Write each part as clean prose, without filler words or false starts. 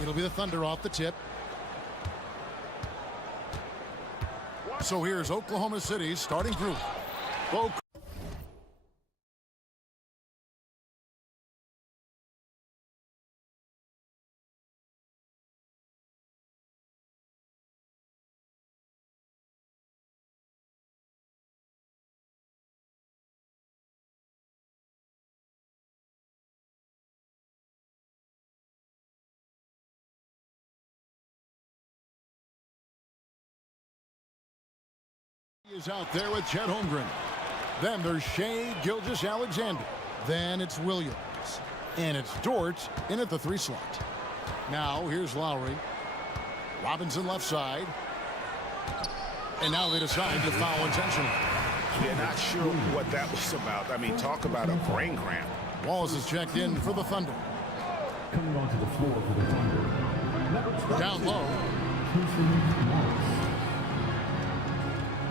It'll be the Thunder off the tip. So here's Oklahoma City's starting group. Is out there with Chet Holmgren. Then there's Shai Gilgeous-Alexander. Then it's Williams. And it's Dort in at the 3 slot. Now here's Lowry. Robinson left side. And now they decide to foul intentionally. Yeah, not sure what that was about. I mean, talk about a brain cramp. Wallace is checked in for the Thunder. Coming onto the floor for the Thunder. Down low.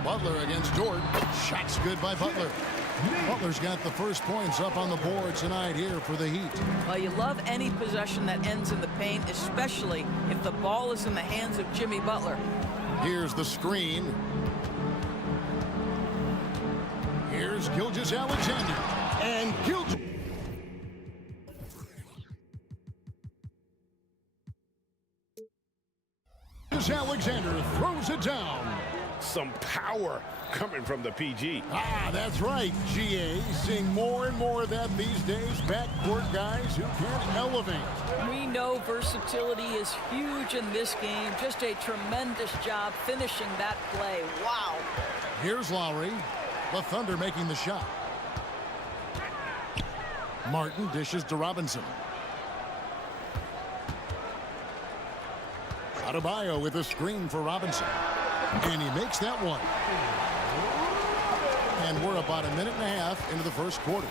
Butler against Dort. Shots good by Butler. Butler's got the first points up on the board tonight here for the Heat. Well, you love any possession that ends in the paint, especially if the ball is in the hands of Jimmy Butler. Here's the screen. Here's Gilgeous-Alexander. And Gilgeous-Alexander throws it down. Some power coming from the PG. Ah, that's right, GA. Seeing more and more of that these days. Backcourt guys who can elevate. We know versatility is huge in this game. Just a tremendous job finishing that play. Wow. Here's Lowry. The Thunder making the shot. Martin dishes to Robinson. Adebayo with a screen for Robinson. And he makes that one. And we're about a minute and a half into the first quarter.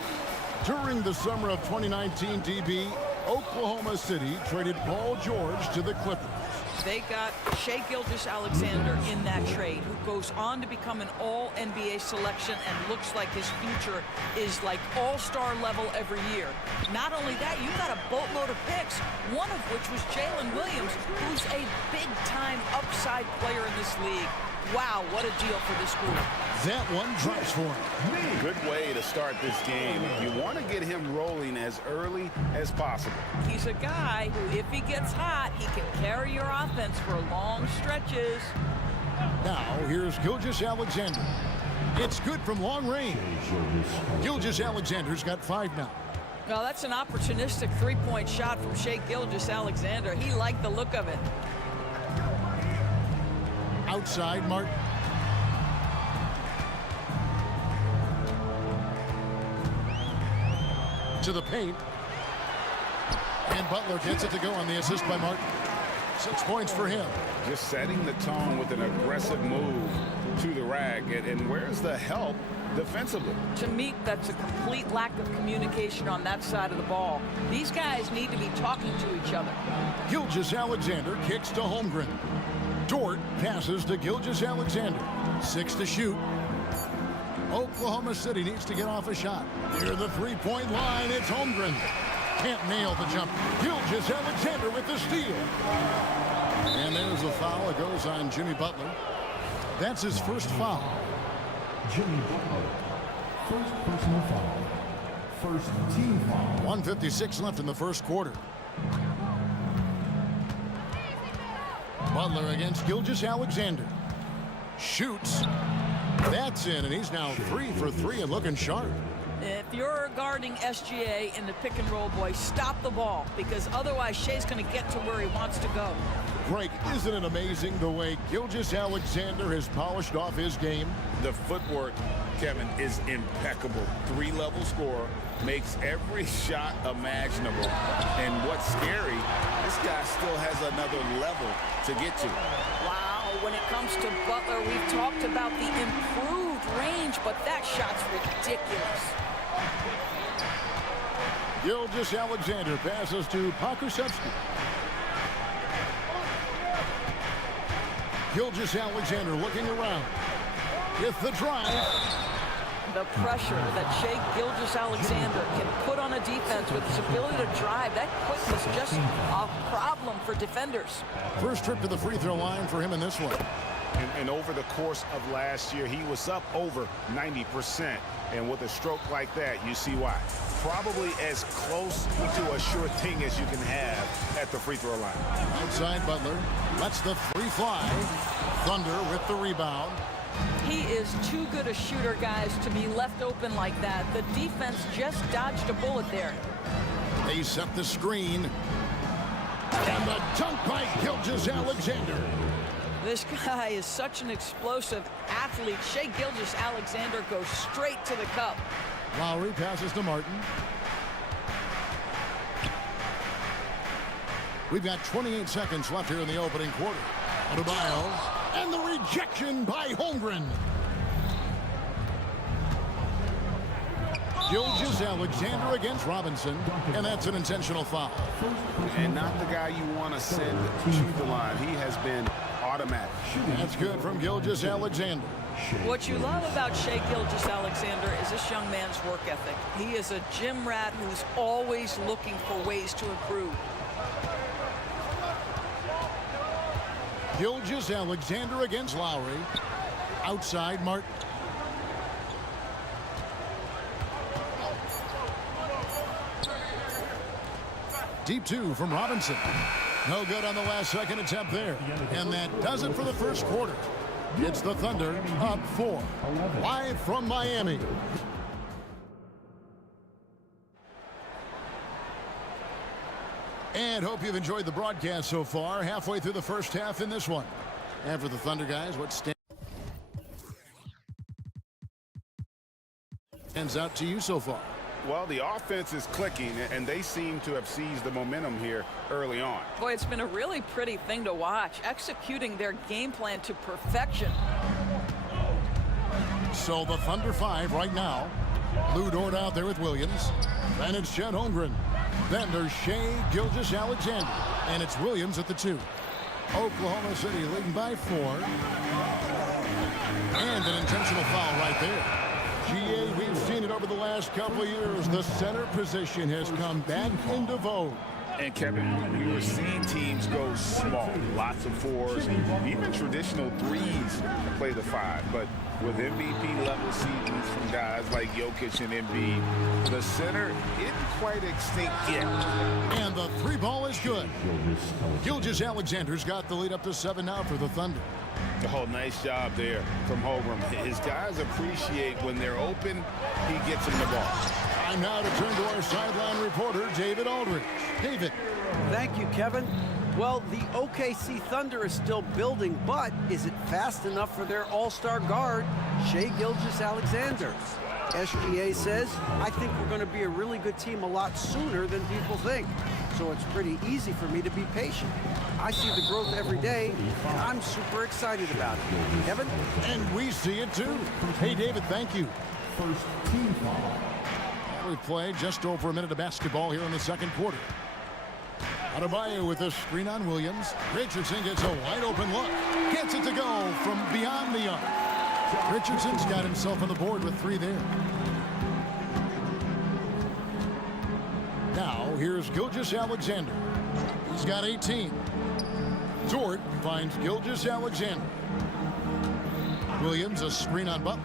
During the summer of 2019, DB, Oklahoma City traded Paul George to the Clippers. They got Shai Gilgeous-Alexander in that trade, who goes on to become an all-NBA selection and looks like his future is like all-star level every year. Not only that, you got a boatload of picks, one of which was Jalen Williams, who's a big-time upside player in this league. Wow, what a deal for this group. That one drops for him. Good way to start this game. You want to get him rolling as early as possible. He's a guy who, if he gets hot, he can carry your offense for long stretches. Now, here's Gilgeous-Alexander. It's good from long range. Gilgeous-Alexander's got 5 now. Well, that's an opportunistic three-point shot from Shai Gilgeous-Alexander. He liked the look of it. Outside, Martin. To the paint. And Butler gets it to go on the assist by Martin. 6 points for him. Just setting the tone with an aggressive move to the rack. And where's the help defensively? To me, that's a complete lack of communication on that side of the ball. These guys need to be talking to each other. Gilgeous-Alexander kicks to Holmgren. Dort passes to Gilgeous-Alexander. 6 to shoot. Oklahoma City needs to get off a shot. Near the three-point line, it's Holmgren. Can't nail the jump. Gilgeous-Alexander with the steal. And there's a foul. It goes on Jimmy Butler. That's his first foul. Jimmy Butler. First personal foul. First team foul. 1:56 left in the first quarter. Butler against Gilgeous-Alexander. Shoots. That's in, and he's now 3 for 3 and looking sharp. If you're guarding SGA in the pick and roll, boy, stop the ball, because otherwise Shai's going to get to where he wants to go. Greg, isn't it amazing the way Gilgeous-Alexander has polished off his game? The footwork, Kevin, is impeccable. 3-level scorer, makes every shot imaginable. And what's scary, this guy still has another level to get to. Wow, when it comes to Butler, we've talked about the improved range, but that shot's ridiculous. Gilgeous-Alexander passes to Pokusevski. Gilgeous-Alexander looking around. With the drive. The pressure that Shai Gilgeous-Alexander can put on a defense with his ability to drive, that quickness just a problem for defenders. First trip to the free throw line for him in this one. And over the course of last year, he was up over 90%. And with a stroke like that, you see why. Probably as close to a sure thing as you can have at the free throw line. Outside Butler lets the three fly. Thunder with the rebound. He is too good a shooter, guys, to be left open like that. The defense just dodged a bullet there. They set the screen. And the dunk by Gilgeous-Alexander. This guy is such an explosive athlete. Shai Gilgeous-Alexander goes straight to the cup. Lowry passes to Martin. We've got 28 seconds left here in the opening quarter. Adebayo, and the rejection by Holmgren. Gilgeous-Alexander against Robinson, and that's an intentional foul. And not the guy you want to send to the line. He has been automatic. That's good from Gilgeous-Alexander. What you love about Shai Gilgeous-Alexander is this young man's work ethic. He is a gym rat who's always looking for ways to improve. Gilgeous-Alexander against Lowry. Outside Martin. Deep two from Robinson. No good on the last second attempt there. And that does it for the first quarter. It's the Thunder up 4. Live from Miami. And hope you've enjoyed the broadcast so far. Halfway through the first half in this one. And for the Thunder guys, what stands out to you so far? Well, the offense is clicking, and they seem to have seized the momentum here early on. Boy, it's been a really pretty thing to watch, executing their game plan to perfection. So the Thunder 5 right now. Lou Dort out there with Williams. Then it's Chet Holmgren. Then there's Shai Gilgeous-Alexander. And it's Williams at the 2. Oklahoma City leading by 4. And an intentional foul right there. GA, we've seen it over the last couple of years. The center position has come back into vogue. And Kevin, we were seeing teams go small, lots of 4s, even traditional 3s play the 5. But with MVP level seasons from guys like Jokic and Embiid, the center isn't quite extinct yet. And the 3 ball is good. Gilgeous-Alexander's got the lead up to 7 now for the Thunder. Oh, nice job there from Holmgren. His guys appreciate when they're open, he gets them the ball. Time now to turn to our sideline reporter, David Aldridge. David. Thank you, Kevin. Well, the OKC Thunder is still building, but is it fast enough for their all-star guard, Shai Gilgeous-Alexander? SGA says, I think we're going to be a really good team a lot sooner than people think. So it's pretty easy for me to be patient. I see the growth every day, and I'm super excited about it. Kevin? And we see it too. Hey, David, thank you. First team foul. We've played just over a minute of basketball here in the second quarter. Adebayo with a screen on Williams. Richardson gets a wide open look. Gets it to go from beyond the arc. Richardson's got himself on the board with 3 there. Now, here's Gilgeous-Alexander. He's got 18. Dort finds Gilgeous-Alexander. Williams, a screen on Butler.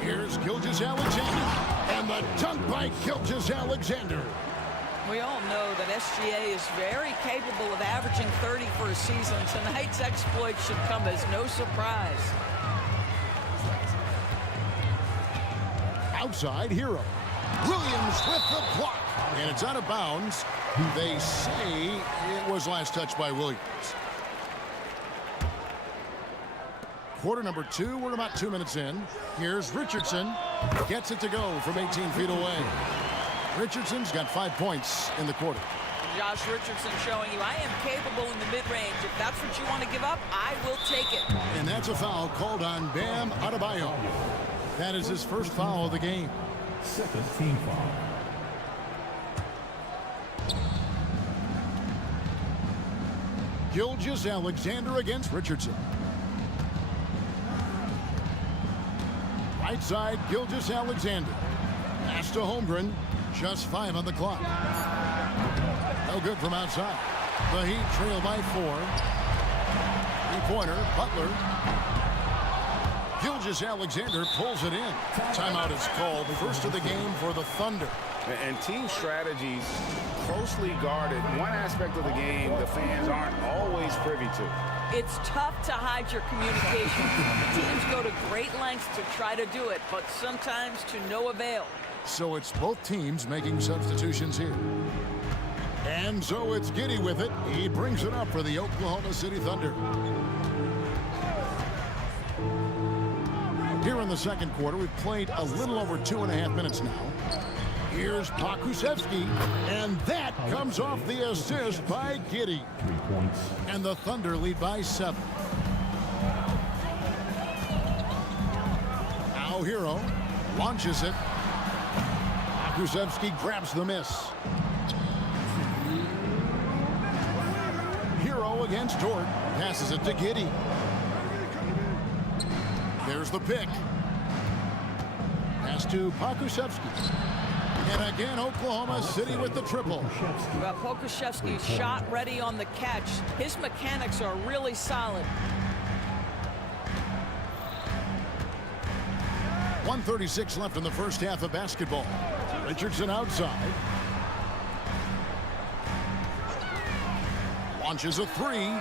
Here's Gilgeous-Alexander. And the dunk by Gilgeous-Alexander. We all know that SGA is very capable of averaging 30 for a season. Tonight's exploit should come as no surprise. Outside Hero. Williams with the block. And it's out of bounds. They say it was last touched by Williams. Quarter number 2. We're about 2 minutes in. Here's Richardson. Gets it to go from 18 feet away. Richardson's got 5 points in the quarter. Josh Richardson showing you I am capable in the mid-range. If that's what you want to give up, I will take it. And that's a foul called on Bam Adebayo. That is his first foul of the game. Second team foul. Gilgeous-Alexander against Richardson. Right side, Gilgeous-Alexander. Pass to Holmgren. Just 5 on the clock. No good from outside. The Heat trail by 4. Three-pointer, Butler. Gilgeous-Alexander pulls it in. Timeout is called. First of the game for the Thunder. And team strategies closely guarded. One aspect of the game the fans aren't always privy to. It's tough to hide your communication. Teams go to great lengths to try to do it, but sometimes to no avail. So it's both teams making substitutions here. And so it's Giddy with it. He brings it up for the Oklahoma City Thunder. Here in the second quarter, we've played a little over 2.5 minutes now. Here's Pokusevski, and that comes off the assist by Giddy. 3 points. And the Thunder lead by 7. Now Hero launches it. Pokusevski grabs the miss. Hero against Dort. Passes it to Giddy. There's the pick. Pass to Pokusevski. And again, Oklahoma City with the triple. Well, Pokusevski's shot ready on the catch. His mechanics are really solid. 1:36 left in the first half of basketball. Richardson outside. Launches a 3.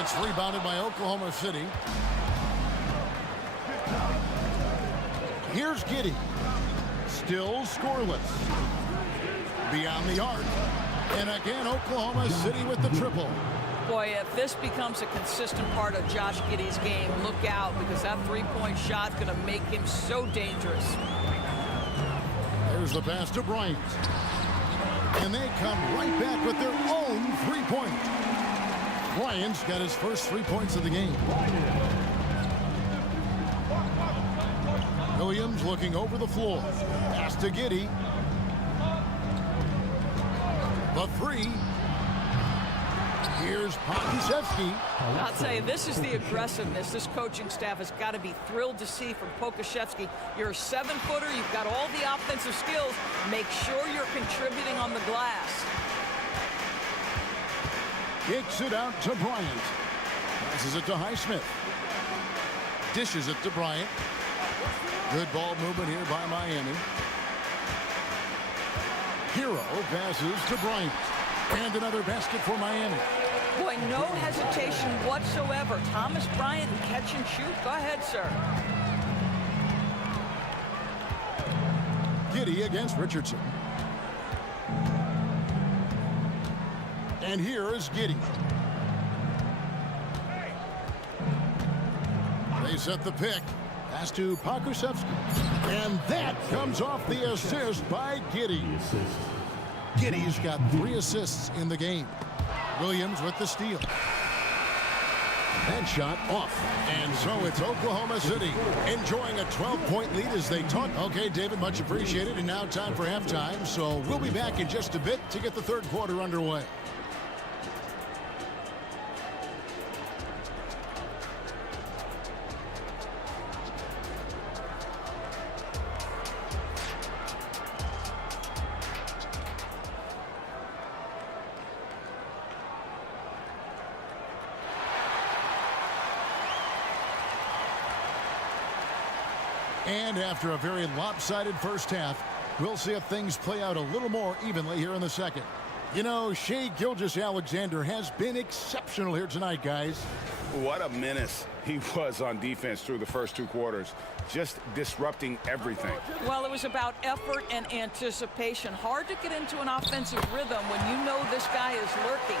It's rebounded by Oklahoma City. Here's Giddy. Still scoreless. Beyond the arc. And again, Oklahoma City with the triple. Boy, if this becomes a consistent part of Josh Giddey's game, look out, because that three-point shot's going to make him so dangerous. There's the pass to Bryant. And they come right back with their own three-point. Bryant's got his first 3 points of the game. Williams looking over the floor. Pass to Giddy. The 3. Here's Pokusevski. I'll tell you, this is the aggressiveness this coaching staff has got to be thrilled to see from Pokusevski. You're a 7-footer. You've got all the offensive skills. Make sure you're contributing on the glass. Kicks it out to Bryant. Passes it to Highsmith. Dishes it to Bryant. Good ball movement here by Miami. Hero passes to Bryant. And another basket for Miami. Boy, no hesitation whatsoever. Thomas Bryant, catch and shoot. Go ahead, sir. Giddy against Richardson. And here is Giddy. They set the pick. Pass to Pokusevski. And that comes off the assist by Giddy. Giddy's got 3 assists in the game. Williams with the steal. That shot off. And so it's Oklahoma City enjoying a 12-point lead as they talk. Okay, David, much appreciated. And now time for halftime. So we'll be back in just a bit to get the third quarter underway. And after a very lopsided first half, we'll see if things play out a little more evenly here in the second. You know, Shai Gilgeous-Alexander has been exceptional here tonight, guys. What a menace he was on defense through the first 2 quarters, just disrupting everything. Well, it was about effort and anticipation. Hard to get into an offensive rhythm when you know this guy is lurking.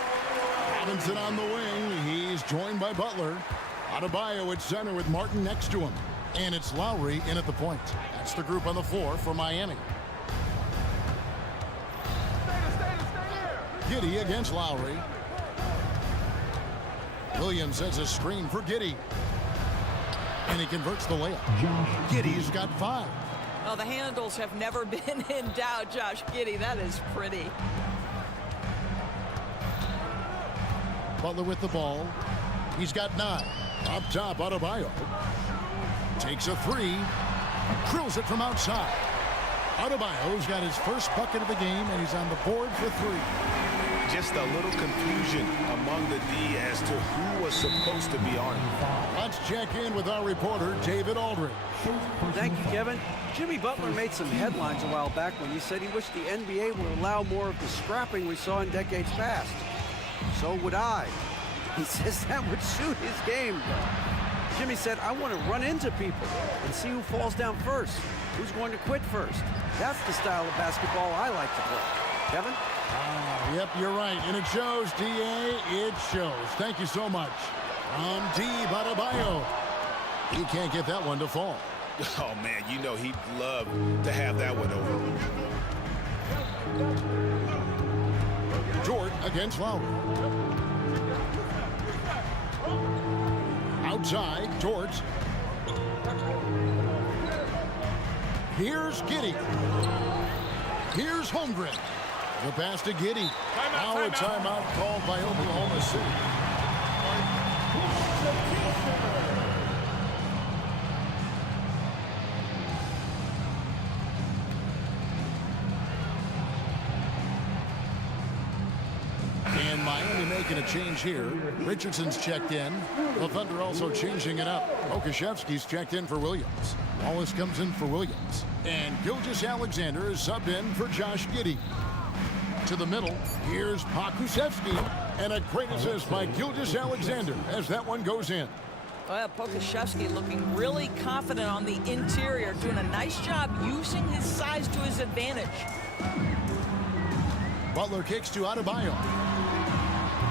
Robinson on the wing. He's joined by Butler. Adebayo at center with Martin next to him. And it's Lowry in at the point. That's the group on the floor for Miami. Giddy against Lowry. Williams sets a screen for Giddy. And he converts the layup. Giddy's got 5. Well, the handles have never been in doubt, Josh Giddey. That is pretty. Butler with the ball. He's got 9. Up top, Adebayo. Takes a 3. Drills it from outside. Adebayo's got his first bucket of the game, and he's on the board for 3. Just a little confusion among the D as to who was supposed to be on it. Let's check in with our reporter, David Aldridge. Thank you, Kevin. Jimmy Butler made some headlines a while back when he said he wished the NBA would allow more of the scrapping we saw in decades past. So would I. He says that would suit his game, though. Jimmy said, I want to run into people and see who falls down first, who's going to quit first. That's the style of basketball I like to play. Kevin? Yep, you're right. And it shows, D.A., it shows. Thank you so much. D. Adebayo. He can't get that one to fall. Oh, man, you know he'd love to have that one over. Dort against Lowry. Outside, Dort. Here's Giddey. Here's Holmgren. The pass to Giddey. Now a timeout called by Oklahoma City. And Miami making a change here. Richardson's checked in. The Thunder also changing it up. Okashevsky's checked in for Williams. Wallace comes in for Williams. And Gilgeous-Alexander is subbed in for Josh Giddey. To the middle, here's Pokusevski. And a great assist by Gilgeous-Alexander as that one goes in. Well, Pokusevski looking really confident on the interior, doing a nice job using his size to his advantage. Butler kicks to Adebayo.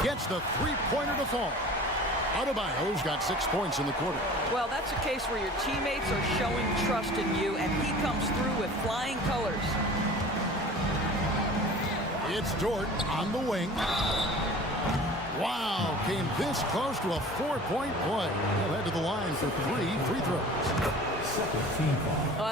Gets the three-pointer to fall. Adebayo's got 6 points in the quarter. Well, that's a case where your teammates are showing trust in you, and he comes through with flying colors. It's Dort on the wing. Wow, came this close to a 4-point play. He'll head to the line for 3 free throws.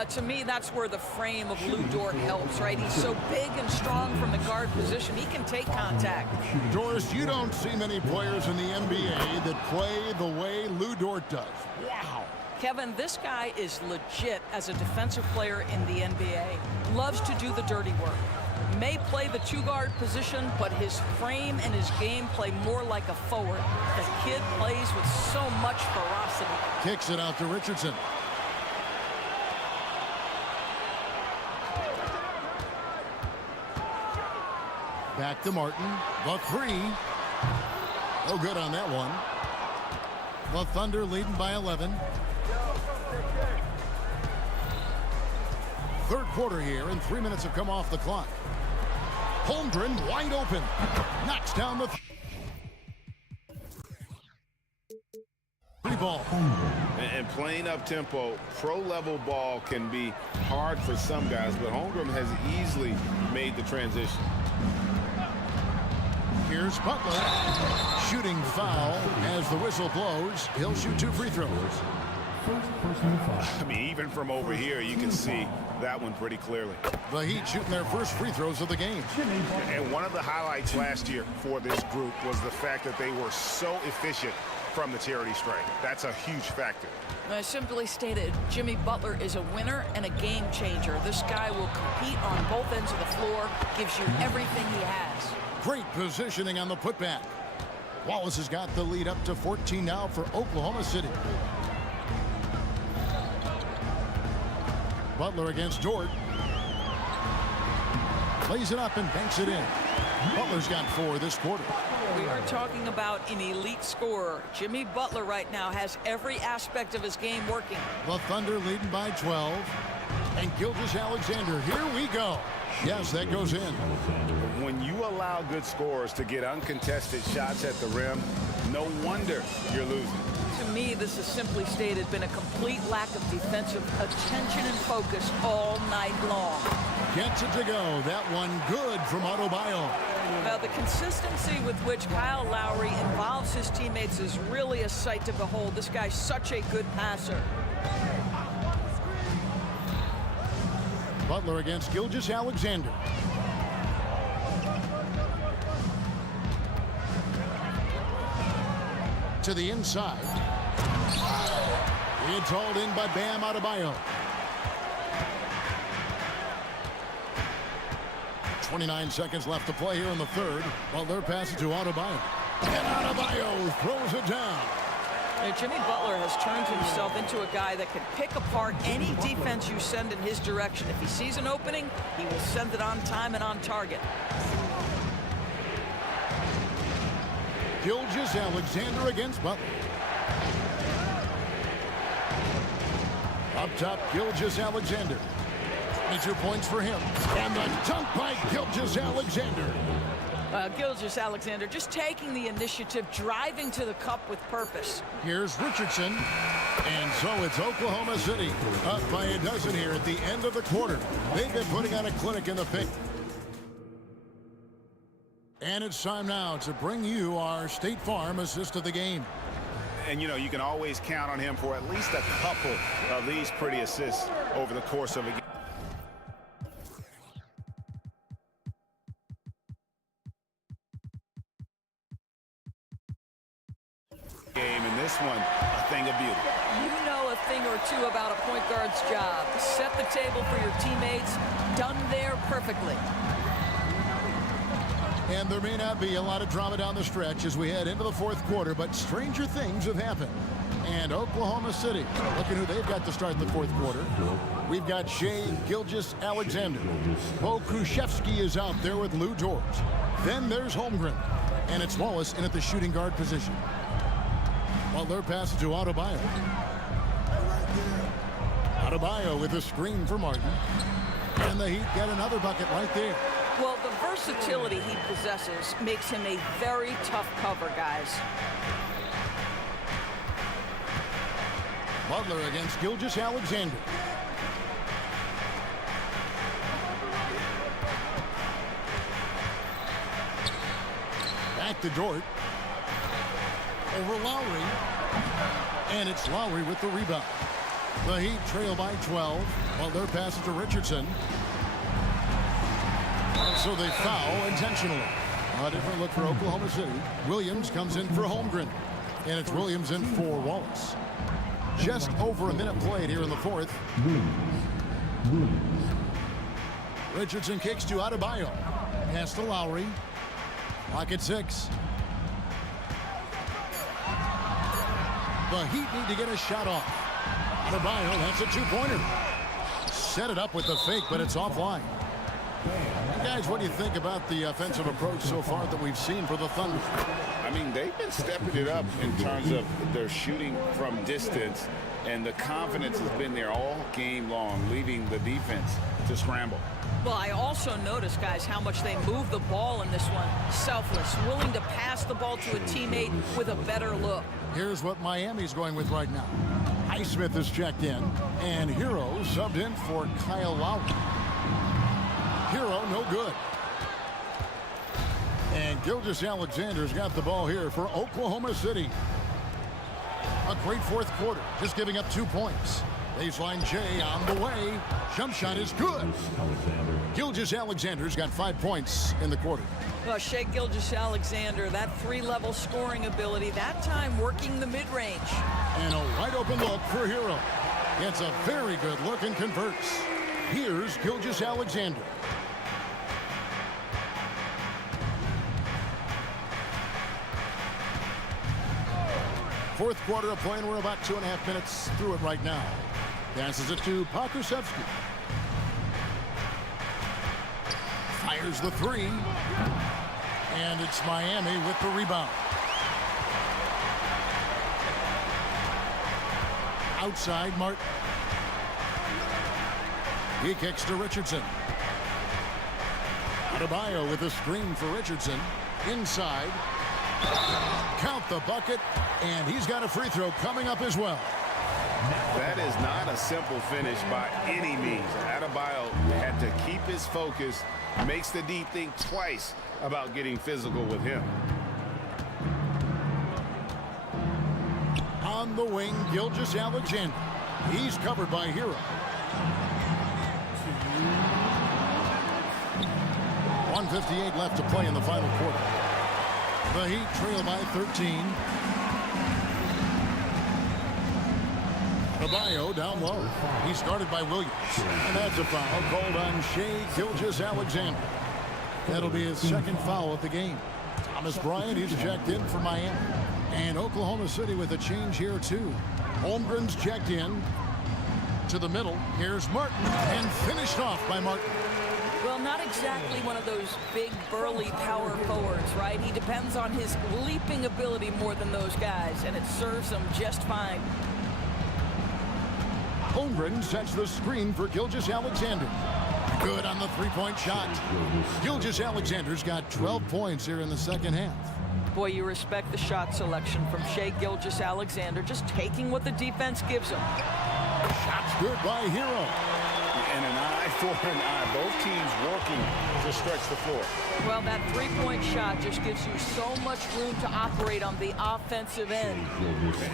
To me, that's where the frame of Lou Dort helps, right? He's so big and strong from the guard position. He can take contact. Doris, you don't see many players in the NBA that play the way Lou Dort does. Wow. Kevin, this guy is legit as a defensive player in the NBA. Loves to do the dirty work. May play the two-guard position, but his frame and his game play more like a forward. The kid plays with so much ferocity. Kicks it out to Richardson. Back to Martin. The 3. No good on that one. The Thunder leading by 11. Third quarter here, and 3 minutes have come off the clock. Holmgren wide open. Knocks down the three ball. And playing up tempo, pro-level ball can be hard for some guys, but Holmgren has easily made the transition. Here's Butler. Shooting foul as the whistle blows. He'll shoot 2 free throws. I mean, even from over here, you can see that one pretty clearly. The Heat shooting their first free throws of the game. And one of the highlights last year for this group was the fact that they were so efficient from the charity stripe. That's a huge factor. Simply stated, Jimmy Butler is a winner and a game changer. This guy will compete on both ends of the floor, gives you everything he has. Great positioning on the putback. Wallace has got the lead up to 14 now for Oklahoma City. Butler against Dort. Plays it up and banks it in. Butler's got 4 this quarter. We are talking about an elite scorer. Jimmy Butler right now has every aspect of his game working. The Thunder leading by 12. And Gilgeous-Alexander, here we go. Yes, that goes in. When you allow good scorers to get uncontested shots at the rim, no wonder you're losing. To me, this is simply stated been a complete lack of defensive attention and focus all night long. Gets it to go. That one good from Adebayo. Now, the consistency with which Kyle Lowry involves his teammates is really a sight to behold. This guy's such a good passer. Butler against Gilgeous-Alexander. To the inside. It's hauled in by Bam Adebayo. 29 seconds left to play here in the third. Butler passes to Adebayo. And Adebayo throws it down. Jimmy Butler has turned himself into a guy that can pick apart any defense you send in his direction. If he sees an opening, he will send it on time and on target. Gilgeous-Alexander against Butler. Up top, Gilgeous-Alexander. 22 points for him. And the dunk by Gilgeous-Alexander. Gilgeous-Alexander just taking the initiative, driving to the cup with purpose. Here's Richardson. And so it's Oklahoma City up by a dozen here at the end of the quarter. They've been putting on a clinic in the paint. And it's time now to bring you our State Farm assist of the game. And, you know, you can always count on him for at least a couple of these pretty assists over the course of a game. And this one, a thing of beauty. You know a thing or two about a point guard's job. Set the table for your teammates. Done there perfectly. And there may not be a lot of drama down the stretch as we head into the fourth quarter, but stranger things have happened. And Oklahoma City, look at who they've got to start the fourth quarter. We've got Shai Gilgeous-Alexander. Bo Krzyzewski is out there with Lou George. Then there's Holmgren. And it's Wallace in at the shooting guard position. Butler passes to Adebayo. Adebayo with a screen for Martin. And the Heat got another bucket right there. Well, the versatility he possesses makes him a very tough cover, guys. Butler against Gilgeous-Alexander. Back to Dort. Over Lowry. And it's Lowry with the rebound. The Heat trail by 12. Butler passes to Richardson. So they foul intentionally. A different look for Oklahoma City. Williams comes in for Holmgren. And it's Williams in for Wallace. Just over a minute played here in the fourth. Richardson kicks to Adebayo. Pass to Lowry. Clock at 6. The Heat need to get a shot off. Adebayo, that's a two-pointer. Set it up with the fake, but it's offline. Guys, what do you think about the offensive approach so far that we've seen for the Thunder? I mean, they've been stepping it up in terms of their shooting from distance, and the confidence has been there all game long, leaving the defense to scramble. Well, I also noticed, guys, how much they move the ball in this one. Selfless, willing to pass the ball to a teammate with a better look. Here's what Miami's going with right now. Highsmith is checked in, and Hero subbed in for Kyle Lowry. Hero, no good. And Gilgeous-Alexander's got the ball here for Oklahoma City. A great fourth quarter, just giving up 2 points. Baseline Jay on the way. Jump shot is good. Gilgeous-Alexander's got 5 points in the quarter. Well, Shai Gilgeous-Alexander, that three-level scoring ability, that time working the mid-range. And a wide open look for Hero. Gets a very good look and converts. Here's Gilgeous-Alexander. Fourth quarter of play, and we're about 2.5 minutes through it right now. Passes it to Krzyzewski. Fires the three. And it's Miami with the rebound. Outside, Martin. He kicks to Richardson. Adebayo with a screen for Richardson. Inside. Count the bucket, and he's got a free throw coming up as well. That is not a simple finish by any means. Adebayo had to keep his focus, makes the D think twice about getting physical with him. On the wing, Gilgeous-Alexander. He's covered by Hero. 1:58 left to play in the final quarter. The Heat trail by 13. Adebayo down low. He's guarded by Williams. And that's a foul called on Shai Gilgeous-Alexander. That'll be his second foul of the game. Thomas Bryant, he's checked in for Miami. And Oklahoma City with a change here, too. Holmgren's checked in to the middle. Here's Martin, and finished off by Martin. Well, not exactly one of those big, burly power forwards, right? He depends on his leaping ability more than those guys, and it serves him just fine. Holmgren sets the screen for Gilgeous-Alexander. Good on the three-point shot. Gilgeous-Alexander's got 12 points here in the second half. Boy, you respect the shot selection from Shai Gilgeous-Alexander, just taking what the defense gives him. Shots good by Hero. And an eye for an eye. Both teams working to stretch the floor. Well, that three-point shot just gives you so much room to operate on the offensive end.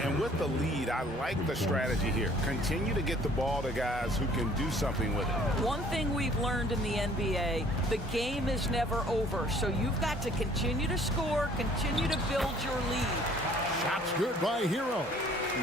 And with the lead, I like the strategy here. Continue to get the ball to guys who can do something with it. One thing we've learned in the NBA, the game is never over. So you've got to continue to score, continue to build your lead. Shots good by Hero.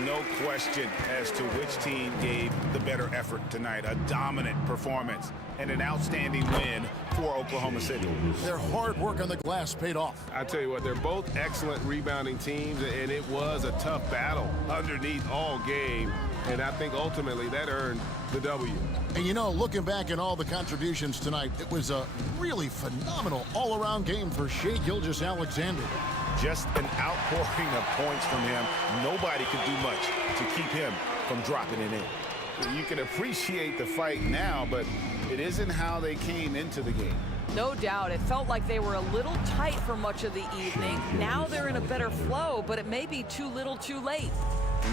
No question as to which team gave the better effort tonight. A dominant performance and an outstanding win for Oklahoma City. Their hard work on the glass paid off. I tell you what, they're both excellent rebounding teams, and it was a tough battle underneath all game, and I think ultimately that earned the W. And you know, looking back at all the contributions tonight, it was a really phenomenal all-around game for Shai Gilgeous-Alexander. Just an outpouring of points from him. Nobody could do much to keep him from dropping it in. You can appreciate the fight now, but it isn't how they came into the game. No doubt. It felt like they were a little tight for much of the evening. Now they're in a better flow, but it may be too little too late.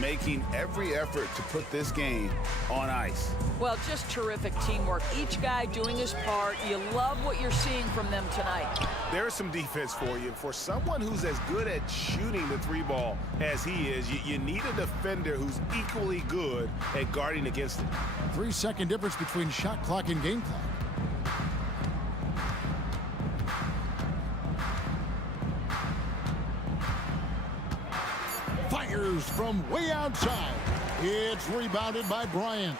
Making every effort to put this game on ice. Well, just terrific teamwork. Each guy doing his part. You love what you're seeing from them tonight. There's some defense for you. For someone who's as good at shooting the three ball as he is, you need a defender who's equally good at guarding against it. 3-second difference between shot clock and game clock. Fires from way outside. It's rebounded by Bryant.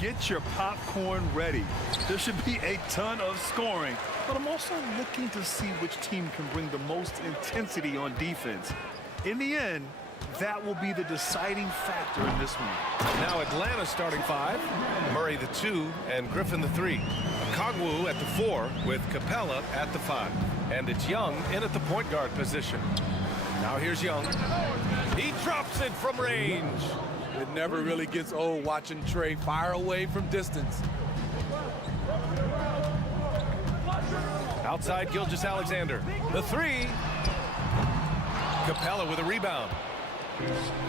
Get your popcorn ready. There should be a ton of scoring, but I'm also looking to see which team can bring the most intensity on defense. In the end, that will be the deciding factor in this one. Now Atlanta starting 5, Murray the 2, and Griffin the 3. Kongwu at the 4 with Capella at the 5. And it's Young in at the point guard position. Now here's Young. He drops it from range. It never really gets old watching Trey fire away from distance. Outside Gilgeous-Alexander. The 3. Capella with a rebound.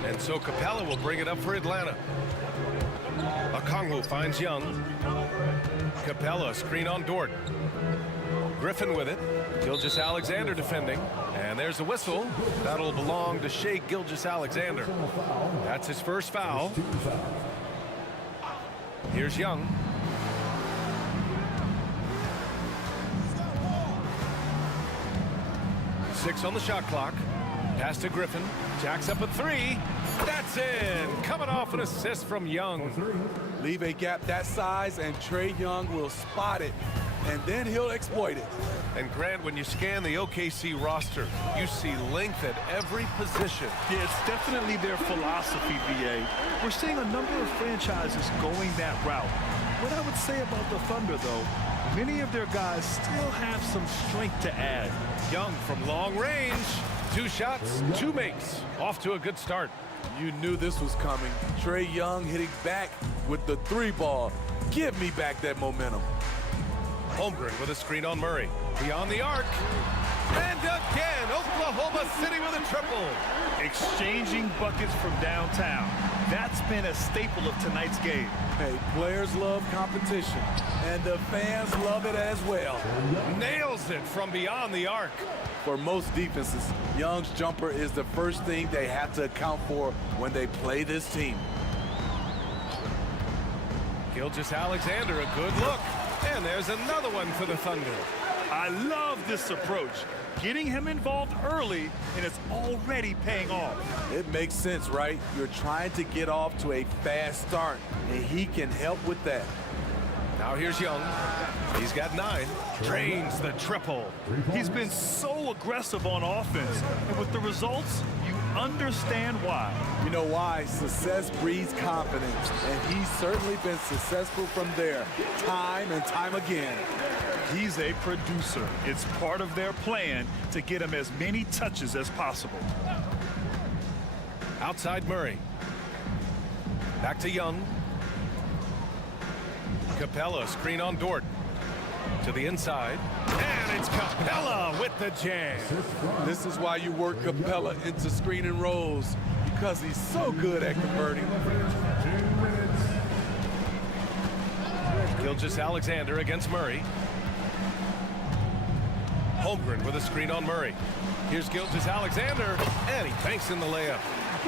And so Capella will bring it up for Atlanta. Okongwu finds Young. Capella screen on Dort. Griffin with it. Gilgeous-Alexander defending. And there's a whistle. That'll belong to Shai Gilgeous-Alexander. That's his first foul. Here's Young. Six on the shot clock. Pass to Griffin. Jacks up a 3. That's in. Coming off an assist from Young. Leave a gap that size and Trey Young will spot it, and then he'll exploit it. And Grant, when you scan the OKC roster, you see length at every position. Yeah, it's definitely their philosophy, VA. We're seeing a number of franchises going that route. What I would say about the Thunder, though, many of their guys still have some strength to add. Young from long range. 2 shots, 2 makes. Off to a good start. You knew this was coming. Trey Young hitting back with the 3 ball. Give me back that momentum. Holmgren with a screen on Murray. Beyond the arc. And again, Oklahoma City with a triple. Exchanging buckets from downtown. That's been a staple of tonight's game. Hey, players love competition, and the fans love it as well. Nails it from beyond the arc. For most defenses, Young's jumper is the first thing they have to account for when they play this team. Gilgeous-Alexander, a good look. And there's another one for the Thunder. I love this approach. Getting him involved early, and it's already paying off. It makes sense, right? You're trying to get off to a fast start, and he can help with that. Now here's Young. He's got 9. Drains the triple. He's been so aggressive on offense, and with the results, you understand why. You know why? Success breeds confidence, and he's certainly been successful from there, time and time again. He's a producer. It's part of their plan to get him as many touches as possible. Outside Murray. Back to Young. Capella, screen on Dort. To the inside. And it's Capella with the jam. This is why you work Capella into screen and rolls, because he's so good at converting. Gilgeous-Alexander against Murray. Holmgren with a screen on Murray. Here's Gilgeous-Alexander, and he banks in the layup.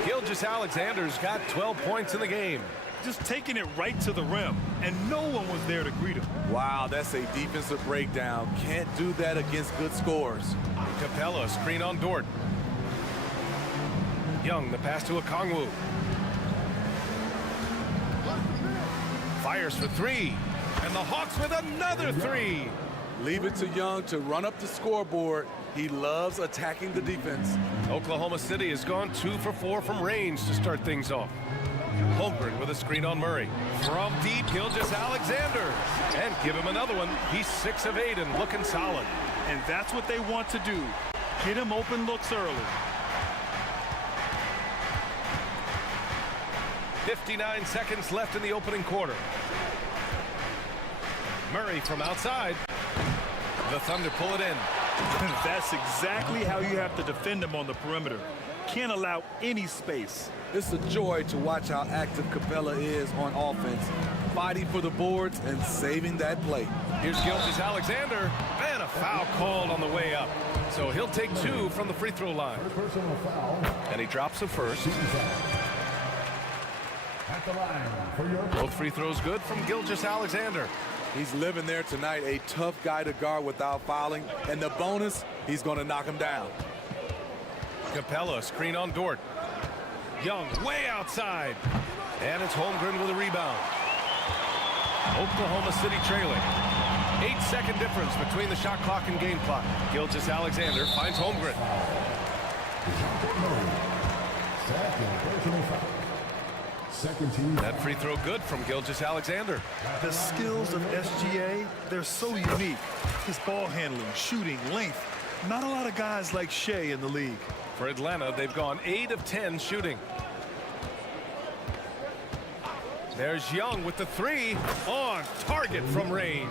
Gilgeous-Alexander's got 12 points in the game. Just taking it right to the rim, and no one was there to greet him. Wow, that's a defensive breakdown. Can't do that against good scores. Capella, screen on Dort. Young, the pass to Okongwu. Fires for 3, and the Hawks with another 3. Leave it to Young to run up the scoreboard. He loves attacking the defense. Oklahoma City has gone 2 for 4 from range to start things off. Holmgren with a screen on Murray. From deep, Gilgeous-Alexander. And give him another one. He's 6 of 8 and looking solid. And that's what they want to do. Get him open looks early. 59 seconds left in the opening quarter. Murray from outside. The Thunder pull it in. That's exactly how you have to defend him on the perimeter. Can't allow any space. It's a joy to watch how active Capella is on offense, fighting for the boards and saving that play. Here's Gilgeous-Alexander, and a foul called on the way up. So he'll take 2 from the free throw line. And he drops the first. At the line for your Both free throws good from Gilgeous-Alexander. He's living there tonight, a tough guy to guard without fouling. And the bonus, he's going to knock him down. Capella, screen on Dort. Young, way outside. And it's Holmgren with a rebound. Oklahoma City trailing. 8-second difference between the shot clock and game clock. Gilgeous-Alexander finds Holmgren. Second team. That free throw good from Gilgeous-Alexander. The skills of SGA, they're so unique. His ball handling, shooting, length. Not a lot of guys like Shea in the league. For Atlanta, they've gone 8 of 10 shooting. There's Young with the three on target from range.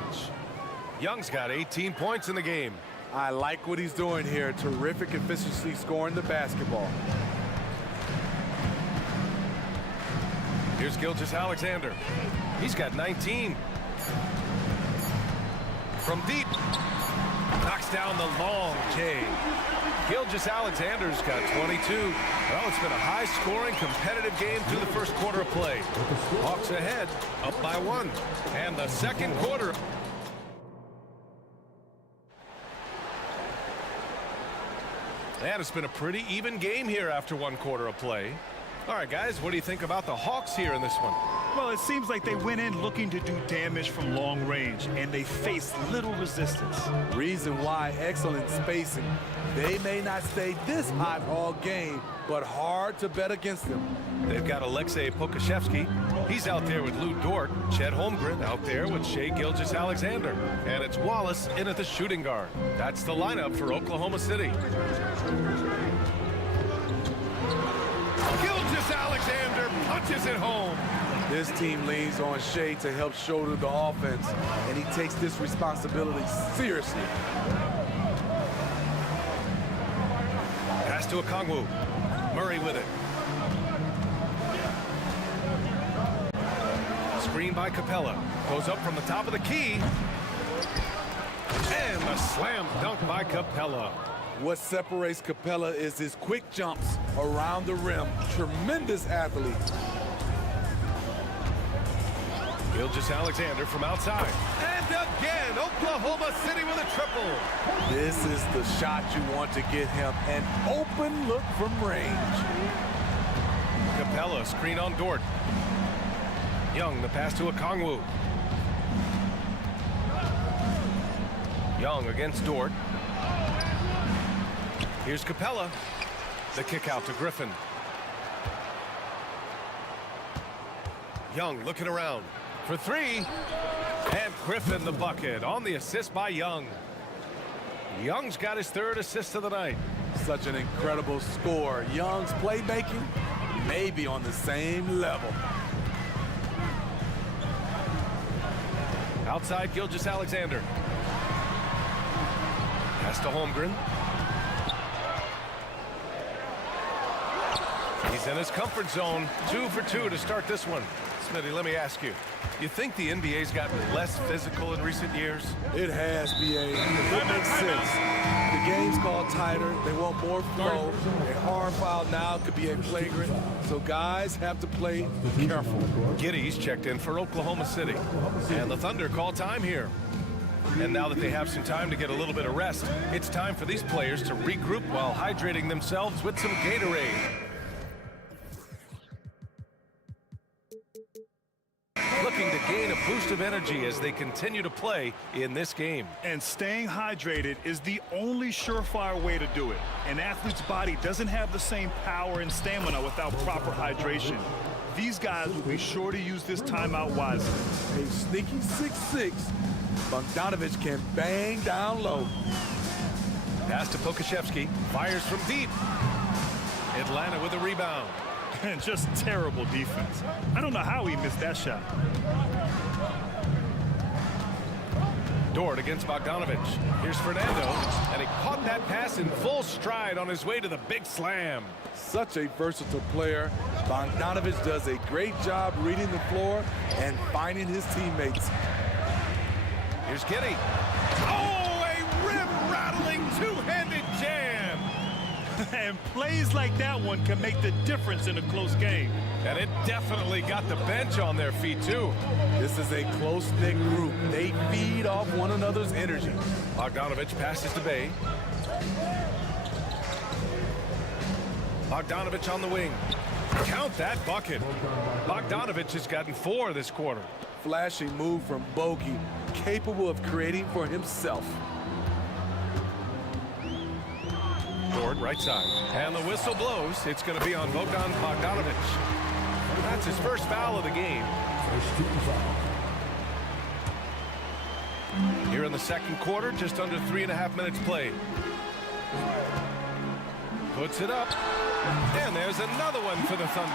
Young's got 18 points in the game. I like what he's doing here. Terrific efficiency scoring the basketball. Here's Gilgeous-Alexander. He's got 19. From deep. Knocks down the long J. Gilgeous-Alexander's got 22. Well, it's been a high-scoring, competitive game through the first quarter of play. Hawks ahead, up by 1. And the second quarter. And it's been a pretty even game here after 1 quarter of play. All right, guys, what do you think about the Hawks here in this one? Well, it seems like they went in looking to do damage from long range, and they faced little resistance. Reason why, excellent spacing. They may not stay this hot all game, but hard to bet against them. They've got Alexei Pokashevsky. He's out there with Lou Dort. Chet Holmgren out there with Shea Gilgeous-Alexander. And it's Wallace in at the shooting guard. That's the lineup for Oklahoma City. Gilgeous-Alexander punches it home. This team leans on Shea to help shoulder the offense, and he takes this responsibility seriously. Pass to Okongwu. Murray with it. Screen by Capella. Goes up from the top of the key. And a slam dunk by Capella. What separates Capella is his quick jumps around the rim. Tremendous athlete. Gilgeous-Alexander from outside. And again, Oklahoma City with a triple. This is the shot you want to get him. An open look from range. Capella, screen on Dort. Young, the pass to Okongwu. Young against Dort. Here's Capella. The kick out to Griffin. Young looking around for three. And Griffin the bucket on the assist by Young. Young's got his 3rd assist of the night. Such an incredible score. Young's playmaking may be on the same level. Outside Gilgeous-Alexander. Pass to Holmgren. He's in his comfort zone. 2 for 2 to start this one. Smitty, let me ask you. You think the NBA's gotten less physical in recent years? It has, BA. It makes sense. The game's called tighter. They want more flow. A hard foul now could be a flagrant. So guys have to play careful. Giddy's checked in for Oklahoma City. And the Thunder call time here. And now that they have some time to get a little bit of rest, it's time for these players to regroup while hydrating themselves with some Gatorade. Looking to gain a boost of energy as they continue to play in this game. And staying hydrated is the only surefire way to do it. An athlete's body doesn't have the same power and stamina without proper hydration. These guys will be sure to use this timeout wisely. A sneaky 6'6". Bogdanovich can bang down low. Pass to Pokashevsky. Fires from deep. Atlanta with a rebound. And just terrible defense. I don't know how he missed that shot. Dort against Bogdanovich. Here's Fernando, and he caught that pass in full stride on his way to the big slam. Such a versatile player. Bogdanovich does a great job reading the floor and finding his teammates. Here's Giddy. Oh, a rim-rattling two-handed jam. And plays like that one can make the difference in a close game. And it definitely got the bench on their feet, too. This is a close-knit group. They feed off one another's energy. Bogdanovich passes to Bay. Bogdanovich on the wing. Count that bucket. Bogdanovich has gotten 4 this quarter. flashing move from Bogey, capable of creating for himself. Dort, right side. And the whistle blows. It's going to be on Bogdan Bogdanovic. That's his first foul of the game. Here in the second quarter, just under 3.5 minutes played. Puts it up. And there's another one for the Thunder.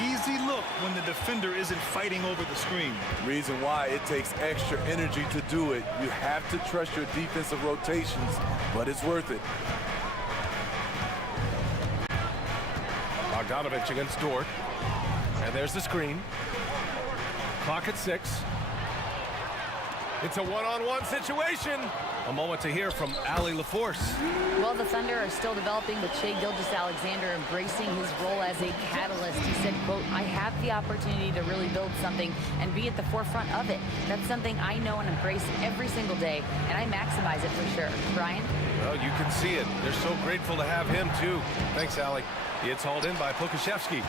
Easy look when the defender isn't fighting over the screen. Reason why it takes extra energy to do it. You have to trust your defensive rotations, but it's worth it. Bogdanovic against Dort. And there's the screen. Clock at 6. It's a one-on-one situation. A moment to hear from Ali LaForce. Well, the Thunder are still developing with Shai Gilgeous-Alexander embracing his role as a catalyst. He said, quote, I have the opportunity to really build something and be at the forefront of it. That's something I know and embrace every single day, and I maximize it for sure. Brian? Well, you can see it. They're so grateful to have him, too. Thanks, Ali. It's hauled in by Pokashevsky.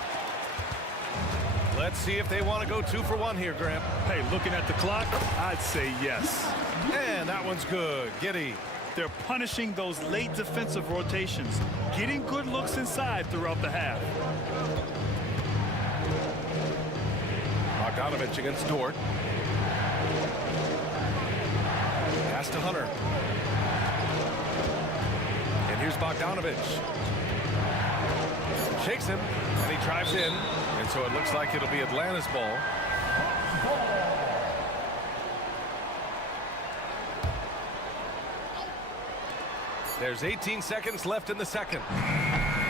Let's see if they want to go 2 for 1 here, Grant. Hey, looking at the clock, I'd say yes. And that one's good. Giddey. They're punishing those late defensive rotations, getting good looks inside throughout the half. Bogdanovic against Dort. Pass to Hunter. And here's Bogdanovic. Shakes him, and he drives in. And so it looks like it'll be Atlanta's ball. There's 18 seconds left in the second.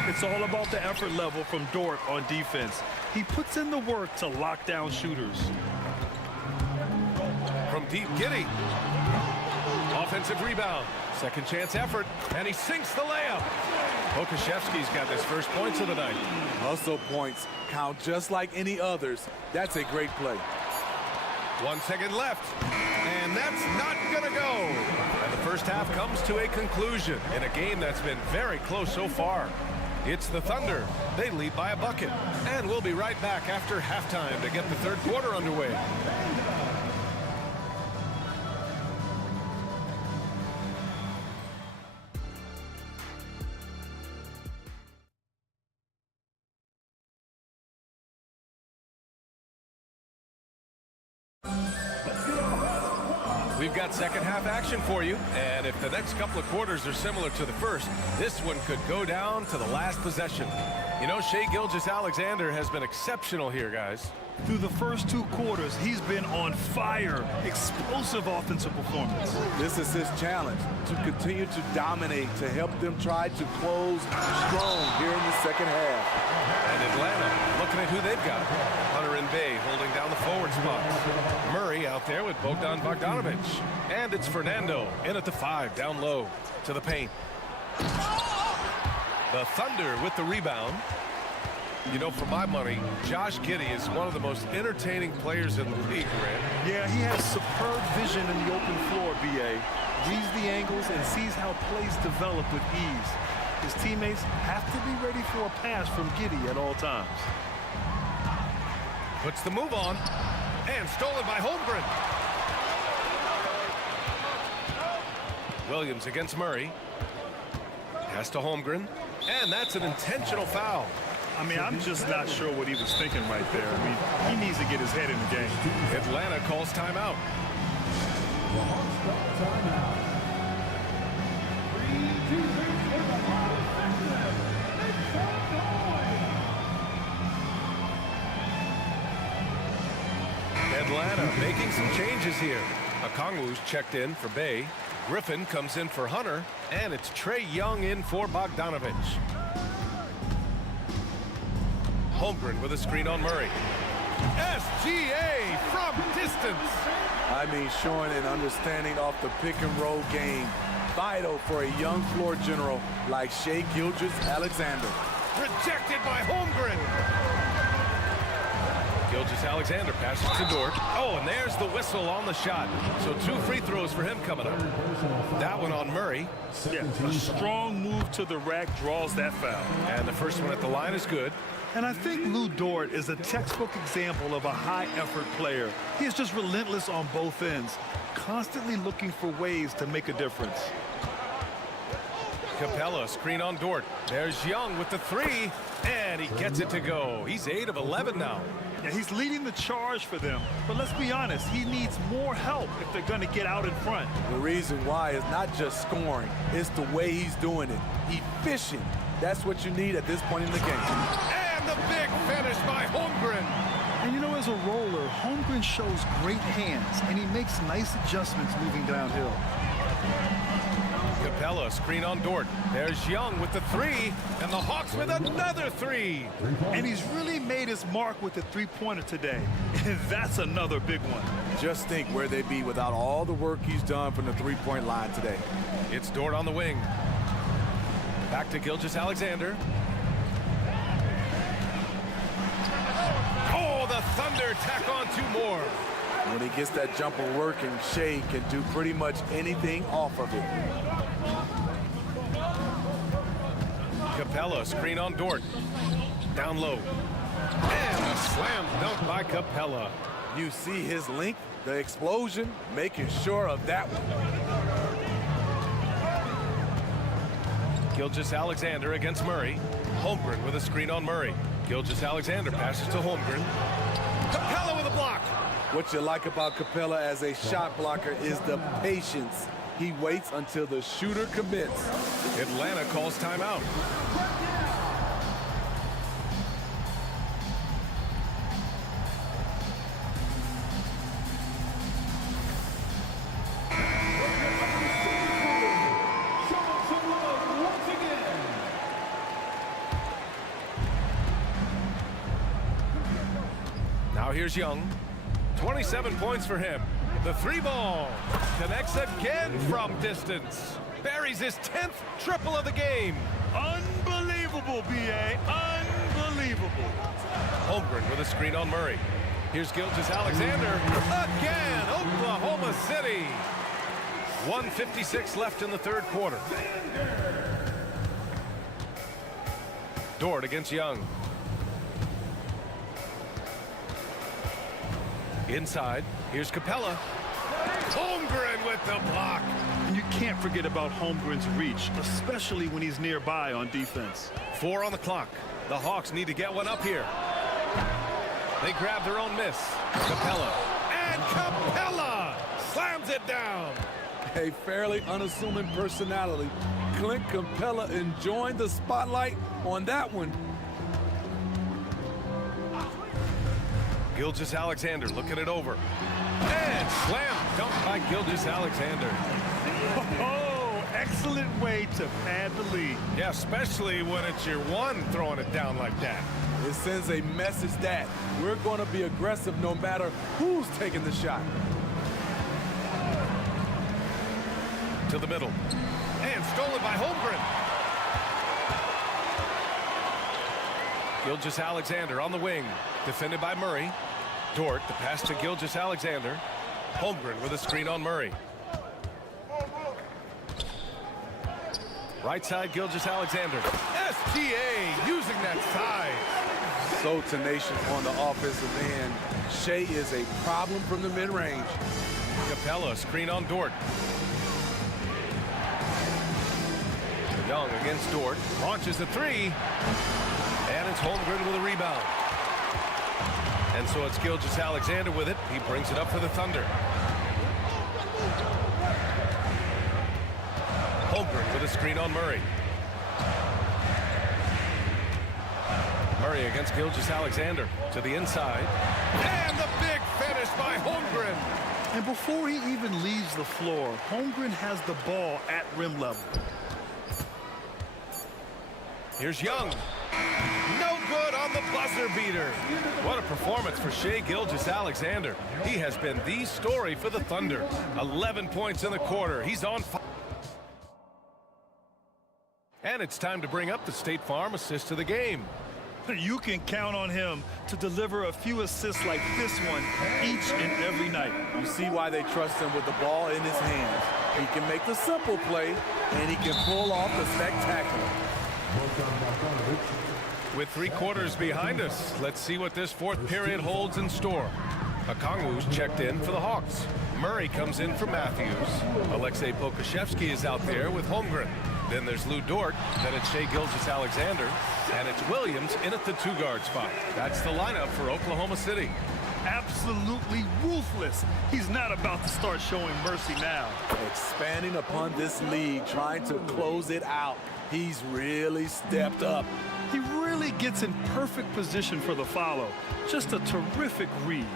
It's all about the effort level from Dort on defense. He puts in the work to lock down shooters. From deep, Giddey. Offensive rebound. Second chance effort. And he sinks the layup. Pokashevsky's got his first points of the night. Hustle points count just like any others. That's a great play. 1 second left. And that's not going to go. And the first half comes to a conclusion in a game that's been very close so far. It's the Thunder. They lead by a bucket. And we'll be right back after halftime to get the third quarter underway. We've got second half action for you, and if the next couple of quarters are similar to the first, this one could go down to the last possession. You know, Shai Gilgeous-Alexander has been exceptional here, guys. Through the first 2 quarters, he's been on fire. Explosive offensive performance. This is his challenge, to continue to dominate, to help them try to close strong here in the second half. And Atlanta, looking at who they've got. Hunter and Bay holding down the forward spots. Murray out there with Bogdan Bogdanovic. And it's Fernando in at the 5, down low to the paint. The Thunder with the rebound. You know, for my money, Josh Giddey is one of the most entertaining players in the league, Grant. Yeah, he has superb vision in the open floor, B.A. Reads the angles and sees how plays develop with ease. His teammates have to be ready for a pass from Giddey at all times. Puts the move on, and stolen by Holmgren. Williams against Murray. Pass to Holmgren, and that's an intentional foul. I mean, I'm just not sure what he was thinking right there. I mean, he needs to get his head in the game. Atlanta calls timeout. Atlanta making some changes here. Okongwu's checked in for Bay. Griffin comes in for Hunter, and it's Trae Young in for Bogdanovic. Holmgren with a screen on Murray. SGA from distance. I mean, showing an understanding off the pick and roll game. Vital for a young floor general like Shai Gilgeous-Alexander. Rejected by Holmgren. Gilgeous-Alexander passes to Dort. Oh, and there's the whistle on the shot. So 2 free throws for him coming up. That one on Murray. Yeah, a strong move to the rack draws that foul. And the first one at the line is good. And I think Lou Dort is a textbook example of a high-effort player. He is just relentless on both ends, constantly looking for ways to make a difference. Capella, screen on Dort. There's Young with the three, and he gets it to go. He's 8 of 11 now. Yeah, he's leading the charge for them, but let's be honest, he needs more help if they're going to get out in front. The reason why is not just scoring, it's the way he's doing it. Efficient. That's what you need at this point in the game. And the big finish by Holmgren. And you know, as a roller, Holmgren shows great hands, and he makes nice adjustments moving downhill. Capella, screen on Dort. There's Young with the three, and the Hawks with another three. And he's really made his mark with the three-pointer today. And that's another big one. Just think where they'd be without all the work he's done from the three-point line today. It's Dort on the wing. Back to Gilgeous-Alexander. Oh, the Thunder tack on 2 more. When he gets that jumper working, Shea can do pretty much anything off of it. Capella, screen on Dort. Down low. And a slam dunk by Capella. You see his length, the explosion, making sure of that one. Gilgeous-Alexander against Murray. Holmgren with a screen on Murray. Gilgeous-Alexander passes to Holmgren. Capella with a block. What you like about Capella as a shot blocker is the patience. He waits until the shooter commits. Atlanta calls timeout. Now here's Young. 27 points for him. The three ball connects again from distance. Buries his 10th triple of the game. Unbelievable, B.A. Unbelievable. Holmgren with a screen on Murray. Here's Gilgeous-Alexander. Again, Oklahoma City. 1:56 left in the third quarter. Dort against Young. Inside, here's Capella. Holmgren with the block. And you can't forget about Holmgren's reach, especially when he's nearby on defense. 4 on the clock. The Hawks need to get one up here. They grab their own miss. Capella. And Capella slams it down. A fairly unassuming personality. Clint Capella enjoying the spotlight on that one. Gilgeous-Alexander looking it over. And slam dunk by Gilgeous-Alexander. Oh, excellent way to pad the lead. Yeah, especially when it's your one throwing it down like that. It sends a message that we're going to be aggressive no matter who's taking the shot. To the middle. And stolen by Holmgren. Gilgeous-Alexander on the wing. Defended by Murray. Dort, the pass to Gilgeous-Alexander. Holmgren with a screen on Murray. Right side, Gilgeous-Alexander. STA using that size. So tenacious on the offensive end. Shea is a problem from the mid-range. Capella, screen on Dort. Young against Dort. Launches the three. And it's Holmgren with a rebound. And so it's Gilgeous-Alexander with it. He brings it up for the Thunder. Holmgren with a screen on Murray. Murray against Gilgeous-Alexander to the inside. And the big finish by Holmgren. And before he even leaves the floor, Holmgren has the ball at rim level. Here's Young. No good on the buzzer beater. What a performance for Shai Gilgeous-Alexander. He has been the story for the Thunder. 11 points in the quarter. He's on fire. And it's time to bring up the State Farm assist of the game. You can count on him to deliver a few assists like this one each and every night. You see why they trust him with the ball in his hands. He can make the simple play, and he can pull off the spectacular. With 3 quarters behind us, let's see what this fourth period holds in store. Okongwu's checked in for the Hawks. Murray comes in for Matthews. Alexei Pokuševski is out there with Holmgren. Then there's Lou Dort, then it's Shai Gilgeous-Alexander, and it's Williams in at the 2-guard spot. That's the lineup for Oklahoma City. Absolutely ruthless. He's not about to start showing mercy now. Expanding upon this lead, trying to close it out. He's really stepped up. He really gets in perfect position for the follow. Just a terrific read.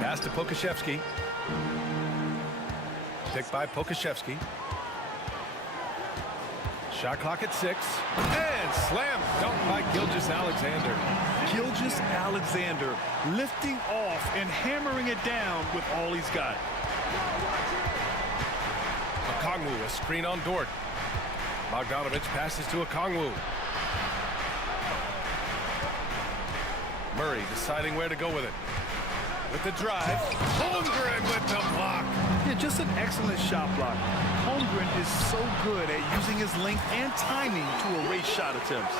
Pass to Pokuševski. Picked by Pokuševski. Shot clock at 6. And slam dunk by Gilgeous-Alexander. Gilgeous-Alexander lifting off and hammering it down with all he's got. Okongwu, a screen on Dort. Bogdanovich passes to Okongwu. Murray deciding where to go with it. With the drive, Holmgren with the block. Yeah, just an excellent shot block. Holmgren is so good at using his length and timing to erase shot attempts.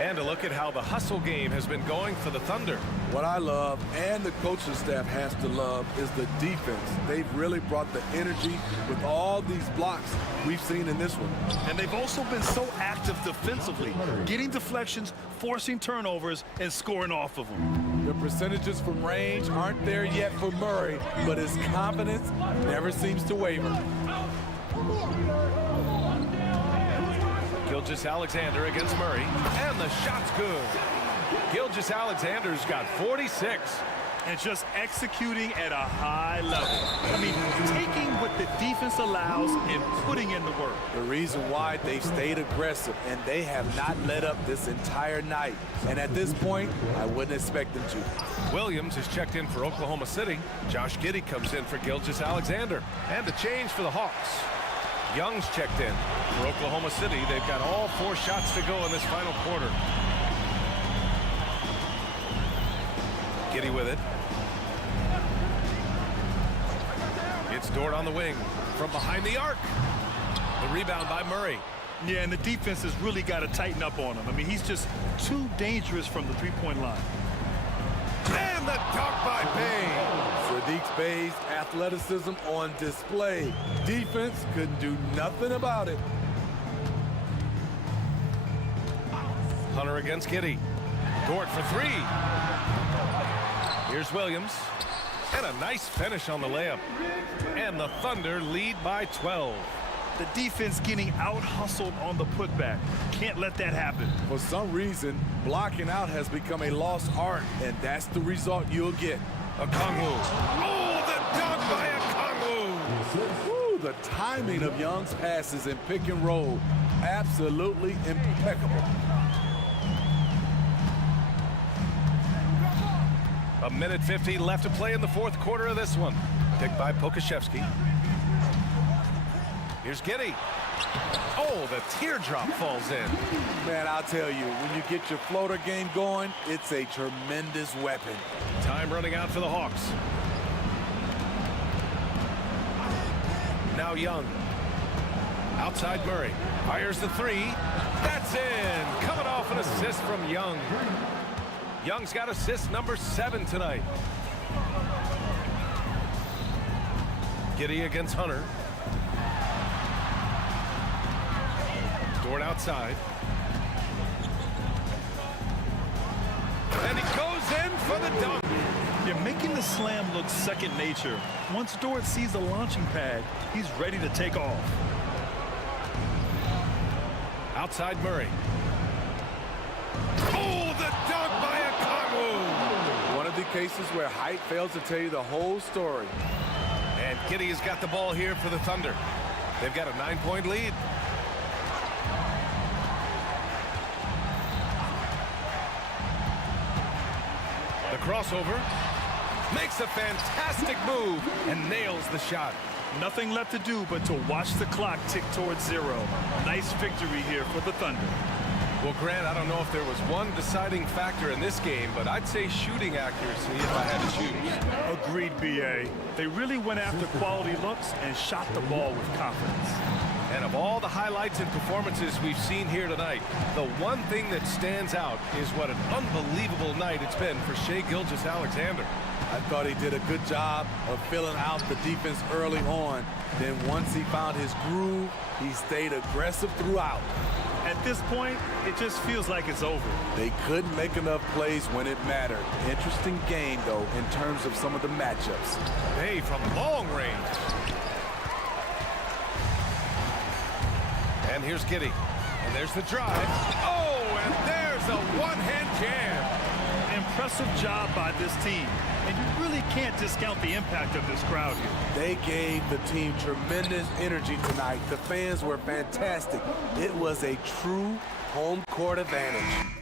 And a look at how the hustle game has been going for the Thunder. What I love, and the coaching staff has to love, is the defense. They've really brought the energy with all these blocks we've seen in this one. And they've also been so active defensively, getting deflections, forcing turnovers, and scoring off of them. The percentages from range aren't there yet for Murray, but his confidence never seems to waver. Gilgeous-Alexander against Murray, and the shot's good. Gilgeous-Alexander's got 46. And just executing at a high level. I mean, taking what the defense allows and putting in the work. The reason why they've stayed aggressive, and they have not let up this entire night. And at this point, I wouldn't expect them to. Williams is checked in for Oklahoma City. Josh Giddey comes in for Gilgeous-Alexander. And a change for the Hawks. Young's checked in for Oklahoma City. They've got all 4 shots to go in this final quarter. Giddey with it. It's Dort on the wing from behind the arc. The rebound by Murray. Yeah, and the defense has really got to tighten up on him. I mean, he's just too dangerous from the 3-point line. And the dunk by Bey. Sadiq Bey's athleticism on display. Defense couldn't do nothing about it. Hunter against Giddey. Dort for 3. Here's Williams. And a nice finish on the layup. And the Thunder lead by 12. The defense getting out-hustled on the putback. Can't let that happen. For some reason, blocking out has become a lost art, and that's the result you'll get. Okongwu. Oh, the dunk by Okongwu. Woo, the timing of Young's passes in pick and roll, absolutely impeccable. A minute 50 left to play in the fourth quarter of this one. Picked by Pokuševski. Here's Giddey. Oh, the teardrop falls in. Man, I'll tell you, when you get your floater game going, it's a tremendous weapon. Time running out for the Hawks. Now Young. Outside Murray. Fires the 3. That's in. Coming off an assist from Young. Young's got assist number 7 tonight. Giddey against Hunter. Dort outside. And he goes in for the dunk. You're making the slam look second nature. Once Dort sees the launching pad, he's ready to take off. Outside Murray. Oh, the dunk by Okongwu. One of the cases where height fails to tell you the whole story. And Giddey has got the ball here for the Thunder. They've got a 9-point lead. The crossover. Makes a fantastic move and nails the shot. Nothing left to do but to watch the clock tick towards 0. Nice victory here for the Thunder. Well, Grant, I don't know if there was one deciding factor in this game, but I'd say shooting accuracy if I had to choose. Agreed, B.A. They really went after quality looks and shot the ball with confidence. And of all the highlights and performances we've seen here tonight, the one thing that stands out is what an unbelievable night it's been for Shai Gilgeous-Alexander. I thought he did a good job of filling out the defense early on. Then once he found his groove, he stayed aggressive throughout. At this point, it just feels like it's over. They couldn't make enough plays when it mattered. Interesting game, though, in terms of some of the matchups. Hey, from long range. And here's Giddey. And there's the drive. Oh, and there's a one-hand jam. Impressive job by this team. And you really can't discount the impact of this crowd here. They gave the team tremendous energy tonight. The fans were fantastic. It was a true home court advantage.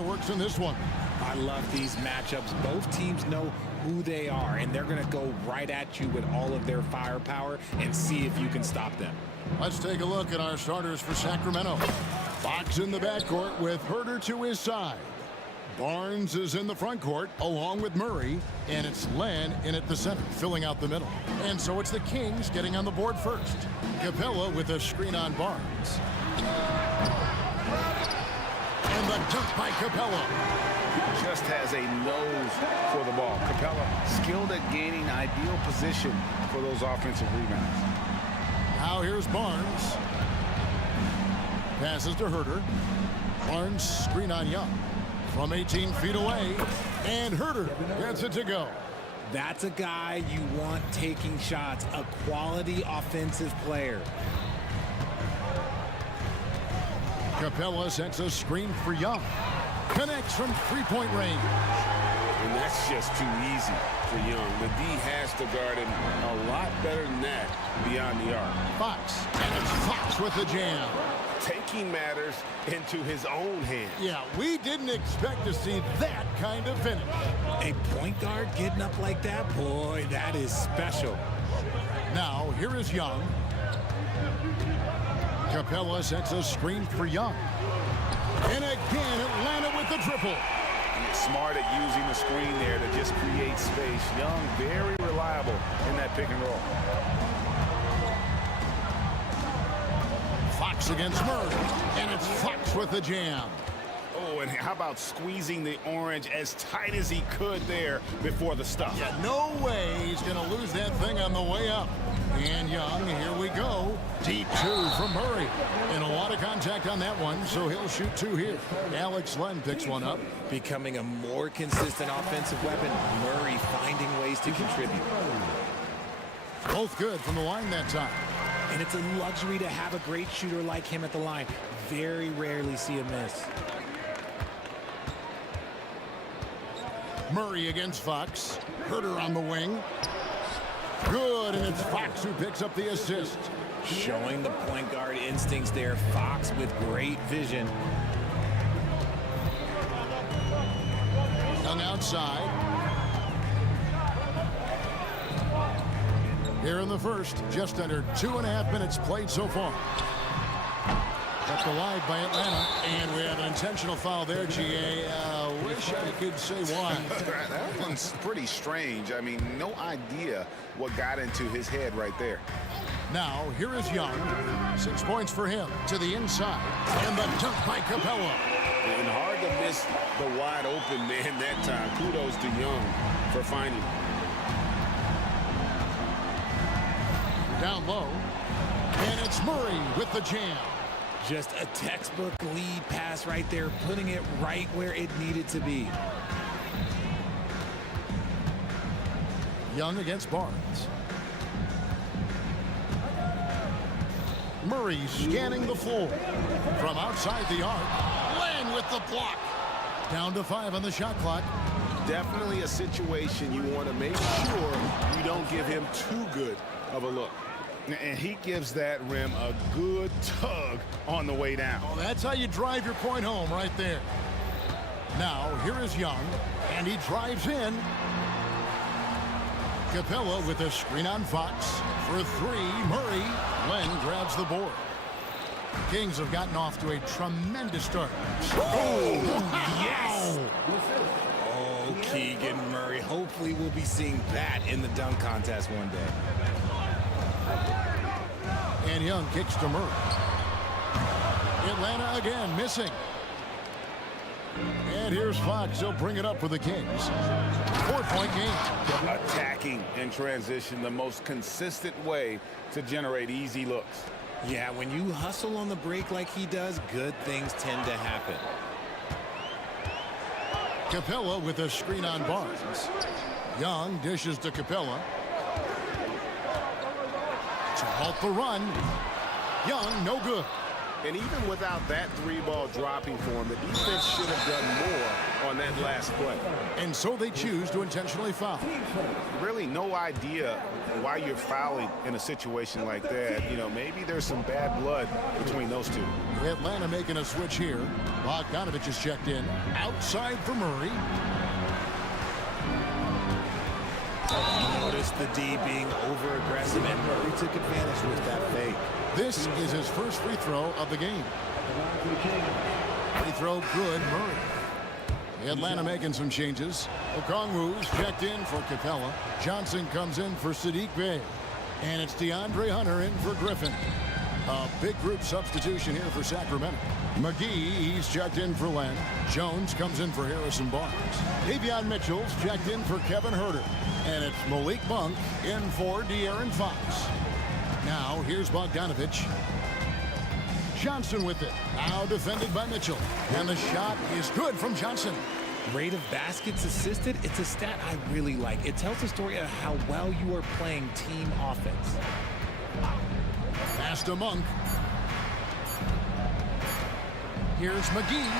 fireworks in this one. I love these matchups. Both teams know who they are, and they're going to go right at you with all of their firepower and see if you can stop them. Let's take a look at our starters for Sacramento. Fox in the backcourt with Herter to his side. Barnes is in the front court along with Murray, and it's Len in at the center, filling out the middle. And so it's the Kings getting on the board first. Capella with a screen on Barnes. And the dunk by Capella. Just has a nose for the ball. Capella skilled at gaining ideal position for those offensive rebounds. Now here's Barnes. Passes to Herter. Barnes screen on Young. From 18 feet away, and Herter gets it to go. That's a guy you want taking shots, a quality offensive player. Capella sets a screen for Young. Connects from three-point range. And that's just too easy for Young. The D has to guard him a lot better than that beyond the arc. Fox, and it's Fox with the jam. Taking matters into his own hands. Yeah, we didn't expect to see that kind of finish. A point guard getting up like that, boy, that is special. Now, here is Young. Capella sets a screen for Young. And again, Atlanta with the triple. Smart at using the screen there to just create space. Young, very reliable in that pick and roll. Fox against Murray, and it's Fox with the jam. Oh, and how about squeezing the orange as tight as he could there before the stop? Yeah, no way he's going to lose that thing on the way up. And Young, here we go. Deep two from Murray. And a lot of contact on that one, so he'll shoot two here. Alex Len picks one up. Becoming a more consistent offensive weapon, Murray finding ways to contribute. Both good from the line that time. And it's a luxury to have a great shooter like him at the line. Very rarely see a miss. Murray against Fox. Herter on the wing. Good, and it's Fox who picks up the assist. Showing the point guard instincts there. Fox with great vision. Young outside. Here in the first, just under 2.5 minutes played so far. Kept alive by Atlanta, and we have an intentional foul there, GA. Wish I could say why. That one's pretty strange. I mean, no idea what got into his head right there. Now, here is Young. 6 points for him to the inside. And the dunk by Capella. And hard to miss the wide open man that time. Kudos to Young for finding him. Down low. And it's Murray with the jam. Just a textbook lead pass right there, putting it right where it needed to be. Young against Barnes. Murray scanning the floor. From outside the arc. Len with the block. Down to 5 on the shot clock. Definitely a situation you want to make sure you don't give him too good of a look. And he gives that rim a good tug on the way down. Oh, that's how you drive your point home right there. Now, here is Young, and he drives in. Capella with a screen on Fox. For 3, Murray. Len grabs the board. Kings have gotten off to a tremendous start. Oh, yes! Oh, Keegan Murray. Hopefully we'll be seeing that in the dunk contest one day. And Young kicks to Murray. Atlanta again missing. And here's Fox. He'll bring it up for the Kings. 4-point game. Attacking in transition, the most consistent way to generate easy looks. Yeah, when you hustle on the break like he does, good things tend to happen. Capella with a screen on Barnes. Young dishes to Capella. To halt the run. Young, no good. And even without that three-ball dropping for him, the defense should have done more on that last play. And so they choose to intentionally foul. Really no idea why you're fouling in a situation like that. You know, maybe there's some bad blood between those two. Atlanta making a switch here. Bogdanovich is checked in. Outside for Murray. Notice the D being over-aggressive, and Murray took advantage with that fake. This is his first free throw of the game. Free throw good, Murray. Atlanta making some changes. Okongwu's checked in for Capella. Johnson comes in for Sadiq Bey. And it's DeAndre Hunter in for Griffin. A big group substitution here for Sacramento. McGee, he's checked in for Len. Jones comes in for Harrison Barnes. Davion Mitchell's checked in for Kevin Huerter. And it's Malik Monk in for De'Aaron Fox. Now, here's Bogdanovich. Johnson with it. Now defended by Mitchell. And the shot is good from Johnson. Rate of baskets assisted, it's a stat I really like. It tells the story of how well you are playing team offense. Pass to Monk. Here's McGee.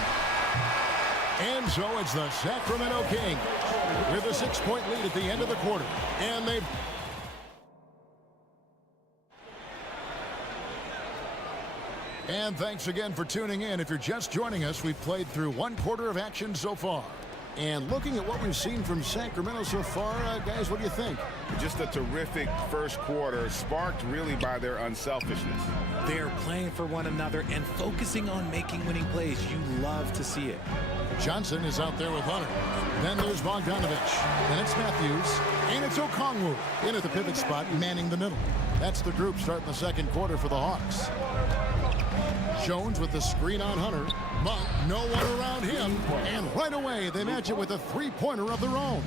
And so it's the Sacramento Kings with a 6-point lead at the end of the quarter. And they've... And thanks again for tuning in. If you're just joining us, we've played through one quarter of action so far. And looking at what we've seen from Sacramento so far, guys, what do you think? Just a terrific first quarter, sparked really by their unselfishness. They're playing for one another and focusing on making winning plays. You love to see it. Johnson is out there with Hunter. Then there's Bogdanovich. Then it's Matthews. And it's Okongwu in at the pivot spot, manning the middle. That's the group starting the second quarter for the Hawks. Jones with the screen on Hunter. Monk, no one around him. And right away, they match it with a three-pointer of their own.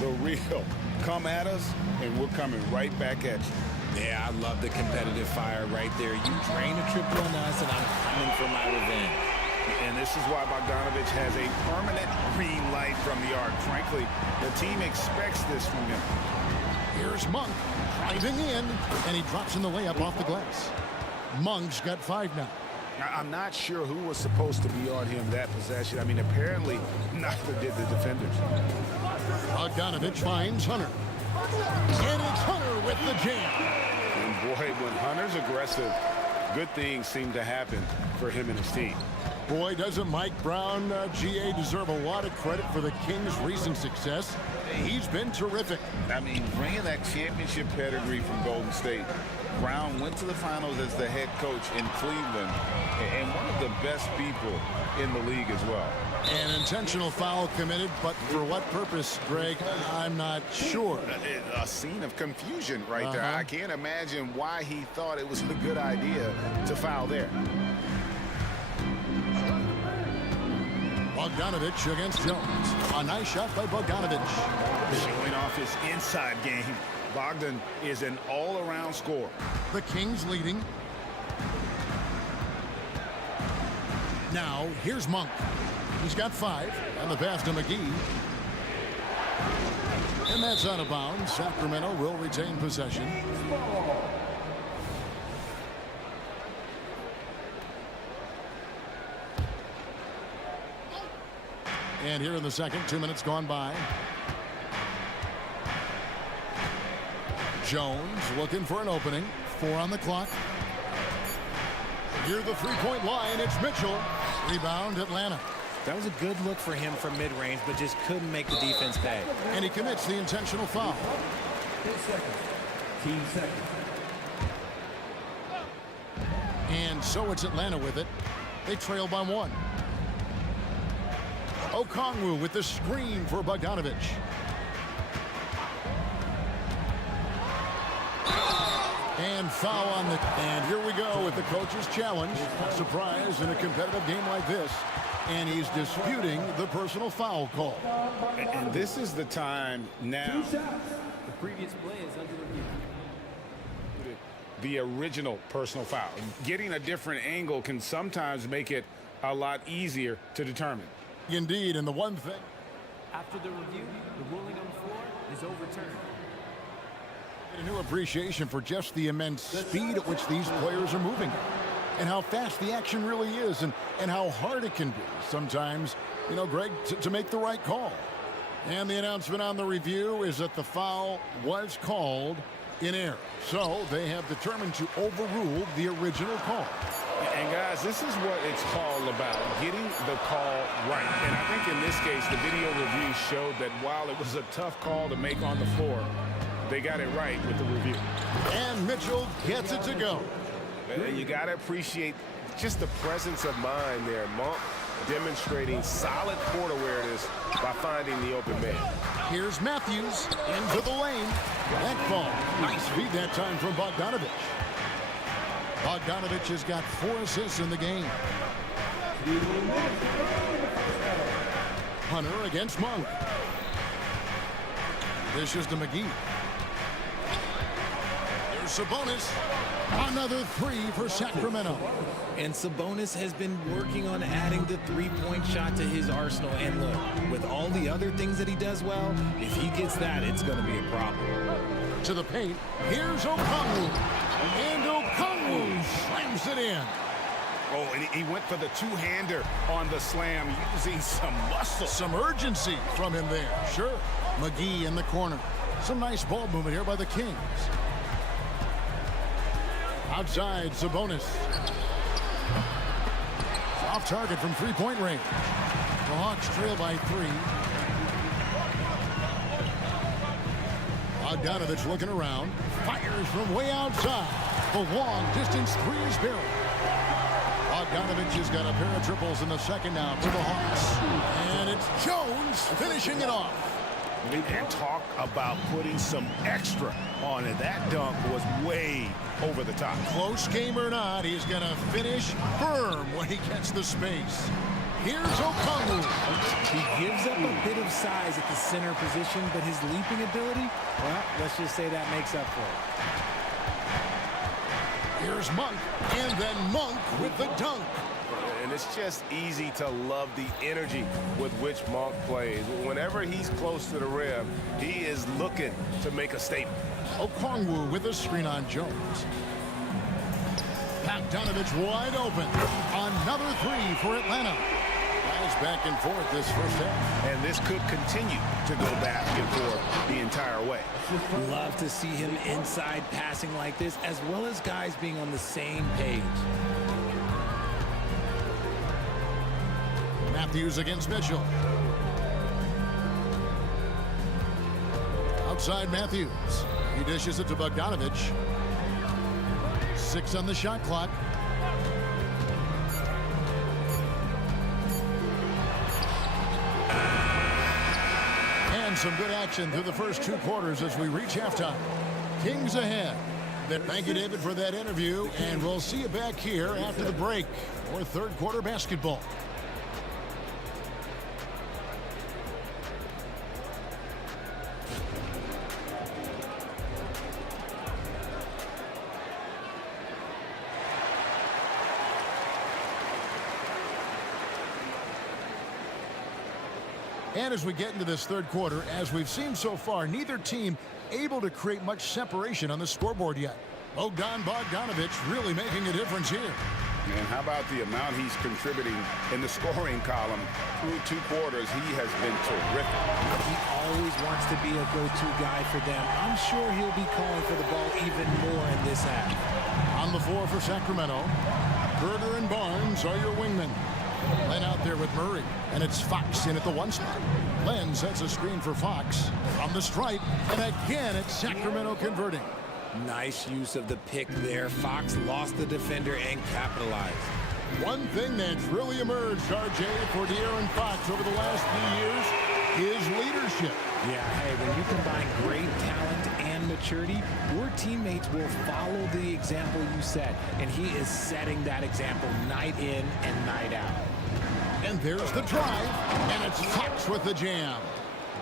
The real. Come at us, and we're coming right back at you. Yeah, I love the competitive fire right there. You drain a triple on us, and I'm coming for my revenge. And this is why Bogdanovich has a permanent green light from the arc. Frankly, the team expects this from him. Here's Monk driving in, and he drops in the layup off the glass. Monk's got 5 now. I'm not sure who was supposed to be on him that possession. I mean, apparently neither did the defenders. Bogdanovich finds Hunter. And it's Hunter with the jam. And boy, when Hunter's aggressive, good things seem to happen for him and his team. Boy, doesn't Mike Brown, GA, deserve a lot of credit for the Kings' recent success. He's been terrific. I mean, bringing that championship pedigree from Golden State, Brown went to the finals as the head coach in Cleveland and one of the best people in the league as well. An intentional foul committed, but for what purpose, Greg, I'm not sure. A scene of confusion right there. I can't imagine why he thought it was a good idea to foul there. Bogdanovich against Jones. A nice shot by Bogdanovich. Showing off his inside game. Bogdan is an all-around scorer. The Kings leading. Now, here's Monk. He's got 5, and the pass to McGee. And that's out of bounds. Sacramento will retain possession. And here in the second, 2 minutes gone by. Jones looking for an opening. 4 on the clock. Near the three-point line, it's Mitchell. Rebound, Atlanta. That was a good look for him from mid-range, but just couldn't make the defense pay. And he commits the intentional foul. 10 seconds. Team second. And so it's Atlanta with it. They trail by 1. Okongwu with the screen for Bogdanovich. And foul on the... And here we go with the coach's challenge. Surprise in a competitive game like this. And he's disputing the personal foul call. And this is the time now. The previous play is under review. The original personal foul. Getting a different angle can sometimes make it a lot easier to determine. Indeed, and the one thing... After the review, the ruling on the floor is overturned. A new appreciation for just the immense speed at which these players are moving. and how fast the action really is and how hard it can be sometimes, you know, Greg, to make the right call. And the announcement on the review is that the foul was called in error. So they have determined to overrule the original call. And guys, this is what it's all about, getting the call right. And I think in this case, the video review showed that while it was a tough call to make on the floor, they got it right with the review. And Mitchell gets it to go. And you got to appreciate just the presence of mind there. Monk demonstrating solid court awareness by finding the open man. Here's Matthews into the lane. That ball. Nice feed that time from Bogdanovich. Bogdanovich has got 4 assists in the game. Hunter against Monk. This is to McGee. There's Sabonis. Another 3 for Sacramento. And Sabonis has been working on adding the three-point shot to his arsenal. And look, with all the other things that he does well, if he gets that, it's going to be a problem. To the paint. Here's Okongwu. And Okongwu slams it in. Oh, and he went for the two-hander on the slam, using some muscle. Some urgency from him there. Sure. McGee in the corner. Some nice ball movement here by the Kings. Outside, Sabonis. Off target from three-point range. The Hawks trail by 3. Bogdanovich looking around. Fires from way outside. The long-distance 3 is barreled. Bogdanovich has got a pair of triples in the second now for the Hawks. And it's Jones finishing it off. And talk about putting some extra on it. That dunk was way over the top. Close game or not, he's going to finish firm when he gets the space. Here's Okongwu. He gives up a bit of size at the center position, but his leaping ability, well, let's just say that makes up for it. Here's Monk, and then Monk with the dunk. And it's just easy to love the energy with which Monk plays. Whenever he's close to the rim, he is looking to make a statement. Okongwu with a screen on Jones. Bogdanovich wide open. Another 3 for Atlanta. Guys back and forth this first half. And this could continue to go back and forth the entire way. Love to see him inside passing like this, as well as guys being on the same page. Matthews against Mitchell. Outside Matthews. He dishes it to Bogdanovich. 6 on the shot clock. And some good action through the first 2 quarters as we reach halftime. Kings ahead. Thank you, David, for that interview, and we'll see you back here after the break for third quarter basketball. And as we get into this third quarter, as we've seen so far, neither team able to create much separation on the scoreboard yet. Bogdanovich really making a difference here. And how about the amount he's contributing in the scoring column through 2 quarters? He has been terrific. He always wants to be a go-to guy for them. I'm sure he'll be calling for the ball even more in this half. On the floor for Sacramento, Berger and Barnes are your wingmen. Len out there with Murray, and it's Fox in at the 1 spot. Len sets a screen for Fox from the stripe, and again it's Sacramento converting. Nice use of the pick there. Fox lost the defender and capitalized. One thing that's really emerged, RJ, for De'Aaron Fox over the last few years is leadership. Yeah, hey, when you combine great talent and maturity, your teammates will follow the example you set, and he is setting that example night in and night out. And there's the drive, and it's Fox with the jam.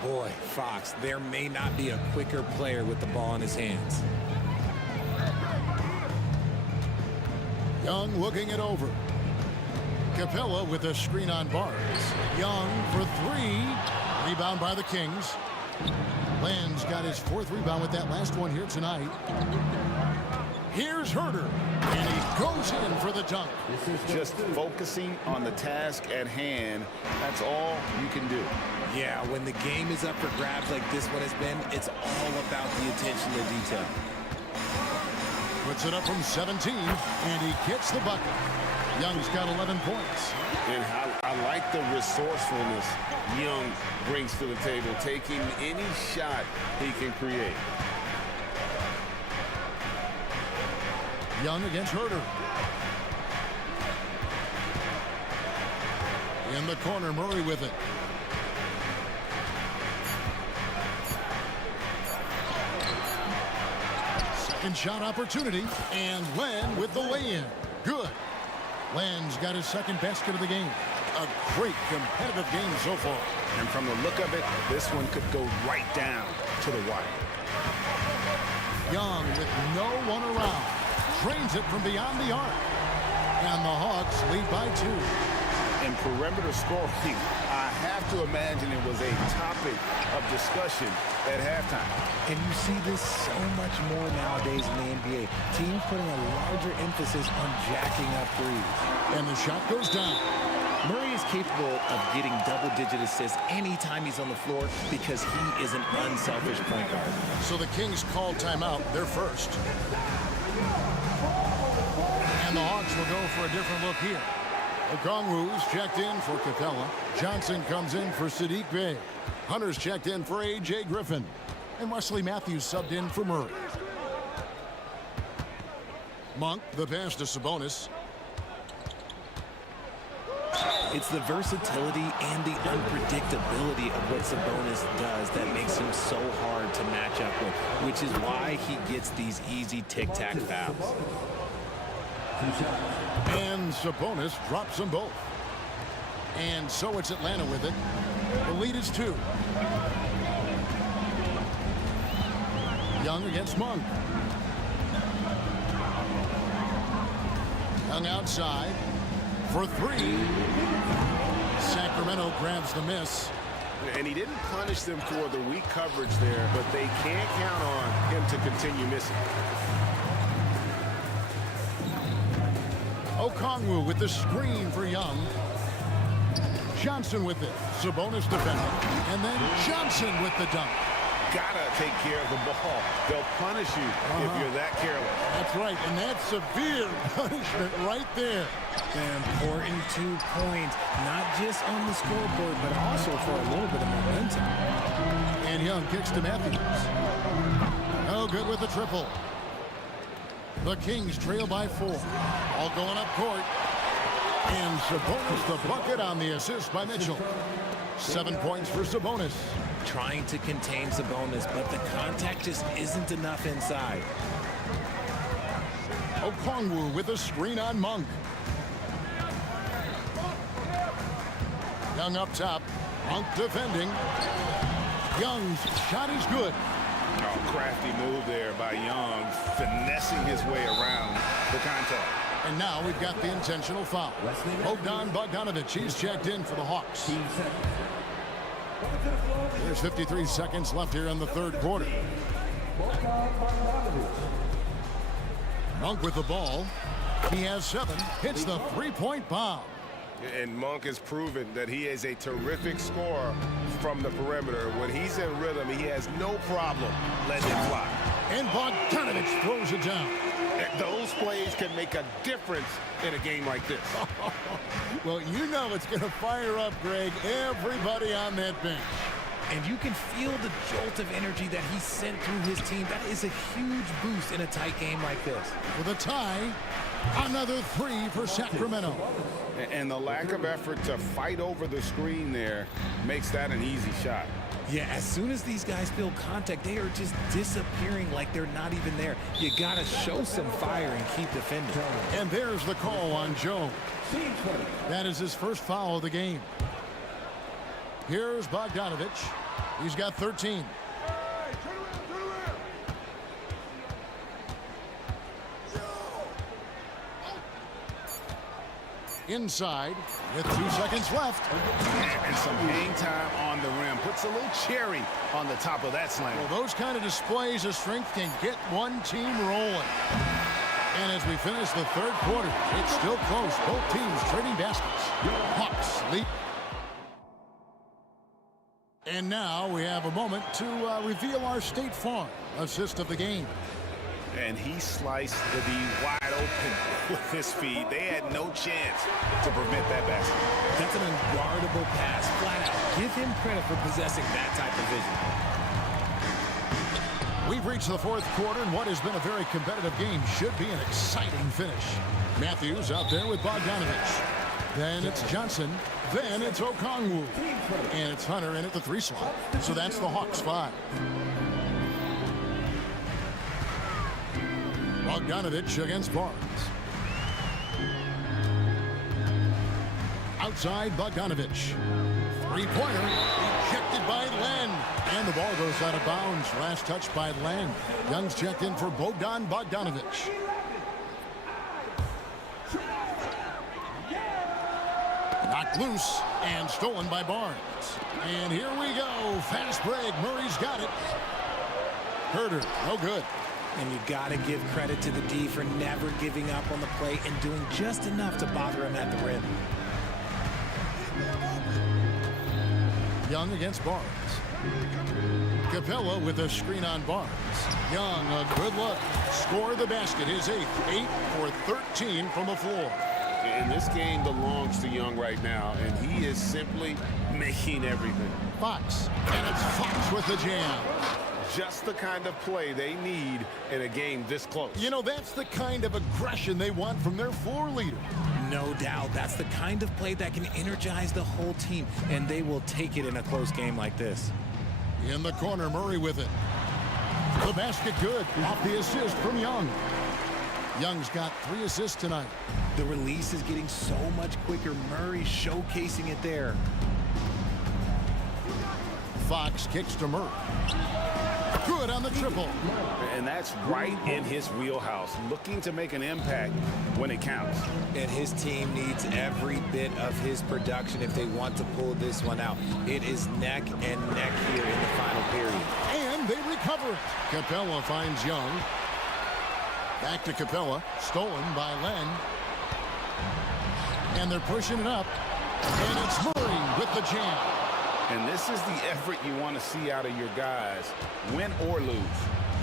Boy, Fox, there may not be a quicker player with the ball in his hands. Young looking it over. Capella with a screen on Barnes. Young for 3. Rebound by the Kings. Len's got his 4th rebound with that last one here tonight. Here's Herder, and he goes in for the dunk. Just focusing on the task at hand, that's all you can do. Yeah, when the game is up for grabs like this one has been, it's all about the attention to detail. Puts it up from 17, and he gets the bucket. Young's got 11 points. And I like the resourcefulness Young brings to the table, taking any shot he can create. Young against Herder. In the corner, Murray with it. Second shot opportunity, and Len with the lay-in. Good. Len's got his second basket of the game. A great competitive game so far. And from the look of it, this one could go right down to the wire. Young with no one around. Drains it from beyond the arc. And the Hawks lead by 2. In perimeter scoring, I have to imagine it was a topic of discussion at halftime. And you see this so much more nowadays in the NBA. Teams putting a larger emphasis on jacking up threes. And the shot goes down. Murray is capable of getting double-digit assists anytime he's on the floor because he is an unselfish point guard. So the Kings call timeout. They're first. And the Hawks will go for a different look here. Okongwu's checked in for Capella. Johnson comes in for Sadiq Bey. Hunter's checked in for A.J. Griffin. And Wesley Matthews subbed in for Murray. Monk, the pass to Sabonis. It's the versatility and the unpredictability of what Sabonis does that makes him so hard to match up with, which is why he gets these easy tic-tac fouls. And Sabonis drops them both. And so it's Atlanta with it. The lead is 2. Young against Monk. Young outside for 3. Sacramento grabs the miss. And he didn't punish them for the weak coverage there, but they can't count on him to continue missing. Okongwu with the screen for Young. Johnson with it. Sabonis defending. And then Johnson with the dunk. Gotta take care of the ball. They'll punish you if you're that careless. That's right, and that's severe punishment right there. An important 2 points, not just on the scoreboard, but also for a little bit of momentum. And Young kicks to Matthews. No good with the triple. The Kings trail by 4. All going up court. And Sabonis the bucket on the assist by Mitchell. 7 points for Sabonis. Trying to contain Sabonis, but the contact just isn't enough inside. Okongwu with a screen on Monk. Young up top. Monk defending. Young's shot is good. Oh, crafty move there by Young, finessing his way around the contact. And now we've got the intentional foul. Bogdan Bogdanovic, he's checked in for the Hawks. There's 53 seconds left here in the third quarter. Monk with the ball. He has 7. Hits the three-point bomb. And Monk has proven that he is a terrific scorer from the perimeter. When he's in rhythm, he has no problem letting it fly. And Bogdanovic throws it down. Those plays can make a difference in a game like this. Well, you know it's going to fire up, Greg, everybody on that bench. And you can feel the jolt of energy that he sent through his team. That is a huge boost in a tight game like this. For the tie, another 3 for Sacramento. And the lack of effort to fight over the screen there makes that an easy shot. Yeah, as soon as these guys feel contact, they are just disappearing like they're not even there. You got to show some fire and keep defending. And there's the call on Jones. That is his first foul of the game. Here's Bogdanovic. He's got 13. Inside with 2 seconds left. And some hang time on the rim. Puts a little cherry on the top of that slam. Well, those kind of displays of strength can get one team rolling. And as we finish the third quarter, it's still close. Both teams trading baskets. Hawks lead. And now we have a moment to reveal our State Farm assist of the game. And he sliced the D wide open with his feet. They had no chance to prevent that basket. That's an unguardable pass, flat out. Give him credit for possessing that type of vision. We've reached the fourth quarter, and what has been a very competitive game should be an exciting finish. Matthews out there with Bogdanovich. Then it's Johnson. Then it's Okongwu. And it's Hunter in at the 3 slot. So that's the Hawks 5. Bogdanovich against Barnes. Outside Bogdanovich. Three-pointer ejected by Len. And the ball goes out of bounds. Last touch by Len. Young's checked in for Bogdanovich. Knocked loose and stolen by Barnes. And here we go. Fast break. Murray's got it. Herder, no good. And you got to give credit to the D for never giving up on the play and doing just enough to bother him at the rim. Young against Barnes. Capella with a screen on Barnes. Young, a good look. Score the basket, his 8th. 8 for 13 from the floor. And this game belongs to Young right now, and he is simply making everything. Fox, and it's Fox with the jam. Just the kind of play they need in a game this close. You know, that's the kind of aggression they want from their floor leader. No doubt. That's the kind of play that can energize the whole team, and they will take it in a close game like this. In the corner, Murray with it. The basket good. Off the assist from Young. Young's got 3 assists tonight. The release is getting so much quicker. Murray showcasing it there. Fox kicks to Murray. Good on the triple. And that's right in his wheelhouse, looking to make an impact when it counts. And his team needs every bit of his production if they want to pull this one out. It is neck and neck here in the final period. And they recover it. Capella finds Young. Back to Capella. Stolen by Len. And they're pushing it up. And it's Murray with the jam. And this is the effort you want to see out of your guys, win or lose.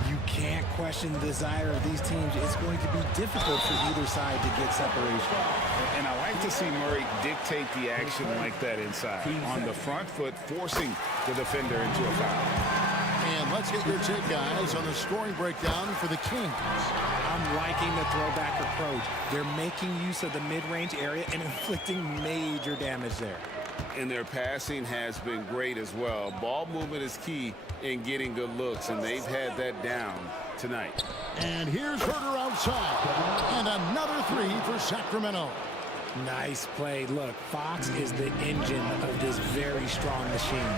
You can't question the desire of these teams. It's going to be difficult for either side to get separation. And I like to see Murray dictate the action like that inside. On the front foot, forcing the defender into a foul. And let's get your take, guys, on the scoring breakdown for the Kings. I'm liking the throwback approach. They're making use of the mid-range area and inflicting major damage there. And their passing has been great as well. Ball movement is key in getting good looks, and they've had that down tonight. And here's Herder outside. And another 3 for Sacramento. Nice play. Look, Fox is the engine of this very strong machine.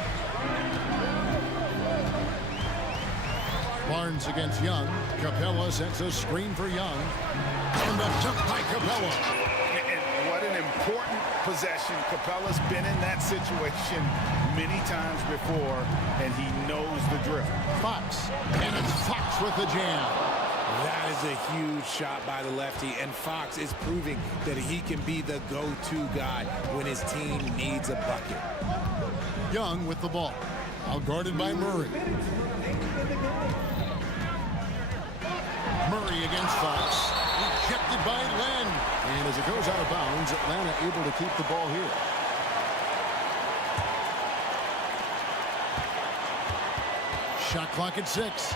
Barnes against Young. Capella sets a screen for Young. And the jump by Capella. And what an important possession. Capella's been in that situation many times before, and he knows the drill. Fox. And it's Fox with the jam. That is a huge shot by the lefty, and Fox is proving that he can be the go-to guy when his team needs a bucket. Young with the ball. Outguarded by Murray. Murray against Fox. Ejected by Len. And as it goes out of bounds, Atlanta able to keep the ball here. Shot clock at 6.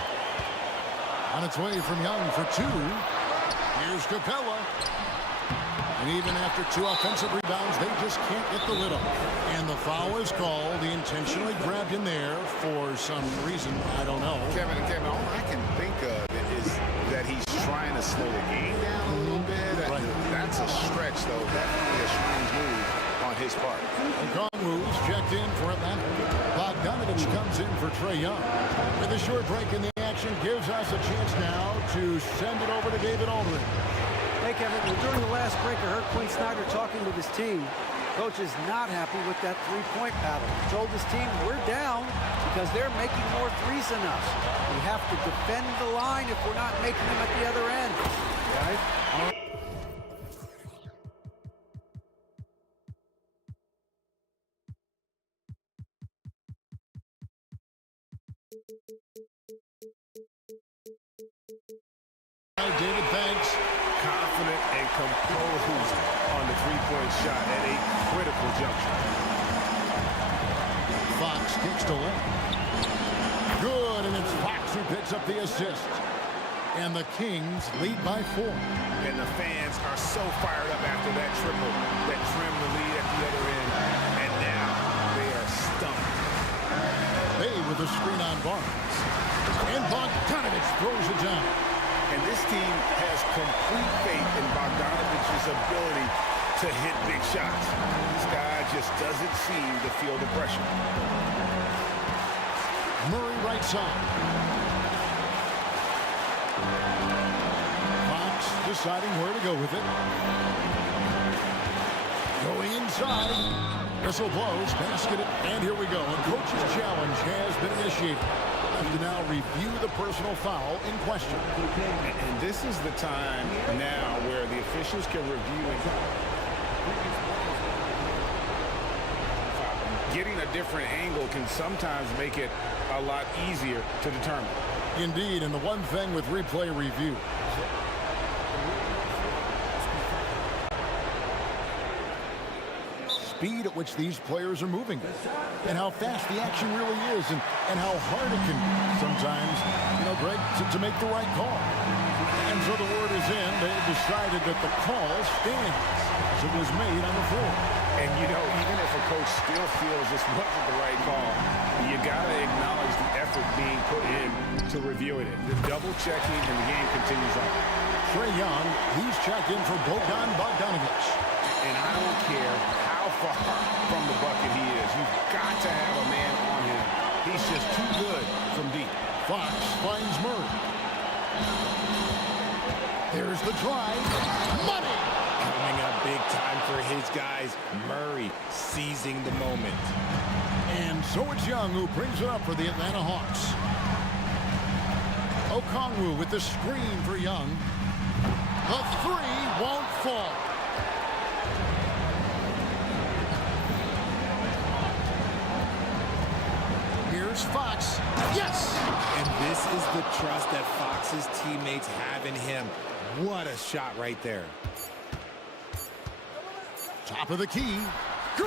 On its way from Young for 2. Here's Capella. And even after 2 offensive rebounds, they just can't get the lid on. And the foul is called. He intentionally grabbed him there for some reason. I don't know. Kevin, all I can think of is that he's trying to slow the game down a little bit. Right. That's a stretch, though. Definitely a strange move on his part. Okongwu's checked in for Atlanta. Bogdanovich comes in for Trae Young. With a short break in the action, gives us a chance now to send it over to David Aldridge. Hey, Kevin, during the last break, I heard Quinn Snyder talking with his team. Coach is not happy with that three-point battle. He told his team, we're down because they're making more threes than us. We have to defend the line if we're not making them at the other end. right? David Banks. Confident and composed on the three-point shot at a critical juncture. Fox kicks to left. Good, and it's Fox who picks up the assist. And the Kings lead by 4. And the fans are so fired up after that triple that trimmed the lead at the other end. And now they are stunned. Bay with a screen on Barnes. And Bogdanovich throws it down. And this team has complete faith in Bogdanovich's ability to hit big shots. This guy just doesn't seem to feel the pressure. Murray right side. Fox deciding where to go with it. Going inside. Whistle blows, basket it, and here we go. A coach's challenge has been initiated. To now review the personal foul in question. And this is the time now where the officials can review and getting a different angle can sometimes make it a lot easier to determine. Indeed, and the one thing with replay review, speed at which these players are moving and how fast the action really is and how hard it can be sometimes, Greg, to make the right call. And so the word is in. They decided that the call stands as it was made on the floor. And, even if a coach still feels this wasn't the right call, you got to acknowledge the effort being put in to reviewing it. The double checking and the game continues on. Trae Young, he's checked in for Bogdanovich. And I don't care how far from the bucket he is. You've got to have a man on him. He's just too good from deep. Fox finds Murray. There's the drive. Money! Coming up big time for his guys. Murray seizing the moment. And so it's Young who brings it up for the Atlanta Hawks. Okongwu with the screen for Young. The three won't fall. Here's Fox. Yes! And this is the trust that Fox's teammates have in him. What a shot right there. Top of the key. Good!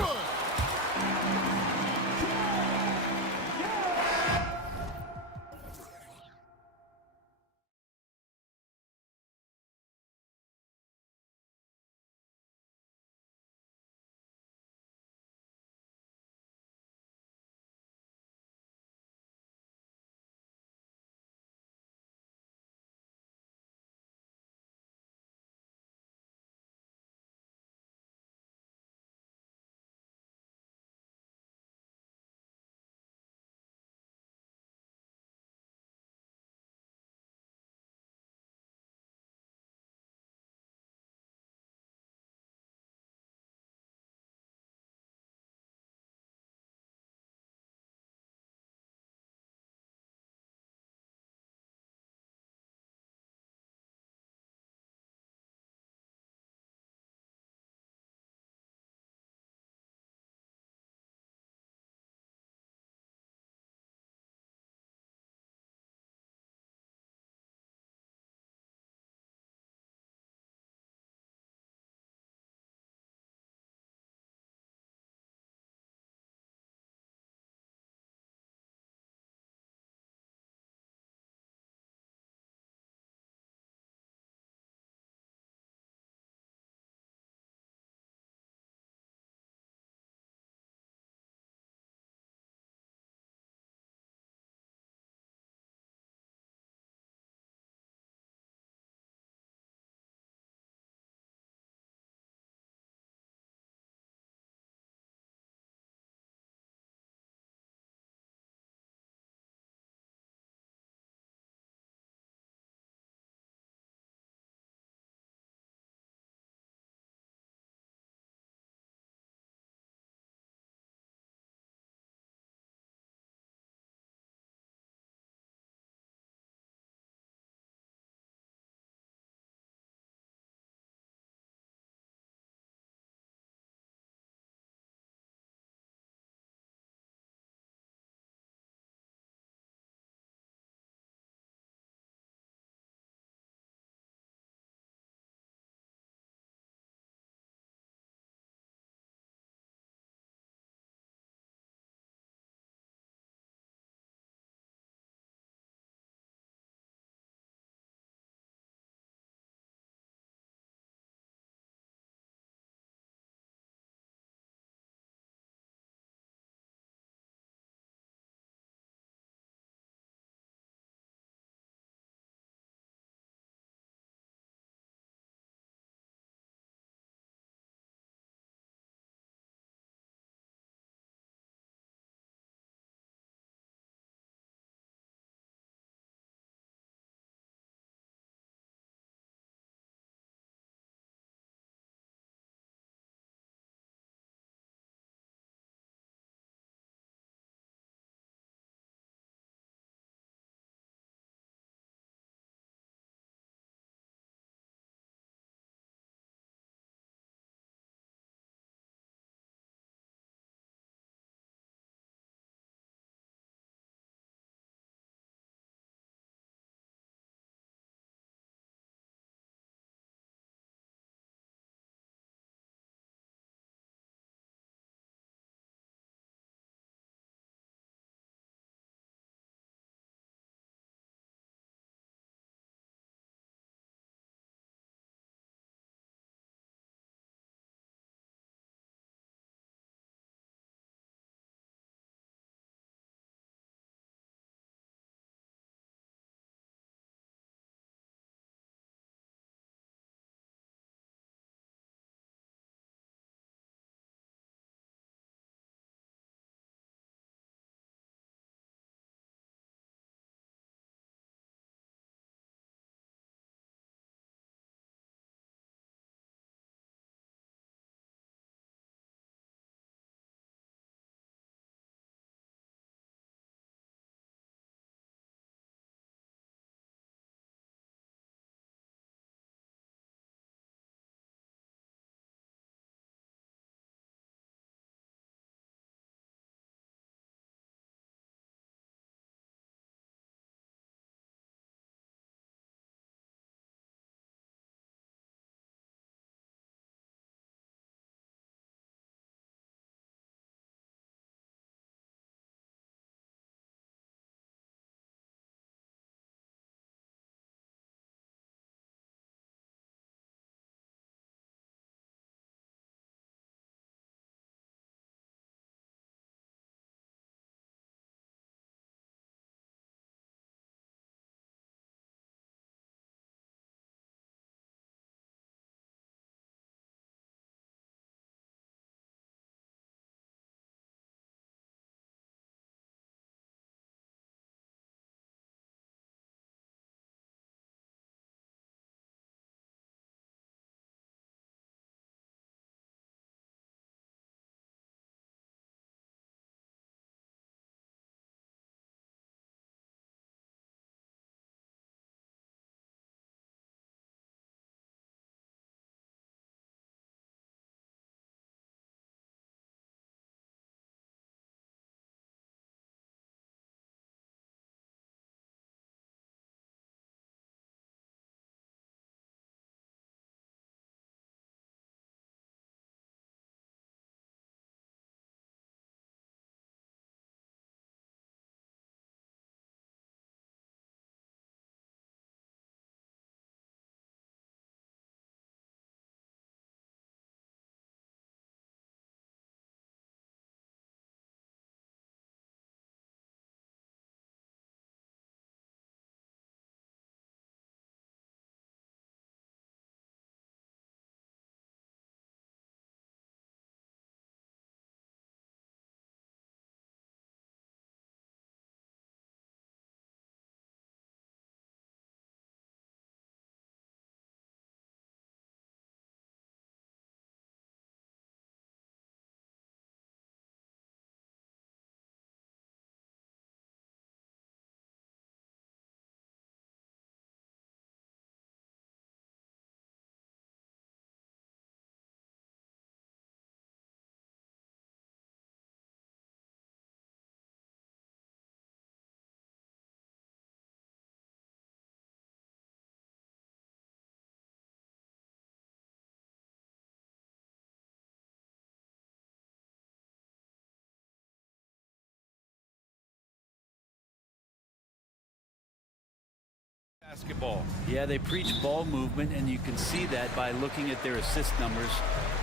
basketball. Yeah, they preach ball movement, and you can see that by looking at their assist numbers.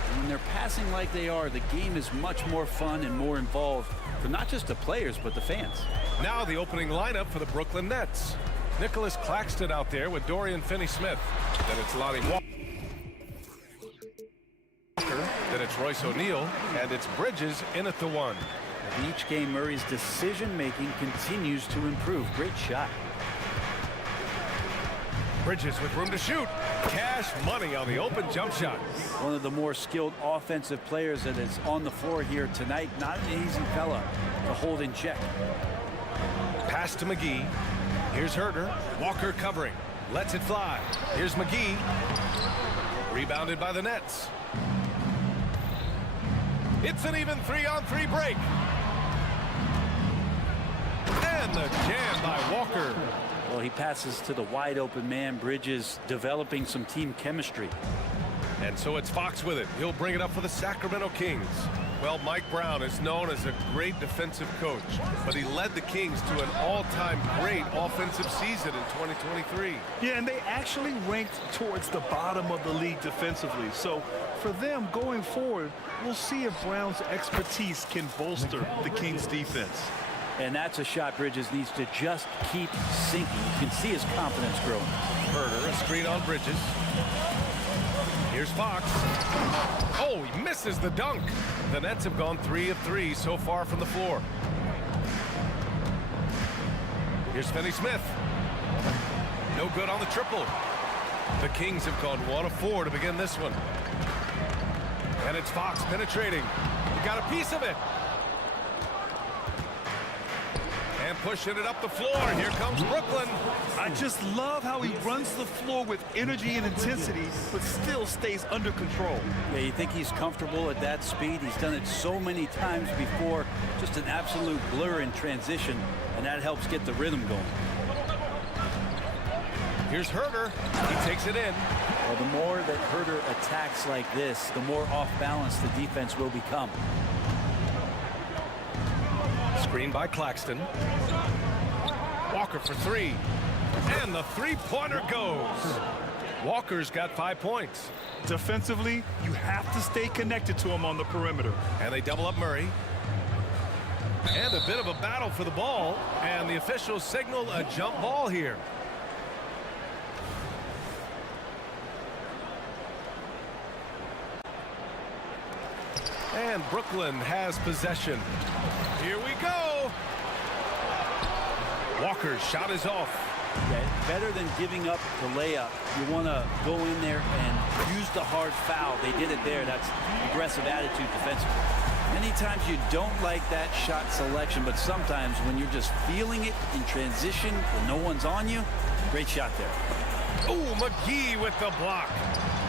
And when they're passing like they are, the game is much more fun and more involved for not just the players, but the fans. Now the opening lineup for the Brooklyn Nets. Nicholas Claxton out there with Dorian Finney-Smith. Then it's Lonnie Walker. Then it's Royce O'Neal, and it's Bridges in at the 1. In each game, Murray's decision-making continues to improve. Great shot. Bridges with room to shoot. Cash money on the open jump shot. One of the more skilled offensive players that is on the floor here tonight. Not an easy fella to hold in check. Pass to McGee. Here's Herter. Walker covering. Lets it fly. Here's McGee. Rebounded by the Nets. It's an even 3-on-3 break. And the jam by Walker. Well, he passes to the wide open man. Bridges developing some team chemistry. And so it's Fox with it. He'll bring it up for the Sacramento Kings. Well, Mike Brown is known as a great defensive coach, but he led the Kings to an all-time great offensive season in 2023. Yeah, and they actually ranked towards the bottom of the league defensively. So for them going forward, we'll see if Brown's expertise can bolster the Kings defense. And that's a shot Bridges needs to just keep sinking. You can see his confidence growing. Herter, a screen on Bridges. Here's Fox. Oh, he misses the dunk. The Nets have gone 3 of 3 so far from the floor. Here's Finney-Smith. No good on the triple. The Kings have gone 1 of 4 to begin this one. And it's Fox penetrating. He got a piece of it. And pushing it up the floor. Here comes Brooklyn. I just love how he runs the floor with energy and intensity, but still stays under control. Yeah, you think he's comfortable at that speed? He's done it so many times before. Just an absolute blur in transition, and that helps get the rhythm going. Here's Herter. He takes it in. Well, the more that Herter attacks like this, the more off balance the defense will become. Screen by Claxton. Walker for 3. And the three-pointer goes. Walker's got 5 points. Defensively, you have to stay connected to him on the perimeter. And they double up Murray. And a bit of a battle for the ball. And the officials signal a jump ball here. And Brooklyn has possession. Here we go. Walker's shot is off. Yeah, better than giving up the layup. You want to go in there and use the hard foul. They did it there. That's aggressive attitude defensively. Many times you don't like that shot selection, but sometimes when you're just feeling it in transition when no one's on you, great shot there. Oh, McGee with the block.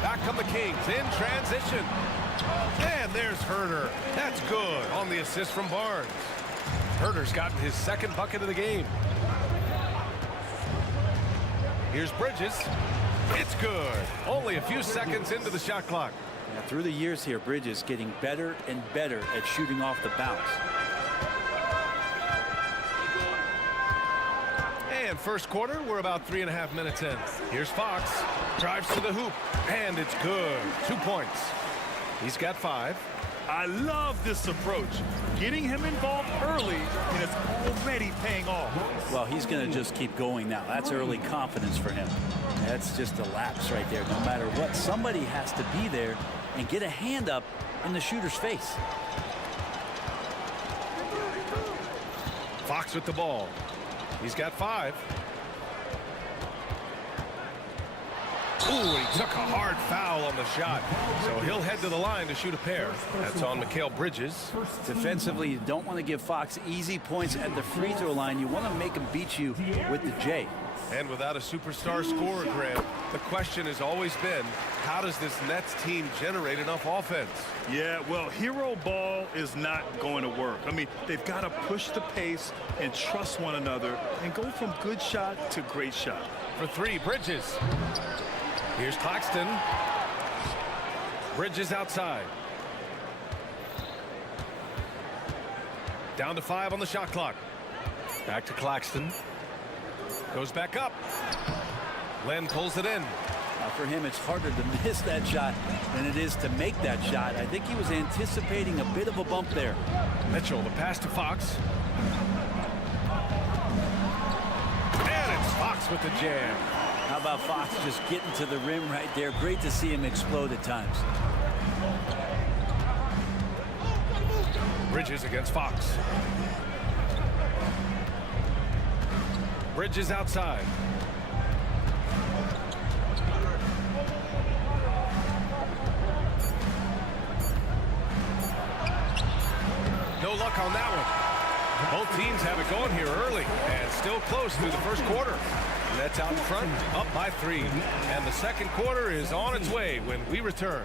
Back come the Kings in transition. And there's Herter. That's good on the assist from Barnes. Herter's gotten his second bucket of the game. Here's Bridges. It's good. Only a few seconds into the shot clock. Yeah, through the years here, Bridges getting better and better at shooting off the bounce. And first quarter, we're about 3.5 minutes in. Here's Fox. Drives to the hoop. And it's good. 2 points. He's got 5. I love this approach. Getting him involved early, and it's already paying off. Well, he's going to just keep going now. That's early confidence for him. That's just a lapse right there. No matter what, somebody has to be there and get a hand up in the shooter's face. Fox with the ball. He's got 5. Ooh, he took a hard foul on the shot. So he'll head to the line to shoot a pair. That's on Mikal Bridges. Defensively, you don't want to give Fox easy points at the free throw line. You want to make him beat you with the J. And without a superstar scorer, Graham, the question has always been, how does this Nets team generate enough offense? Yeah, well, hero ball is not going to work. I mean, they've got to push the pace and trust one another and go from good shot to great shot. For 3, Bridges. Here's Claxton. Bridges outside. Down to 5 on the shot clock. Back to Claxton. Goes back up. Len pulls it in. For him, it's harder to miss that shot than it is to make that shot. I think he was anticipating a bit of a bump there. Mitchell, the pass to Fox. And it's Fox with the jam. How about Fox just getting to the rim right there? Great to see him explode at times. Bridges against Fox. Bridges outside. No luck on that one. Both teams have it going here early and still close through the first quarter. Nets out in front, up by 3. And the second quarter is on its way when we return.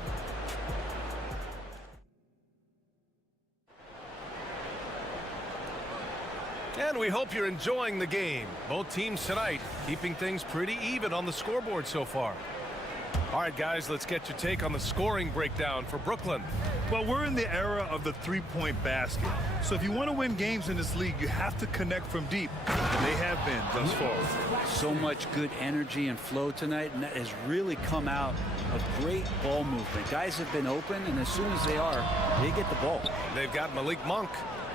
And we hope you're enjoying the game. Both teams tonight keeping things pretty even on the scoreboard so far. All right, guys, let's get your take on the scoring breakdown for Brooklyn. Well, we're in the era of the three-point basket. So if you want to win games in this league, you have to connect from deep. And they have been thus far. So much good energy and flow tonight, and that has really come out of great ball movement. Guys have been open, and as soon as they are, they get the ball. They've got Malik Monk,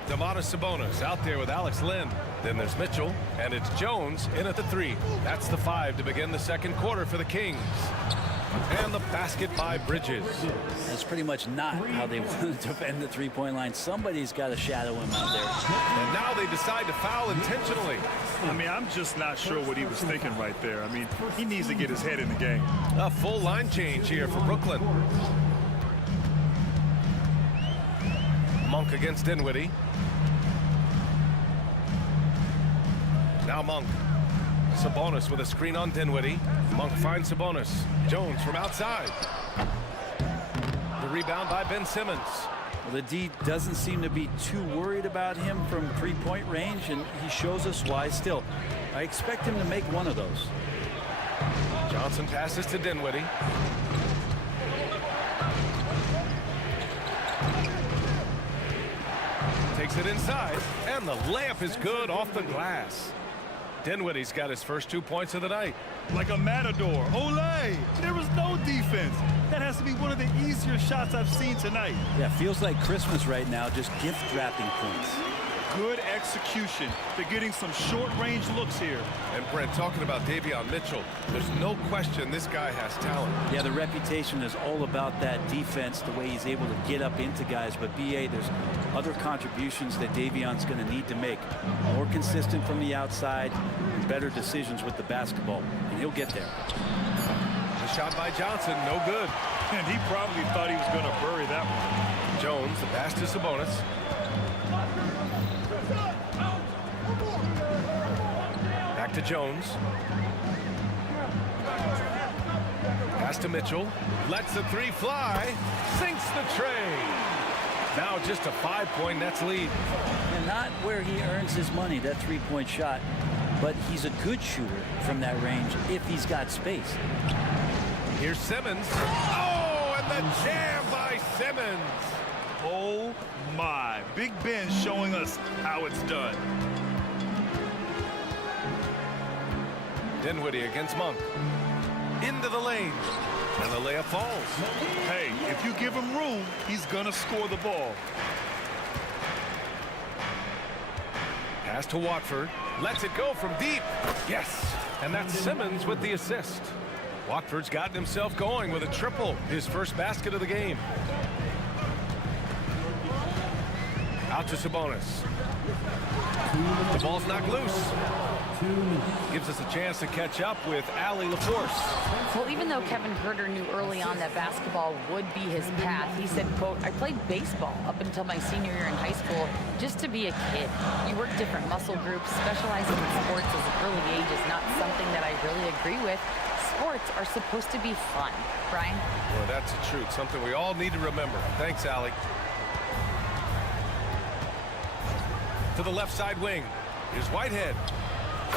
Domantas Sabonis out there with Alex Len. Then there's Mitchell, and it's Jones in at the 3. That's the 5 to begin the second quarter for the Kings. And the basket by Bridges. That's pretty much not how they want to defend the three-point line. Somebody's got to shadow him out there. And now they decide to foul intentionally. I mean, I'm just not sure what he was thinking right there. I mean, he needs to get his head in the game. A full line change here for Brooklyn. Monk against Dinwiddie. Now Monk. Sabonis with a screen on Dinwiddie. Monk finds Sabonis. Jones from outside. The rebound by Ben Simmons. Well, the D doesn't seem to be too worried about him from three-point range, and he shows us why still. I expect him to make one of those. Johnson passes to Dinwiddie. Takes it inside, and the layup is good off the glass. Dinwiddie's got his first 2 points of the night. Like a matador. Olay! There was no defense. That has to be one of the easier shots I've seen tonight. Yeah, feels like Christmas right now, just gift wrapping points. Good execution. They're getting some short-range looks here. And Brent, talking about Davion Mitchell, there's no question this guy has talent. Yeah, the reputation is all about that defense, the way he's able to get up into guys. But BA, there's other contributions that Davion's going to need to make. More consistent from the outside, and better decisions with the basketball. And he'll get there. The shot by Johnson, no good. And he probably thought he was going to bury that one. Jones, the pass to Sabonis. Back to Jones. Pass to Mitchell. Lets the 3 fly. Sinks the tray. Now just a 5-point Nets lead. And not where he earns his money, that three-point shot. But he's a good shooter from that range if he's got space. Here's Simmons. Oh, and the jam by Simmons. Oh, my. Big Ben showing us how it's done. Dinwiddie against Monk. Into the lane. And the layup falls. Hey, if you give him room, he's going to score the ball. Pass to Watford. Lets it go from deep. Yes. And that's Simmons with the assist. Watford's gotten himself going with a triple. His first basket of the game. Out to Sabonis. The ball's knocked loose. Gives us a chance to catch up with Allie LaForce. Well, even though Kevin Herter knew early on that basketball would be his path, he said, quote, I played baseball up until my senior year in high school just to be a kid. You work different muscle groups. Specializing in sports as an early age is not something that I really agree with. Sports are supposed to be fun. Brian? Well, that's the truth. Something we all need to remember. Thanks, Allie. To the left side wing. Here's Whitehead.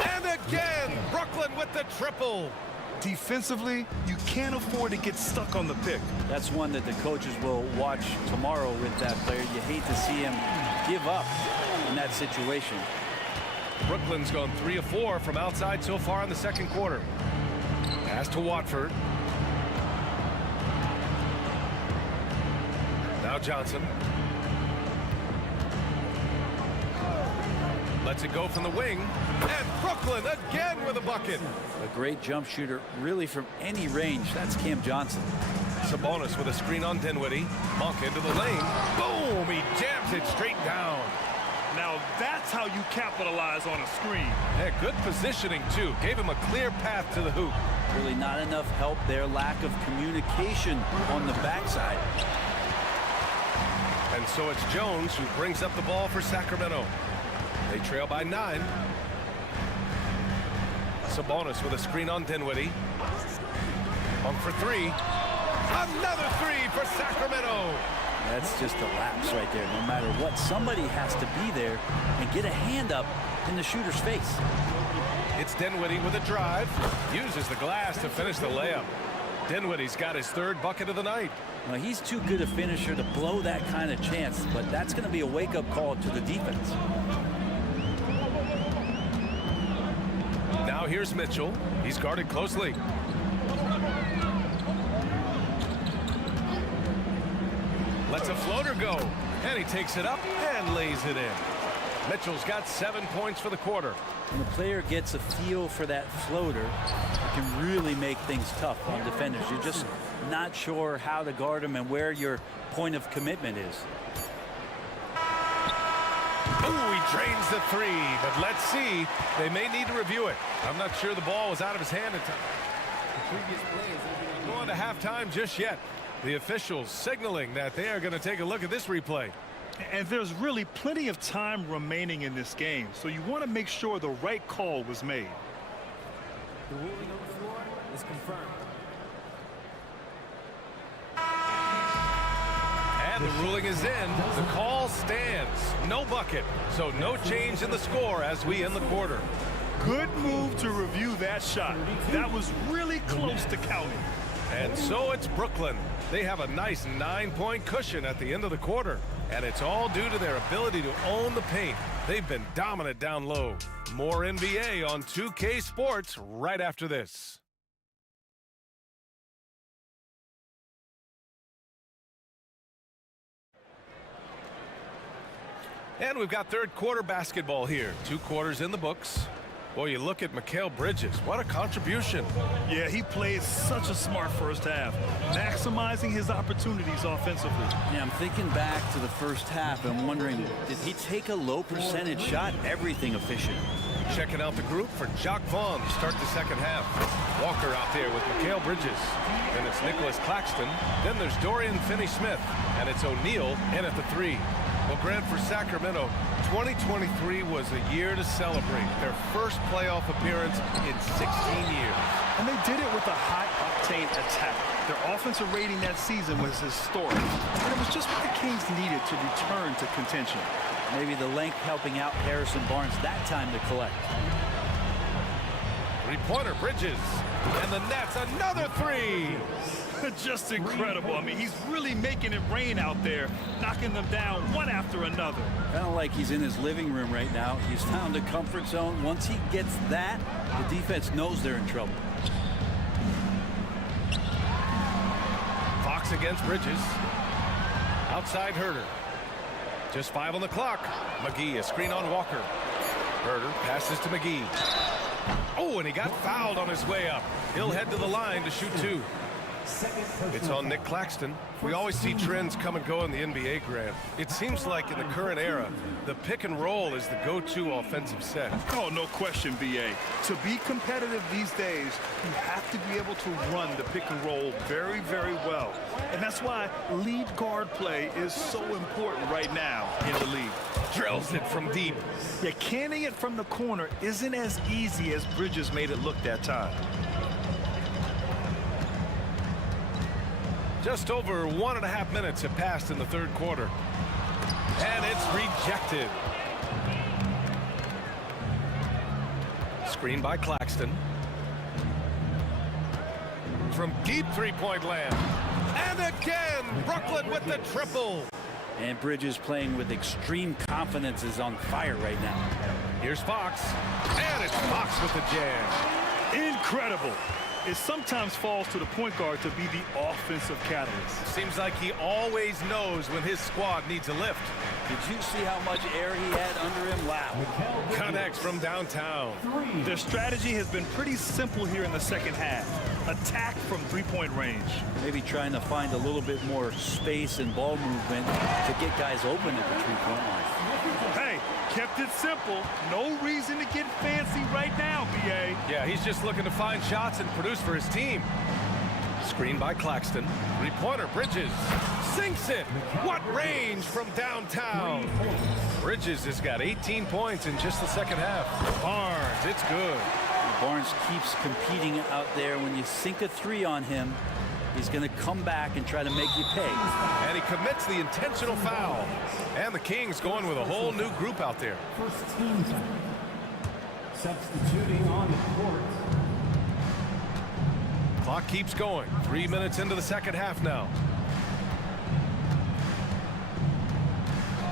And again, Brooklyn with the triple. Defensively, you can't afford to get stuck on the pick. That's one that the coaches will watch tomorrow with that player. You hate to see him give up in that situation. Brooklyn's gone 3 of 4 from outside so far in the second quarter. Pass to Watford. Now Johnson. Lets it go from the wing. And Brooklyn again with a bucket. A great jump shooter, really from any range. That's Cam Johnson. Sabonis with a screen on Dinwiddie. Monk into the lane. Boom! He jams it straight down. Now that's how you capitalize on a screen. Yeah, good positioning, too. Gave him a clear path to the hoop. Really not enough help there. Lack of communication on the backside. And so it's Jones who brings up the ball for Sacramento. They trail by 9. Sabonis with a screen on Dinwiddie. Monk for 3. Another 3 for Sacramento. That's just a lapse right there. No matter what, somebody has to be there and get a hand up in the shooter's face. It's Dinwiddie with a drive. Uses the glass to finish the layup. Dinwiddie's got his 3rd bucket of the night. Well, he's too good a finisher to blow that kind of chance, but that's going to be a wake-up call to the defense. Now here's Mitchell. He's guarded closely. Lets a floater go, and he takes it up and lays it in. Mitchell's got 7 points for the quarter. When the player gets a feel for that floater, it can really make things tough on defenders. You're just not sure how to guard them and where your point of commitment is. Ooh, he drains the 3, but let's see. They may need to review it. I'm not sure the ball was out of his hand at time. Going to halftime just yet. The officials signaling that they are going to take a look at this replay. And there's really plenty of time remaining in this game, so you want to make sure the right call was made. The ruling on the floor is confirmed. And the ruling is in. The call stands. No bucket. So no change in the score as we end the quarter. Good move to review that shot. That was really close to counting. And so it's Brooklyn. They have a nice 9-point cushion at the end of the quarter. And it's all due to their ability to own the paint. They've been dominant down low. More NBA on 2K Sports right after this. And we've got third quarter basketball here. 2 quarters in the books. Boy, you look at Mikal Bridges. What a contribution. Yeah, he played such a smart first half, maximizing his opportunities offensively. Yeah, I'm thinking back to the first half and wondering, did he take a low percentage shot? Everything efficient. Checking out the group for Jock Vaughn to start the second half. Walker out there with Mikal Bridges. Then it's Nicholas Claxton. Then there's Dorian Finney-Smith. And it's O'Neal in at the 3. Well, Grant, for Sacramento, 2023 was a year to celebrate. Their first playoff appearance in 16 years. And they did it with a high-octane attack. Their offensive rating that season was historic. And it was just what the Kings needed to return to contention. Maybe the length helping out Harrison Barnes that time to collect. 3-pointer Bridges. And the Nets, another 3. Just incredible. I mean, he's really making it rain out there, knocking them down one after another. Kind of like he's in his living room right now. He's found a comfort zone. Once he gets that, the defense knows they're in trouble. Fox against Bridges. Outside Herter. Just 5 on the clock. McGee, a screen on Walker. Herter passes to McGee. Oh, and he got fouled on his way up. He'll head to the line to shoot 2. It's on Nick Claxton. We always see trends come and go in the NBA, Grant. It seems like in the current era, the pick and roll is the go-to offensive set. Oh, no question, BA. To be competitive these days, you have to be able to run the pick and roll very, very well. And that's why lead guard play is so important right now in the league. Drills it from deep. Yeah, canning it from the corner isn't as easy as Bridges made it look that time. Just over 1.5 minutes have passed in the third quarter. And it's rejected. Screen by Claxton. From deep 3-point land. And again, Brooklyn with the triple. And Bridges playing with extreme confidence is on fire right now. Here's Fox. And it's Fox with the jam. Incredible. it sometimes falls to the point guard to be the offensive catalyst. Seems like he always knows when his squad needs a lift. Did you see how much air he had under him? Wow. Connects from downtown. Their strategy has been pretty simple here in the second half. Attack from three-point range. Maybe trying to find a little bit more space and ball movement to get guys open at the three-point line. Hey, kept it simple. No reason to get fancy right now, BA. Yeah, he's just looking to find shots and produce for his team. Screen by Claxton. Three-pointer, Bridges. Sinks it. What range from downtown. Bridges has got 18 points in just the second half. Barnes, it's good. Barnes keeps competing out there. When you sink a three on him, he's going to come back and try to make you pay. And he commits the intentional foul. And the Kings going with a whole new group out there. First team time. Substituting on the court. Clock keeps going. 3 minutes into the second half now.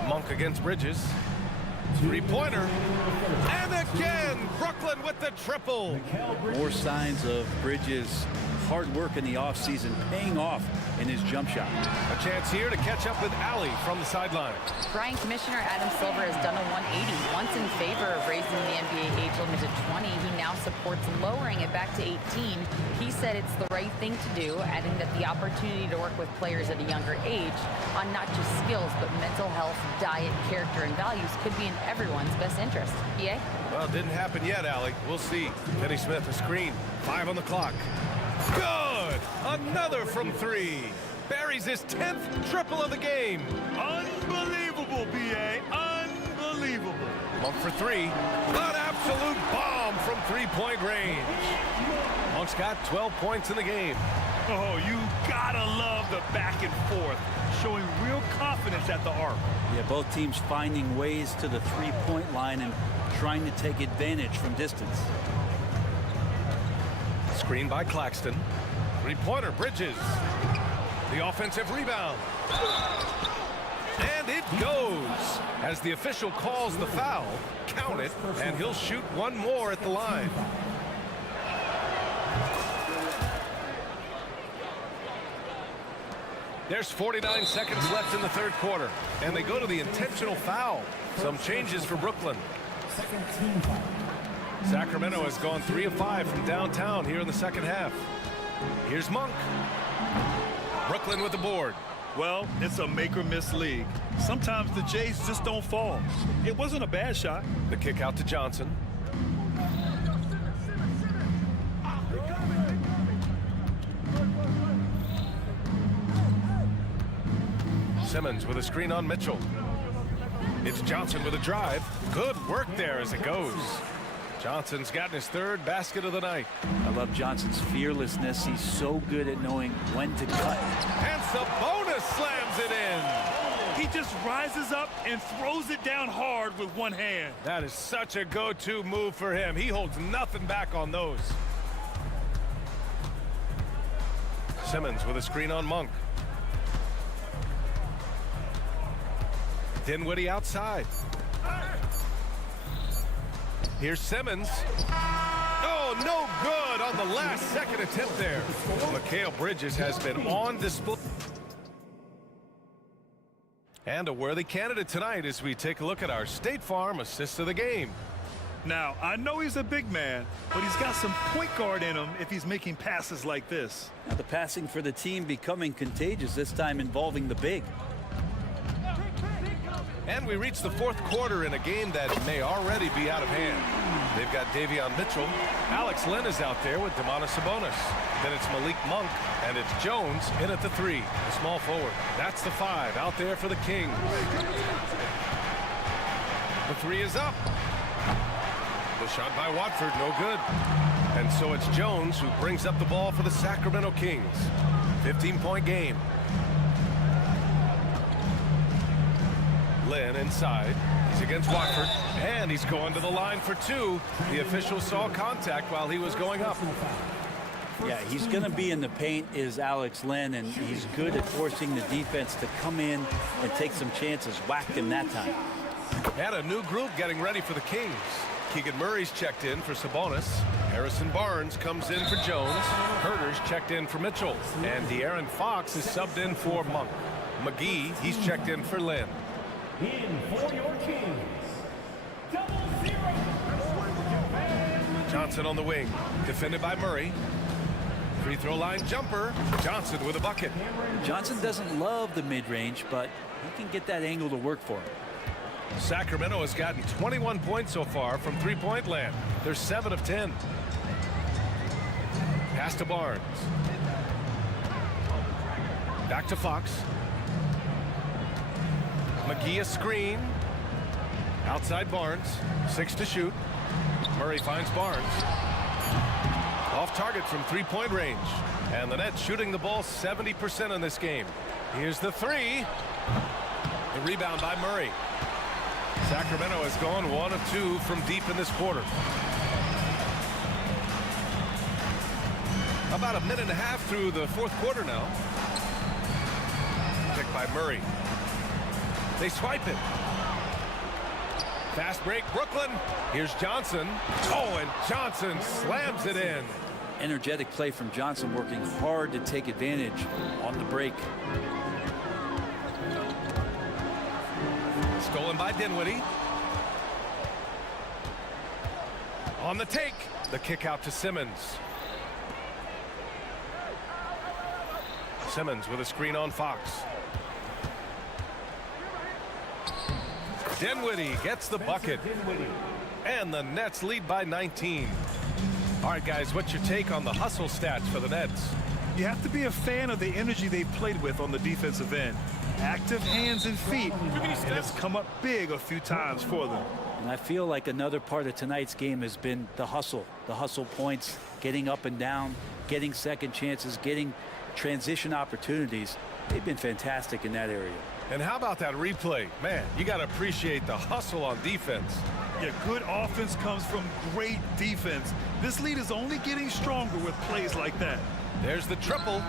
Monk against Bridges. Three-pointer. And again, Brooklyn with the triple. More signs of Bridges' hard work in the offseason paying off in his jump shot. A chance here to catch up with Allie from the sideline. Brian Commissioner Adam Silver has done a 180. Once in favor of raising the NBA age limit to 20, he now supports lowering it back to 18. He said it's the right thing to do, adding that the opportunity to work with players at a younger age on not just skills, but mental health, diet, character, and values could be in everyone's best interest. EA? Well, it didn't happen yet, Allie. We'll see. Finney Smith, a screen. 5 on the clock. Good! Another from 3. Buries his 10th triple of the game. Unbelievable, BA. Unbelievable. Monk for 3. An absolute bomb from three-point range. Monk's got 12 points in the game. Oh, you gotta love the back and forth, showing real confidence at the arc. Yeah, both teams finding ways to the three-point line and trying to take advantage from distance. Screen by Claxton. Three-pointer, Bridges. The offensive rebound. And it goes. As the official calls the foul, count it, and he'll shoot one more at the line. There's 49 seconds left in the third quarter, and they go to the intentional foul. Some changes for Brooklyn. Second team time. Sacramento has gone 3 of 5 from downtown here in the second half. Here's Monk. Brooklyn with the board. Well, it's a make-or-miss league. Sometimes the Jays just don't fall. It wasn't a bad shot. The kick out to Johnson. Simmons with a screen on Mitchell. It's Johnson with a drive. Good work there as it goes. Johnson's gotten his 3rd basket of the night. I love Johnson's fearlessness. He's so good at knowing when to cut. And Sabonis slams it in. He just rises up and throws it down hard with one hand. That is such a go-to move for him. He holds nothing back on those. Simmons with a screen on Monk. Dinwiddie outside. Here's Simmons. Oh, no good on the last second attempt there. Mikal Bridges has been on display. And a worthy candidate tonight as we take a look at our State Farm assist of the game. Now, I know he's a big man, but he's got some point guard in him if he's making passes like this. Now the passing for the team becoming contagious, this time involving the big. And we reach the fourth quarter in a game that may already be out of hand. They've got Davion Mitchell. Alex Len is out there with Domantas Sabonis. Then it's Malik Monk, and it's Jones in at the 3, the small forward. That's the 5 out there for the Kings. The 3 is up. The shot by Watford, no good. And so it's Jones who brings up the ball for the Sacramento Kings. 15-point game. Lynn inside. He's against Watford, and he's going to the line for 2. The official saw contact while he was going up. Yeah, he's going to be in the paint is Alex Len, and he's good at forcing the defense to come in and take some chances. Whacked him that time. And a new group getting ready for the Kings. Keegan Murray's checked in for Sabonis. Harrison Barnes comes in for Jones. Herter's checked in for Mitchell. And De'Aaron Fox is subbed in for Monk. McGee, he's checked in for Lynn. In for your Kings, 00. Johnson on the wing, defended by Murray. Free throw line jumper. Johnson with a bucket. Johnson doesn't love the mid-range, but he can get that angle to work for him. Sacramento has gotten 21 points so far from three-point land. They're 7 of 10. Pass to Barnes. Back to Fox. McGee a screen. Outside Barnes. 6 to shoot. Murray finds Barnes. Off target from three-point range. And the Nets shooting the ball 70% in this game. Here's the three. The rebound by Murray. Sacramento has gone 1 of 2 from deep in this quarter. About a minute and a half through the fourth quarter now. Picked by Murray. They swipe it. Fast break, Brooklyn. Here's Johnson. Oh, and Johnson slams it in. Energetic play from Johnson, working hard to take advantage on the break. Stolen by Dinwiddie. On the take. The kick out to Simmons. Simmons with a screen on Fox. Dinwiddie gets the bucket. And the Nets lead by 19. All right, guys, what's your take on the hustle stats for the Nets? You have to be a fan of the energy they've played with on the defensive end. Active hands and feet, and it's come up big a few times for them. And I feel like another part of tonight's game has been the hustle points, getting up and down, getting second chances, getting transition opportunities. They've been fantastic in that area. And how about that replay? Man, you got to appreciate the hustle on defense. Yeah, good offense comes from great defense. This lead is only getting stronger with plays like that. There's the triple.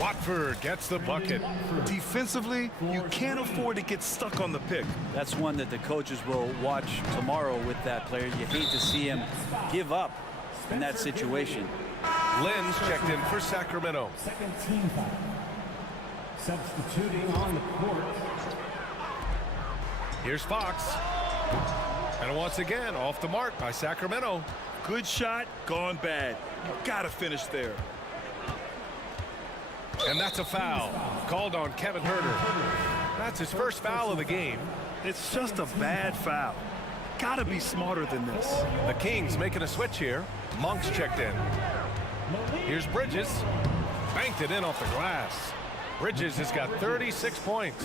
Watford gets the bucket. Defensively, you can't afford to get stuck on the pick. That's one that the coaches will watch tomorrow with that player. You hate to see him give up in that situation. Lynn's checked in for Sacramento. Second team foul. Substituting on the court. Here's Fox. And once again, off the mark by Sacramento. Good shot, gone bad. You gotta finish there. And that's a foul called on Kevin Huerter. That's his first foul of the game. It's just a bad foul. Gotta be smarter than this. The Kings making a switch here. Monk's checked in. Here's Bridges. Banked it in off the glass. Bridges has got 36 points.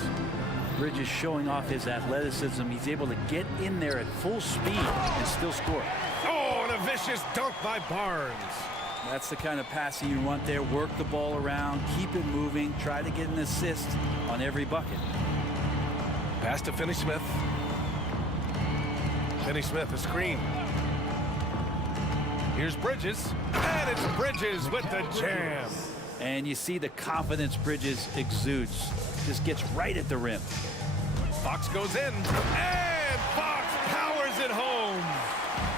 Bridges showing off his athleticism. He's able to get in there at full speed and still score. Oh, and a vicious dunk by Barnes. That's the kind of passing you want there. Work the ball around, keep it moving, try to get an assist on every bucket. Pass to Finney-Smith. Finney-Smith, a screen. Here's Bridges. And it's Bridges with the jam. And you see the confidence Bridges exudes. Just gets right at the rim. Fox goes in. And Fox powers it home.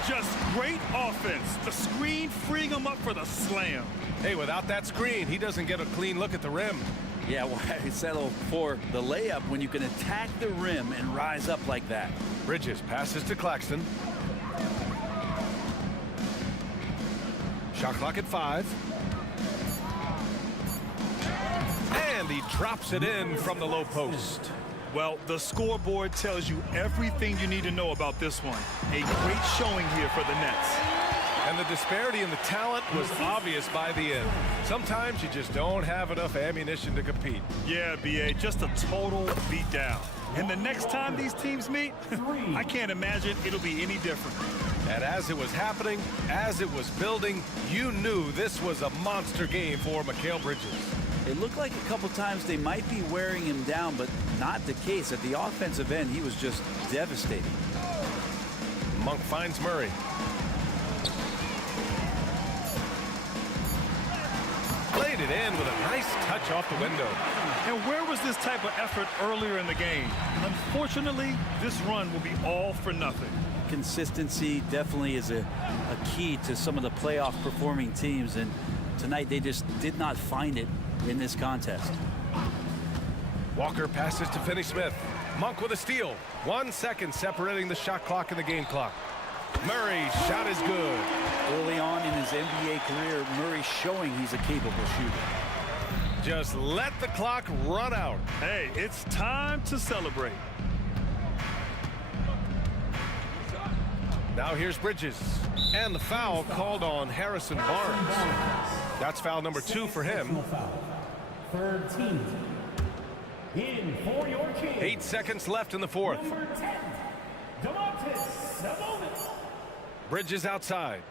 Just great offense. The screen freeing him up for the slam. Hey, without that screen, he doesn't get a clean look at the rim. Yeah, why settle for the layup when you can attack the rim and rise up like that? Bridges passes to Claxton. Shot clock at 5. And he drops it in from the low post. Well, the scoreboard tells you everything you need to know about this one. A great showing here for the Nets. And the disparity in the talent was obvious by the end. Sometimes you just don't have enough ammunition to compete. Yeah, B.A., just a total beatdown. And the next time these teams meet, I can't imagine it'll be any different. And as it was happening, as it was building, you knew this was a monster game for Mikal Bridges. It looked like a couple times they might be wearing him down, but not the case. At the offensive end, he was just devastating. Monk finds Murray. Played it in with a nice touch off the window. And where was this type of effort earlier in the game? Unfortunately, this run will be all for nothing. Consistency definitely is a key to some of the playoff performing teams, and tonight they just did not find it in this contest. Walker passes to Finney-Smith. Monk with a steal. 1 second separating the shot clock and the game clock. Murray's shot is good. Early on in his NBA career, Murray showing he's a capable shooter. Just let the clock run out. Hey, it's time to celebrate. Now here's Bridges. And the foul called on Harrison Barnes. That's foul number 2 for him. Third team. In for your king. 8 seconds left in the fourth. Number 10, Sabonis. Bridges outside.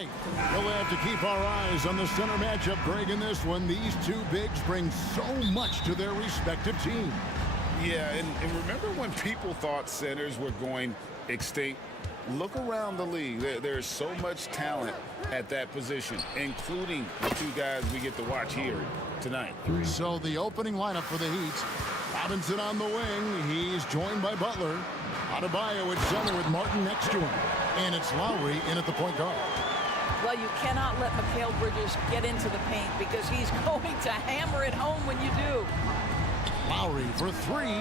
tonight. We'll have to keep our eyes on the center matchup, Greg, in this one. These two bigs bring so much to their respective teams. Yeah, and remember when people thought centers were going extinct? Look around the league. There's so much talent at that position, including the two guys we get to watch here tonight. So the opening lineup for the Heat. Robinson on the wing. He's joined by Butler. Adebayo at center with Martin next to him. And it's Lowry in at the point guard. Well, you cannot let Mikal Bridges get into the paint because he's going to hammer it home when you do. Lowry for three.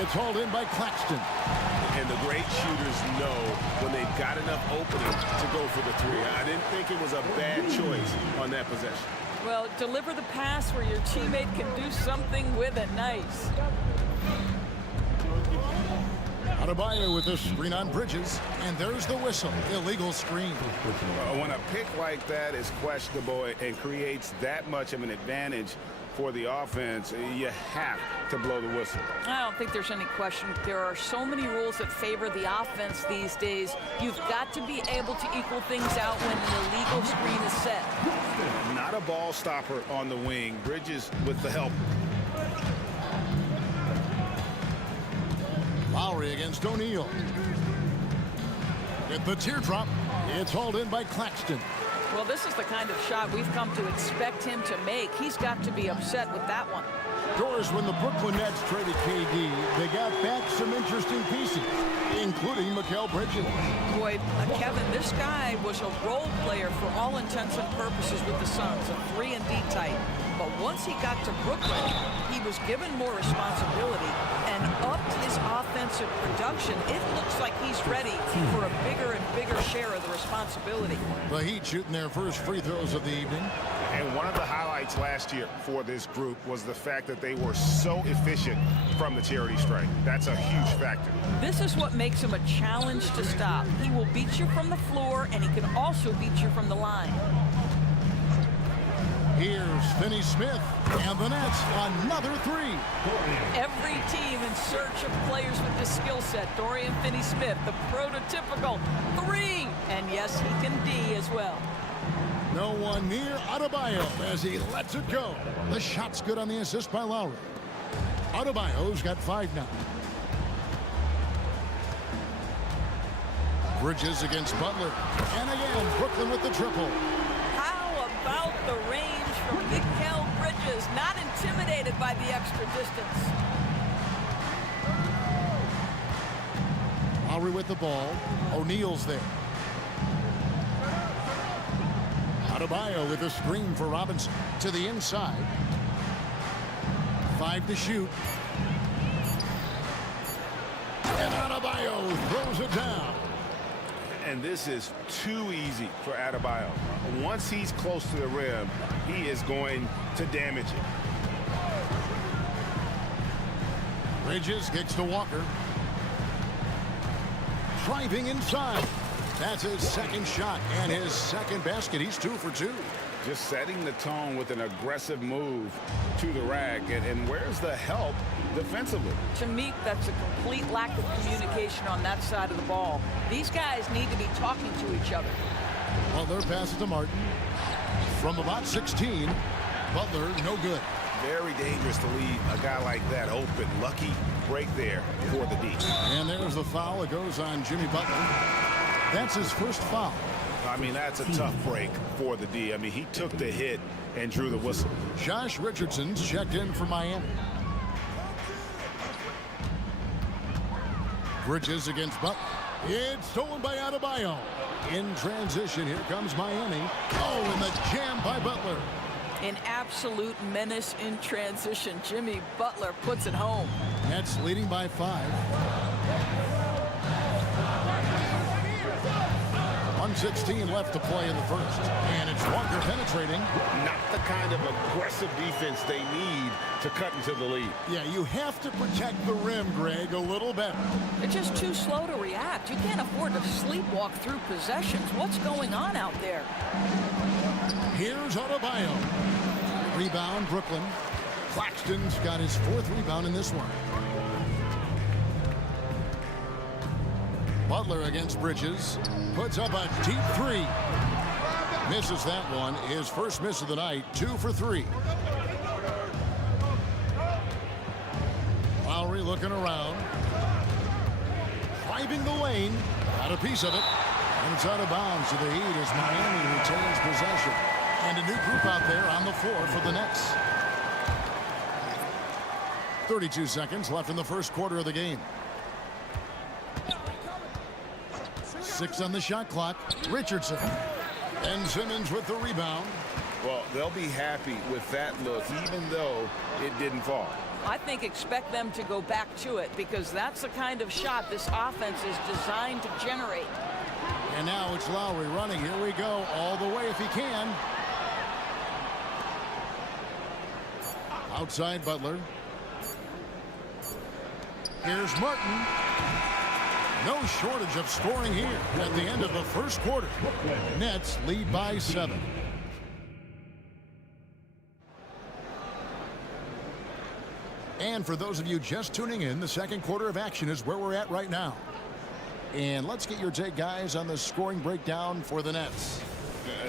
It's hauled in by Claxton. And the great shooters know when they've got enough opening to go for the three. I didn't think it was a bad choice on that possession. Well, deliver the pass where your teammate can do something with it. Nice. Adebayo with the screen on Bridges. And there's the whistle. Illegal screen. When a pick like that is questionable and creates that much of an advantage for the offense, you have to blow the whistle. I don't think there's any question. There are so many rules that favor the offense these days. You've got to be able to equal things out when an illegal screen is set. Not a ball stopper on the wing. Bridges with the help. Lowry against O'Neal. With the teardrop, it's hauled in by Claxton. Well, this is the kind of shot we've come to expect him to make. He's got to be upset with that one. Doris, when the Brooklyn Nets traded KD, they got back some interesting pieces, including Mikal Bridges. Boy, Kevin, this guy was a role player for all intents and purposes with the Suns, a 3-and-D type. But once he got to Brooklyn, he was given more responsibility and upped his offensive production. It looks like he's ready for a bigger and bigger share of the responsibility. The Heat shooting their first free throws of the evening. And one of the highlights last year for this group was the fact that they were so efficient from the charity stripe. That's a huge factor. This is what makes him a challenge to stop. He will beat you from the floor, and he can also beat you from the line. Here's Finney-Smith, and the Nets, another three. Every team in search of players with this skill set. Dorian Finney-Smith, the prototypical three. And yes, he can D as well. No one near Adebayo as he lets it go. The shot's good on the assist by Lowry. Adebayo's got 5 now. Bridges against Butler. And again, Brooklyn with the triple. How about the range from Mikal Bridges? Not intimidated by the extra distance. Lowry with the ball. O'Neal's there. Adebayo with a screen for Robinson to the inside. 5 to shoot. And Adebayo throws it down. And this is too easy for Adebayo. Once he's close to the rim, he is going to damage it. Bridges kicks to Walker. Driving inside. That's his second shot and his second basket. He's 2 for 2. Just setting the tone with an aggressive move to the rack. And where's the help defensively? To me, that's a complete lack of communication on that side of the ball. These guys need to be talking to each other. Butler passes to Martin. From about 16, Butler no good. Very dangerous to leave a guy like that open. Lucky break there for the D. And there's the foul. It goes on Jimmy Butler. That's his first foul. I mean, that's a tough break for the D. I mean, he took the hit and drew the whistle. Josh Richardson's checked in for Miami. Bridges against Butler. It's stolen by Adebayo. In transition, here comes Miami. Oh, and the jam by Butler. An absolute menace in transition. Jimmy Butler puts it home. Nets leading by 5. 1:16 left to play in the first. And it's Walker penetrating. Not the kind of aggressive defense they need to cut into the lead. Yeah, you have to protect the rim, Greg, a little better. They're just too slow to react. You can't afford to sleepwalk through possessions. What's going on out there? Here's Adebayo. Rebound, Brooklyn. Claxton's got his 4th rebound in this one. Butler against Bridges. Puts up a deep three. Misses that one. His first miss of the night. 2 for 3. Lowry looking around. Driving the lane. Got a piece of it. And it's out of bounds to the Heat as Miami retains possession. And a new group out there on the floor for the Nets. 32 seconds left in the first quarter of the game. 6 on the shot clock. Richardson. And Simmons with the rebound. Well, they'll be happy with that look, even though it didn't fall. I think expect them to go back to it because that's the kind of shot this offense is designed to generate. And now it's Lowry running. Here we go. All the way if he can. Outside Butler. Here's Martin. No shortage of scoring here at the end of the first quarter. Nets lead by 7. And for those of you just tuning in, the second quarter of action is where we're at right now. And let's get your take, guys, on the scoring breakdown for the Nets.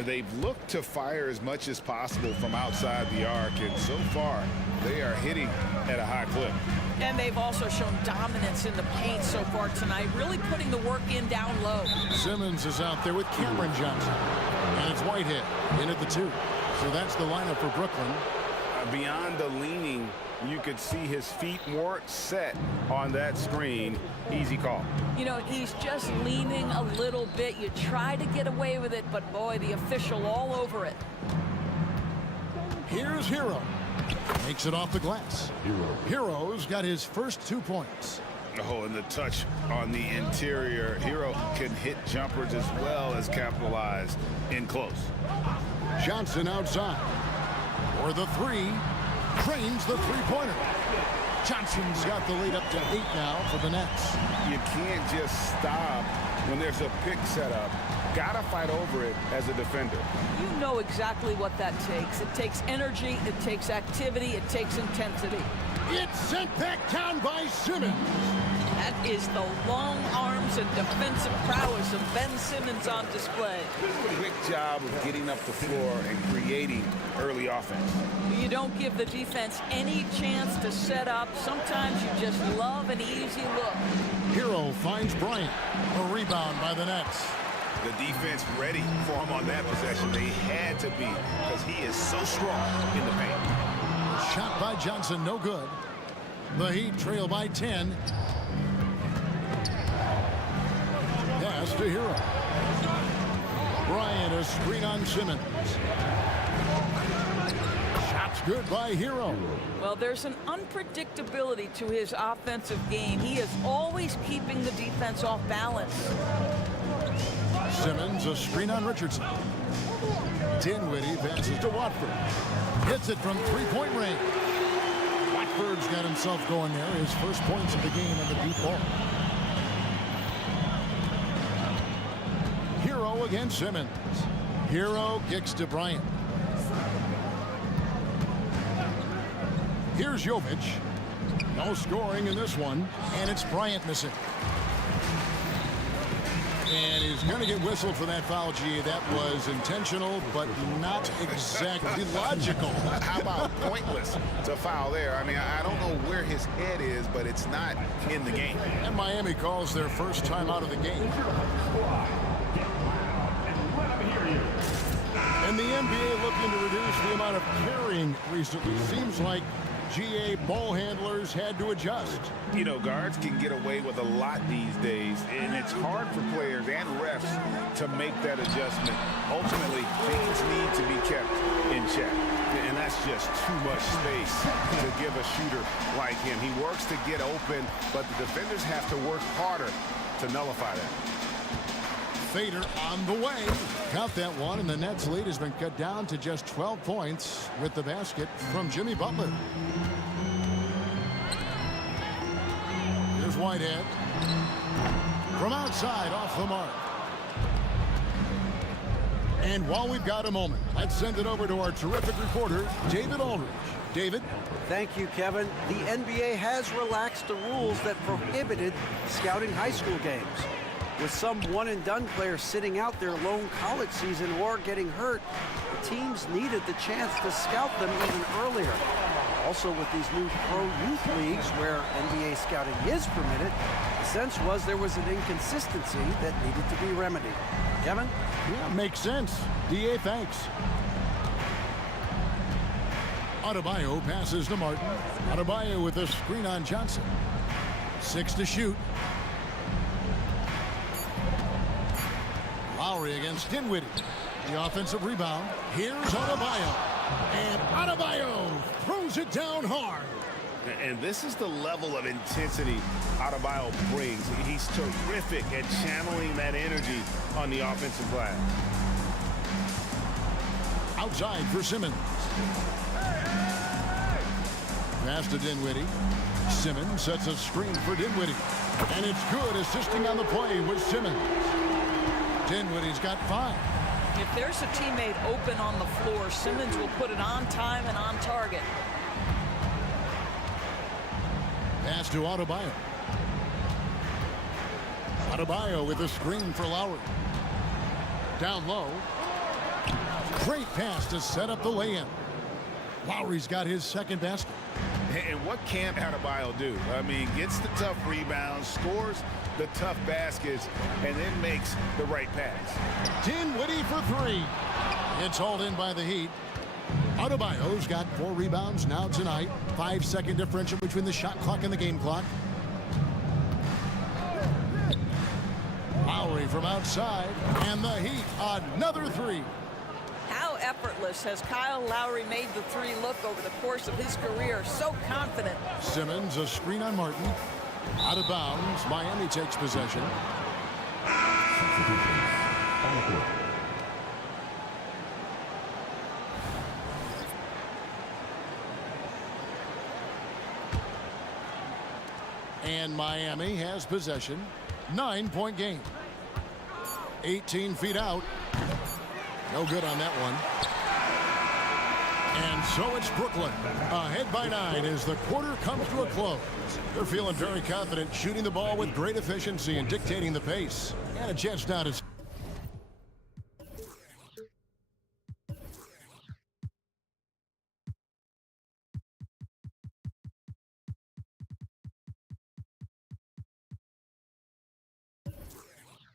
They've looked to fire as much as possible from outside the arc, and so far they are hitting at a high clip. And they've also shown dominance in the paint so far tonight, really putting the work in down low. Simmons is out there with Cameron Johnson. And it's Whitehead in at the 2. So that's the lineup for Brooklyn. Beyond the leaning, you could see his feet weren't set on that screen. Easy call. You know, he's just leaning a little bit. You try to get away with it, but boy, the official all over it. Here's Hero. Makes it off the glass. Hero's got his first 2 points. Oh, and the touch on the interior. Hero can hit jumpers as well as capitalize in close. Johnson outside. For the 3. Trains the three-pointer. Johnson's got the lead up to 8 now for the Nets. You can't just stop when there's a pick set up. Gotta fight over it as a defender. You know exactly what that takes. It takes energy, it takes activity, it takes intensity. It's sent back down by Simmons. That is the long arms and defensive prowess of Ben Simmons on display. Quick job of getting up the floor and creating early offense. You don't give the defense any chance to set up. Sometimes you just love an easy look. Hero finds Bryant. A rebound by the Nets. The defense ready for him on that possession. They had to be because he is so strong in the paint. Shot by Johnson, no good. The Heat trail by 10. Pass to Hero. Bryant, a screen on Simmons. Shot's good by Hero. Well, there's an unpredictability to his offensive game. He is always keeping the defense off balance. Simmons, a screen on Richardson. Dinwiddie passes to Watford. Hits it from three-point range. Watford's got himself going there. His first points of the game on the deep ball. Hero against Simmons. Hero kicks to Bryant. Here's Jovic. No scoring in this one. And it's Bryant missing. And he's going to get whistled for that foul, G. That was intentional, but not exactly logical. How about pointless to foul there? I mean, I don't know where his head is, but it's not in the game. And Miami calls their first time out of the game. And the NBA looking to reduce the amount of carrying recently. Seems like GA ball handlers had to adjust. You know, guards can get away with a lot these days, and it's hard for players and refs to make that adjustment. Ultimately, things need to be kept in check, and that's just too much space to give a shooter like him. He works to get open, but the defenders have to work harder to nullify that. Fader on the way. Count that one, and the Nets lead has been cut down to just 12 points with the basket from Jimmy Butler. Here's Whitehead. From outside, off the mark. And while we've got a moment, let's send it over to our terrific reporter, David Aldridge. David? Thank you, Kevin. The NBA has relaxed the rules that prohibited scouting high school games. With some one-and-done players sitting out their lone college season or getting hurt, the teams needed the chance to scout them even earlier. Also, with these new pro youth leagues where NBA scouting is permitted, the sense was there was an inconsistency that needed to be remedied. Kevin? Yeah, makes sense. DA, thanks. Adebayo passes to Martin. Adebayo with a screen on Johnson. 6 to shoot. Lowry against Dinwiddie. The offensive rebound. Here's Adebayo. And Adebayo throws it down hard. And this is the level of intensity Adebayo brings. He's terrific at channeling that energy on the offensive glass. Outside for Simmons. Pass to Dinwiddie. Simmons sets a screen for Dinwiddie. And it's good, assisting on the play with Simmons. Dinwiddie's got 5. If there's a teammate open on the floor, Simmons will put it on time and on target. Pass to Adebayo. Adebayo with a screen for Lowry. Down low. Great pass to set up the lay-in. Lowry's got his second basket. And what can't Adebayo do? I mean, gets the tough rebounds, scores the tough baskets, and then makes the right pass. Dinwiddie for 3. It's hauled in by the Heat. Adebayo's got 4 rebounds now tonight. 5-second differential between the shot clock and the game clock. Lowry from outside, and the Heat another 3. How effortless has Kyle Lowry made the 3 look over the course of his career? So confident. Simmons, a screen on Martin. Out of bounds. Miami takes possession. And Miami has possession. 9-point game. 18 feet out. No good on that one. And so it's Brooklyn, ahead by 9 as the quarter comes to a close. They're feeling very confident, shooting the ball with great efficiency and dictating the pace. And a chance now to...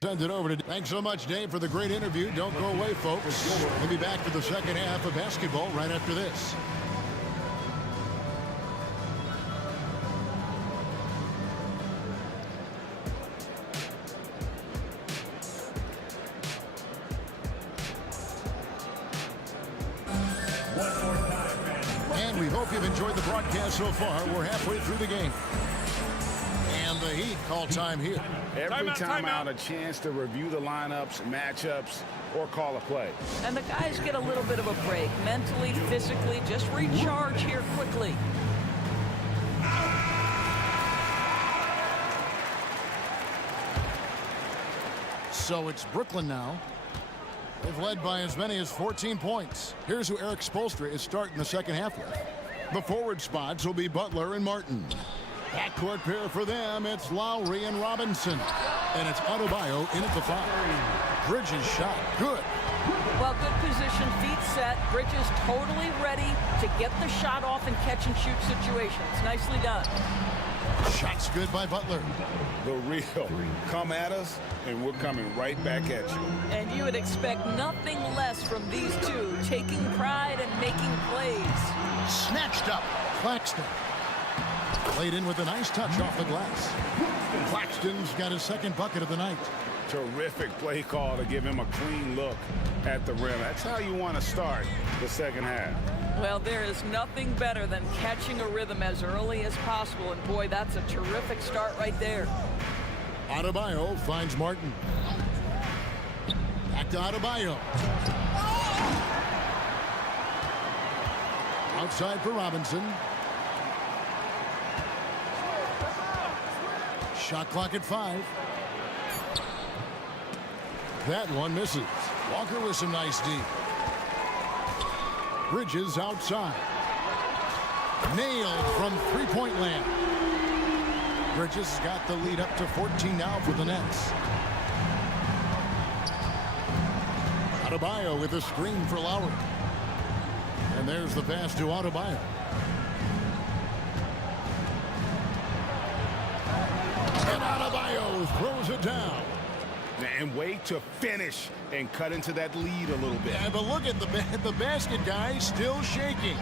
Send it over to... Thanks so much, Dave, for the great interview. Don't go away, folks. We'll be back for the second half of basketball right after this. And we hope you've enjoyed the broadcast so far. We're halfway through the game. And the Heat call time here. Every time out, a chance to review the lineups, matchups, or call a play. And the guys get a little bit of a break, mentally, physically, just recharge here quickly. So it's Brooklyn now. They've led by as many as 14 points. Here's who Eric Spoelstra is starting the second half with. The forward spots will be Butler and Martin. Backcourt pair for them, it's Lowry and Robinson. And it's Adebayo in at the 5. Bridges shot, good. Well, good position, feet set. Bridges totally ready to get the shot off in catch-and-shoot situations. Nicely done. Shots good by Butler. The real. Come at us, and we're coming right back at you. And you would expect nothing less from these two, taking pride and making plays. Snatched up, Claxton. Played in with a nice touch off the glass. Claxton's got his second bucket of the night. Terrific play call to give him a clean look at the rim. That's how you want to start the second half. Well, there is nothing better than catching a rhythm as early as possible. And boy, that's a terrific start right there. Adebayo finds Martin. Back to Adebayo. Outside for Robinson. Shot clock at 5. That one misses. Walker with some nice D. Bridges outside. Nailed from three-point land. Bridges has got the lead up to 14 now for the Nets. Adebayo with a screen for Lowry. And there's the pass to Adebayo. And Adebayo throws it down. And way to finish and cut into that lead a little bit. Yeah, but look at the basket guy still shaking.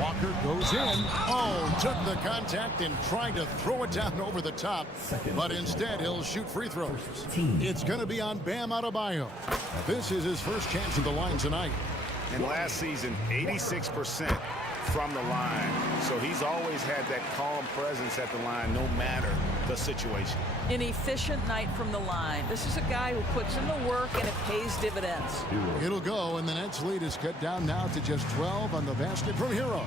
Walker goes in. Oh, took the contact and tried to throw it down over the top. But instead, he'll shoot free throws. It's going to be on Bam Adebayo. This is his first chance at the line tonight. And last season, 86% from the line. So he's always had that calm presence at the line no matter the situation. An efficient night from the line. This is a guy who puts in the work and it pays dividends. It'll go, and the Nets lead is cut down now to just 12 on the basket from Hero.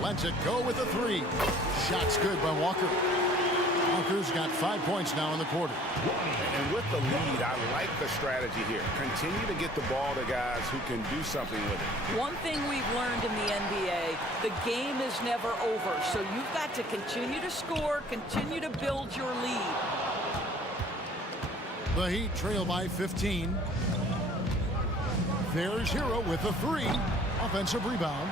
Lets it go with a three. Shot's good by Walker. Walker's got 5 points now in the quarter. And with the lead, I like the strategy here. Continue to get the ball to guys who can do something with it. One thing we've learned in the NBA, the game is never over. So you've got to continue to score, continue to build your lead. The Heat trail by 15. There's Hero with a three. Offensive rebound.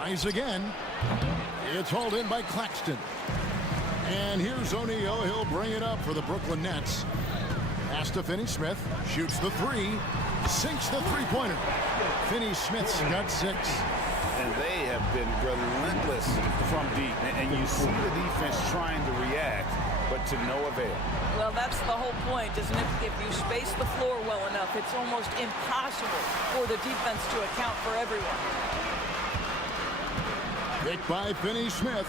Tries again. It's hauled in by Claxton. And here's O'Neal. He'll bring it up for the Brooklyn Nets. Pass to Finney-Smith. Shoots the three. Sinks the three-pointer. Finney-Smith's got 6. And they have been relentless from deep. And you see the defense trying to react, but to no avail. Well, that's the whole point, isn't it? If you space the floor well enough, it's almost impossible for the defense to account for everyone. Picked by Finney-Smith.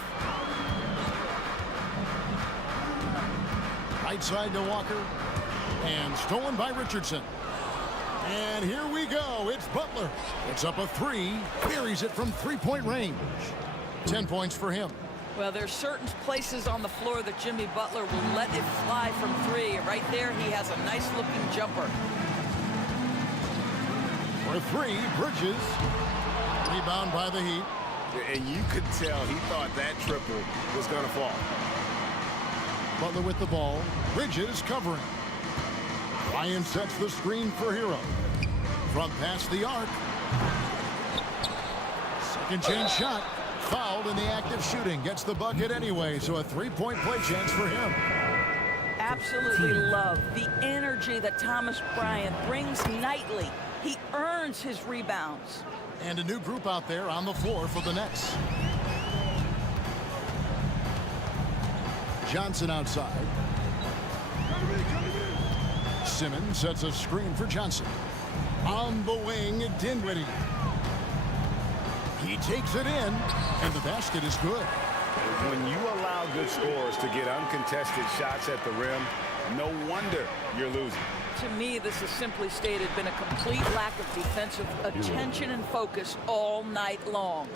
Right side to Walker. And stolen by Richardson. And here we go. It's Butler. It's up a three. Buries it from three-point range. 10 points for him. Well, there's certain places on the floor that Jimmy Butler will let it fly from three. Right there, he has a nice-looking jumper. For three, Bridges. Rebound by the Heat. And you could tell he thought that triple was going to fall. Butler with the ball. Bridges covering. Ryan sets the screen for Hero. From past the arc. Second chance shot. Fouled in the act of shooting. Gets the bucket anyway, so a three-point play chance for him. Absolutely love the energy that Thomas Bryant brings nightly. He earns his rebounds. And a new group out there on the floor for the Nets. Johnson outside. Simmons sets a screen for Johnson. On the wing, Dinwiddie. He takes it in, and the basket is good. When you allow good scorers to get uncontested shots at the rim, no wonder you're losing. To me, this has simply stated been a complete lack of defensive attention and focus all night long.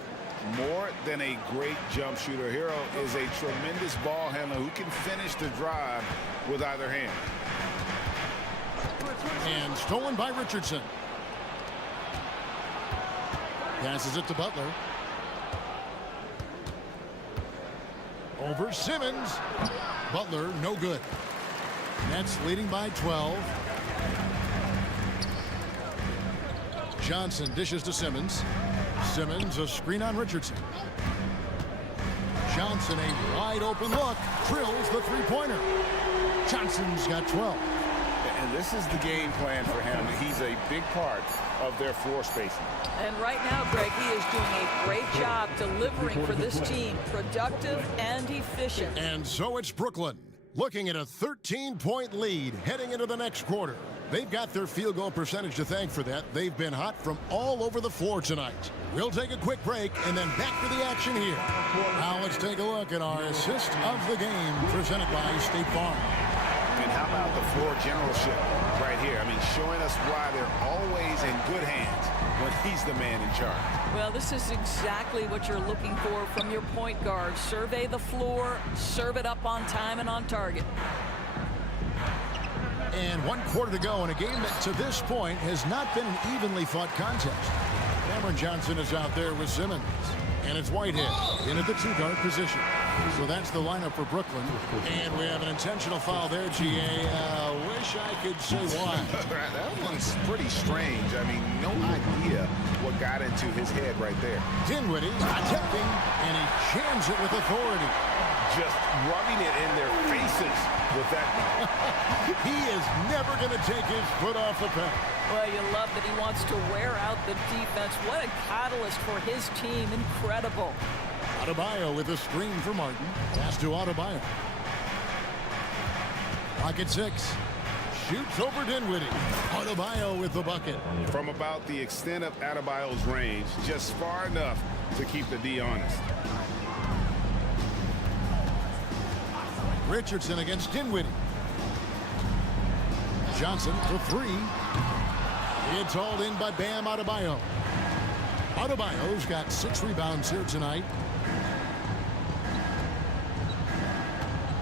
More than a great jump shooter, Hero is a tremendous ball handler who can finish the drive with either hand. And stolen by Richardson. Passes it to Butler. Over Simmons. Butler, no good. Nets leading by 12. Johnson dishes to Simmons. Simmons, a screen on Richardson. Johnson, a wide open look. Drills the three-pointer. Johnson's got 12. And this is the game plan for him. He's a big part of their floor spacing. And right now, Greg, he is doing a great job delivering for this team. Productive and efficient. And so it's Brooklyn, looking at a 13-point lead heading into the next quarter. They've got their field goal percentage to thank for that. They've been hot from all over the floor tonight. We'll take a quick break and then back to the action here. Now let's take a look at our assist of the game presented by State Farm. And how about the floor generalship right here? I mean, showing us why they're always in good hands when he's the man in charge. Well, this is exactly what you're looking for from your point guard. Survey the floor, serve it up on time and on target. And 1 quarter to go in a game that to this point has not been an evenly fought contest. Cameron Johnson is out there with Simmons. And it's Whitehead in at the two-guard position. So that's the lineup for Brooklyn. And we have an intentional foul there, GA. Wish I could say why. That one's pretty strange. I mean, no idea what got into his head right there. Dinwiddie attacking, and he jams it with authority. Just rubbing it in their faces with that. He is never going to take his foot off the pedal. Well, you love that he wants to wear out the defense. What a catalyst for his team. Incredible. Adebayo with a screen for Martin. Pass to Adebayo. Pocket 6. Shoots over Dinwiddie. Adebayo with the bucket. From about the extent of Adebayo's range, just far enough to keep the D honest. Richardson against Dinwiddie. Johnson for 3. It's hauled in by Bam Adebayo. Adebayo's got 6 rebounds here tonight.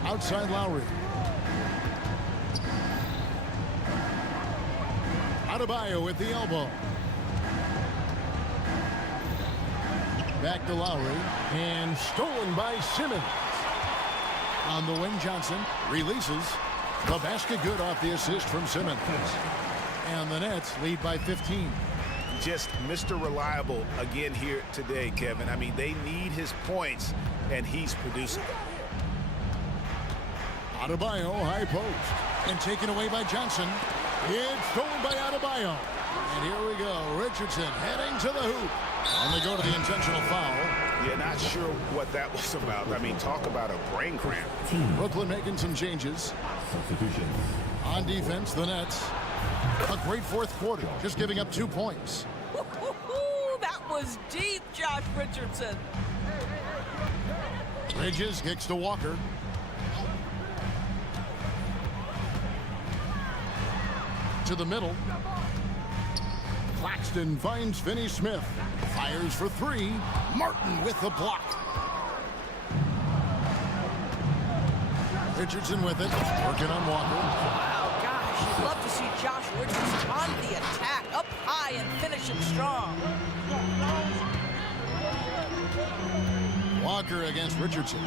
Outside Lowry. Adebayo with the elbow. Back to Lowry. And stolen by Simmons. On the wing, Johnson releases. The basket good off the assist from Simmons. And the Nets lead by 15. Just Mr. Reliable again here today, Kevin. I mean, they need his points, and he's producing. Adebayo, high post. And taken away by Johnson. It's stolen by Adebayo. And here we go. Richardson heading to the hoop. And they go to the intentional foul. Yeah, not sure what that was about. I mean, talk about a brain cramp. Brooklyn making some changes. Substitutions. On defense, the Nets. A great fourth quarter, just giving up 2 points. That was deep, Josh Richardson. Bridges kicks to Walker. To the middle. Claxton finds Finney-Smith. Fires for 3. Martin with the block. Richardson with it. Working on Walker. Wow, gosh, you'd love to see Josh Richardson on the attack, up high and finishing strong. Walker against Richardson.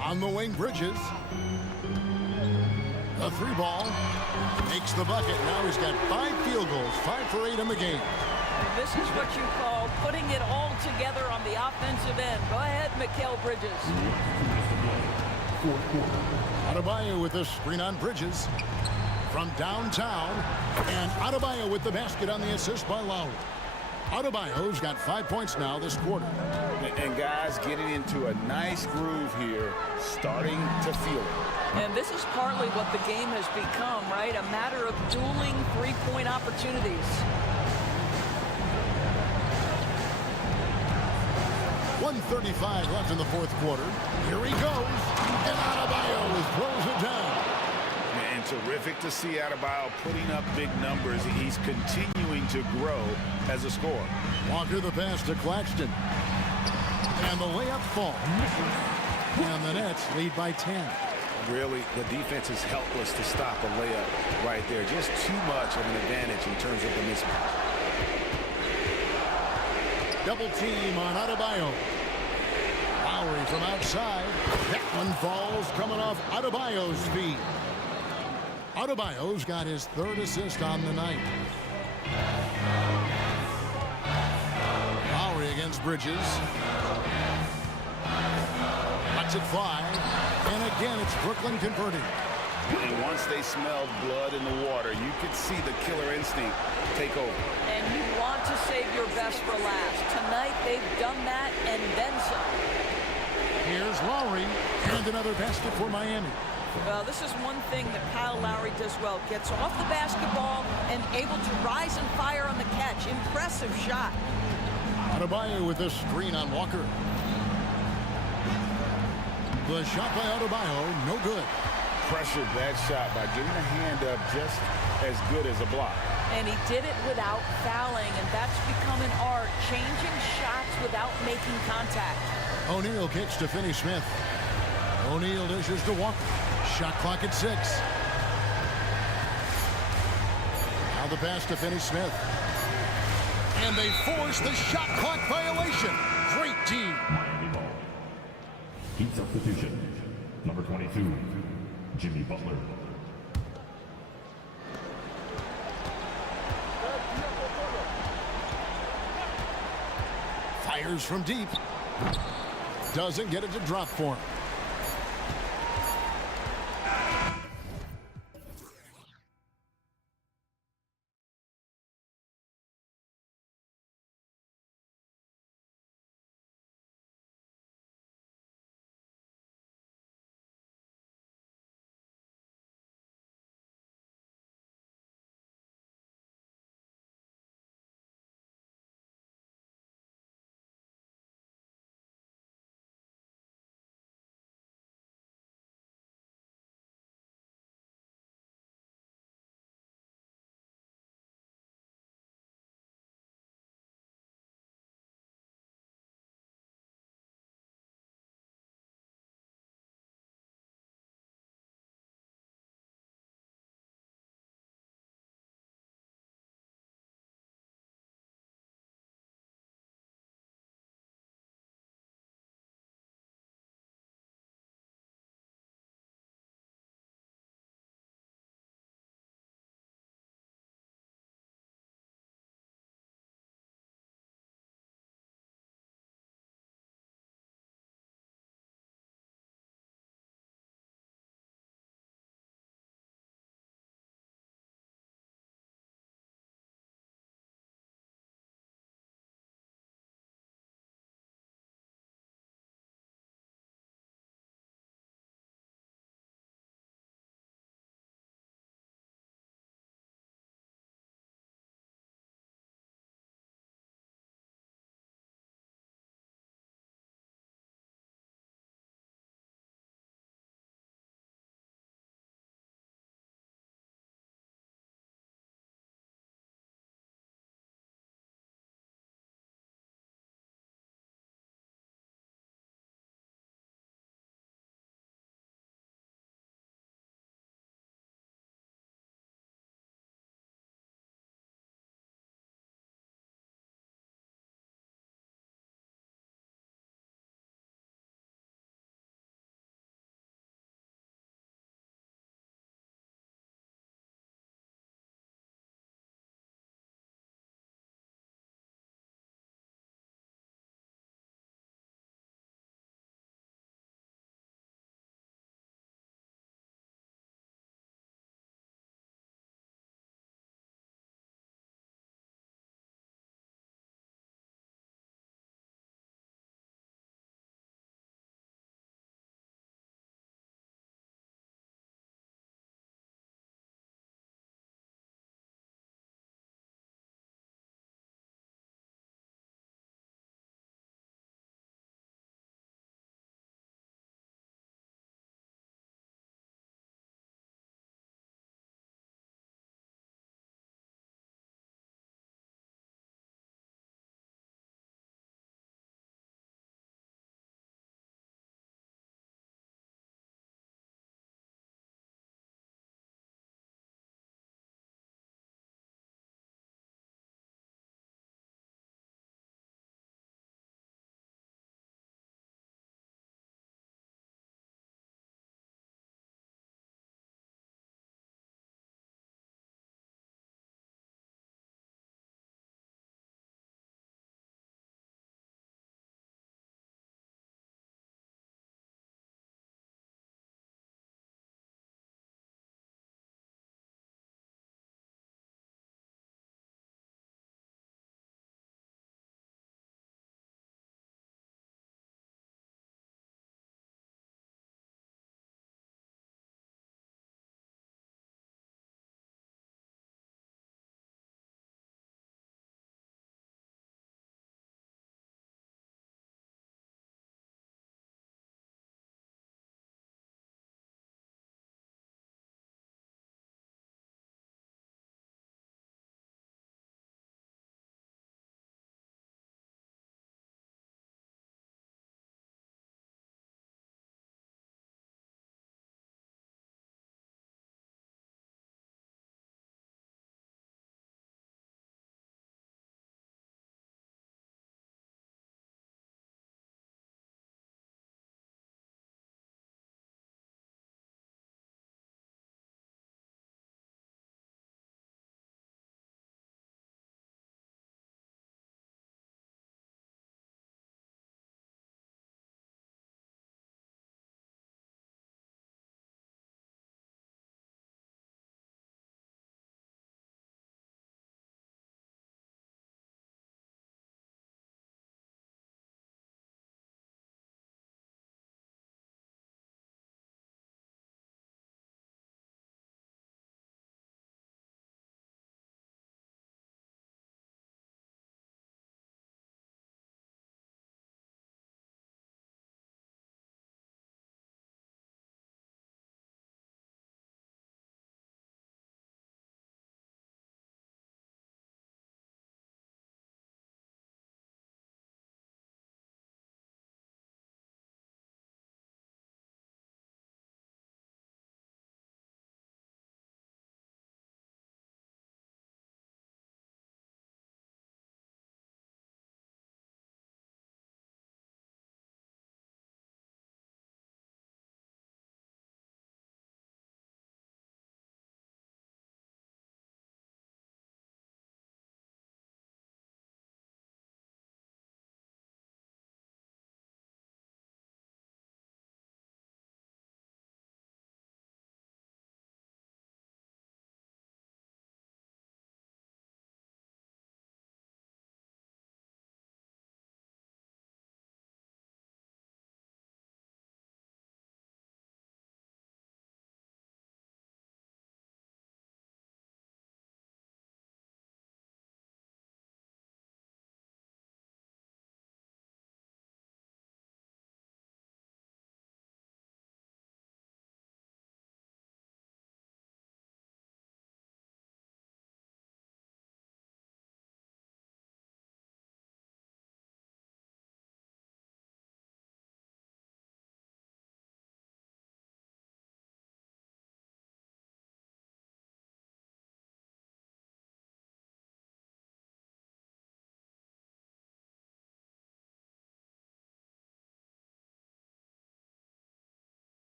On the wing, Bridges. The 3 ball. Makes the bucket. Now he's got 5 field goals. 5 for 8 in the game. This is what you call putting it all together on the offensive end. Go ahead, Mikal Bridges. Adebayo with the screen on Bridges. From downtown. And Adebayo with the basket on the assist by Lowry. Adebayo's got 5 points now this quarter. And guys getting into a nice groove here, starting to feel it. And this is partly what the game has become, right? A matter of dueling three-point opportunities. 1:35 left in the fourth quarter. Here he goes. And Adebayo throws it down. And terrific to see Adebayo putting up big numbers. He's continuing to grow as a scorer. Walker the pass to Claxton. And the layup falls. And the Nets lead by 10. Really, the defense is helpless to stop a layup right there. Just too much of an advantage in terms of the mismatch. Double team on Adebayo. Lowry from outside. That one falls coming off Adebayo's feet. Adebayo's got his 3rd assist on the night. Lowry against Bridges. Lets it fly. And again, it's Brooklyn converting. And once they smelled blood in the water, you could see the killer instinct take over. And you want to save your best for last. Tonight, they've done that and then some. Here's Lowry. And another basket for Miami. Well, this is one thing that Kyle Lowry does well. Gets off the basketball and able to rise and fire on the catch. Impressive shot. Adebayo with a screen on Walker. The shot by Adebayo, no good. Pressured that shot by getting a hand up just as good as a block. And he did it without fouling, and that's become an art, changing shots without making contact. O'Neal kicks to Finney-Smith. O'Neal dishes to Walker. Shot clock at 6. Now the pass to Finney-Smith. And they force the shot clock violation. Great D. Miami ball. Heat substitution. Number 22, Jimmy Butler. Fires from deep. Doesn't get it to drop for him.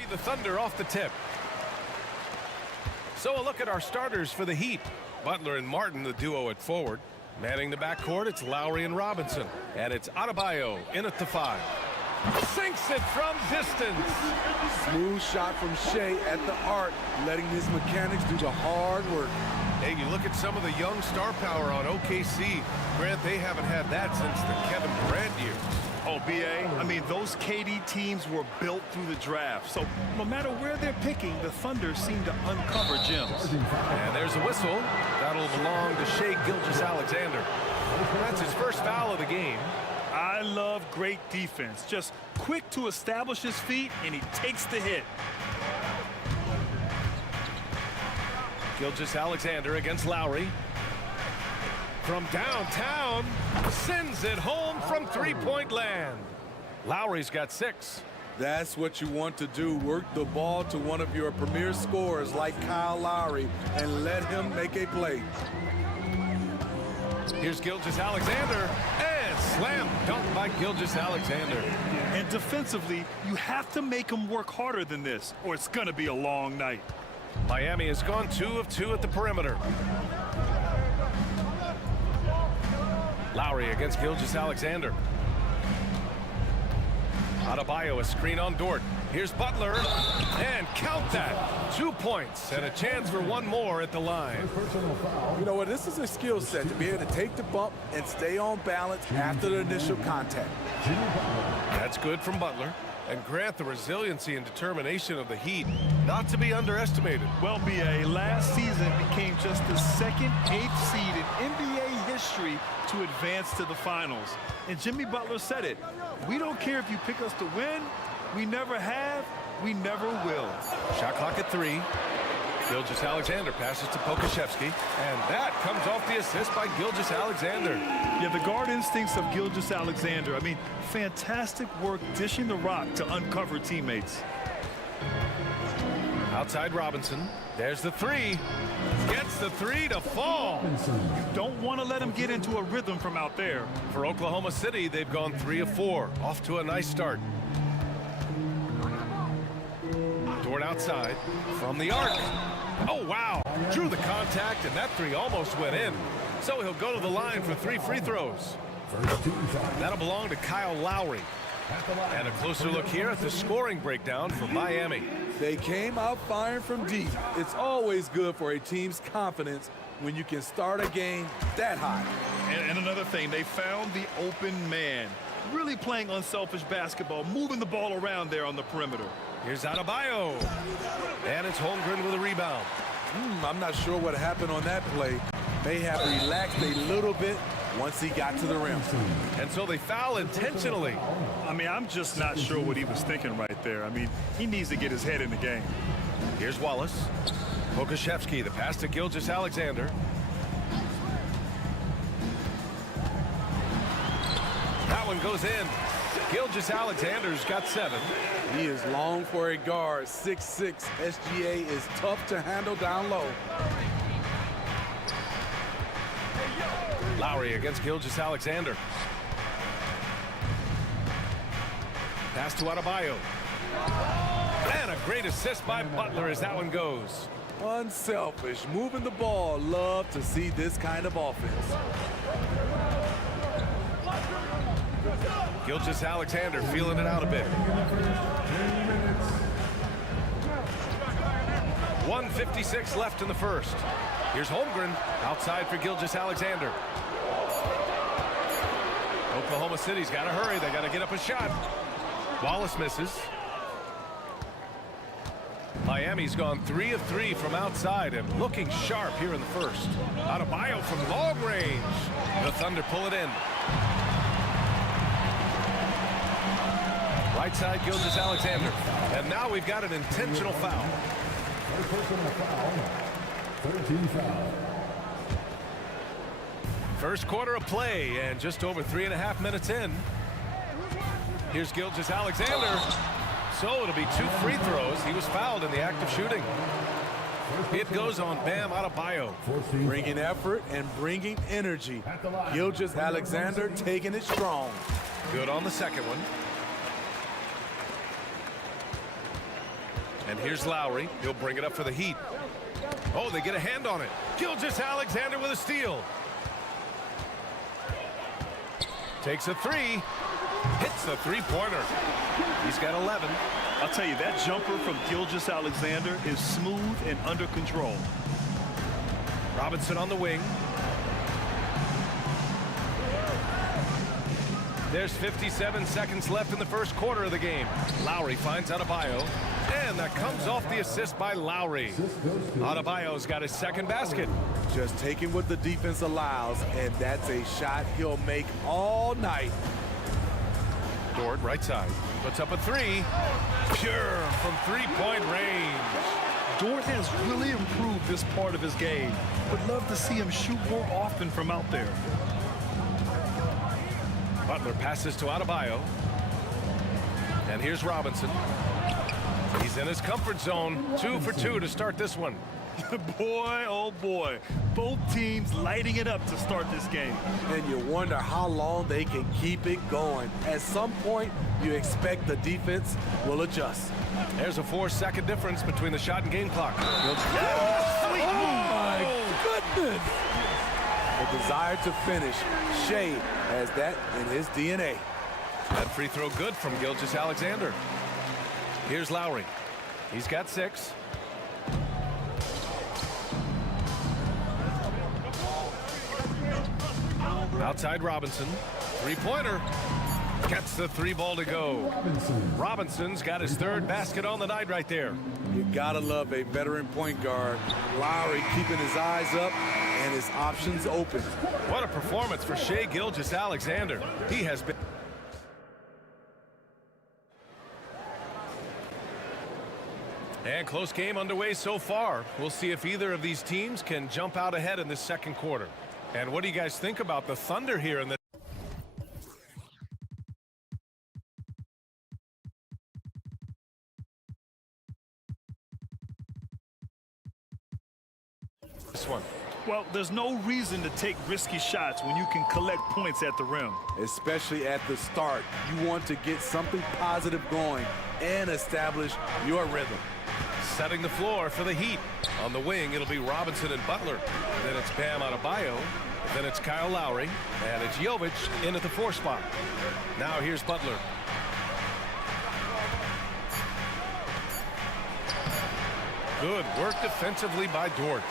be the Thunder off the tip. So a look at our starters for the Heat. Butler and Martin, the duo at forward. Manning the backcourt, it's Lowry and Robinson. And it's Adebayo in at the 5. Sinks it from distance. Smooth shot from Shea at the arc, letting his mechanics do the hard work. Hey, you look at some of the young star power on OKC. Grant, they haven't had that since the Kevin Durant years. Oh, B.A., I mean, those KD teams were built through the draft. So no matter where they're picking, the Thunder seem to uncover gems. And there's a whistle. That'll belong to Shai Gilgeous-Alexander. That's his first foul of the game. I love great defense. Just quick to establish his feet, and he takes the hit. Gilgeous-Alexander against Lowry. From downtown, sends it home from three-point land. Lowry's got 6. That's what you want to do. Work the ball to one of your premier scorers like Kyle Lowry and let him make a play. Here's Gilgeous-Alexander, and slam dunk by Gilgeous-Alexander. And defensively, you have to make him work harder than this, or it's going to be a long night. Miami has gone 2 of 2 at the perimeter. Lowry against Gilgeous-Alexander. Adebayo, a screen on Dort. Here's Butler, and count that. 2 points and a chance for one more at the line. You know what, this is a skill set to be able to take the bump and stay on balance after the initial contact. That's good from Butler. And Grant, the resiliency and determination of the Heat, not to be underestimated. Well, B.A., last season became just the second 8th seed in NBA history to advance to the finals. And Jimmy Butler said it. We don't care if you pick us to win. We never have. We never will. Shot clock at 3. Gilgeous-Alexander passes to Pokusevski, and that comes off the assist by Gilgeous-Alexander. Yeah, the guard instincts of Gilgeous-Alexander. I mean, fantastic work dishing the rock to uncover teammates. Outside Robinson. There's the 3. Gets the 3 to fall. You don't want to let him get into a rhythm from out there. For Oklahoma City, they've gone 3 of 4. Off to a nice start. Dort outside from the arc. Oh, wow. Drew the contact, and that 3 almost went in. So he'll go to the line for 3 free throws. That'll belong to Kyle Lowry. And a closer look here at the scoring breakdown for Miami. They came out firing from deep. It's always good for a team's confidence when you can start a game that high. And another thing, they found the open man. Really playing unselfish basketball, moving the ball around there on the perimeter. Here's Adebayo. And it's Holmgren with a rebound. I'm not sure what happened on that play. May have relaxed a little bit once he got to the rim. And so they foul intentionally. I mean, I'm just not sure what he was thinking right there. I mean, he needs to get his head in the game. Here's Wallace. Pokusevski, the pass to Gilgeous-Alexander. That one goes in. Gilgeous-Alexander's got 7. He is long for a guard. 6'6". SGA is tough to handle down low. Lowry against Gilgeous-Alexander. Pass to Adebayo. And a great assist by Butler as that one goes. Unselfish, moving the ball. Love to see this kind of offense. Gilgeous-Alexander feeling it out a bit. 1:56 left in the first. Here's Holmgren outside for Gilgeous-Alexander. Oklahoma City's got to hurry. They got to get up a shot. Wallace misses. Miami's gone 3 of 3 from outside and looking sharp here in the first. Adebayo from long range. The Thunder pull it in. Right side, Gilgeous-Alexander. And now we've got an intentional foul. First quarter of play and just over 3.5 minutes in. Here's Gilgeous-Alexander. So it'll be 2 free throws. He was fouled in the act of shooting. It goes on Bam Adebayo. Bringing effort and bringing energy. Gilgeous-Alexander taking it strong. Good on the second one. here's Lowry. He'll bring it up for the Heat. Oh, they get a hand on it. Gilgeous-Alexander with a steal. Takes a three. Hits the three-pointer. He's got 11. I'll tell you, that jumper from Gilgeous-Alexander is smooth and under control. Robinson on the wing. There's 57 seconds left in the first quarter of the game. Lowry finds Adebayo, and that comes off the assist by Lowry. Adebayo's got his second basket. Just taking what the defense allows, and that's a shot he'll make all night. Dort, right side, puts up a three. Pure from three-point range. Dort has really improved this part of his game. Would love to see him shoot more often from out there. Butler passes to Adebayo. And here's Robinson. He's in his comfort zone. 2 for 2 to start this one. Boy, oh boy. Both teams lighting it up to start this game. And you wonder how long they can keep it going. At some point, you expect the defense will adjust. There's a 4-second difference between the shot and game clock. Oh, my goodness. The desire to finish. Shea has that in his DNA. That free throw good from Gilgeous-Alexander. Here's Lowry. He's got 6. Outside Robinson. Three-pointer. Gets the three ball to go. Robinson's got his third basket on the night right there. You gotta love a veteran point guard. Lowry keeping his eyes up and his options open. What a performance for Shai Gilgeous-Alexander. He has been... And close game underway so far. We'll see if either of these teams can jump out ahead in this second quarter. And what do you guys think about the Thunder here in the... This one. Well, there's no reason to take risky shots when you can collect points at the rim. Especially at the start. You want to get something positive going and establish your rhythm. Setting the floor for the Heat. On the wing, it'll be Robinson and Butler. Then it's Bam Adebayo. Then it's Kyle Lowry. And it's Jovic in at the 4 spot. Now here's Butler. Good work defensively by Dort.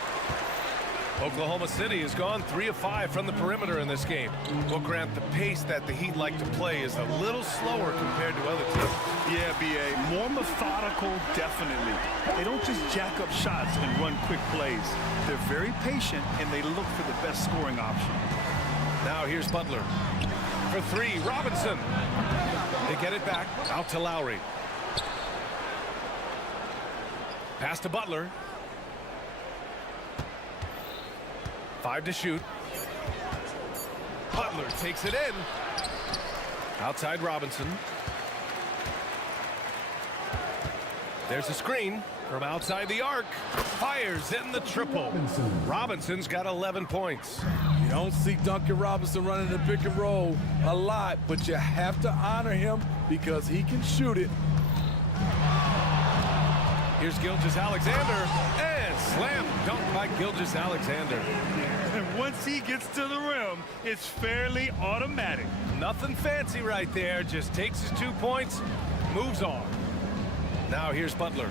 Oklahoma City has gone 3 of 5 from the perimeter in this game. Well, Grant, the pace that the Heat like to play is a little slower compared to other teams. Yeah, B.A. More methodical, definitely. They don't just jack up shots and run quick plays. They're very patient, and they look for the best scoring option. Now here's Butler. For 3, Robinson. They get it back. Out to Lowry. Pass to Butler. 5 to shoot. Butler takes it in. Outside Robinson. There's a screen from outside the arc. Fires in the triple. Robinson's got 11 points. You don't see Duncan Robinson running the pick and roll a lot, but you have to honor him because he can shoot it. Here's Gilgeous-Alexander, and slam dunk by Gilgeous-Alexander. And once he gets to the rim, it's fairly automatic. Nothing fancy right there, just takes his 2 points, moves on. Now here's Butler.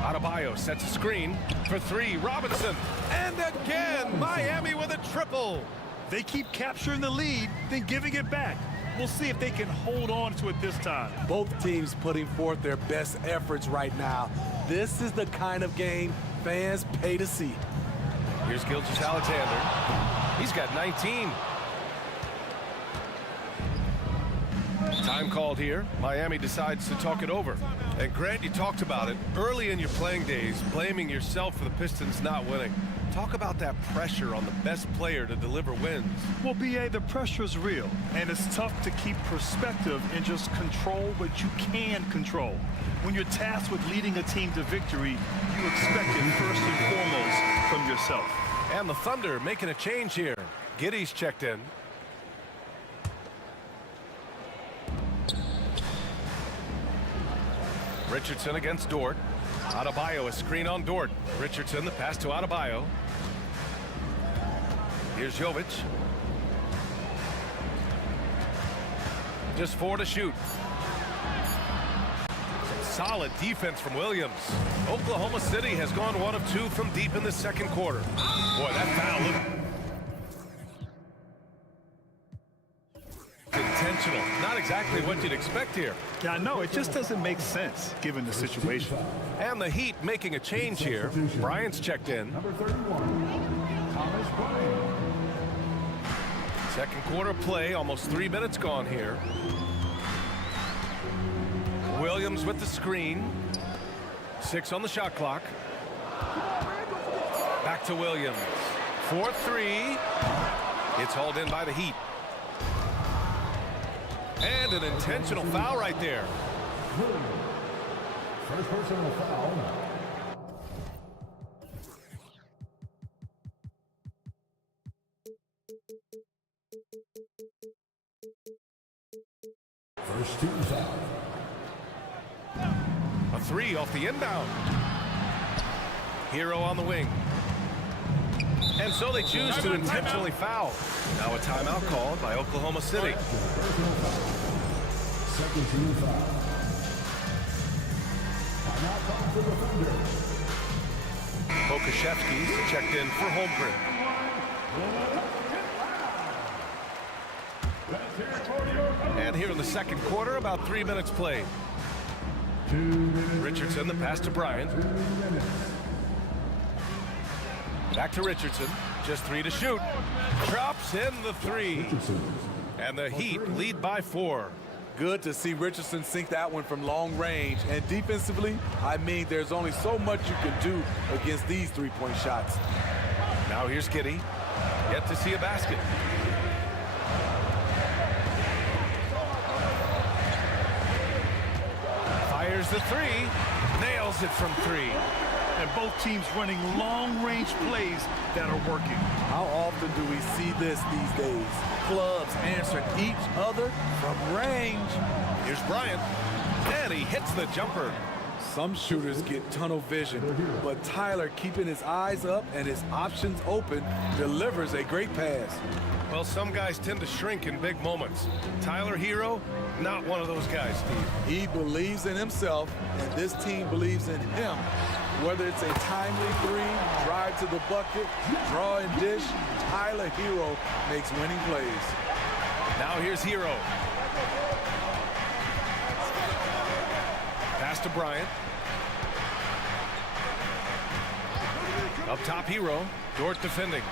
Adebayo sets a screen for 3, Robinson. And again, Miami with a triple. They keep capturing the lead, then giving it back. We'll see if they can hold on to it this time. Both teams putting forth their best efforts right now. This is the kind of game fans pay to see. Here's Gilgeous-Alexander. He's got 19. Time called here. Miami decides to talk it over. And Grant, you talked about it early in your playing days, blaming yourself for the Pistons not winning. Talk about that pressure on the best player to deliver wins. Well, B.A., the pressure is real, and it's tough to keep perspective and just control what you can control. When you're tasked with leading a team to victory, you expect it first and foremost from yourself. And the Thunder making a change here. Giddey's checked in. Richardson against Dort. Adebayo, a screen on Dort. Richardson, the pass to Adebayo. Here's Jovic. Just 4 to shoot. Some solid defense from Williams. Oklahoma City has gone 1 of 2 from deep in the second quarter. Boy, that foul looked intentional. Not exactly what you'd expect here. Yeah, I know. It just doesn't make sense given the situation. And the Heat making a change here. Bryant's checked in. Number 31, Thomas Bryant. Second quarter play, almost 3 minutes gone here. Williams with the screen. 6 on the shot clock. Back to Williams. 4-3. It's hauled in by the Heat. And an intentional foul right there. First personal foul. First team foul. A 3 off the inbound. Hero on the wing. And so they choose to intentionally foul. Now a timeout called by Oklahoma City. Second team foul. Timeout call for the Thunder. Pokashevsky's checked in for Holmgren. And here in the second quarter, about 3 minutes played. Richardson, the pass to Bryant. Back to Richardson. Just 3 to shoot. Drops in the 3. And the Heat lead by 4. Good to see Richardson sink that one from long range. And defensively, I mean, there's only so much you can do against these three-point shots. Now here's Giddey. Yet to see a basket. Fires the 3. Nails it from 3. And both teams running long-range plays that are working. How often do we see this these days? Clubs answering each other from range. Here's Bryant. And he hits the jumper. Some shooters get tunnel vision, but Tyler, keeping his eyes up and his options open, delivers a great pass. Well, some guys tend to shrink in big moments. Tyler Hero, not one of those guys, Steve. He believes in himself, and this team believes in him. Whether it's a timely 3, drive to the bucket, draw and dish, Tyler Hero makes winning plays. Now here's Hero. Pass to Bryant. Up top, Hero. Dort defending.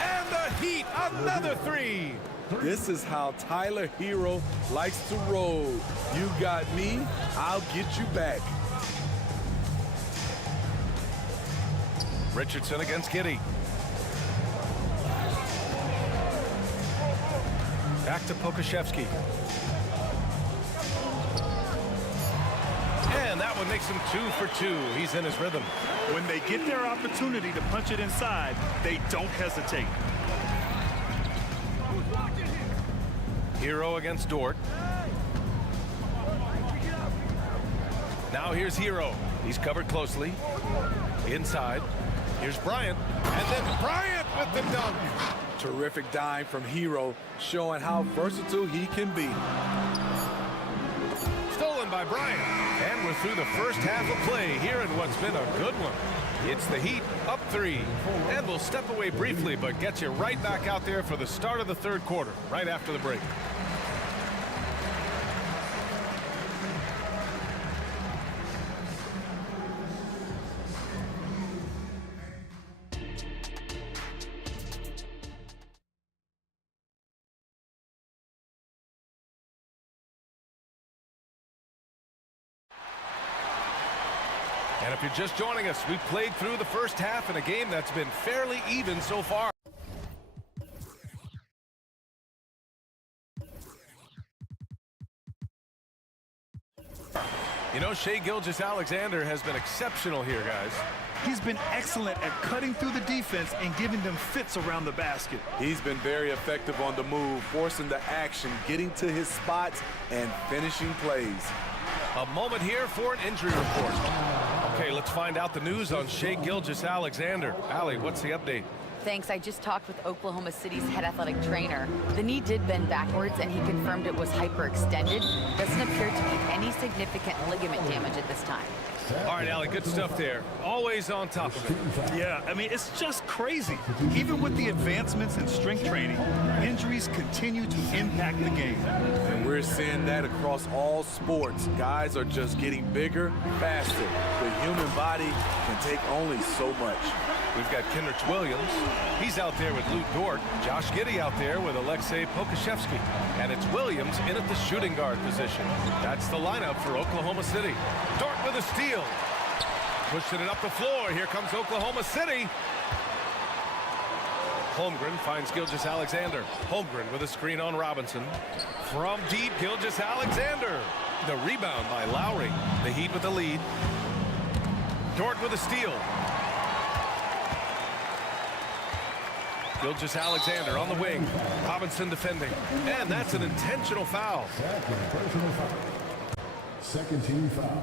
And the Heat, another 3. This is how Tyler Hero likes to roll. You got me, I'll get you back. Richardson against Giddey. Back to Pokashevsky. And that one makes him 2 for 2. He's in his rhythm. When they get their opportunity to punch it inside, they don't hesitate. Hero against Dort. Now here's Hero. He's covered closely. Inside. Here's Bryant. And then Bryant with the dunk. Terrific dime from Hero, showing how versatile he can be. Stolen by Bryant. And we're through the first half of play here in what's been a good one. It's the Heat up 3. And we'll step away briefly, but get you right back out there for the start of the third quarter, right after the break. And if you're just joining us, we've played through the first half in a game that's been fairly even so far. You know, Shai Gilgeous-Alexander has been exceptional here, guys. He's been excellent at cutting through the defense and giving them fits around the basket. He's been very effective on the move, forcing the action, getting to his spots, and finishing plays. A moment here for an injury report. Okay, let's find out the news on Shai Gilgeous-Alexander. Allie, what's the update? Thanks. I just talked with Oklahoma City's head athletic trainer. The knee did bend backwards, and he confirmed it was hyperextended. Doesn't appear to be any significant ligament damage at this time. All right, Allie, good stuff there. Always on top of it. Yeah, I mean, it's just crazy. Even with the advancements in strength training, injuries continue to impact the game. And we're seeing that across all sports. Guys are just getting bigger, faster. The human body can take only so much. We've got Kendrick Williams. He's out there with Lou Dort. Josh Giddey out there with Alexei Pokashevsky. And it's Williams in at the shooting guard position. That's the lineup for Oklahoma City. Dort with a steal. Pushing it up the floor. Here comes Oklahoma City. Holmgren finds Gilgeous-Alexander. Holmgren with a screen on Robinson. From deep, Gilgeous-Alexander. The rebound by Lowry. The Heat with the lead. Dort with a steal. Gilgeous-Alexander on the wing. Robinson defending. And that's an intentional foul. Second team foul.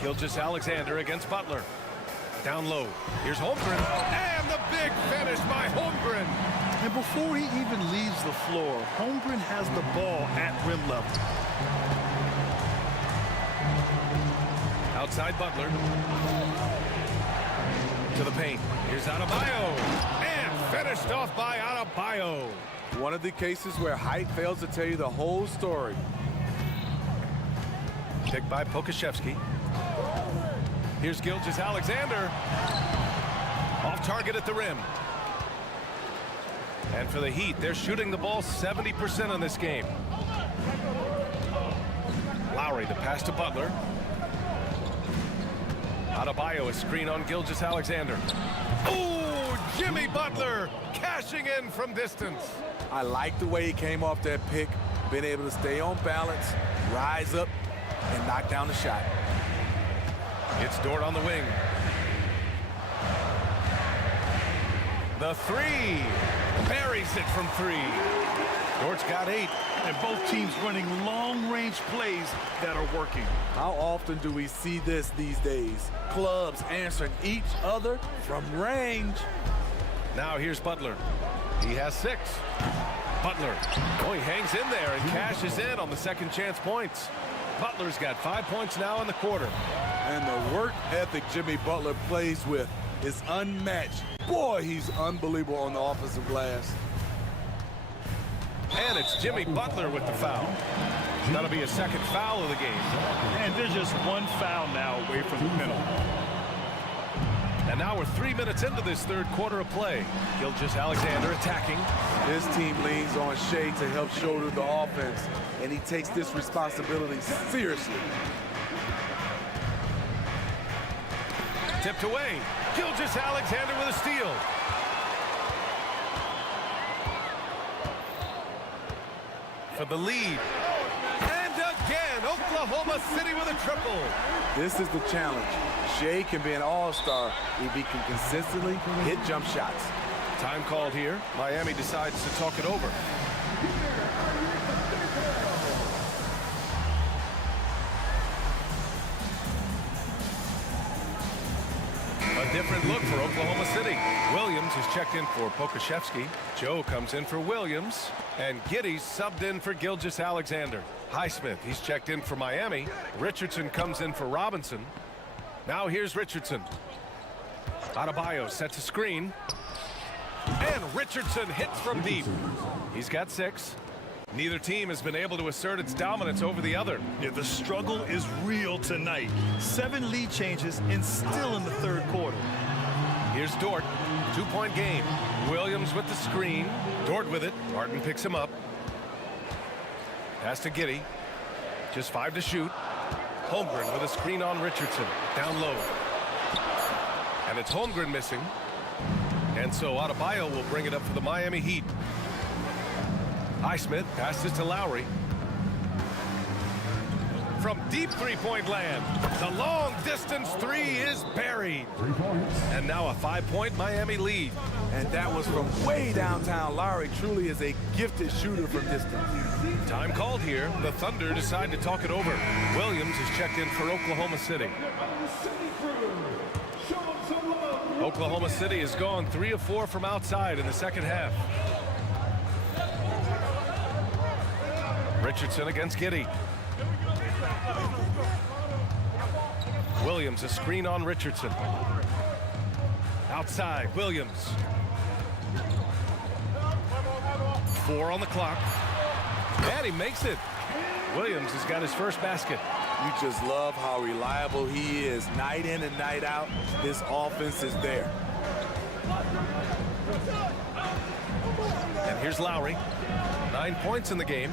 Gilgeous-Alexander against Butler. Down low. Here's Holmgren. And the big finish by Holmgren. And before he even leaves the floor, Holmgren has the ball at rim level. Outside Butler. To the paint. Here's Adebayo. And finished off by Adebayo. One of the cases where height fails to tell you the whole story. Picked by Pokashevsky. Here's Gilgeous-Alexander. Off target at the rim. And for the Heat, they're shooting the ball 70% in this game. Lowry, the pass to Butler. Adebayo, a screen on Gilgeous-Alexander. Ooh, Jimmy Butler cashing in from distance. I like the way he came off that pick, been able to stay on balance, rise up, and knock down the shot. It's Dort on the wing. The three. Buries it from three. Dort's got 8. And both teams running long-range plays that are working. How often do we see this these days? Clubs answering each other from range. Now here's Butler. He has 6. Butler. Oh, he hangs in there and cashes in on the second chance points. Butler's got 5 points now in the quarter. And the work ethic Jimmy Butler plays with is unmatched. Boy, he's unbelievable on the offensive glass. And it's Jimmy Butler with the foul. That'll be a second foul of the game. And there's just one foul now away from the penalty. And now we're 3 minutes into this third quarter of play. Gilgeous-Alexander attacking. His team leans on Shai to help shoulder the offense, and he takes this responsibility seriously. Tipped away. Gilgeous-Alexander with a steal. For the lead. And again, Oklahoma City with a triple. This is the challenge. Shai can be an all-star if he can consistently hit jump shots. Time called here. Miami decides to talk it over. A different look for Oklahoma City. Williams is checked in for Pokashevsky. Joe comes in for Williams. And Giddey's subbed in for Gilgeous-Alexander. Highsmith, he's checked in for Miami. Richardson comes in for Robinson. Now here's Richardson. Adebayo sets a screen. And Richardson hits from deep. He's got 6. Neither team has been able to assert its dominance over the other. Yeah, the struggle is real tonight. 7 lead changes and still in the third quarter. Here's Dort. 2-point game. Williams with the screen. Dort with it. Martin picks him up. Pass to Giddey. Just 5 to shoot. Holmgren with a screen on Richardson. Down low. And it's Holmgren missing. And so Adebayo will bring it up for the Miami Heat. Highsmith passes to Lowry. from deep three-point land. The long-distance three is buried. 3 points. And now a 5-point Miami lead. And that was from way downtown. Lowry truly is a gifted shooter from distance. Time called here. The Thunder decide to talk it over. Williams is checked in for Oklahoma City. Oklahoma City has gone 3 of 4 from outside in the second half. Richardson against Giddey. Williams, a screen on Richardson. Outside, Williams. 4 on the clock. And he makes it. Williams has got his first basket. You just love how reliable he is. Night in and night out, his offense is there. And here's Lowry. 9 points in the game.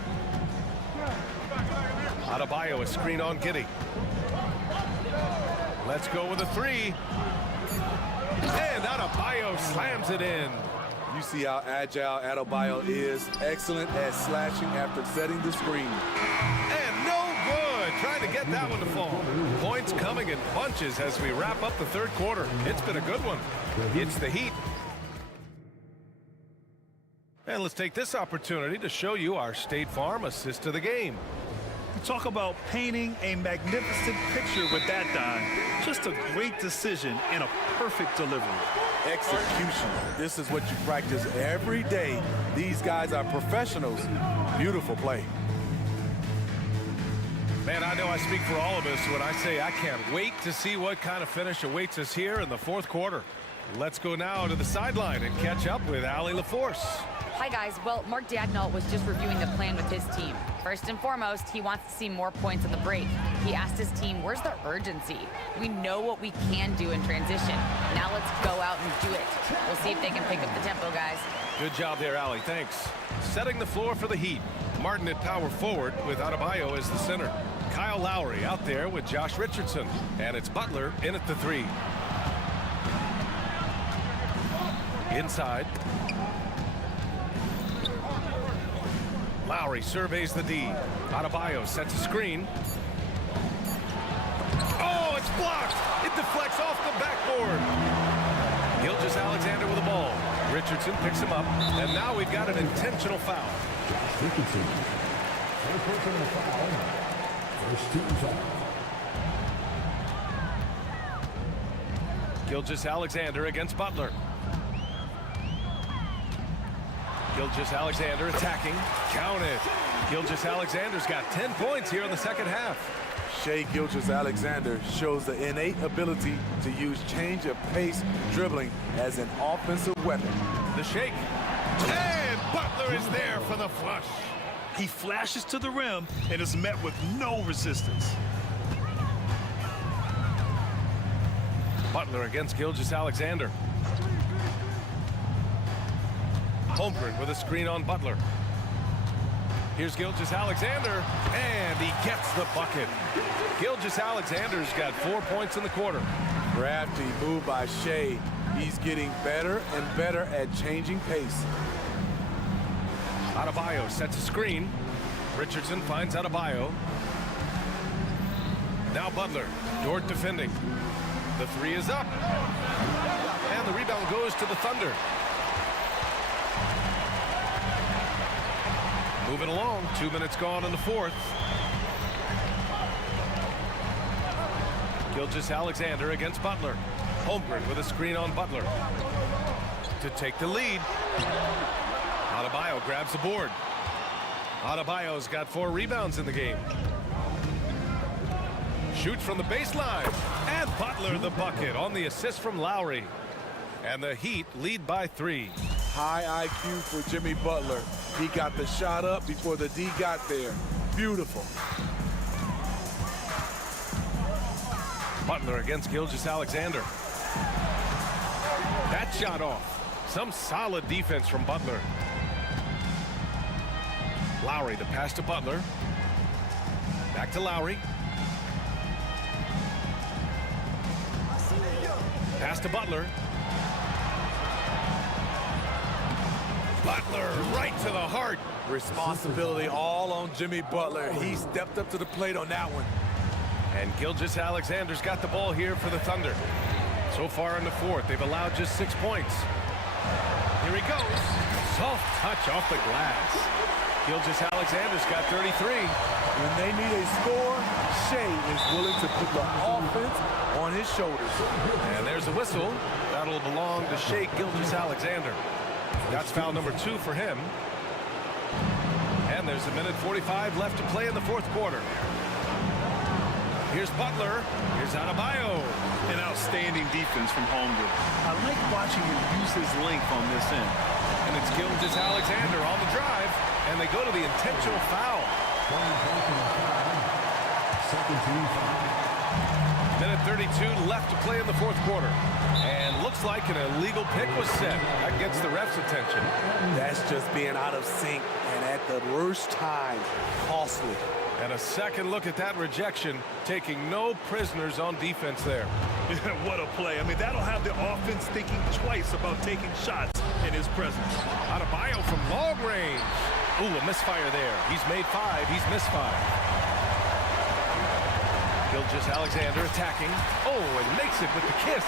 Adebayo, a screen on Giddey. Let's go with a 3. And Adebayo slams it in. You see how agile Adebayo is. Excellent at slashing after setting the screen. And no good. Trying to get that one to fall. Points coming in bunches as we wrap up the third quarter. It's been a good one. It's the Heat. And let's take this opportunity to show you our State Farm assist of the game. Talk about painting a magnificent picture with that dime. Just a great decision and a perfect delivery. Execution. This is what you practice every day. These guys are professionals. Beautiful play. Man, I know I speak for all of us when I say I can't wait to see what kind of finish awaits us here in the fourth quarter. Let's go now to the sideline and catch up with Allie LaForce. Hi, guys. Well, Mark Dagnall was just reviewing the plan with his team. First and foremost, he wants to see more points at the break. He asked his team, where's the urgency? We know what we can do in transition. Now let's go out and do it. We'll see if they can pick up the tempo, guys. Good job there, Allie. Thanks. Setting the floor for the Heat. Martin at power forward with Adebayo as the center. Kyle Lowry out there with Josh Richardson. And it's Butler in at the 3. Inside. Lowry surveys the D. Adebayo sets a screen. Oh, it's blocked. It deflects off the backboard. Gilgeous-Alexander with the ball. Richardson picks him up. And now we've got an intentional foul. Richardson. First personal foul. First team's off. Gilgeous-Alexander against Butler. Gilgeous-Alexander attacking. Count it. Gilgeous-Alexander's got 10 points here in the second half. Shai Gilgeous-Alexander shows the innate ability to use change of pace dribbling as an offensive weapon. The shake. And Butler is there for the flush. He flashes to the rim and is met with no resistance. Butler against Gilgeous-Alexander. Holmgren with a screen on Butler. Here's Gilgeous-Alexander, and he gets the bucket. Gilgeous-Alexander's got 4 points in the quarter. Crafty move by Shai. He's getting better and better at changing pace. Adebayo sets a screen. Richardson finds Adebayo. Now Butler. Dort defending. The 3 is up. And the rebound goes to the Thunder. Moving along, 2 minutes gone in the fourth. Gilgeous-Alexander against Butler. Holmgren with a screen on Butler. To take the lead. Adebayo grabs the board. Adebayo's got 4 rebounds in the game. Shoots from the baseline. And Butler the bucket on the assist from Lowry. And the Heat lead by 3. High IQ for Jimmy Butler. He got the shot up before the D got there. Beautiful. Butler against Gilgeous-Alexander. That shot off. Some solid defense from Butler. Lowry, the pass to Butler. Back to Lowry. Pass to Butler. Butler right to the heart. Responsibility all on Jimmy Butler. He stepped up to the plate on that one. And Gilgeous-Alexander's got the ball here for the Thunder. So far in the fourth, they've allowed just 6 points. Here he goes. Soft touch off the glass. Gilgeous-Alexander's got 33. When they need a score, Shea is willing to put the offense on his shoulders. And there's a whistle. That'll belong to Shea Gilgeous-Alexander. That's foul number 2 for him. And there's a minute 45 left to play in the fourth quarter. Here's Butler. Here's Adebayo. An outstanding defense from Holmgren. I like watching him use his length on this end. And it's Gilgeous-Alexander on the drive. And they go to the intentional foul. Minute 32 left to play in the fourth quarter. And looks like an illegal pick was set. That gets the ref's attention. That's just being out of sync and at the worst time. Costly. And a second look at that rejection, taking no prisoners on defense there. What a play. I mean, that'll have the offense thinking twice about taking shots in his presence. Adebayo from long range. Ooh, a misfire there. He's made 5. He's missed 5. Gilgeous-Alexander attacking. Oh, and makes it with the kiss.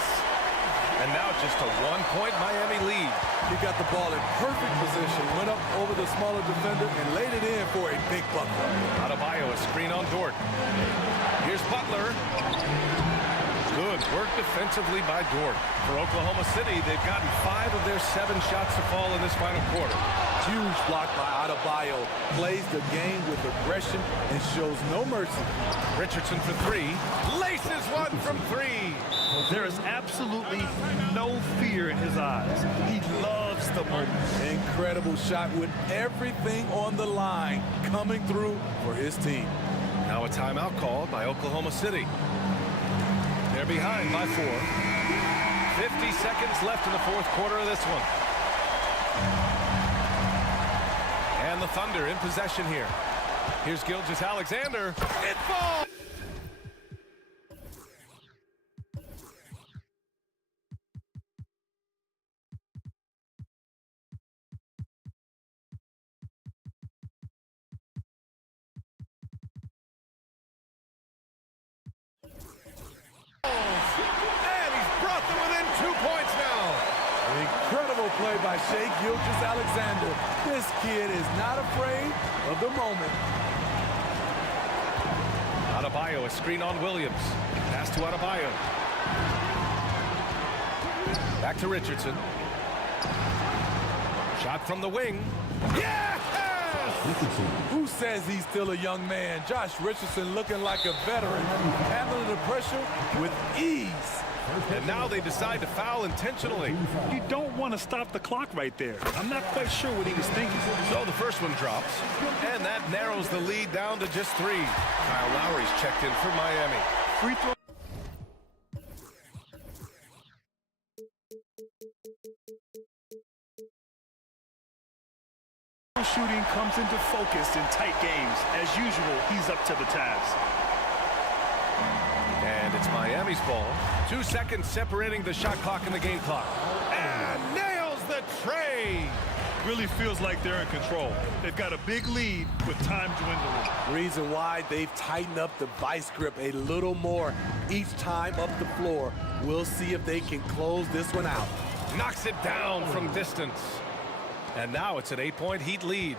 And now just a 1-point Miami lead. He got the ball in perfect position, went up over the smaller defender, and laid it in for a big bucket. Adebayo, a screen on Dort. Here's Butler. Good work defensively by Dort. For Oklahoma City, they've gotten 5 of their 7 shots to fall in this final quarter. Huge block by Adebayo. Plays the game with aggression and shows no mercy. Richardson for 3. Laces one from 3. There is absolutely no fear in his eyes. He loves the moment. Incredible shot with everything on the line coming through for his team. Now a timeout called by Oklahoma City. They're behind by 4. 50 seconds left in the fourth quarter of this one. And the Thunder in possession here. Here's Gilgeous-Alexander. It falls! And he's brought them within 2 points now. Incredible play by Shea Gilgeous-Alexander. This kid is not afraid of the moment. Adebayo, a screen on Williams. Pass to Adebayo. Back to Richardson. Shot from the wing. Yes! Who says he's still a young man? Josh Richardson looking like a veteran, handling the pressure with ease. And now they decide to foul intentionally. You don't want to stop the clock right there. I'm not quite sure what he was thinking. So the first one drops, and that narrows the lead down to just 3. Kyle Lowry's checked in for Miami. Free throw. Shooting comes into focus in tight games. As usual, he's up to the task. And it's Miami's ball. 2 seconds separating the shot clock and the game clock. And nails the tray. Really feels like they're in control. They've got a big lead with time dwindling. Reason why they've tightened up the vice grip a little more each time up the floor. We'll see if they can close this one out. Knocks it down from distance. And now it's an 8-point Heat lead.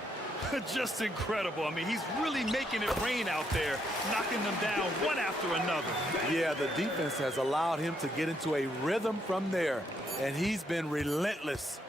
Just incredible. I mean, he's really making it rain out there, knocking them down one after another. Yeah, the defense has allowed him to get into a rhythm from there, and he's been relentless.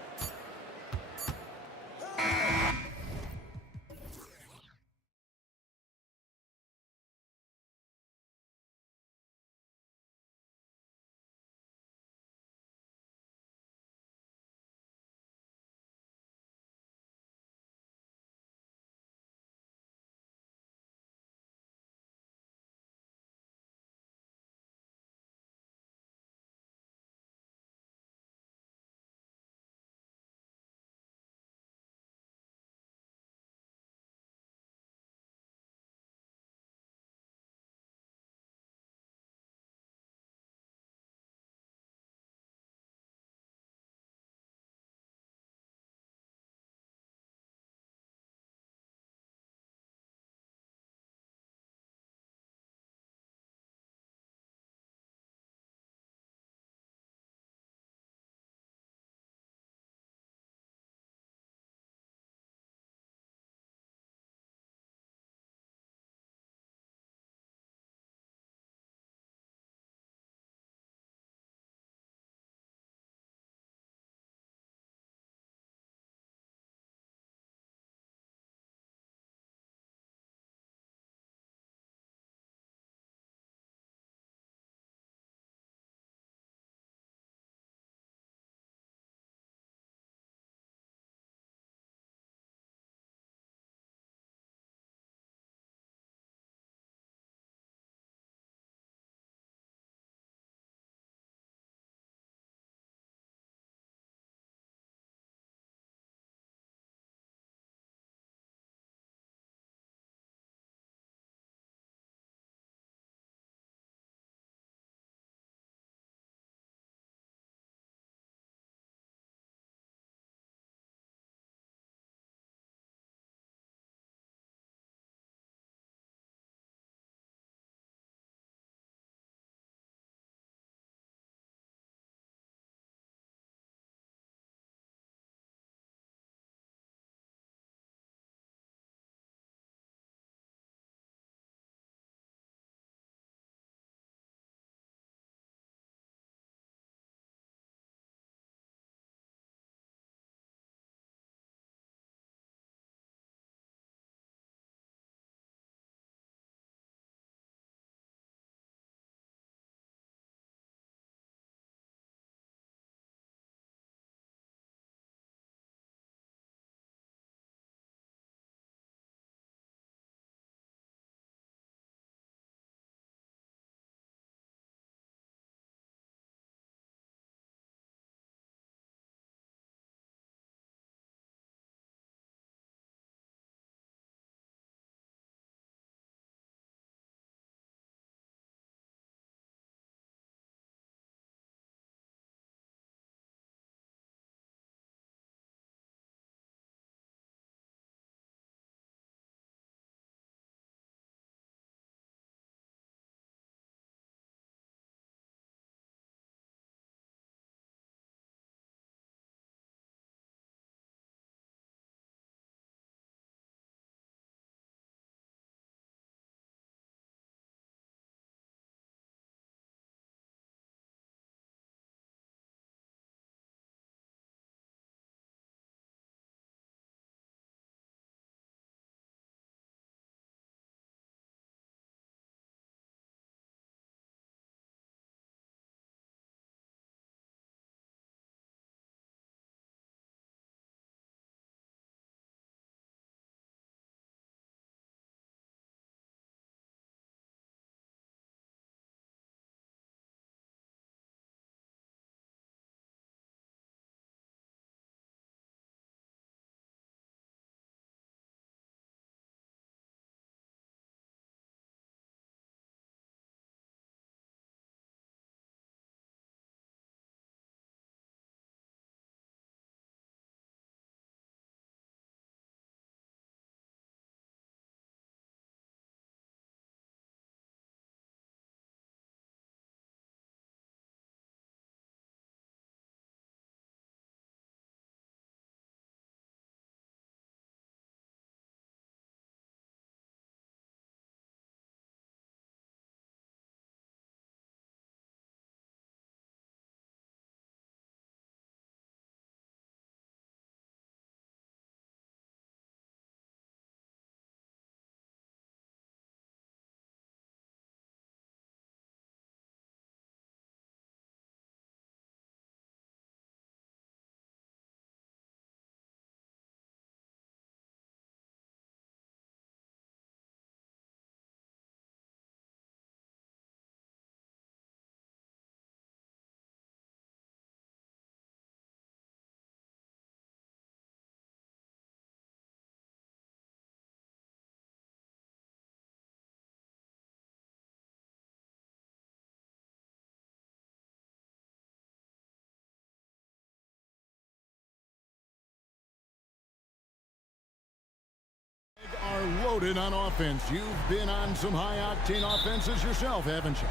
Loaded on offense. You've been on some high-octane offenses yourself, haven't you?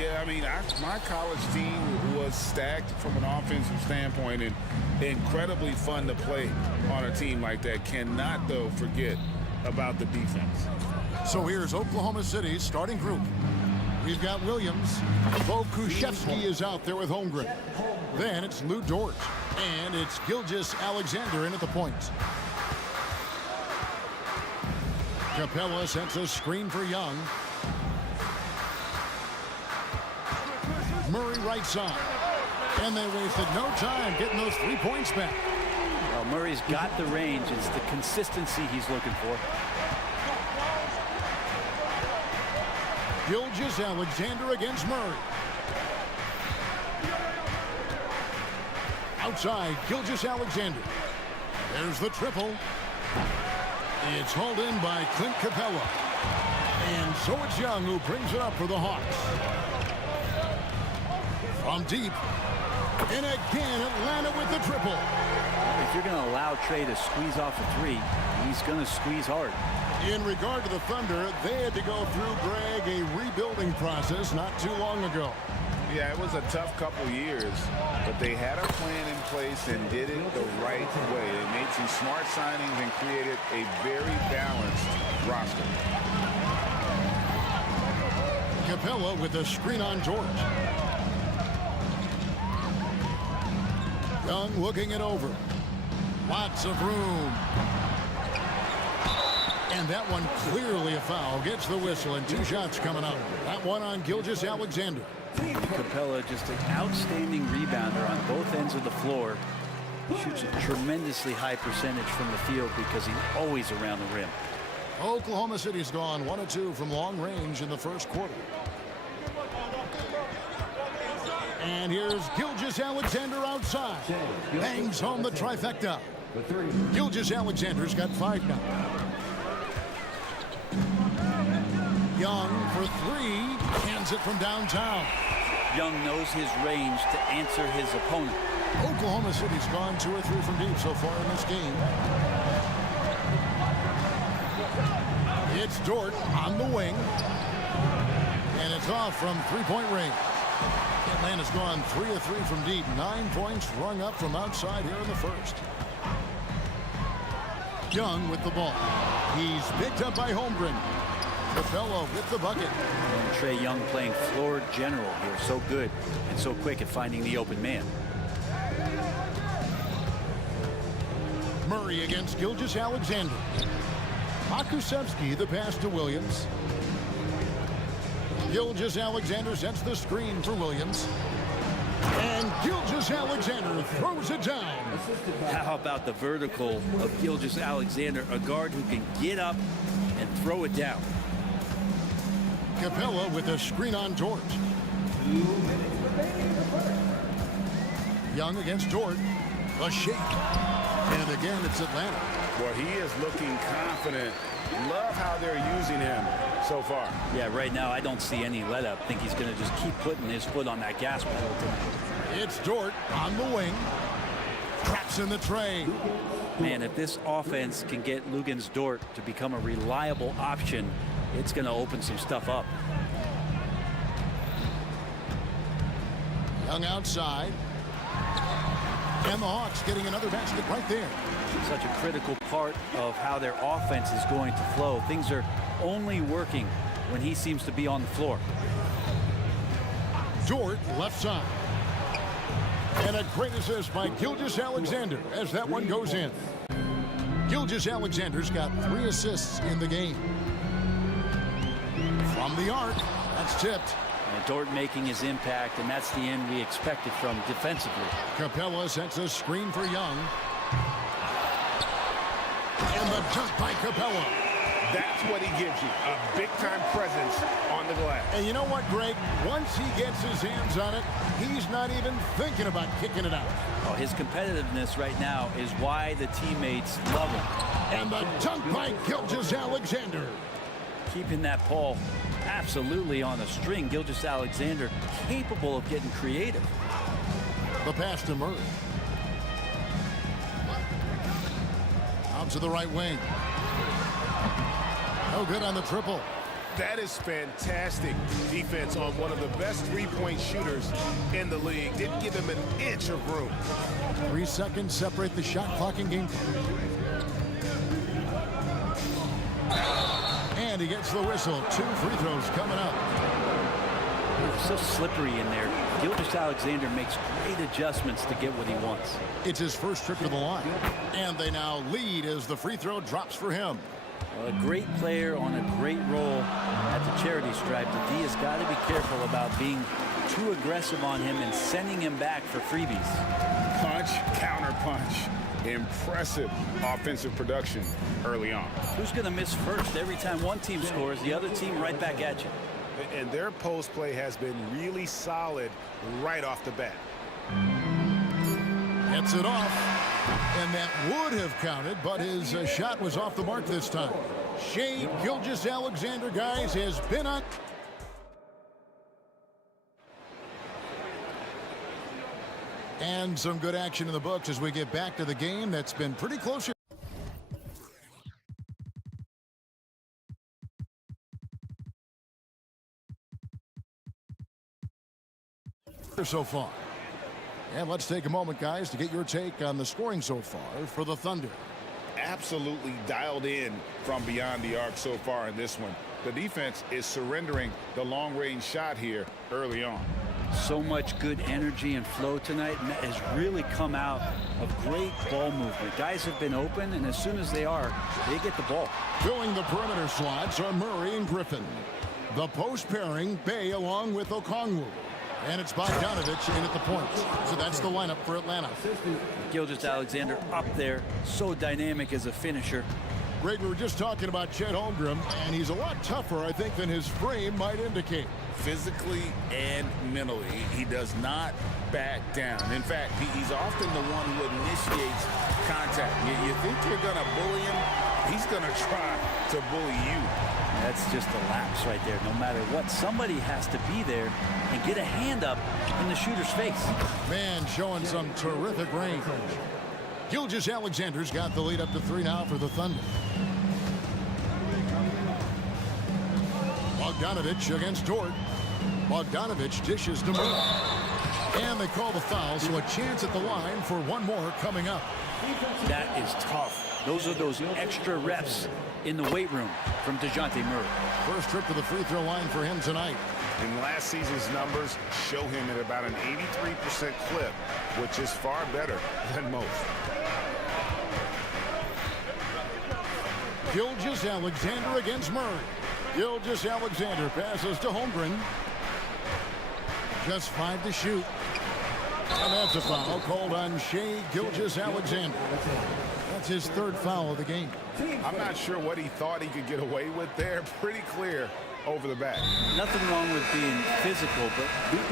Yeah, I mean, my college team was stacked from an offensive standpoint and incredibly fun to play on a team like that. Cannot, though, forget about the defense. So here's Oklahoma City's starting group. We've got Williams. Bo Kushevsky is out there with Holmgren. Then it's Lou Dort. And it's Gilgeous Alexander in at the point. Capella sends a screen for Young. Murray right side. And they wasted no time getting those 3 points back. Well, Murray's got the range. It's the consistency he's looking for. Gilgeous Alexander against Murray. Outside, Gilgeous Alexander. There's the triple. It's hauled in by Clint Capella. And so it's Young who brings it up for the Hawks. From deep. And again, Atlanta with the triple. If you're going to allow Trey to squeeze off a three, he's going to squeeze hard. In regard to the Thunder, they had to go through, Greg, a rebuilding process not too long ago. Yeah, it was a tough couple years, but they had a plan in place and did it the right way. They made some smart signings and created a very balanced roster. Capella with a screen on George. Young looking it over. Lots of room. And that one clearly a foul. Gets the whistle and 2 shots coming up. That one on Gilgeous Alexander. Capella, just an outstanding rebounder on both ends of the floor. Shoots a tremendously high percentage from the field because he's always around the rim. Oklahoma City's gone 1 of 2 from long range in the first quarter. And here's Gilgeous Alexander outside. Bangs home the trifecta. Gilgeous Alexander's got 5 now. Young for 3. Hands it from downtown. Young knows his range to answer his opponent. Oklahoma City's gone 2 or 3 from deep so far in this game. It's Dort on the wing. And it's off from 3-point range. Atlanta's gone 3 of 3 from deep. 9 points rung up from outside here in the first. Young with the ball. He's picked up by Holmgren. Capella with the bucket. And Trae Young playing floor general here. So good and so quick at finding the open man. Murray against Gilgeous Alexander. Makusevsky the pass to Williams. Gilgeous Alexander sets the screen for Williams. And Gilgeous Alexander throws it down. How about the vertical of Gilgeous Alexander, a guard who can get up and throw it down. Capella with a screen on George. Young against Dort. A shake. And again, it's Atlanta. Well, he is looking confident. Love how they're using him so far. Yeah, right now I don't see any let up. I think he's going to just keep putting his foot on that gas pedal tonight. It's Dort on the wing. Traps in the tray. Man, if this offense can get Luguentz Dort to become a reliable option, it's going to open some stuff up. Young outside. And the Hawks getting another basket right there. Such a critical part of how their offense is going to flow. Things are only working when he seems to be on the floor. Dort left side. And a great assist by Gilgeous Alexander as that one goes in. Gilgeous Alexander's got 3 assists in the game. From the arc, that's tipped. And Dort making his impact, and that's the end we expected from defensively. Capella sets a screen for Young. And the dunk by Capella. That's what he gives you, a big-time presence on the glass. And you know what, Greg? Once he gets his hands on it, he's not even thinking about kicking it out. Oh, his competitiveness right now is why the teammates love him. And the dunk by Gilgeous Alexander. Keeping that ball absolutely on a string. Gilgeous Alexander capable of getting creative. The pass to Murray. Out to the right wing. No good on the triple. That is fantastic defense on one of the best three-point shooters in the league. Didn't give him an inch of room. 3 seconds separate the shot clock and game. And he gets the whistle. 2 free throws coming up. It's so slippery in there. Gilgeous-Alexander makes great adjustments to get what he wants. It's his first trip to the line. And they now lead as the free throw drops for him. Well, a great player on a great role at the charity stripe. The D has got to be careful about being too aggressive on him and sending him back for freebies. Punch, counter punch. Impressive offensive production early on. Who's going to miss first? Every time one team scores, the other team right back at you. And their post play has been really solid right off the bat. Gets it off. And that would have counted, but his shot was off the mark this time. Shai Gilgeous-Alexander, guys, has been on. And some good action in the books as we get back to the game that's been pretty close. So far. And let's take a moment, guys, to get your take on the scoring so far for the Thunder. Absolutely dialed in from beyond the arc so far in this one. The defense is surrendering the long-range shot here early on. So much good energy and flow tonight, and that has really come out of great ball movement. Guys have been open, and as soon as they are, they get the ball. Filling the perimeter slots are Murray and Griffin. The post pairing, Bay along with Okongwu. And it's Bogdanovich in at the point. So that's the lineup for Atlanta. Gilgeous-Alexander up there, so dynamic as a finisher. Greg, we were just talking about Chet Holmgren, and he's a lot tougher, I think, than his frame might indicate. Physically and mentally, he does not back down. In fact, he's often the one who initiates contact. You think you're going to bully him, he's going to try to bully you. That's just a lapse right there. No matter what, somebody has to be there and get a hand up in the shooter's face. Man, showing some terrific range. Gilgeous-Alexander's got the lead up to 3 now for the Thunder. Bogdanovich against Dort. Bogdanovich dishes to Murray. And they call the foul, so a chance at the line for one more coming up. That is tough. Those are those extra reps in the weight room from DeJounte Murray. First trip to the free throw line for him tonight. And last season's numbers show him at about an 83% clip, which is far better than most. Gilgeous-Alexander against Murray. Gilgeous-Alexander passes to Holmgren. Just 5 to shoot. And that's a foul called on Shai Gilgeous-Alexander. That's his 3rd foul of the game. I'm not sure what he thought he could get away with there. Pretty clear over the back. Nothing wrong with being physical, but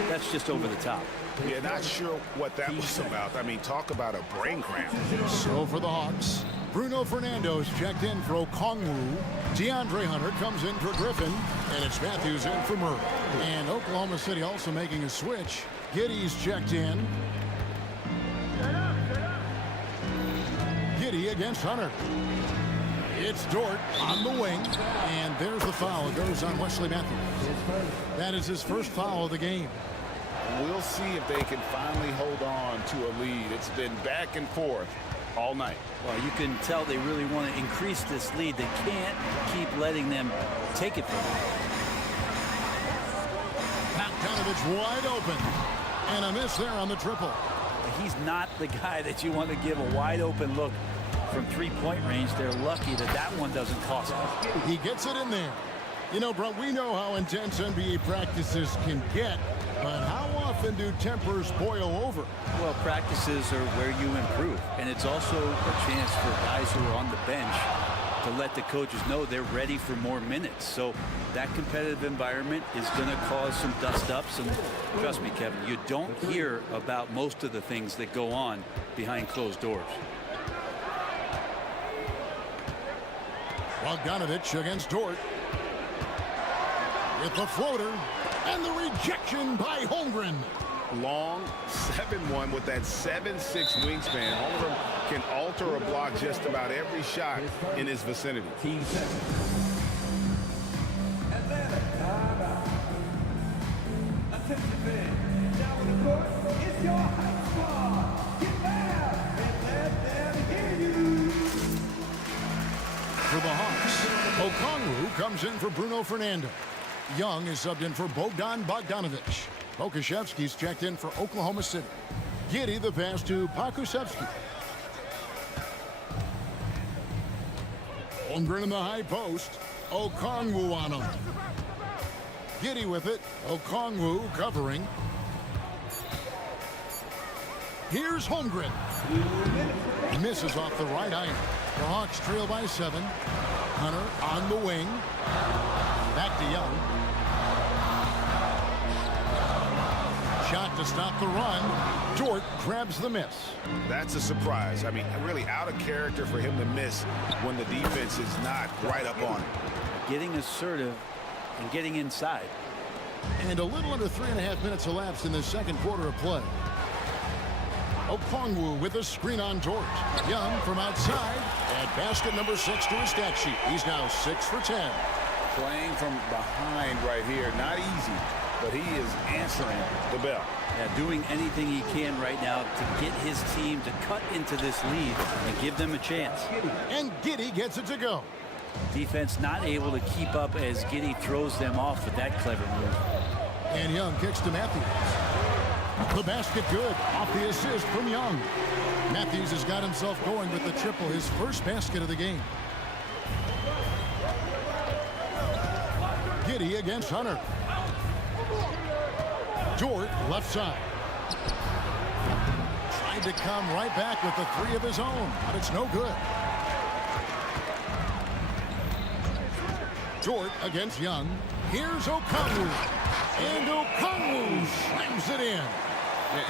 that's just over the top. Yeah, not sure what that was about. I mean, talk about a brain cramp. So for the Hawks, Bruno Fernando's checked in for Okongwu. DeAndre Hunter comes in for Griffin. And it's Matthews in for Murray. And Oklahoma City also making a switch. Giddey's checked in. Giddey against Hunter. It's Dort on the wing. And there's the foul. It goes on Wesley Matthews. That is his first foul of the game. We'll see if they can finally hold on to a lead. It's been back and forth all night. Well, you can tell they really want to increase this lead. They can't keep letting them take it from them. Bogdanovich wide open. And a miss there on the triple. He's not the guy that you want to give a wide open look from 3-point range. They're lucky that that one doesn't cost them. He gets it in there. You know, bro, we know how intense NBA practices can get, but how often do tempers boil over? Well, practices are where you improve, and it's also a chance for guys who are on the bench to let the coaches know they're ready for more minutes. So that competitive environment is going to cause some dust-ups, and trust me, Kevin, you don't hear about most of the things that go on behind closed doors. Bogdanovich against Dort. With the floater, and the rejection by Holmgren. Long 7-1 with that 7'6" wingspan. Holmgren can alter a block just about every shot in his vicinity. For the Hawks, Okongwu comes in for Bruno Fernando. Young is subbed in for Bogdan Bogdanovic. Pokusevski's checked in for Oklahoma City. Giddey the pass to Pokusevski. Holmgren in the high post. Okongwu on him. Giddey with it. Okongwu covering. Here's Holmgren. Misses off the right iron. The Hawks trail by 7. Hunter on the wing. Back to Young. Shot to stop the run. Dort grabs the miss. That's a surprise. I mean, really out of character for him to miss when the defense is not right up on him. Getting assertive and getting inside. And a little under 3.5 minutes elapsed in the second quarter of play. Okongwu with a screen on Dort. Young from outside. And basket number 6 to his stat sheet. He's now 6 for 10. Playing from behind right here, not easy, but he is answering the bell. Yeah, doing anything he can right now to get his team to cut into this lead and give them a chance. And Giddey gets it to go. Defense not able to keep up as Giddey throws them off with that clever move. And Young kicks to Matthews. The basket good off the assist from Young. Matthews has got himself going with the triple, his first basket of the game. Giddey against Hunter. Dort left side. Tried to come right back with the 3 of his own, but it's no good. Dort against Young. Here's Okongwu. And Okongwu slams it in.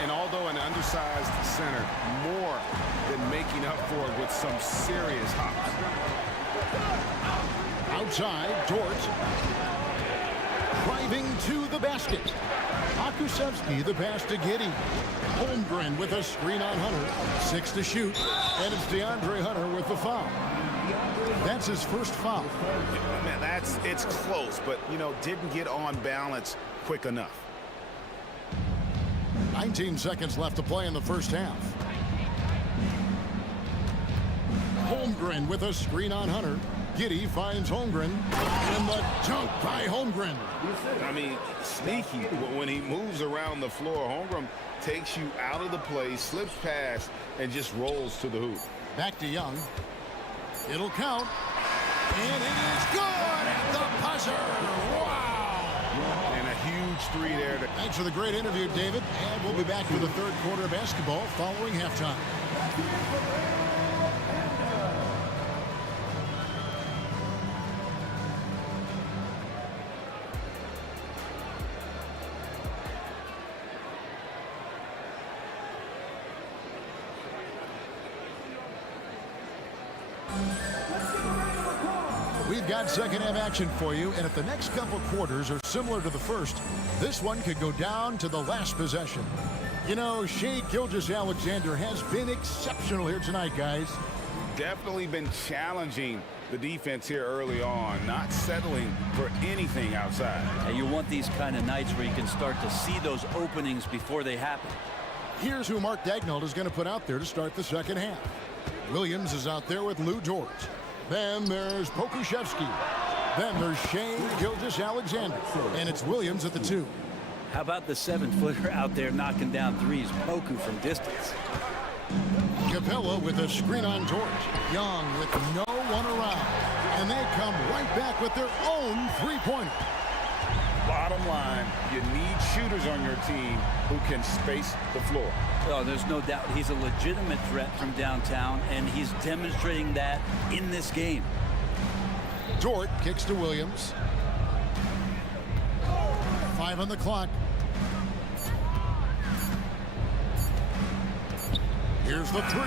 And although an undersized center, more than making up for it with some serious hops. Outside, Dort. Driving to the basket. Pokusevski the pass to Giddey. Holmgren with a screen on Hunter. 6 to shoot. And it's DeAndre Hunter with the foul. That's his first foul. Man, it's close, but, you know, didn't get on balance quick enough. 19 seconds left to play in the first half. Holmgren with a screen on Hunter. Giddey finds Holmgren. And the dunk by Holmgren. I mean, sneaky. When he moves around the floor, Holmgren takes you out of the play, slips past, and just rolls to the hoop. Back to Young. It'll count. And it is good at the buzzer. Wow. And a huge 3 there. Thanks for the great interview, David. And we'll be back for the third quarter of basketball following halftime. We've got second half action for you, and if the next couple quarters are similar to the first, this one could go down to the last possession. You know, Shai Gilgeous-Alexander has been exceptional here tonight, guys. Definitely been challenging the defense here early on, not settling for anything outside. And you want these kind of nights where you can start to see those openings before they happen. Here's who Mark Daigneault is going to put out there to start the second half. Williams is out there with Lou Dort. Then there's Pokusevski. Then there's Shai Gilgeous-Alexander. And it's Williams at the 2. How about the 7-footer out there knocking down threes? Poku from distance. Capella with a screen on Dort. Young with no one around. And they come right back with their own three-pointer. Bottom line, you need shooters on your team who can space the floor. Oh, there's no doubt he's a legitimate threat from downtown, and he's demonstrating that in this game. Dort kicks to Williams. 5 on the clock. Here's the 3.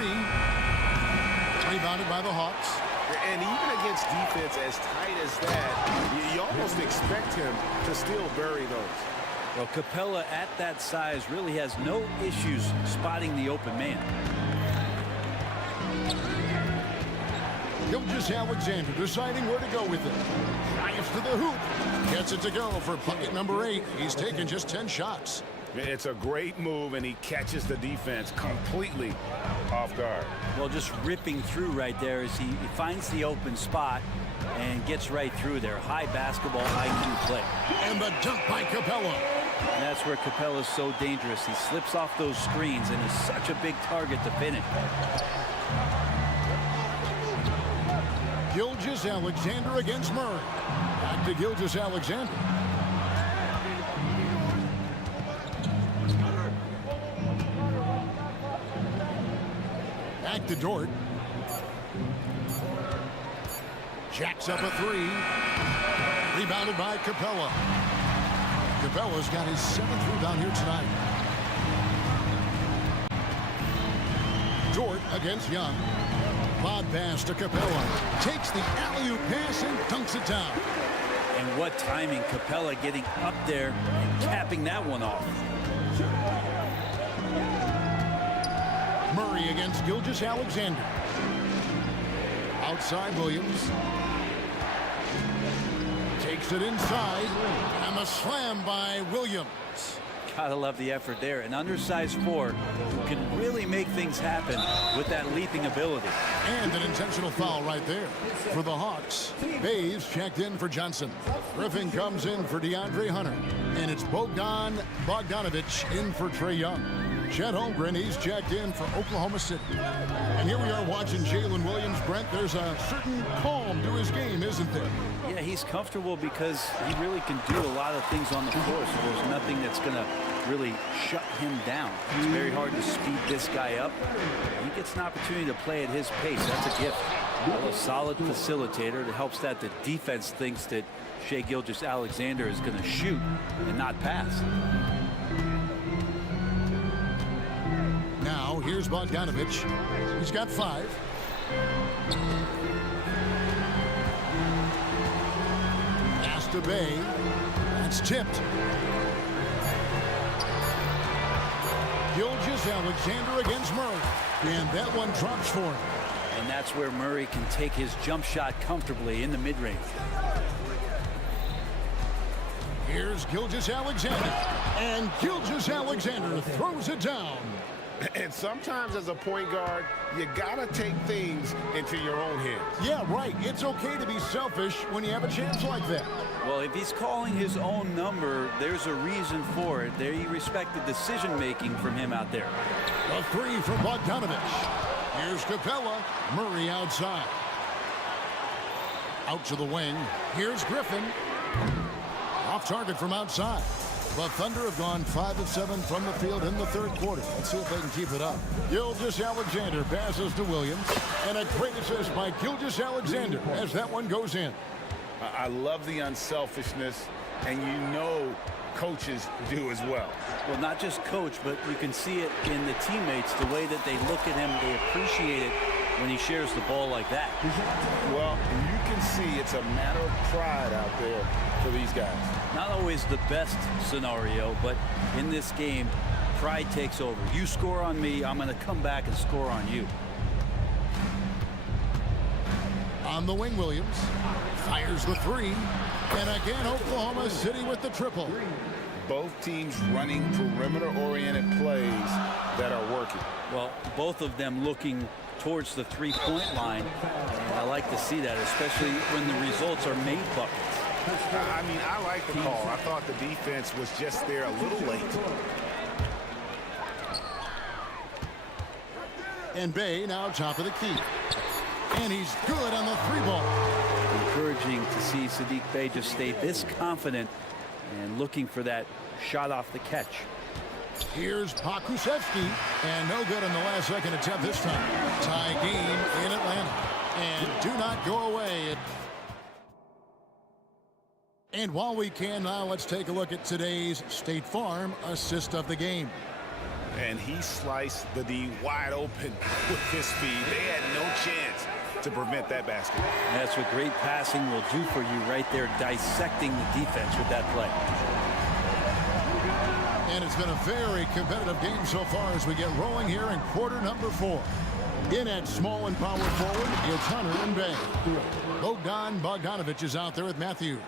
Rebounded by the Hawks. And even against defense as tight as that, you almost expect him to still bury those. Well, Capella at that size really has no issues spotting the open man. Gilgeous-Alexander deciding where to go with it. Drives to the hoop. Gets it to go for bucket number 8. He's taken just 10 shots. It's a great move, and he catches the defense completely off guard. Well, just ripping through right there as he finds the open spot and gets right through there. High basketball IQ play. And the dunk by Capella. And that's where Capella's so dangerous. He slips off those screens and is such a big target to finish. Gilgeous-Alexander against Murray. Back to Gilgeous-Alexander. Back to Dort. Jacks up a three. Rebounded by Capella. Capella's got his 7th rebound here tonight. Dort against Young. Lob pass to Capella. Takes the alley-oop pass and dunks it down. And what timing, Capella getting up there and capping that one off. Murray against Gilgeous-Alexander. Outside Williams. Takes it inside. And the slam by Williams. Gotta love the effort there. An undersized forward who can really make things happen with that leaping ability. And an intentional foul right there for the Hawks. Bays checked in for Johnson. Griffin comes in for DeAndre Hunter. And it's Bogdan Bogdanovic in for Trae Young. Chet Holmgren, he's checked in for Oklahoma City. And here we are watching Jalen Williams. Brent, there's a certain calm to his game, isn't there? Yeah, he's comfortable because he really can do a lot of things on the floor, so there's nothing that's going to really shut him down. It's very hard to speed this guy up. He gets an opportunity to play at his pace. That's a gift. A solid facilitator that helps that the defense thinks that Shai Gilgeous-Alexander is going to shoot and not pass. Now, here's Bogdanovic. He's got 5. Pass to Bay. That's tipped. Gilgeous-Alexander against Murray. And that one drops for him. And that's where Murray can take his jump shot comfortably in the mid-range. Here's Gilgeous-Alexander. And Gilgeous-Alexander throws it down. And sometimes as a point guard, you gotta take things into your own hands. Yeah, right. It's okay to be selfish when you have a chance like that. Well, if he's calling his own number, there's a reason for it. There, you respect the decision-making from him out there. A 3 from Bogdanovic. Here's Capella. Murray outside. Out to the wing. Here's Griffin. Off target from outside. The Thunder have gone 5 of 7 from the field in the 3rd quarter. Let's see if they can keep it up. Gilgeous-Alexander passes to Williams. And a great assist by Gilgeous-Alexander as that one goes in. I love the unselfishness, and you know coaches do as well. Well, not just coach, but you can see it in the teammates, the way that they look at him, they appreciate it when he shares the ball like that. Well, you can see it's a matter of pride out there for these guys. Not always the best scenario, but in this game, pride takes over. You score on me, I'm going to come back and score on you. On the wing, Williams fires the 3. And again, Oklahoma City with the triple. Both teams running perimeter-oriented plays that are working. Well, both of them looking towards the three-point line. And I like to see that, especially when the results are made buckets. I mean, I like the call. I thought the defense was just there a little late. And Bay now top of the key. And he's good on the 3-ball. Encouraging to see Saddiq Bey just stay this confident and looking for that shot off the catch. Here's Pokusevski, and no good on the last second attempt this time. Tie game in Atlanta. And do not go away. And while we can now, let's take a look at today's State Farm assist of the game. And he sliced the D wide open with his speed. They had no chance to prevent that basket. That's what great passing will do for you right there, dissecting the defense with that play. And it's been a very competitive game so far as we get rolling here in quarter number 4. In at small and power forward, it's Hunter and Bay. Bogdan Bogdanovic is out there with Matthews.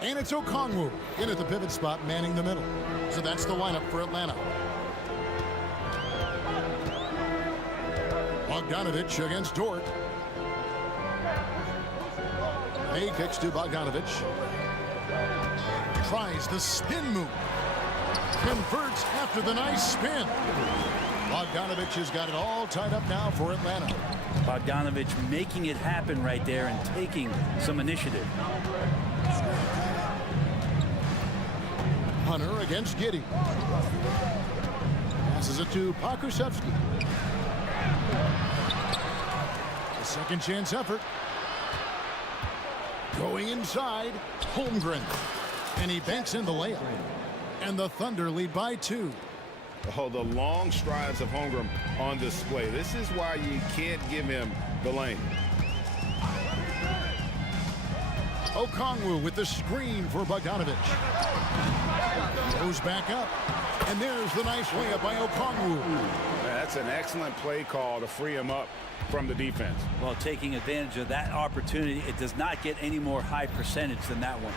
And it's Okongwu in at the pivot spot, manning the middle. So that's the lineup for Atlanta. Bogdanovich against Dort. He kicks to Bogdanovich. Tries the spin move. Converts after the nice spin. Bogdanovich has got it all tied up now for Atlanta. Bogdanovich making it happen right there and taking some initiative. Hunter against Giddey. Passes it to Pokusevski. A second chance effort. Going inside, Holmgren. And he banks in the layup. And the Thunder lead by 2. Oh, the long strides of Holmgren on display. This is why you can't give him the lane. Okongwu with the screen for Bogdanovich. Goes back up. And there's the nice layup by Okongwu. That's an excellent play call to free him up from the defense. Well, taking advantage of that opportunity, it does not get any more high percentage than that one.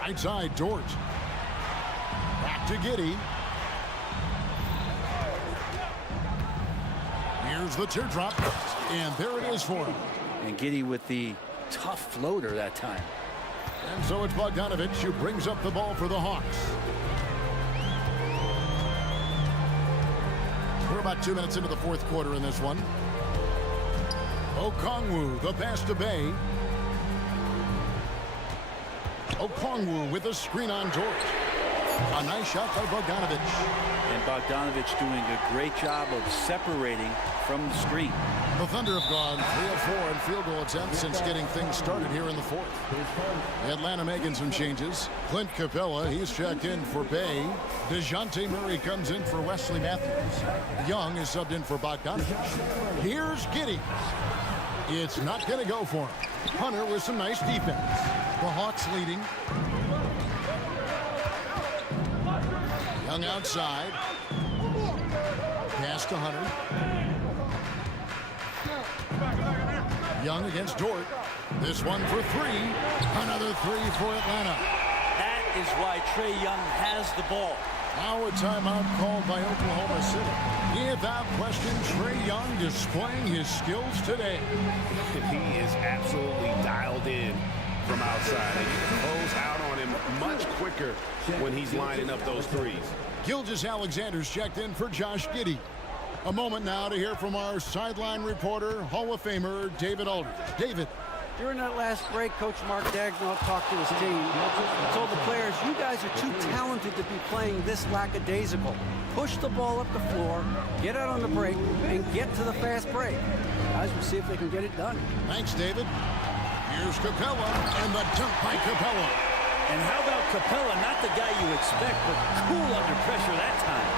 Right side, Dort. Back to Giddey. Here's the teardrop. And there it is for him. And Giddey with the tough floater that time. And so it's Bogdanovich who brings up the ball for the Hawks. We're about 2 minutes into the fourth quarter in this one. Okongwu, the pass to Bay. Okongwu with a screen on Dort. A nice shot by Bogdanovich. And Bogdanovich doing a great job of separating from the screen. The Thunder have gone 3 of 4 in field goal attempts since getting things started here in the fourth. Atlanta making some changes. Clint Capella, he's checked in for Bay. DeJounte Murray comes in for Wesley Matthews. Young is subbed in for Bogdanovich. Here's Giddey. It's not going to go for him. Hunter with some nice defense. The Hawks leading. Young outside. Pass to Hunter. Young against Dort. This one for 3. Another 3 for Atlanta. That is why Trae Young has the ball. Now a timeout called by Oklahoma City. Without question, Trae Young displaying his skills today. He is absolutely dialed in from outside. And you can close out on him much quicker when he's lining up those threes. Gilgeous-Alexander's checked in for Josh Giddey. A moment now to hear from our sideline reporter, Hall of Famer David Aldridge. David. During that last break, Coach Mark Daigneault talked to his team and told the players, you guys are too talented to be playing this lackadaisical. Push the ball up the floor, get out on the break, and get to the fast break. Guys, we'll see if they can get it done. Thanks, David. Here's Capella, and the dunk by Capella. And how about Capella, not the guy you expect, but cool under pressure that time.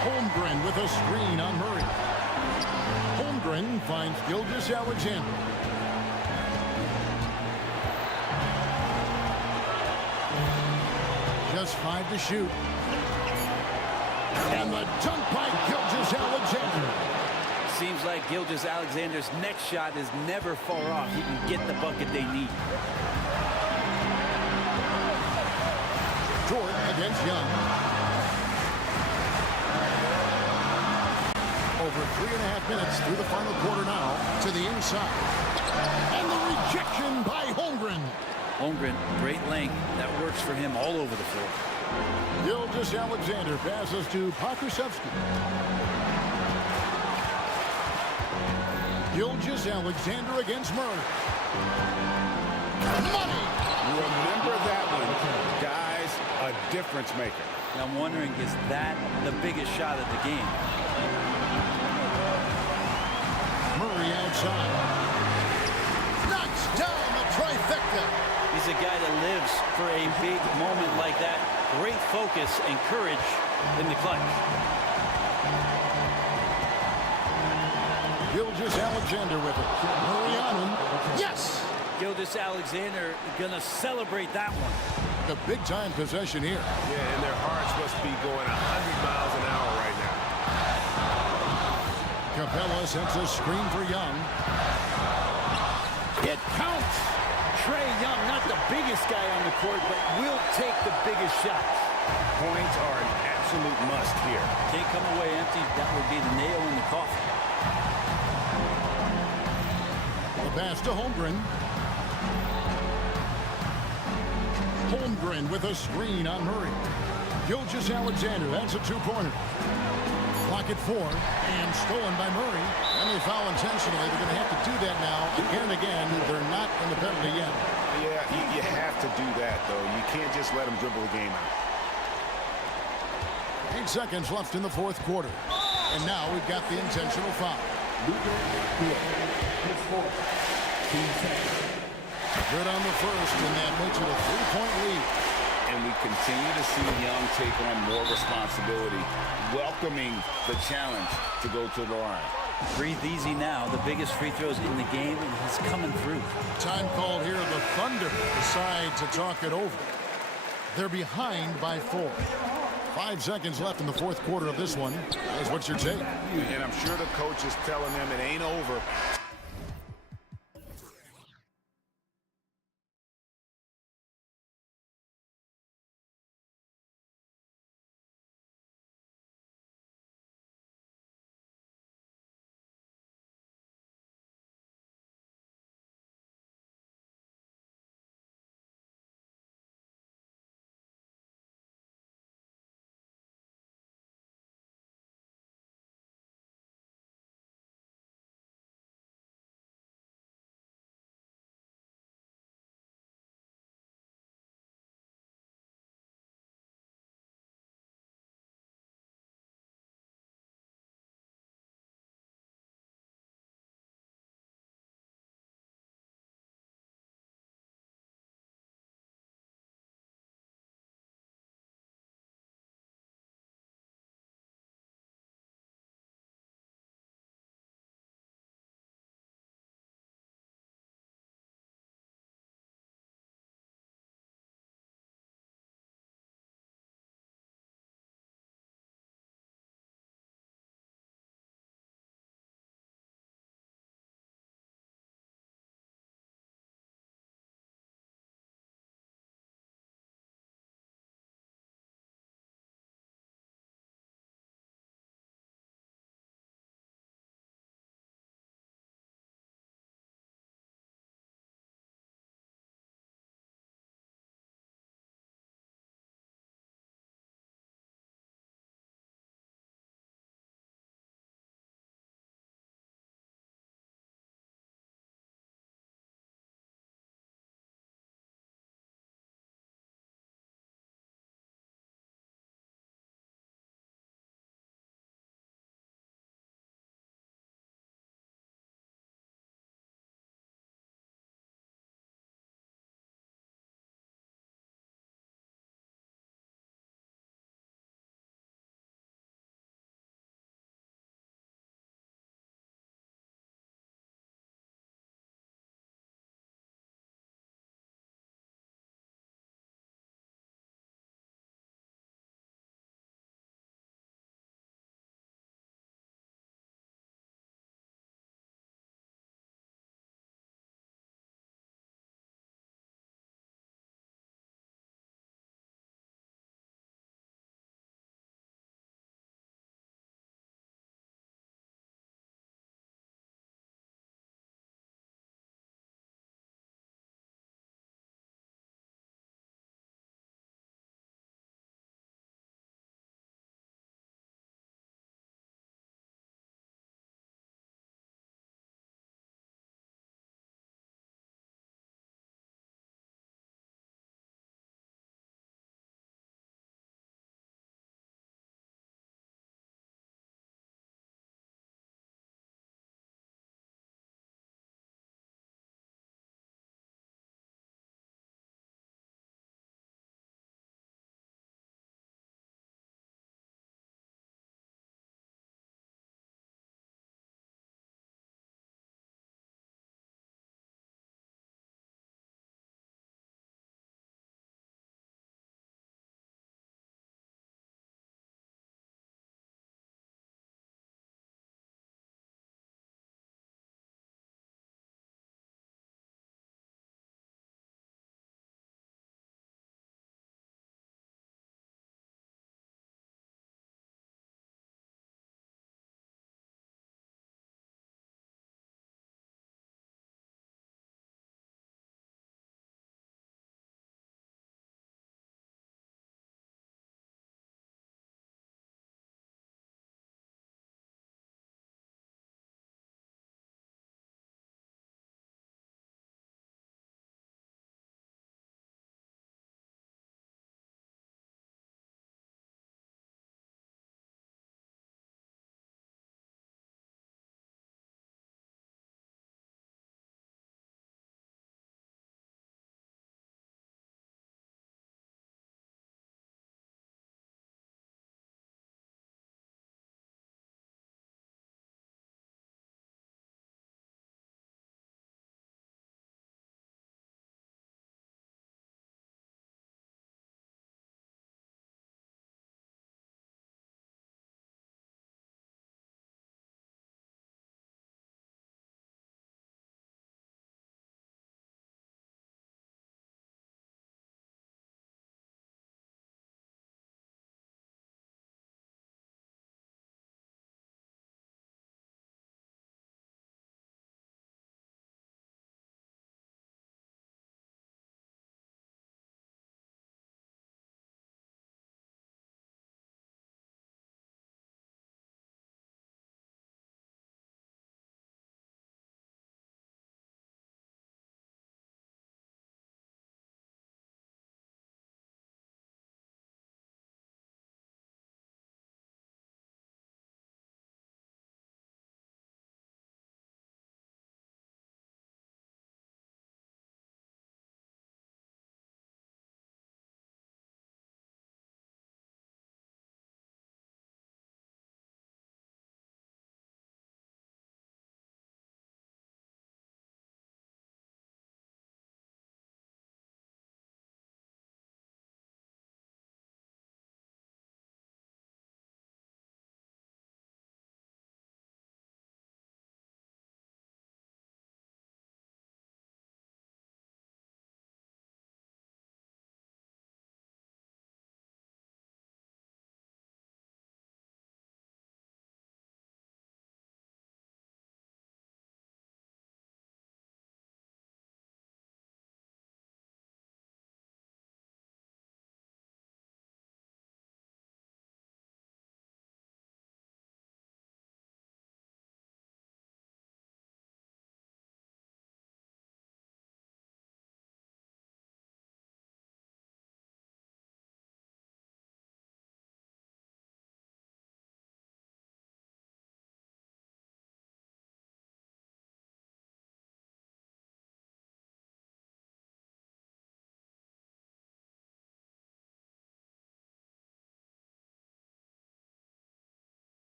Holmgren with a screen on Murray. Holmgren finds Gilgeous-Alexander. Just 5 to shoot. And the dunk by Gilgeous-Alexander. Seems like Gilgeous-Alexander's next shot is never far off. He can get the bucket they need. Dort against Young. Over 3.5 minutes through the final quarter now to the inside. And the rejection by Holmgren. Holmgren, great length. That works for him all over the floor. Gilgeous-Alexander passes to Pokusevski. Gilgeous-Alexander against Murray. Money! Remember that one, guys, a difference maker. Now I'm wondering, is that the biggest shot of the game? Murray outside. Knocks down the trifecta. He's a guy that lives for a big moment like that. Great focus and courage in the clutch. Gilgeous-Alexander with it. Murray on him. Yes! Gilgeous-Alexander gonna celebrate that one. A big-time possession here. Yeah, and their hearts must be going 100 miles an hour right now. Capella sends a screen for Young. It counts. Trae Young, not the biggest guy on the court, but will take the biggest shots. Points are an absolute must here. Can't come away empty. That would be the nail in the coffin. The pass to Holmgren. Holmgren with a screen on Murray. Gilgeous-Alexander, that's a two-pointer. Clock at 4, and stolen by Murray. And they foul intentionally. They're going to have to do that now again and again. They're not in the penalty yet. Yeah, you have to do that, though. You can't just let them dribble the game out. 8 seconds left in the fourth quarter. And now we've got the intentional foul. Good on the first, and that makes it a 3-point lead. And we continue to see Young take on more responsibility, welcoming the challenge to go to the line. Breathe easy now. The biggest free throws in the game, and he's coming through. Time called here. The Thunder decide to talk it over. They're behind by 4. 5 seconds left in the fourth quarter of this one. Guys, what's your take? And I'm sure the coach is telling them it ain't over.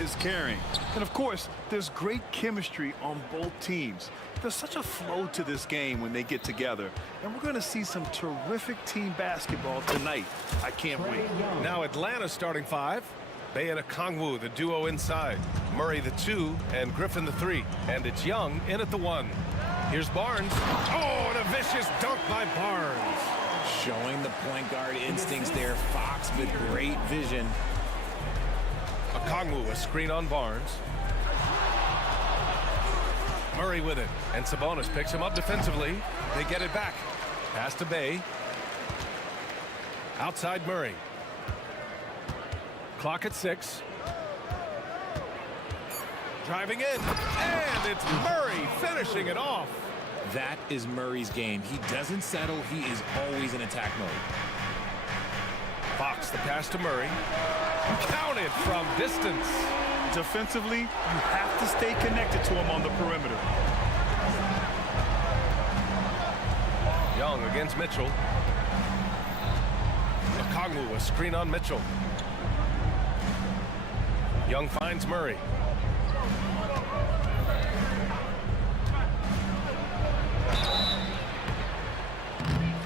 is caring. And of course, there's great chemistry on both teams. There's such a flow to this game when they get together. And we're going to see some terrific team basketball tonight. I can't wait. Now Atlanta's starting five. Bay and Okongwu, the duo inside. Murray the 2 and Griffin the 3. And it's Young in at the 1. Here's Barnes. Oh, and a vicious dunk by Barnes. Showing the point guard instincts there. Fox with great vision. Okongwu, a screen on Barnes. Murray with it, and Sabonis picks him up defensively. They get it back. Pass to Bay. Outside Murray. Clock at 6. Driving in, and it's Murray finishing it off. That is Murray's game. He doesn't settle. He is always in attack mode. Fox, the pass to Murray. Counted from distance. Defensively, you have to stay connected to him on the perimeter. Young against Mitchell. Okongwu, a screen on Mitchell. Young finds Murray.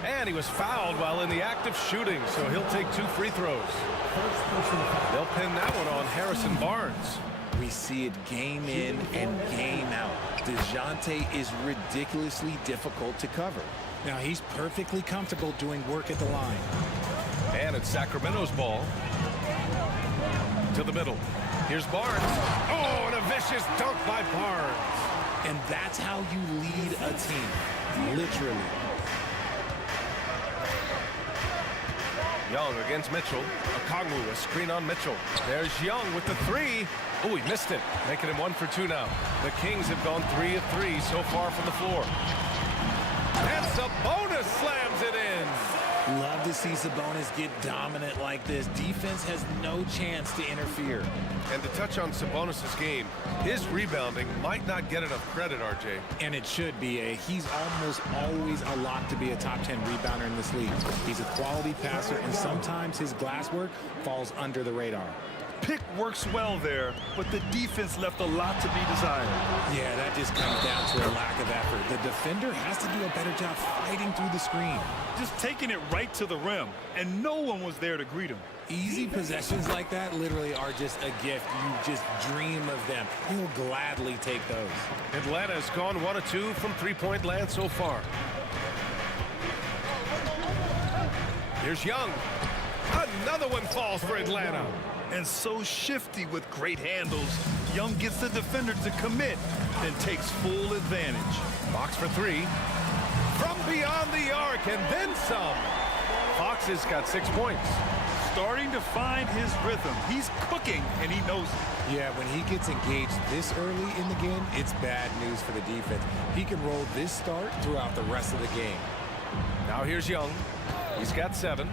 And he was fouled while in the act of shooting, so he'll take 2 free throws. They'll pin that one on Harrison Barnes. We see it game in and game out. DeJounte is ridiculously difficult to cover. Now he's perfectly comfortable doing work at the line. And it's Sacramento's ball. To the middle. Here's Barnes. Oh, and a vicious dunk by Barnes. And that's how you lead a team. Literally. Young against Mitchell. Okongwu, a screen on Mitchell. There's Young with the 3. Oh, he missed it, making him 1 for 2 now. The Kings have gone 3 of 3 so far from the floor. And Sabonis slams it in. Love to see Sabonis get dominant like this. Defense has no chance to interfere. And to touch on Sabonis' game, his rebounding might not get enough credit, RJ. And it should be. He's almost always a lock to be a top 10 rebounder in this league. He's a quality passer, and sometimes his glass work falls under the radar. Pick works well there, but the defense left a lot to be desired. Yeah, that just comes down to a lack of effort. The defender has to do a better job fighting through the screen. Just taking it right to the rim, and no one was there to greet him. Easy possessions like that literally are just a gift. You just dream of them. You'll gladly take those. Atlanta has gone 1 of 2 from three-point land so far. Here's Young. Another one falls for Atlanta. And so shifty with great handles. Young gets the defender to commit, then takes full advantage. Fox for 3. From beyond the arc, and then some. Fox has got 6 points. Starting to find his rhythm. He's cooking, and he knows it. Yeah, when he gets engaged this early in the game, it's bad news for the defense. He can roll this start throughout the rest of the game. Now here's Young. He's got 7.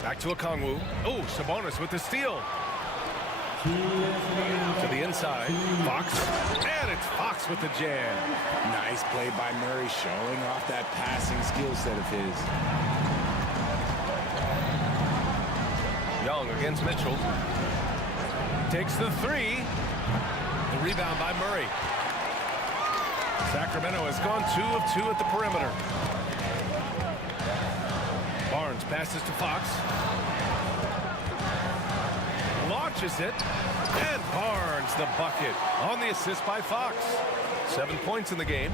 Back to Okongwu. Oh, Sabonis with the steal. To the inside. Fox. And it's Fox with the jam. Nice play by Murray, showing off that passing skill set of his. Young against Mitchell. Takes the 3. The rebound by Murray. Sacramento has gone 2 of 2 at the perimeter. Barnes passes to Fox. Launches it. And Barnes the bucket on the assist by Fox. 7 points in the game.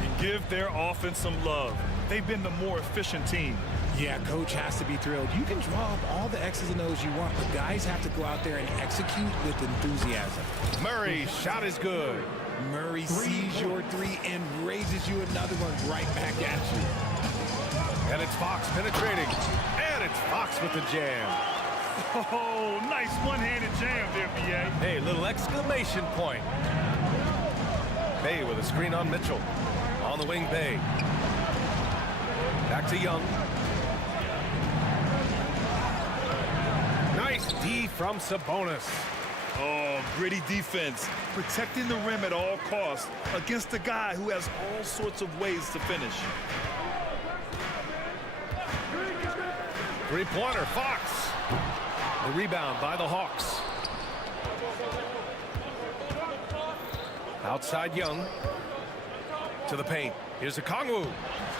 And give their offense some love. They've been the more efficient team. Yeah, coach has to be thrilled. You can draw up all the X's and O's you want, but guys have to go out there and execute with enthusiasm. Murray's shot is good. Murray sees your 3 and raises you another one right back at you. And it's Fox penetrating. And it's Fox with the jam. Oh, nice one-handed jam there, B.A. Hey, little exclamation point. Bay with a screen on Mitchell. On the wing, Bay. Back to Young. Nice D from Sabonis. Oh, gritty defense. Protecting the rim at all costs against a guy who has all sorts of ways to finish. Three-pointer, Fox. The rebound by the Hawks. Outside Young. To the paint. Here's a Kongwu.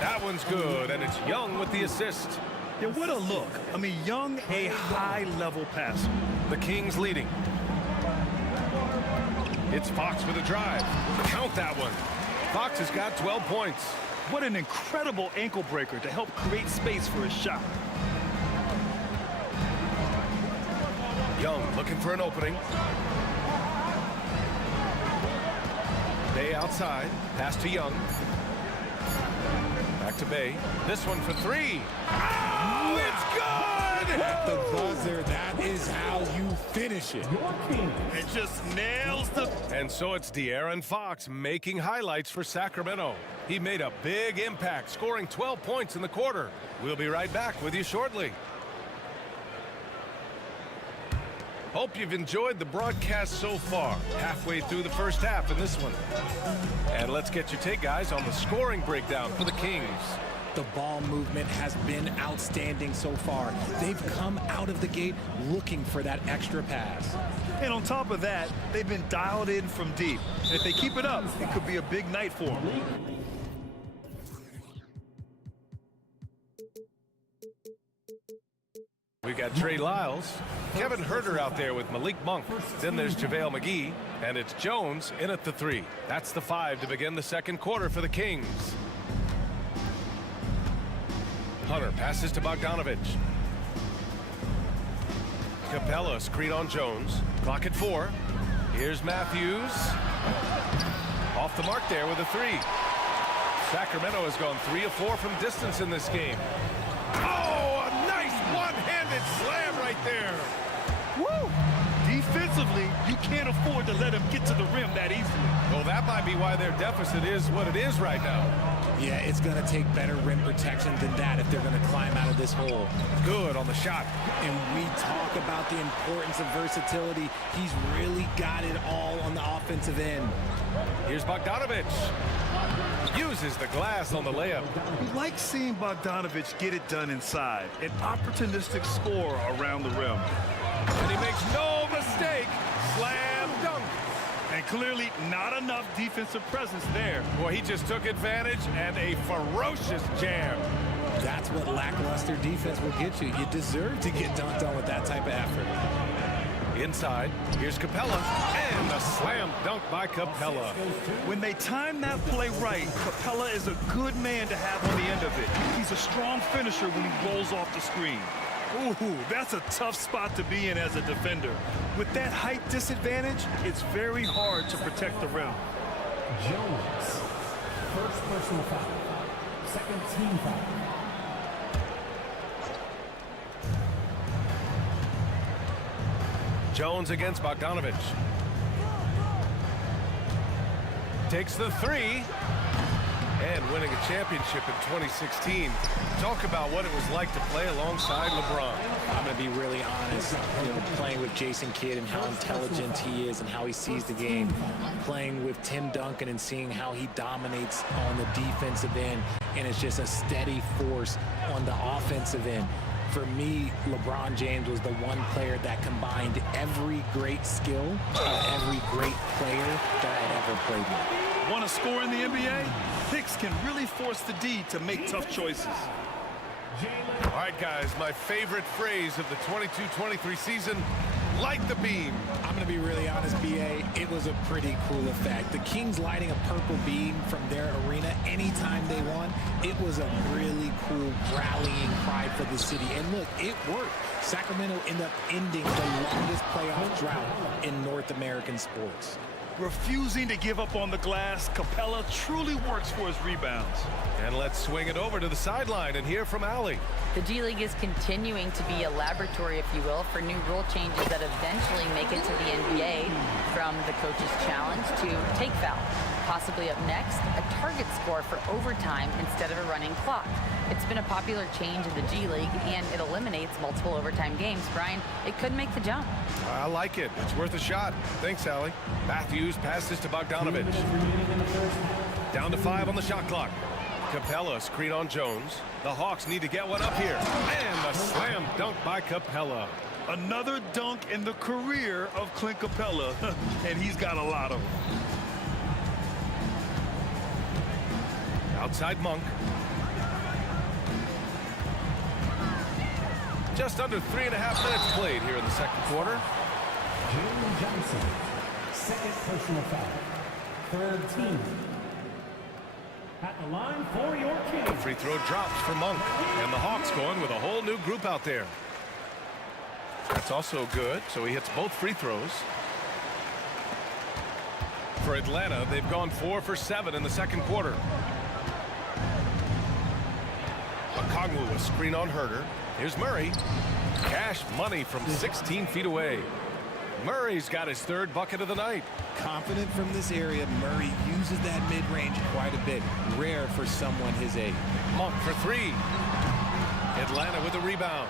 That one's good, and it's Young with the assist. Yeah, what a look. I mean, Young, a high-level passer. The Kings leading. It's Fox with a drive. Count that one. Fox has got 12 points. What an incredible ankle breaker to help create space for his shot. Young looking for an opening. Bay outside. Pass to Young. Back to Bay. This one for three. Oh, it's good! At the buzzer, that is how you finish it. It just nails the... And so it's De'Aaron Fox making highlights for Sacramento. He made a big impact, scoring 12 points in the quarter. We'll be right back with you shortly. Hope you've enjoyed the broadcast so far. Halfway through the first half in this one. And let's get your take, guys, on the scoring breakdown for the Kings. The ball movement has been outstanding so far. They've come out of the gate looking for that extra pass. And on top of that, they've been dialed in from deep. And if they keep it up, it could be a big night for them. We've got Trey Lyles, Kevin Herter out there with Malik Monk. Then there's JaVale McGee, and it's Jones in at the three. That's the five to begin the second quarter for the Kings. Hunter passes to Bogdanovich. Capella screen on Jones. Clock at 4. Here's Matthews. Off the mark there with a three. Sacramento has gone 3 of 4 from distance in this game. Oh, a nice one-handed slam right there. Woo! Defensively, you can't afford to let him get to the rim that easily. Well, that might be why their deficit is what it is right now. Yeah, it's going to take better rim protection than that if they're going to climb out of this hole. Good on the shot. And we talk about the importance of versatility. He's really got it all on the offensive end. Here's Bogdanovich. Uses the glass on the layup. We like seeing Bogdanovich get it done inside. An opportunistic score around the rim. And he makes no mistake. Slam dunk. And clearly not enough defensive presence there. Boy, he just took advantage and a ferocious jam. That's what lackluster defense will get you. You deserve to get dunked on with that type of effort. Inside, here's Capella, and a slam dunk by Capella. When they time that play right, Capella is a good man to have on the end of it. He's a strong finisher when he rolls off the screen. Ooh, that's a tough spot to be in as a defender. With that height disadvantage, it's very hard to protect the rim. Jones, first personal foul, second team foul. Jones against Bogdanovich. Takes the three. And winning a championship in 2016. Talk about what it was like to play alongside LeBron. I'm going to be really honest, playing with Jason Kidd and how intelligent he is and how he sees the game. Playing with Tim Duncan and seeing how he dominates on the defensive end. And it's just a steady force on the offensive end. For me, LeBron James was the one player that combined every great skill of every great player that I had ever played with. Want to score in the NBA? Hicks can really force the D to make tough choices. All right, guys, my favorite phrase of the 22-23 season, light the beam. I'm going to be really honest, BA, it was a pretty cool effect. The Kings lighting a purple beam from their arena anytime they won, it was a really cool rallying cry for the city. And look, it worked. Sacramento ended up ending the longest playoff drought in North American sports. Refusing to give up on the glass, Capella truly works for his rebounds. And let's swing it over to the sideline and hear from Allie. The G League is continuing to be a laboratory, if you will, for new rule changes that eventually make it to the NBA, from the coach's challenge to take foul. Possibly up next, a target score for overtime instead of a running clock. It's been a popular change in the G League, and it eliminates multiple overtime games. Brian, it could make the jump. I like it. It's worth a shot. Thanks, Allie. Matthews passes to Bogdanovich. Down to 5 on the shot clock. Capella screen on Jones. The Hawks need to get one up here. And a slam dunk by Capella. Another dunk in the career of Clint Capella, and he's got a lot of them. outside Monk. Just under 3.5 minutes played here in the second quarter. Jalen Johnson, second personal foul. Third team. At the line for your Kings. Free throw drops for Monk. And the Hawks going with a whole new group out there. That's also good, so he hits both free throws. For Atlanta, they've gone 4 for 7 in the second quarter. Okongwu, a screen on Herder. Here's Murray. Cash money from 16 feet away. Murray's got his third bucket of the night. Confident from this area, Murray uses that mid-range quite a bit. Rare for someone his age. Monk for 3. Atlanta with the rebound.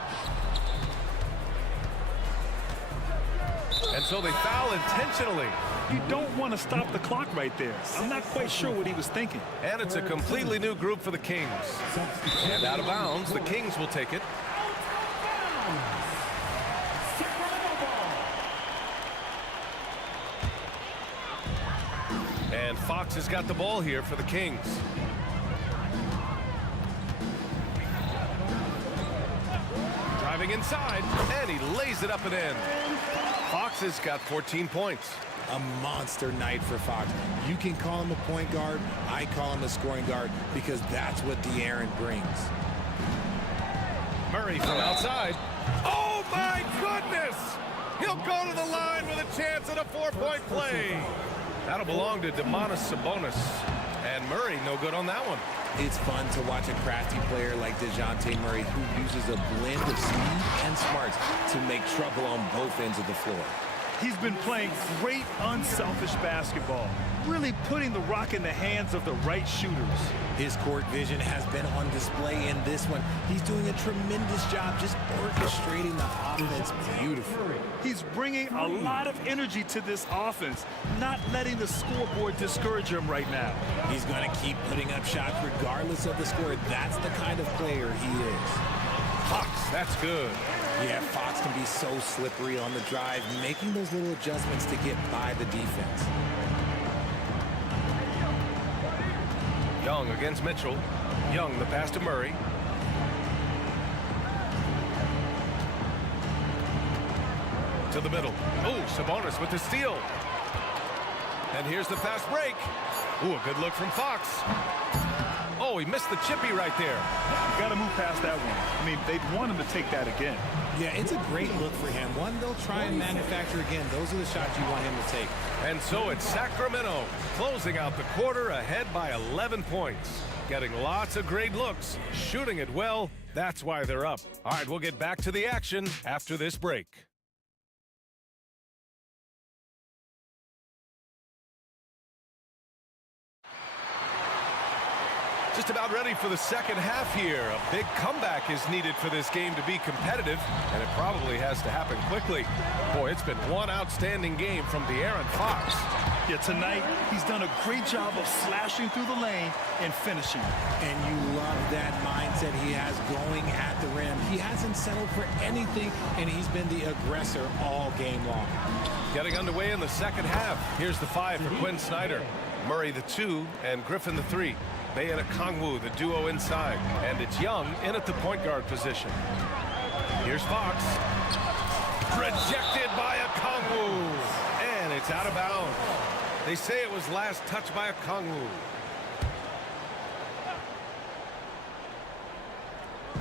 And so they foul intentionally. You don't want to stop the clock right there. I'm not quite sure what he was thinking. And it's a completely new group for the Kings. And out of bounds, the Kings will take it. And Fox has got the ball here for the Kings. Driving inside, and he lays it up and in. Fox has got 14 points. A monster night for Fox. You can call him a point guard. I call him a scoring guard because that's what De'Aaron brings. Murray from outside. Oh, my goodness! He'll go to the line with a chance at a 4-point play. That'll belong to Domantas Sabonis. And Murray, no good on that one. It's fun to watch a crafty player like DeJounte Murray who uses a blend of speed and smarts to make trouble on both ends of the floor. He's been playing great, unselfish basketball, really putting the rock in the hands of the right shooters. His court vision has been on display in this one. He's doing a tremendous job just orchestrating the offense beautifully. He's bringing a lot of energy to this offense, not letting the scoreboard discourage him right now. He's going to keep putting up shots regardless of the score. That's the kind of player he is. Fox, that's good. Yeah, Fox can be so slippery on the drive, making those little adjustments to get by the defense. Young against Mitchell. Young, the pass to Murray. To the middle. Oh, Sabonis with the steal. And here's the fast break. Ooh, a good look from Fox. Oh, he missed the chippy right there. You got to move past that one. I mean, they'd want him to take that again. Yeah, it's a great look for him. One they'll try and manufacture again. Those are the shots you want him to take. And so it's Sacramento closing out the quarter ahead by 11 points. Getting lots of great looks, shooting it well. That's why they're up. All right, we'll get back to the action after this break. Just about ready for the second half here. A big comeback is needed for this game to be competitive, and it probably has to happen quickly. Boy, it's been one outstanding game from De'Aaron Fox. Yeah, tonight he's done a great job of slashing through the lane and finishing. And you love that mindset he has going at the rim. He hasn't settled for anything, and he's been the aggressor all game long. Getting underway in the second half. Here's the 5 for Quinn Snyder. Murray the 2 and Griffin the 3. Bay and Okongwu, the duo inside. And it's Young in at the point guard position. Here's Fox. Rejected by Okongwu. And it's out of bounds. They say it was last touched by Okongwu.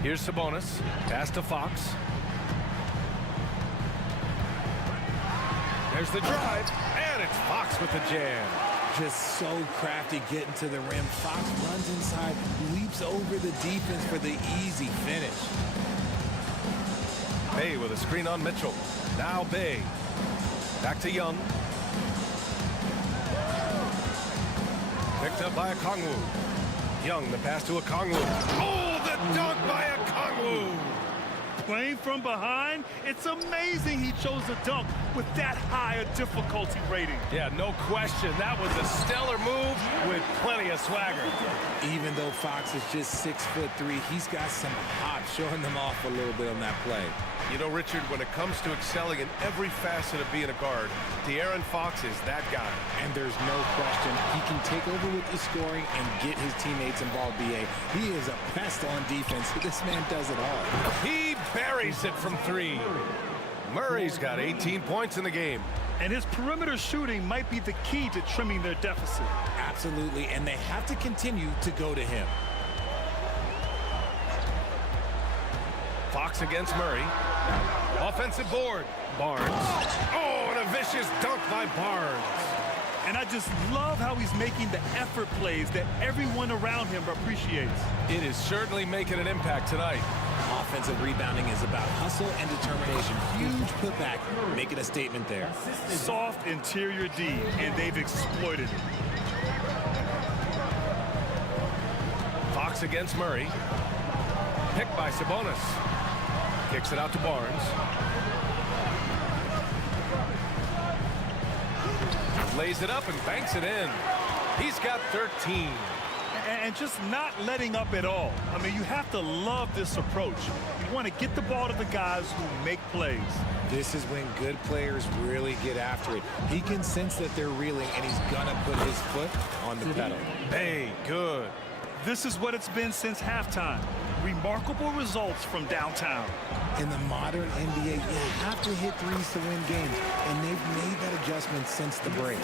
Here's Sabonis. Pass to Fox. There's the drive. And it's Fox with the jam. Just so crafty getting to the rim. Fox runs inside, leaps over the defense for the easy finish. Bay with a screen on Mitchell. Now Bay. Back to Young. Picked up by Okongwu. Young, the pass to Okongwu. Oh, the dunk by Okongwu. Playing from behind, it's amazing he chose a dunk with that high a difficulty rating. Yeah, no question. That was a stellar move with plenty of swagger. Even though Fox is just 6'3", he's got some hop, showing them off a little bit on that play. You know, Richard, when it comes to excelling in every facet of being a guard, De'Aaron Fox is that guy. And there's no question, he can take over with the scoring and get his teammates involved, BA. He is a pest on defense. This man does it all. He buries it from 3. Murray's got 18 points in the game. And his perimeter shooting might be the key to trimming their deficit. Absolutely, and they have to continue to go to him. Fox against Murray. Offensive board. Barnes. Oh, and a vicious dunk by Barnes. And I just love how he's making the effort plays that everyone around him appreciates. It is certainly making an impact tonight. Offensive rebounding is about hustle and determination. Huge putback, making a statement there. Soft interior D, and they've exploited it. Fox against Murray. Picked by Sabonis. Kicks it out to Barnes. Lays it up and banks it in. He's got 13. And just not letting up at all. I mean, you have to love this approach. You want to get the ball to the guys who make plays. This is when good players really get after it. He can sense that they're reeling, and he's gonna put his foot on the pedal. Hey, good. This is what it's been since halftime. Remarkable results from downtown. In the modern NBA, you have to hit threes to win games, and they've made that adjustment since the break.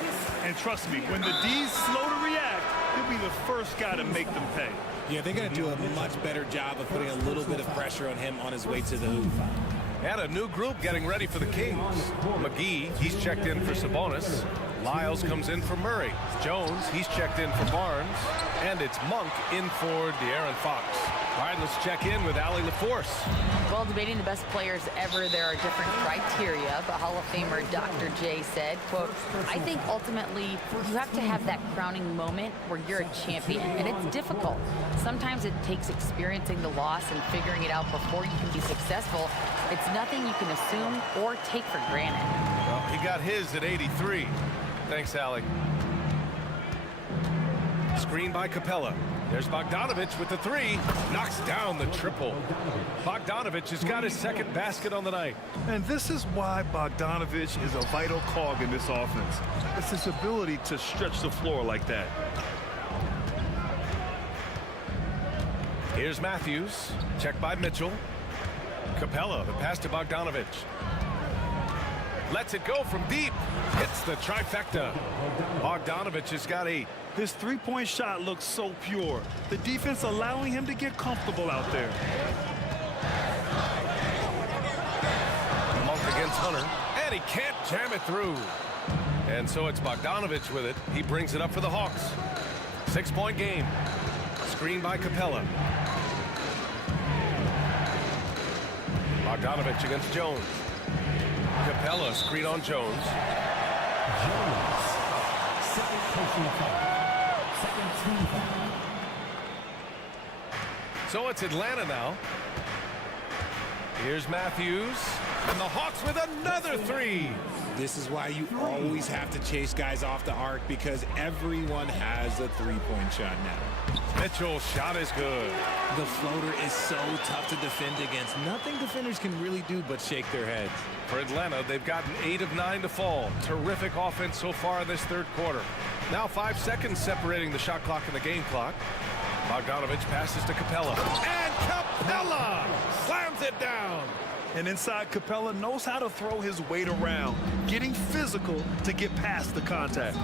And trust me, when the D's slow to react, he'll be the first guy to make them pay. Yeah, they're going to do a much better job of putting a little bit of pressure on him on his way to the hoop. And a new group getting ready for the Kings. McGee, he's checked in for Sabonis. Lyles comes in for Murray. Jones, he's checked in for Barnes. And it's Monk in for De'Aaron Fox. All right, let's check in with Allie LaForce. Well, debating the best players ever, there are different criteria, but Hall of Famer Dr. J said, quote, I think ultimately you have to have that crowning moment where you're a champion, and it's difficult. Sometimes it takes experiencing the loss and figuring it out before you can be successful. It's nothing you can assume or take for granted. Well, he got his at 83. Thanks, Allie. Screen by Capella. There's Bogdanovic with the 3. Knocks down the triple. Bogdanovic has got his second basket on the night. And this is why Bogdanovic is a vital cog in this offense. It's his ability to stretch the floor like that. Here's Matthews. Checked by Mitchell. Capella, the pass to Bogdanovic. Lets it go from deep. Hits the trifecta. Bogdanovic has got 8. This three-point shot looks so pure. The defense allowing him to get comfortable out there. Monk against Hunter. And he can't jam it through. And so it's Bogdanovic with it. He brings it up for the Hawks. 6-point game. Screen by Capella. Bogdanovic against Jones. Capella, screen on Jones. Second personal foul. Second team foul. So it's Atlanta now. Here's Matthews. And the Hawks with another 3. This is why you always have to chase guys off the arc, because everyone has a three-point shot now. Mitchell's shot is good. The floater is so tough to defend against. Nothing defenders can really do but shake their heads. For Atlanta, they've gotten 8 of 9 to fall. Terrific offense so far in this third quarter. Now 5 seconds separating the shot clock and the game clock. Bogdanovic passes to Capella. And Capella slams it down. And inside, Capella knows how to throw his weight around, getting physical to get past the contact.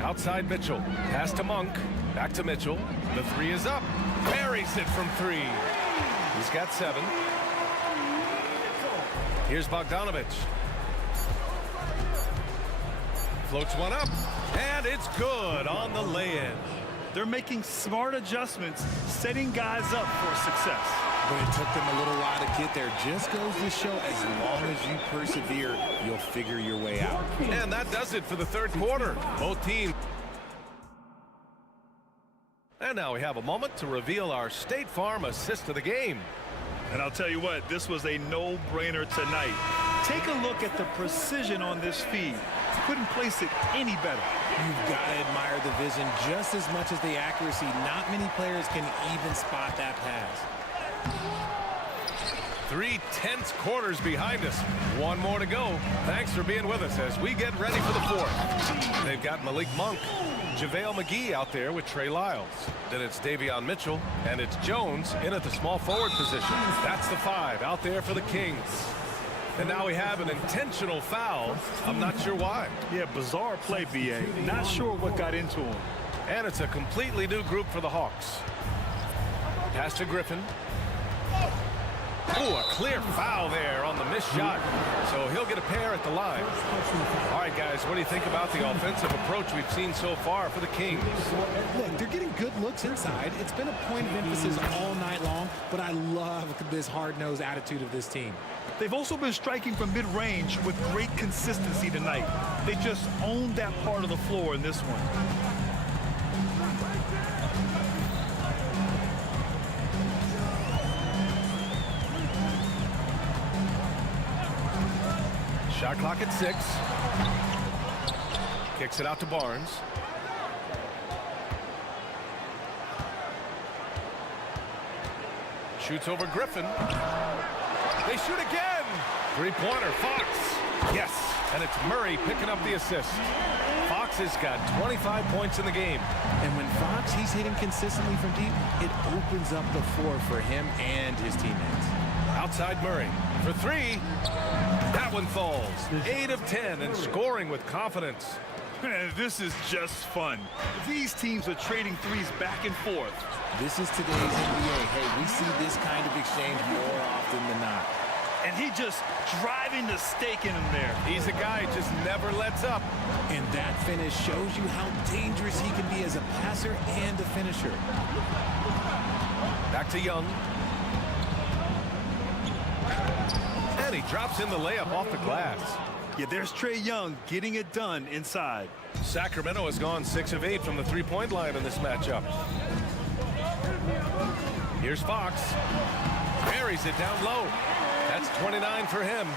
Outside Mitchell. Pass to Monk. Back to Mitchell. The 3 is up. Buries it from 3. He's got 7. Here's Bogdanovic. Floats one up. And it's good on the lay-in. They're making smart adjustments, setting guys up for success. But it took them a little while to get there. Just goes to show, as long as you persevere, you'll figure your way out. And that does it for the third quarter. Both teams. And now we have a moment to reveal our State Farm assist of the game. And I'll tell you what, this was a no-brainer tonight. Take a look at the precision on this feed. Couldn't place it any better. You've got to admire the vision just as much as the accuracy. Not many players can even spot that pass. 3 tense quarters behind us. One more to go. Thanks for being with us as we get ready for the fourth. They've got Malik Monk, JaVale McGee out there with Trey Lyles. Then it's Davion Mitchell, and it's Jones in at the small forward position. That's the 5 out there for the Kings. And now we have an intentional foul. I'm not sure why. Yeah, bizarre play, BA. Not sure what got into him. And it's a completely new group for the Hawks. Pass to Griffin. Ooh, a clear foul there on the missed shot. So he'll get a pair at the line. All right, guys, what do you think about the offensive approach we've seen so far for the Kings? Look, they're getting good looks inside. It's been a point of emphasis all night long, but I love this hard-nosed attitude of this team. They've also been striking from mid-range with great consistency tonight. They just owned that part of the floor in this one. Shot clock at 6. Kicks it out to Barnes. Shoots over Griffin. They shoot again. 3-pointer, Fox. Yes, and it's Murray picking up the assist. Fox has got 25 points in the game. And when Fox, he's hitting consistently from deep, it opens up the floor for him and his teammates. Outside Murray for 3. That one falls. 8 of 10 and scoring with confidence. Man, this is just fun. These teams are trading threes back and forth. This is today's NBA. Hey, we see this kind of exchange more often than not. And he just driving the stake in him there. He's a guy who just never lets up. And that finish shows you how dangerous he can be as a passer and a finisher. Back to Young. And he drops in the layup off the glass. Yeah, there's Trae Young getting it done inside. Sacramento has gone 6 of 8 from the three-point line in this matchup. Here's Fox. Buries it down low. That's 29 for him.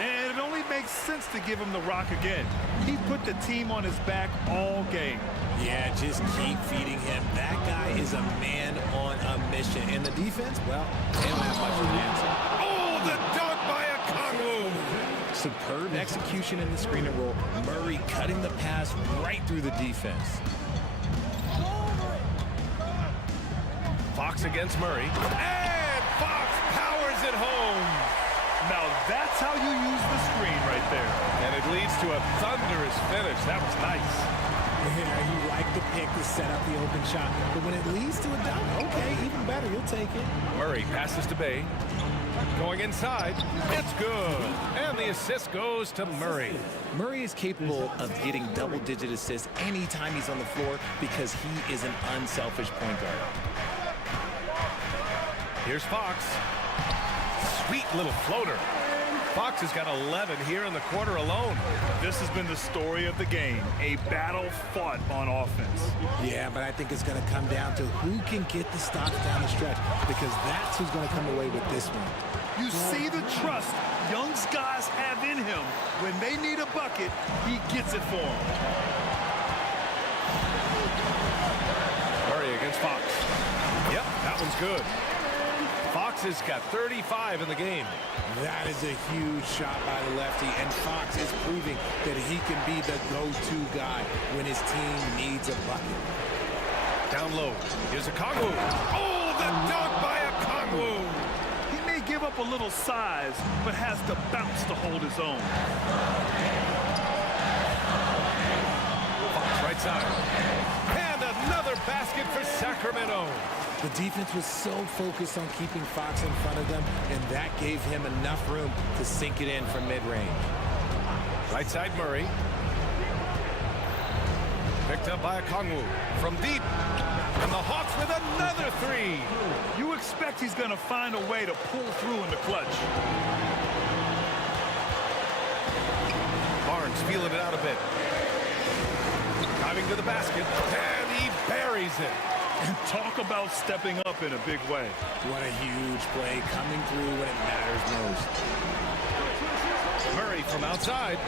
And it only makes sense to give him the rock again. He put the team on his back all game. Yeah, just keep feeding him. That guy is a man on a mission. And the defense, well, they don't have much of an answer. Oh, the dunk by Okongwu. Superb execution in the screen and roll. Murray cutting the pass right through the defense. Fox against Murray. And Fox powers it home. Now that's how you use the screen right there. And it leads to a thunderous finish. That was nice. Yeah, you like the pick to set up the open shot. But when it leads to a dunk, okay, even better. You'll take it. Murray passes to Bay. Going inside. It's good. And the assist goes to Murray. Murray is capable of getting double-digit assists anytime he's on the floor because he is an unselfish point guard. Here's Fox. Sweet little floater. Fox has got 11 here in the quarter alone. This has been the story of the game. A battle fought on offense. Yeah, but I think it's going to come down to who can get the stops down the stretch because that's who's going to come away with this one. You see the trust Young's guys have in him. When they need a bucket, he gets it for them. Murray against Fox. Yep, that one's good. Fox has got 35 in the game. That is a huge shot by the lefty, and Fox is proving that he can be the go-to guy when his team needs a bucket. Down low. Here's Okongwu. Oh, the dunk by Okongwu. He may give up a little size, but has the bounce to hold his own. Fox right side. And another basket for Sacramento. The defense was so focused on keeping Fox in front of them, and that gave him enough room to sink it in from mid-range. Right side Murray. Picked up by Okongwu from deep. And the Hawks with another 3. You expect he's going to find a way to pull through in the clutch. Barnes feeling it out a bit. Driving to the basket. And he buries it. And talk about stepping up in a big way. What a huge play, coming through when it matters most. Murray from outside.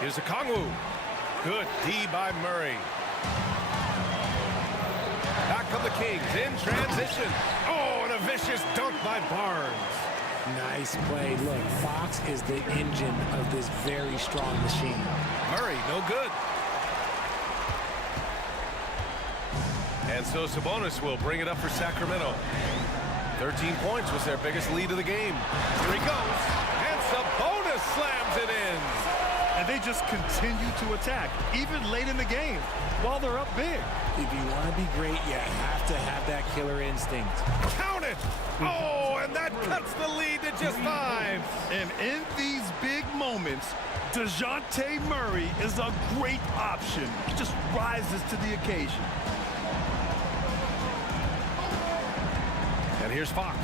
Here's a Kongwu. Good D by Murray. Back come the Kings in transition. Oh, and a vicious dunk by Barnes. Nice play. Look, Fox is the engine of this very strong machine. Murray, no good. And so Sabonis will bring it up for Sacramento. 13 points was their biggest lead of the game. Here he goes. And Sabonis slams it in. And they just continue to attack, even late in the game, while they're up big. If you want to be great, you have to have that killer instinct. Count it! Oh, and that cuts the lead to just 5. And in these big moments, DeJounte Murray is a great option. He just rises to the occasion. And here's Fox.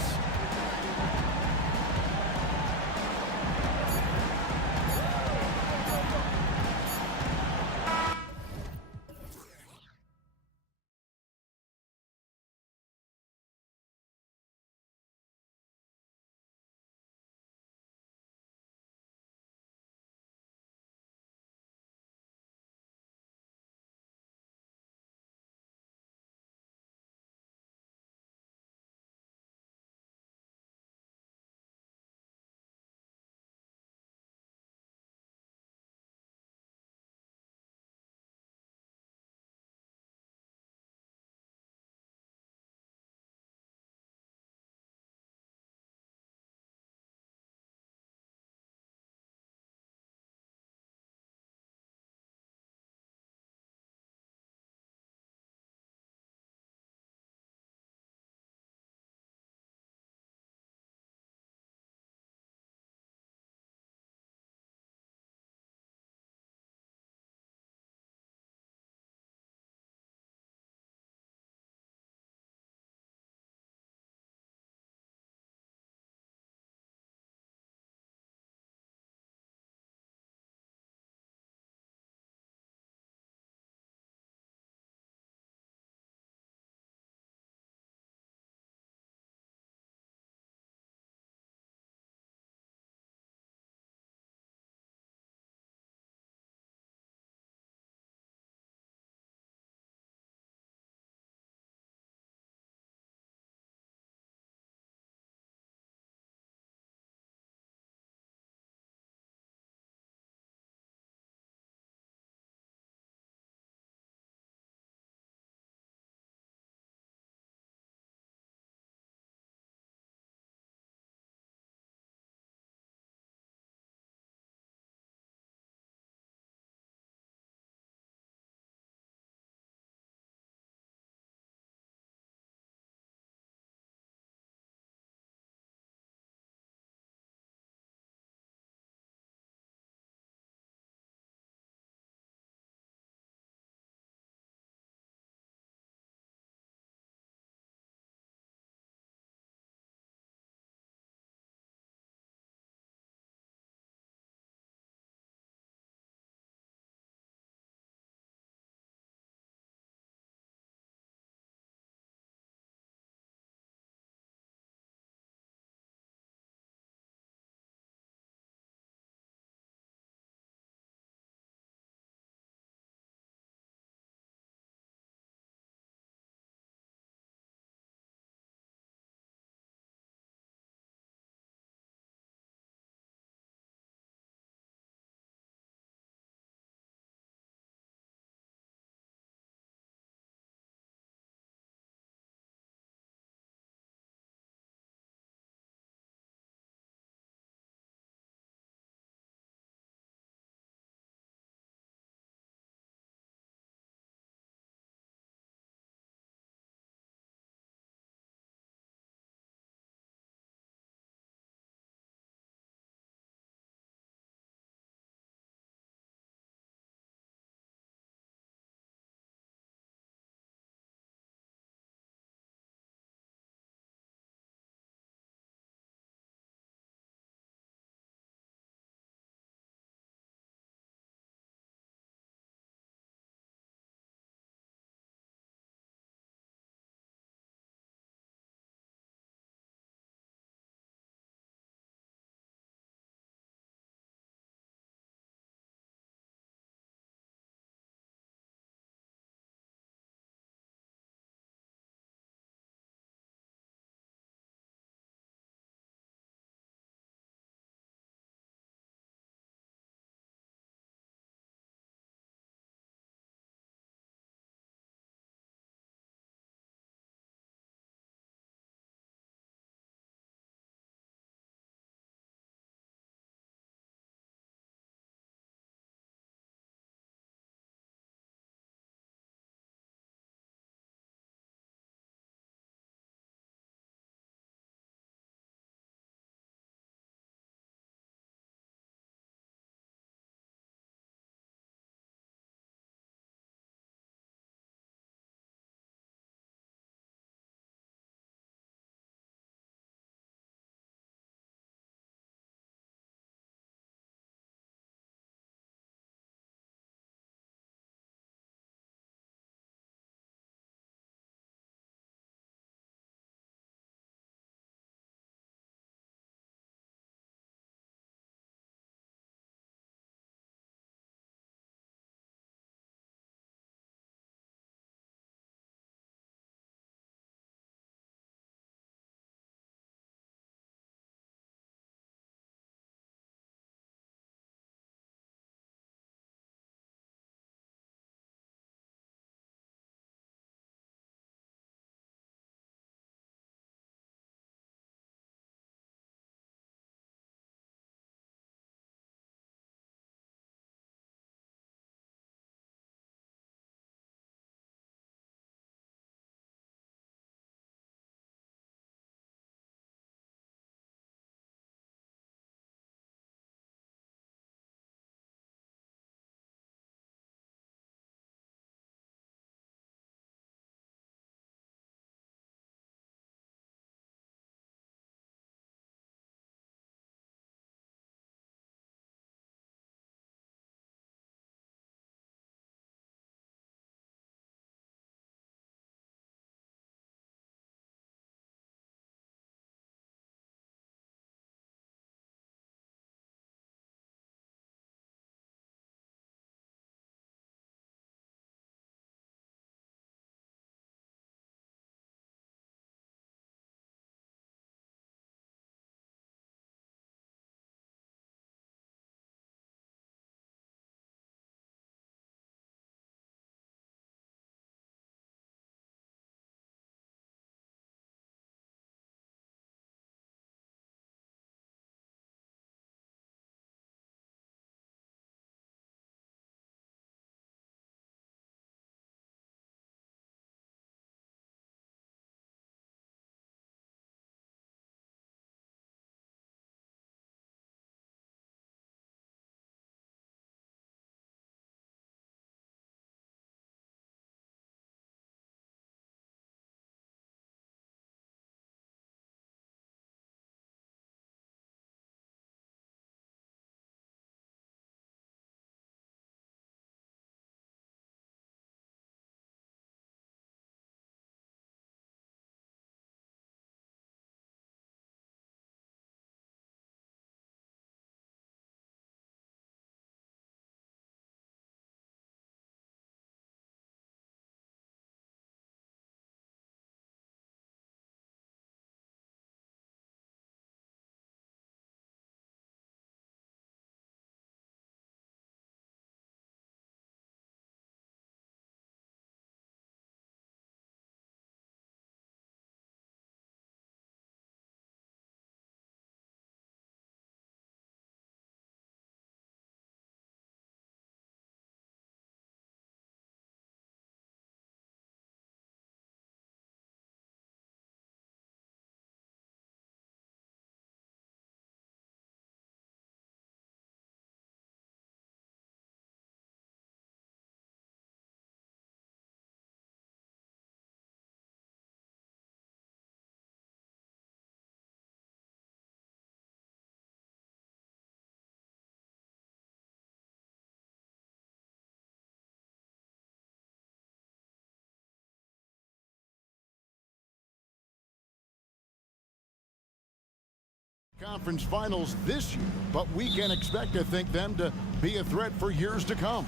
Conference finals this year, but we can expect to think them to be a threat for years to come.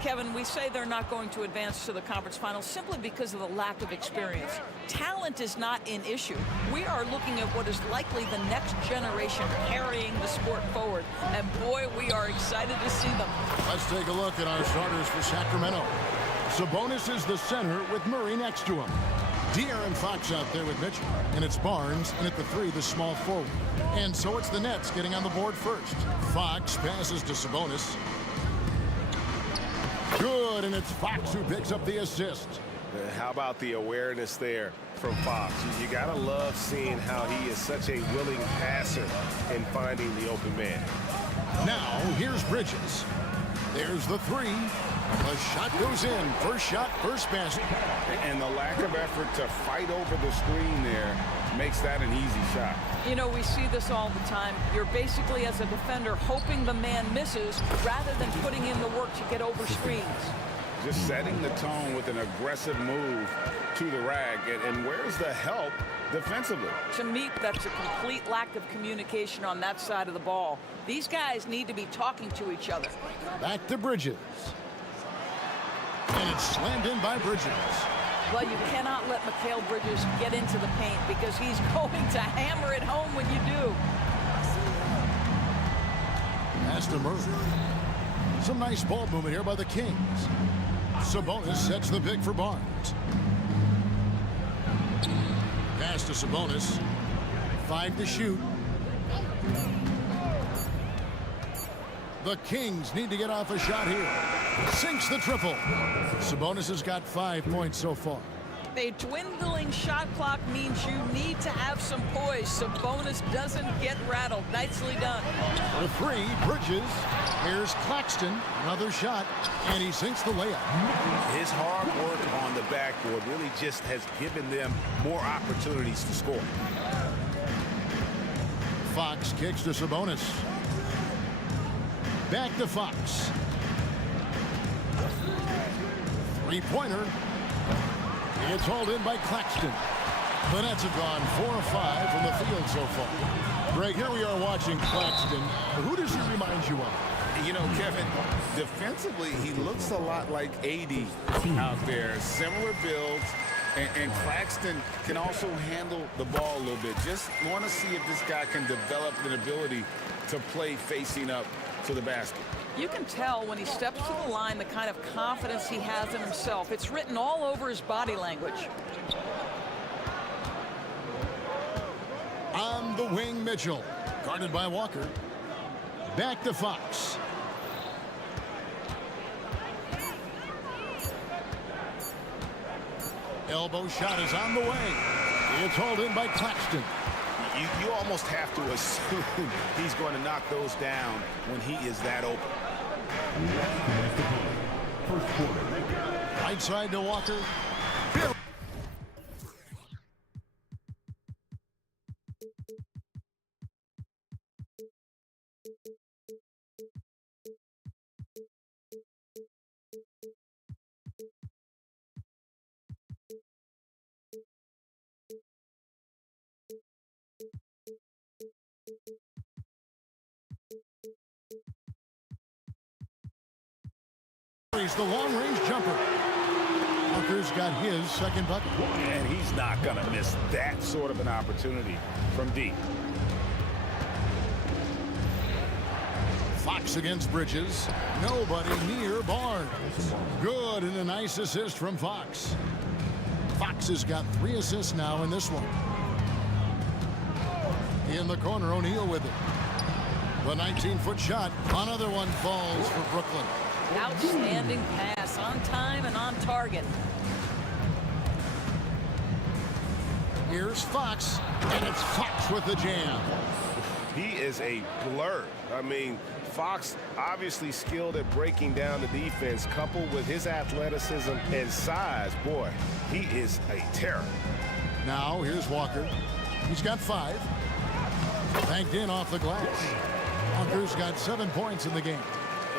Kevin, we say they're not going to advance to the conference finals simply because of the lack of experience. Talent is not an issue. We are looking at what is likely the next generation carrying the sport forward. And boy, we are excited to see them. Let's take a look at our starters for Sacramento. Sabonis is the center with Murray next to him. De'Aaron Fox out there with Mitchell. And it's Barnes, and at the 3, the small forward. And so it's the Nets getting on the board first. Fox passes to Sabonis. Good, and it's Fox who picks up the assist. How about the awareness there from Fox? You gotta love seeing how he is such a willing passer in finding the open man. Now, here's Bridges. There's the 3. The shot goes in. First shot, first basket. And the lack of effort to fight over the screen there makes that an easy shot. You know, we see this all the time. You're basically, as a defender, hoping the man misses rather than putting in the work to get over screens. Just setting the tone with an aggressive move to the rag. And where's the help defensively? To me, that's a complete lack of communication on that side of the ball. These guys need to be talking to each other. Back to Bridges. And it's slammed in by Bridges. Well, you cannot let Mikal Bridges get into the paint because he's going to hammer it home when you do. Pass to Murray. Some nice ball movement here by the Kings. Sabonis sets the pick for Barnes. Pass to Sabonis. 5 to shoot. The Kings need to get off a shot here. Sinks the triple. Sabonis has got 5 points so far. A dwindling shot clock means you need to have some poise. Sabonis doesn't get rattled. Nicely done. For 3, Bridges. Here's Claxton. Another shot. And he sinks the layup. His hard work on the backboard really just has given them more opportunities to score. Fox kicks to Sabonis. Back to Fox. 3-pointer. It's hauled in by Claxton. The Nets have gone 4 of 5 from the field so far. Greg, here we are watching Claxton. Who does he remind you of? You know, Kevin, defensively, he looks a lot like AD out there. Similar builds. And Claxton can also handle the ball a little bit. Just want to see if this guy can develop an ability to play facing up to the basket. You can tell when he steps to the line the kind of confidence he has in himself. It's written all over his body language. On the wing, Mitchell. Guarded by Walker. Back to Fox. Elbow shot is on the way. It's hauled in by Claxton. You almost have to assume he's going to knock those down when he is that open. Right side to Walker. He's the long-range jumper. Walker's got his second bucket. And he's not going to miss that sort of an opportunity from deep. Fox against Bridges. Nobody near Barnes. Good, and a nice assist from Fox. Fox has got 3 assists now in this one. In the corner, O'Neal with it. The 19-foot shot. Another one falls for Brooklyn. Outstanding pass, on time and on target. Here's Fox, and it's Fox with the jam. He is a blur. I mean, Fox obviously skilled at breaking down the defense, coupled with his athleticism and size. Boy, he is a terror. Now, here's Walker. He's got 5. Banked in off the glass. Walker's got 7 points in the game.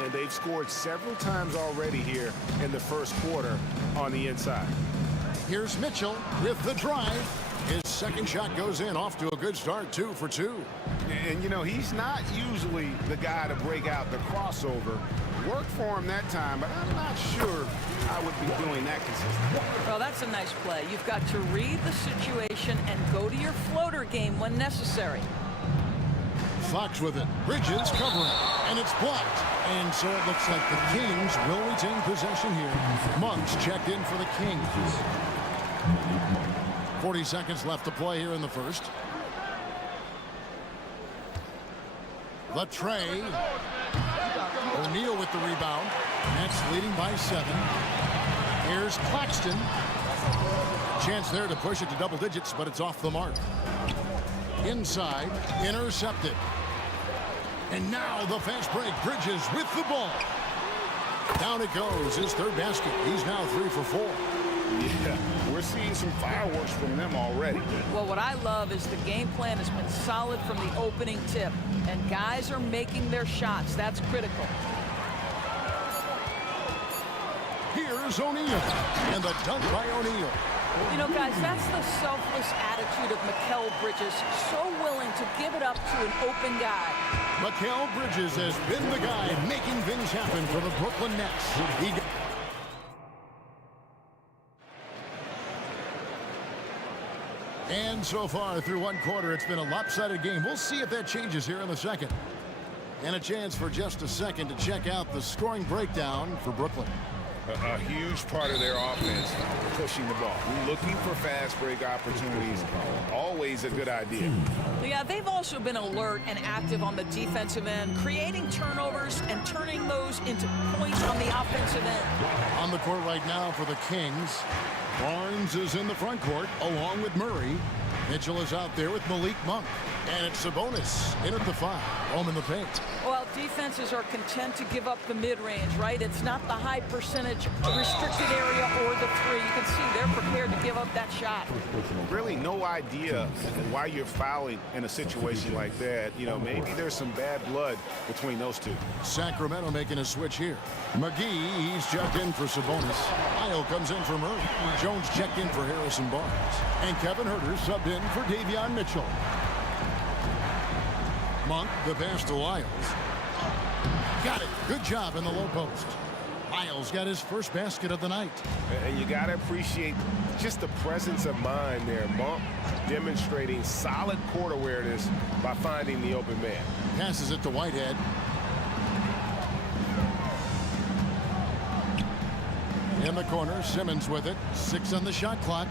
And they've scored several times already here in the first quarter on the inside. Here's Mitchell with the drive. His second shot goes in, off to a good start, 2 for 2. And, you know, he's not usually the guy to break out the crossover. Worked for him that time, but I'm not sure I would be doing that consistently. Well, that's a nice play. You've got to read the situation and go to your floater game when necessary. Fox with it. Bridges covering, and it's blocked. And so it looks like the Kings will retain possession here. Monk's checked in for the Kings. 40 seconds left to play here in the first. The tray. O'Neal with the rebound. Nets leading by 7. Here's Claxton. Chance there to push it to double digits, but it's off the mark. Inside, intercepted. And now the fast break. Bridges with the ball. Down it goes. His third basket. He's now 3 for 4. Yeah, we're seeing some fireworks from them already. Well, what I love is the game plan has been solid from the opening tip, and guys are making their shots. That's critical. Here's O'Neal, and the dunk by O'Neal. You know, guys, that's the selfless attitude of Mikal Bridges, so willing to give it up to an open guy. Mikal Bridges has been the guy making things happen for the Brooklyn Nets. And so far through one quarter, it's been a lopsided game. We'll see if that changes here in the second. And a chance for just a second to check out the scoring breakdown for Brooklyn. A huge part of their offense, pushing the ball. Looking for fast break opportunities, always a good idea. Yeah, they've also been alert and active on the defensive end, creating turnovers and turning those into points on the offensive end. On the court right now for the Kings, Barnes is in the front court along with Murray. Mitchell is out there with Malik Monk. And it's Sabonis in at the 5, home in the paint. Well, defenses are content to give up the mid-range, right? It's not the high percentage restricted area or the 3. You can see they're prepared to give up that shot. Really no idea why you're fouling in a situation like that. You know, maybe there's some bad blood between those two. Sacramento making a switch here. McGee, he's checked in for Sabonis. Isle comes in for Murray. Jones checked in for Harrison Barnes. And Kevin Huerter subbed in for Davion Mitchell. Monk, the pass to Lyles. Got it. Good job in the low post. Lyles got his first basket of the night. And you got to appreciate just the presence of mind there. Monk demonstrating solid court awareness by finding the open man. Passes it to Whitehead. In the corner, Simmons with it. 6 on the shot clock.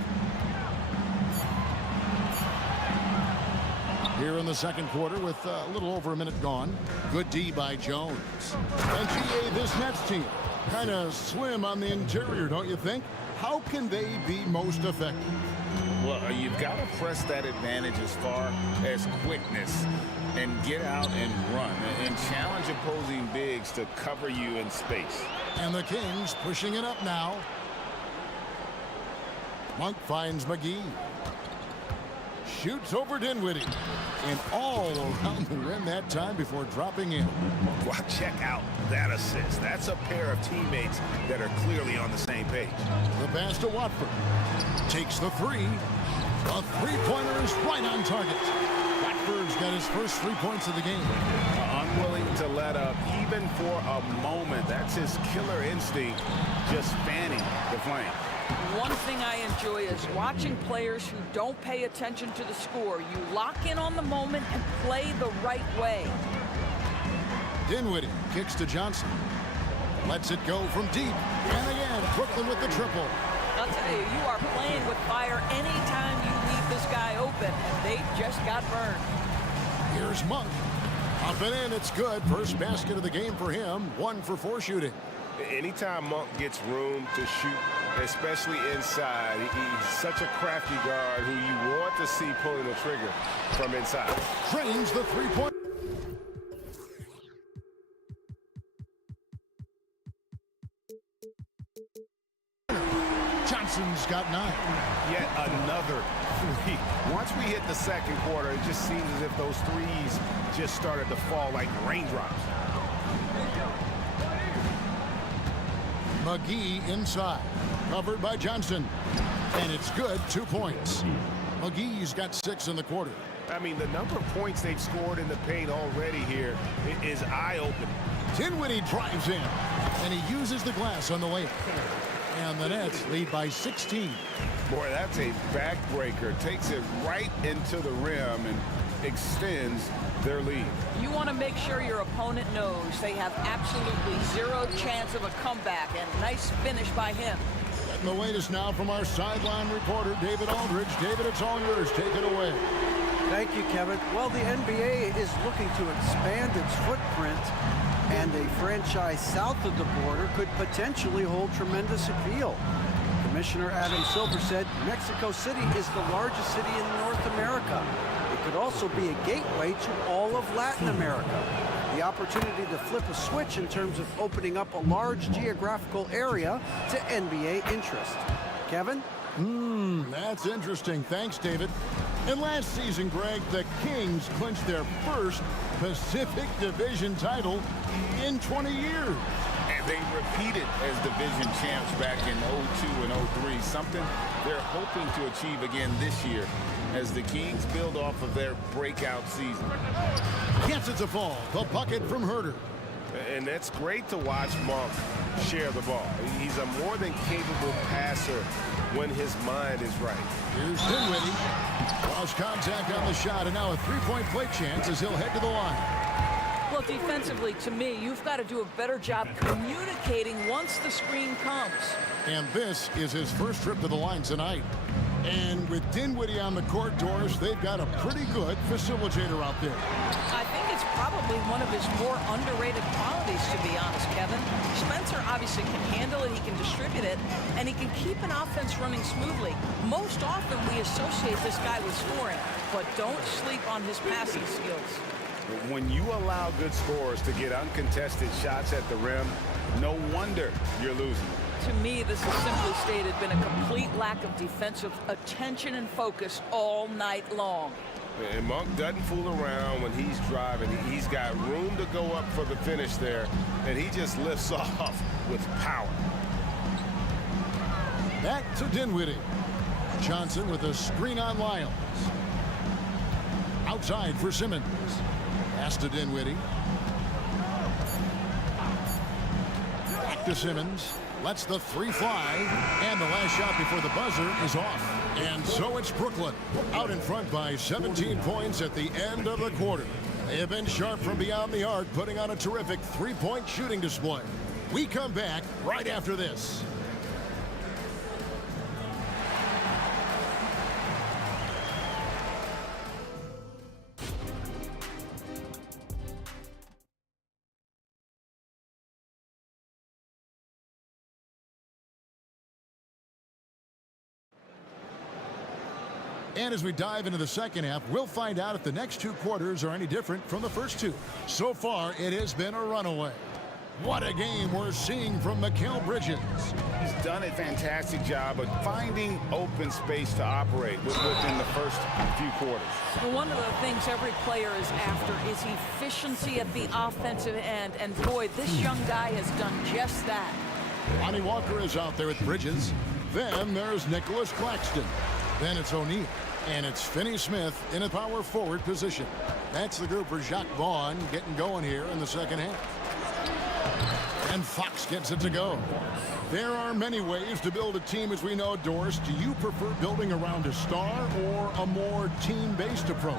Here in the second quarter with a little over a minute gone. Good D by Jones. And GA, this Nets team, kind of slim on the interior, don't you think? How can they be most effective? Well, you've got to press that advantage as far as quickness and get out and run and challenge opposing bigs to cover you in space. And the Kings pushing it up now. Monk finds McGee. Shoots over Dinwiddie. And all around the rim that time before dropping in. Well, check out that assist. That's a pair of teammates that are clearly on the same page. The pass to Watford. Takes the 3. A three-pointer is right on target. Watford's got his first 3 points of the game. Unwilling to let up even for a moment. That's his killer instinct, just fanning the flame. One thing I enjoy is watching players who don't pay attention to the score. You lock in on the moment and play the right way. Dinwiddie kicks to Johnson. Lets it go from deep. And again, Brooklyn with the triple. I'll tell you, you are playing with fire anytime you leave this guy open, and they just got burned. Here's Monk. Up and in, it's good. First basket of the game for him. 1 for 4 shooting. Anytime Monk gets room to shoot, especially inside, he's such a crafty guard who you want to see pulling the trigger from inside. Trains the 3-point. Johnson's got 9. Yet another 3. Once we hit the second quarter, it just seems as if those threes just started to fall like raindrops. McGee inside, covered by Johnson, and it's good. 2 points. McGee's got 6 in the quarter. I mean, the number of points they've scored in the paint already here is eye-opening. Dinwiddie drives in, and he uses the glass on the layup. And the Nets lead by 16. Boy, that's a backbreaker. Takes it right into the rim and extends their lead. You want to make sure your opponent knows they have absolutely zero chance of a comeback, and nice finish by him. And the latest now from our sideline reporter, David Aldridge. David, it's all yours. Take it away. Thank you, Kevin. Well, the NBA is looking to expand its footprint, and a franchise south of the border could potentially hold tremendous appeal. Commissioner Adam Silver said Mexico City is the largest city in North America. It could also be a gateway to all of Latin America. The opportunity to flip a switch in terms of opening up a large geographical area to NBA interest. Kevin? That's interesting. Thanks, David. And last season, Greg, the Kings clinched their first Pacific Division title in 20 years. And they repeated as division champs back in 02 and 03, something they're hoping to achieve again this year as the Kings build off of their breakout season. Gets it to fall. The bucket from Herter. And that's great to watch Monk share the ball. He's a more than capable passer when his mind is right. Here's Dinwiddie. Lost contact on the shot, and now a three-point play chance as he'll head to the line. Well, defensively, to me, you've got to do a better job communicating once the screen comes. And this is his first trip to the line tonight. And with Dinwiddie on the court, Doris, they've got a pretty good facilitator out there. I think it's probably one of his more underrated qualities, to be honest, Kevin. Spencer obviously can handle it, he can distribute it, and he can keep an offense running smoothly. Most often we associate this guy with scoring, but don't sleep on his passing skills. When you allow good scorers to get uncontested shots at the rim, no wonder you're losing. To me, this has simply stated been a complete lack of defensive attention and focus all night long. And Monk doesn't fool around when he's driving. He's got room to go up for the finish there, and he just lifts off with power. Back to Dinwiddie. Johnson with a screen on Lyles. Outside for Simmons. Pass to Dinwiddie. Back to Simmons. Lets the three fly, and the last shot before the buzzer is off. And so it's Brooklyn, out in front by 17 points at the end of the quarter. They have been sharp from beyond the arc, putting on a terrific three-point shooting display. We come back right after this. And as we dive into the second half, we'll find out if the next two quarters are any different from the first two. So far, it has been a runaway. What a game we're seeing from Mikal Bridges. He's done a fantastic job of finding open space to operate within the first few quarters. Well, one of the things every player is after is efficiency at the offensive end. And boy, this young guy has done just that. Lonnie Walker is out there with Bridges. Then there's Nicholas Claxton. Then it's O'Neal. And it's Finney-Smith in a power forward position. That's the group for Jacques Vaughn getting going here in the second half. And Fox gets it to go. There are many ways to build a team, as we know, Doris. Do you prefer building around a star or a more team-based approach?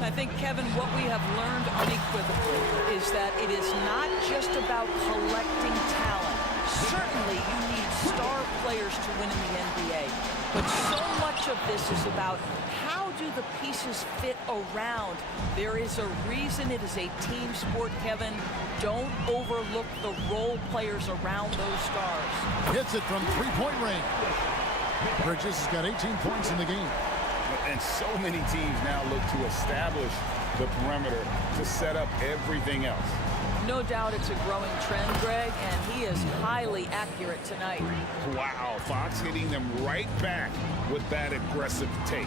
I think, Kevin, what we have learned unequivocally is that it is not just about collecting talent. Certainly, you need star players to win in the NBA. But so much of this is about how do the pieces fit around. There is a reason it is a team sport, Kevin. Don't overlook the role players around those stars. Hits it from three-point range. Bridges has got 18 points in the game. And so many teams now look to establish the perimeter to set up everything else. No doubt it's a growing trend, Greg, and he is highly accurate tonight. Wow, Fox hitting them right back with that aggressive take.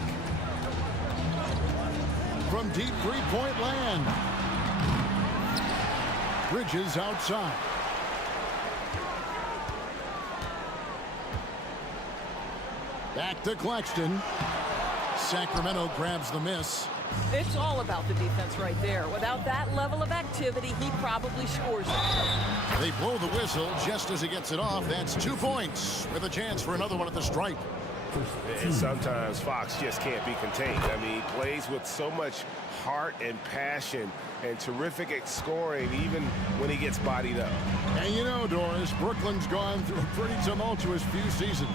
From deep three-point land. Bridges outside. Back to Claxton. Sacramento grabs the miss. It's all about the defense right there. Without that level of activity, he probably scores it. They blow the whistle just as he gets it off. That's 2 points with a chance for another one at the stripe. And sometimes Fox just can't be contained. I mean, he plays with so much heart and passion and terrific at scoring even when he gets bodied up. And you know, Doris, Brooklyn's gone through a pretty tumultuous few seasons.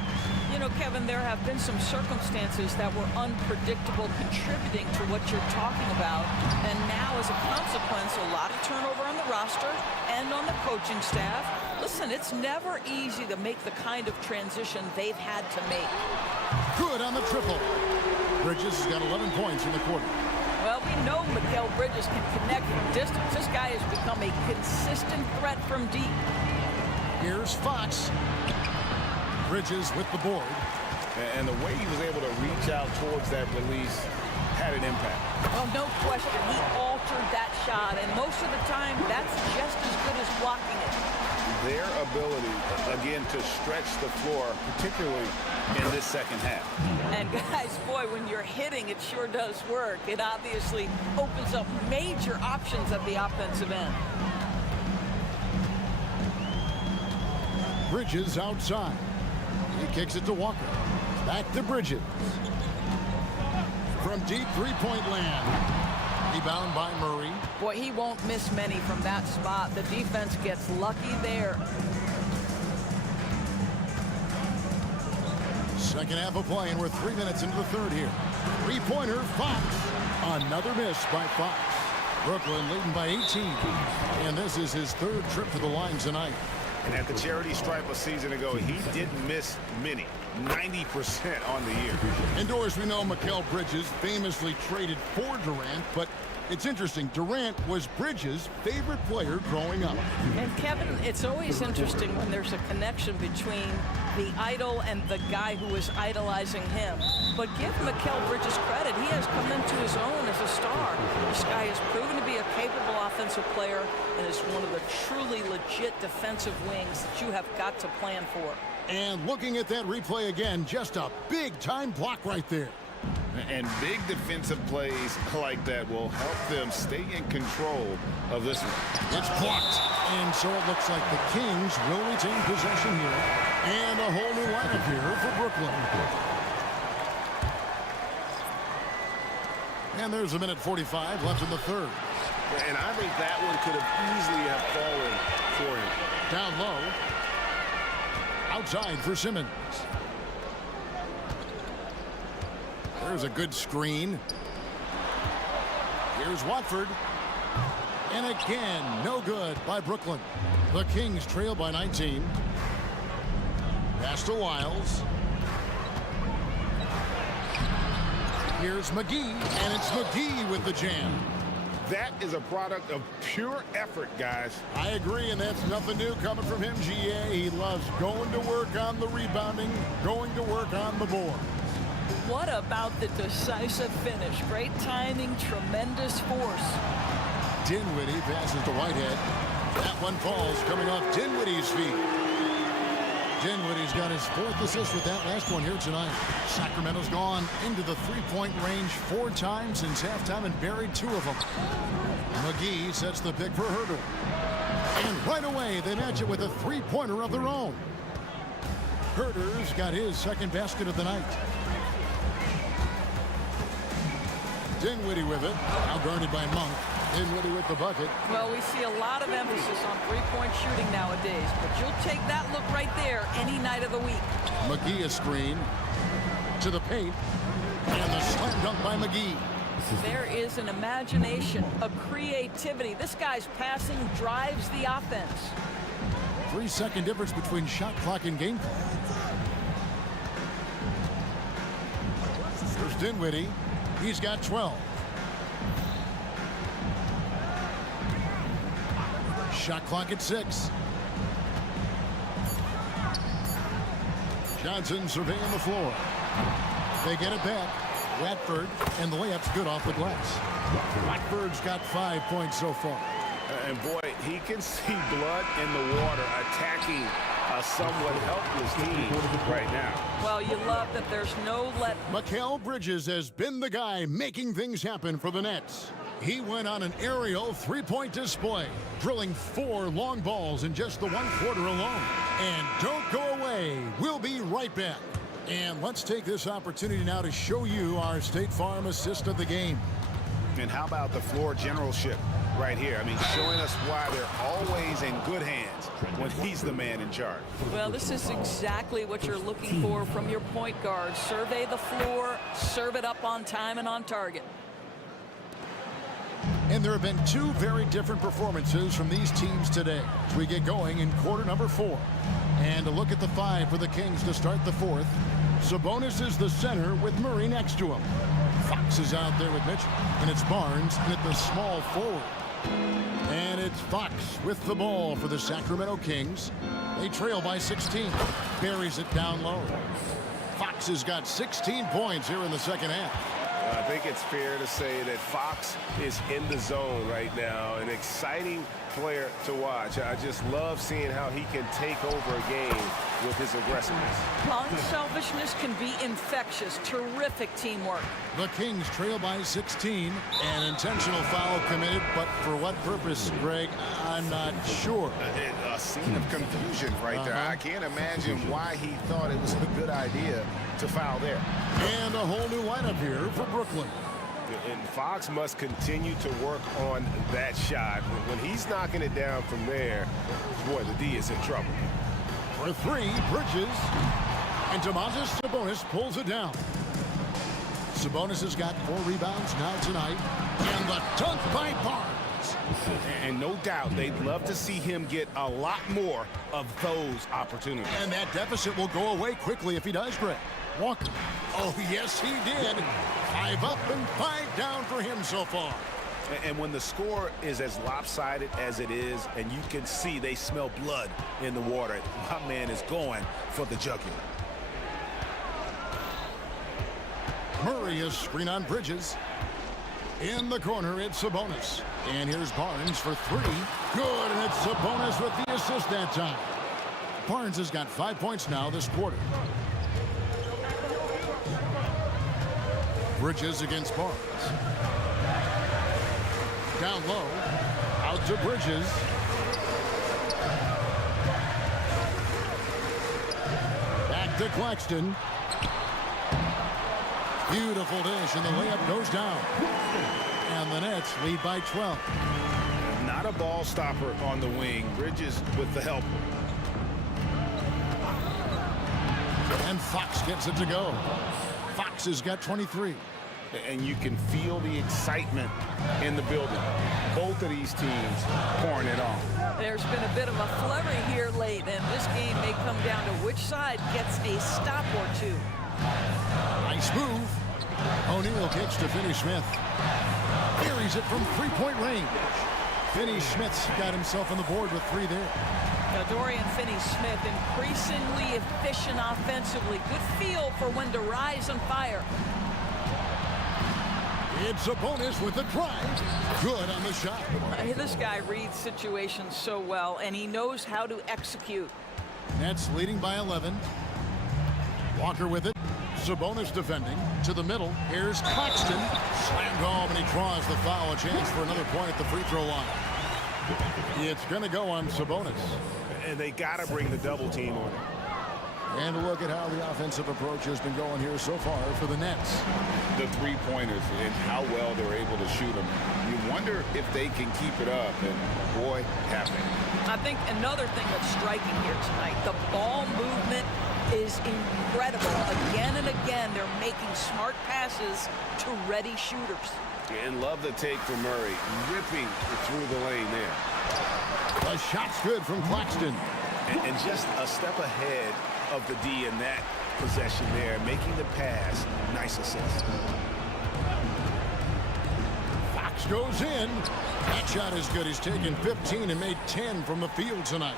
You know, Kevin, there have been some circumstances that were unpredictable contributing to what you're talking about. And now, as a consequence, a lot of turnover on the roster and on the coaching staff. Listen, it's never easy to make the kind of transition they've had to make. Good on the triple. Bridges has got 11 points in the quarter. Well, we know Mikal Bridges can connect from distance. This guy has become a consistent threat from deep. Here's Fox. Bridges with the board. And the way he was able to reach out towards that release had an impact. Well, no question. He altered that shot, and most of the time, that's just as good as blocking it. Their ability, again, to stretch the floor, particularly in this second half. And guys, boy, when you're hitting, it sure does work. It obviously opens up major options at the offensive end. Bridges outside. He kicks it to Walker. Back to Bridges. From deep three-point land. Rebound by Murray. Boy, he won't miss many from that spot. The defense gets lucky there. Second half of play, and we're 3 minutes into the third here. Three-pointer, Fox. Another miss by Fox. Brooklyn leading by 18. And this is his third trip to the line tonight. And at the charity stripe a season ago, he didn't miss many. 90% on the year. Indoors, we know Mikal Bridges famously traded for Durant, but it's interesting. Durant was Bridges' favorite player growing up. And Kevin, it's always interesting when there's a connection between the idol and the guy who is idolizing him. But give Mikal Bridges credit. He has come into his own as a star. This guy has proven to be a capable offensive player and is one of the truly legit defensive wings that you have got to plan for. And looking at that replay again, just a big-time block right there. And big defensive plays like that will help them stay in control of this one. It's blocked. And so it looks like the Kings will retain possession here. And a whole new lineup here for Brooklyn. And there's a minute 45 left in the third. And I think that one could have easily have fallen for him. Down low. Outside for Simmons. There's a good screen. Here's Watford. And again, no good by Brooklyn. The Kings trail by 19. Pass to Wiles. Here's McGee, and it's McGee with the jam. That is a product of pure effort, guys. I agree, and that's nothing new coming from him, GA. He loves going to work on the rebounding, going to work on the board. What about the decisive finish? Great timing, tremendous force. Dinwiddie passes to Whitehead. That one falls coming off Dinwiddie's feet. Dinwiddie's got his fourth assist with that last one here tonight. Sacramento's gone into the three-point range 4 times since halftime and buried 2 of them. McGee sets the pick for Herter. And right away, they match it with a three-pointer of their own. Herter's got his second basket of the night. Dinwiddie with it. Now guarded by Monk. Dinwiddie with the bucket. Well, we see a lot of emphasis on three-point shooting nowadays, but you'll take that look right there any night of the week. McGee a screen to the paint. And the slam dunk by McGee. There is an imagination, a creativity. This guy's passing drives the offense. 3-second difference between shot clock and game clock. There's Dinwiddie. He's got 12. Shot clock at 6. Johnson surveying the floor. They get it back. Watford, and the layup's good off the glass. Watford's got 5 points so far. And boy, he can see blood in the water attacking a somewhat helpless team right now. Well, you love that there's no let. Mikal Bridges has been the guy making things happen for the Nets. He went on an aerial three-point display, drilling 4 long balls in just the 1 quarter alone. And don't go away. We'll be right back. And let's take this opportunity now to show you our State Farm assist of the game. And how about the floor generalship right here? I mean, showing us why they're always in good hands when he's the man in charge. Well, this is exactly what you're looking for from your point guard. Survey the floor, serve it up on time and on target. And there have been 2 very different performances from these teams today as we get going in quarter number 4. And a look at the 5 for the Kings to start the 4th. Sabonis is the center with Murray next to him. Fox is out there with Mitchell, and it's Barnes at the small forward. And it's Fox with the ball for the Sacramento Kings. They trail by 16. Buries it down low. Fox has got 16 points here in the second half. I think it's fair to say that Fox is in the zone right now. An exciting player to watch. I just love seeing how he can take over a game with his aggressiveness. Unselfishness can be infectious. Terrific teamwork. The Kings trail by 16. An intentional foul committed, but for what purpose, Greg? I'm not sure. A scene of confusion right there. I can't imagine why he thought it was a good idea to foul there. And a whole new lineup here for Brooklyn. And Fox must continue to work on that shot. When he's knocking it down from there, boy, the D is in trouble. For 3, Bridges. And Domantas Sabonis pulls it down. Sabonis has got 4 rebounds now tonight. And the dunk by Barnes. And no doubt they'd love to see him get a lot more of those opportunities. And that deficit will go away quickly if he does, Greg. Walker. Oh, yes, he did. 5 up and 5 down for him so far. And when the score is as lopsided as it is, and you can see they smell blood in the water, my man is going for the jugular. Murray is screen on Bridges. In the corner, it's Sabonis. And here's Barnes for 3. Good, and it's Sabonis with the assist that time. Barnes has got 5 points now this quarter. Bridges against Barnes. Down low. Out to Bridges. Back to Claxton. Beautiful dish, and the layup goes down. And the Nets lead by 12. Not a ball stopper on the wing. Bridges with the help. And Fox gets it to go. Fox has got 23. And you can feel the excitement in the building. Both of these teams pouring it on. There's been a bit of a flurry here late, and this game may come down to which side gets a stop or 2. Nice move. O'Neal kicks to Finney-Smith. Buries it from 3-point range. Finney-Smith's got himself on the board with 3 there. Now, Dorian Finney-Smith increasingly efficient offensively. Good feel for when to rise and fire. It's a bonus with a drive. Good on the shot. This guy reads situations so well, and he knows how to execute. Nets leading by 11. Walker with it. Sabonis defending. To the middle. Here's Claxton. Slammed home, and he draws the foul. A chance for another point at the free throw line. It's going to go on Sabonis. And they got to bring the double team on. And look at how the offensive approach has been going here so far for the Nets. The three-pointers and how well they're able to shoot them. You wonder if they can keep it up, and boy, have they. I think another thing that's striking here tonight, the ball movement is incredible. Again and again, they're making smart passes to ready shooters. And love the take from Murray, ripping through the lane there. The shot's good from Claxton. And just a step ahead of the D in that possession there, making the pass. Nice assist. Fox goes in. That shot is good. He's taken 15 and made 10 from the field tonight.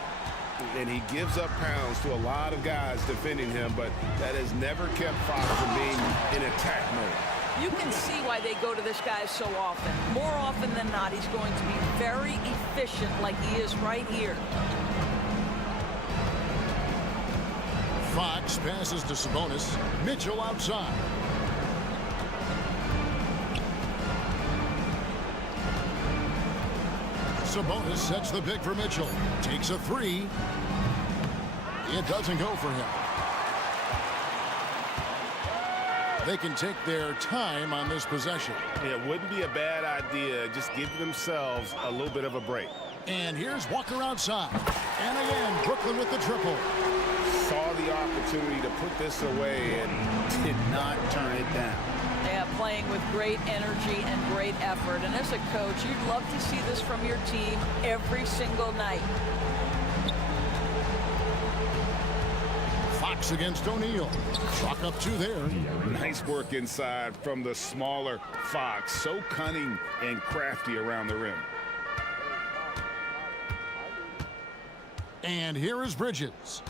And he gives up pounds to a lot of guys defending him, but that has never kept Fox from being in attack mode. You can see why they go to this guy so often. More often than not, he's going to be very efficient like he is right here. Fox passes to Sabonis. Mitchell outside. Sabonis sets the pick for Mitchell. Takes a three. It doesn't go for him. They can take their time on this possession. It wouldn't be a bad idea. Just give themselves a little bit of a break. And here's Walker outside. And again, Brooklyn with the triple. Saw the opportunity to put this away and did not turn it down. Yeah, playing with great energy and great effort. And as a coach, you'd love to see this from your team every single night. Fox against O'Neal. Chalk up two there. Nice work inside from the smaller Fox. So cunning and crafty around the rim. And here is Bridges.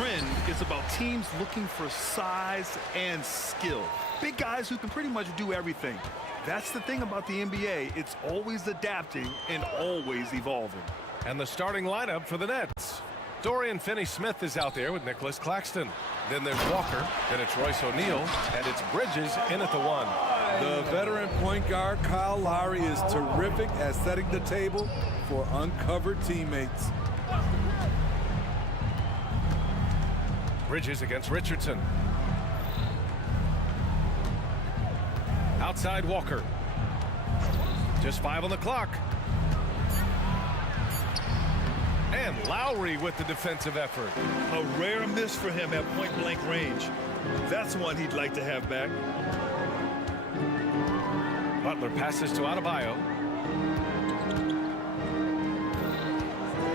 trend is about teams looking for size and skill. Big guys who can pretty much do everything. That's the thing about the NBA. It's always adapting and always evolving. And the starting lineup for the Nets. Dorian Finney-Smith is out there with Nicholas Claxton. Then there's Walker, then it's Royce O'Neal, and it's Bridges in at the 1. The veteran point guard Kyle Lowry is terrific at setting the table for uncovered teammates. Bridges against Richardson. Outside Walker. Just 5 on the clock. And Lowry with the defensive effort. A rare miss for him at point-blank range. That's one he'd like to have back. Butler passes to Adebayo.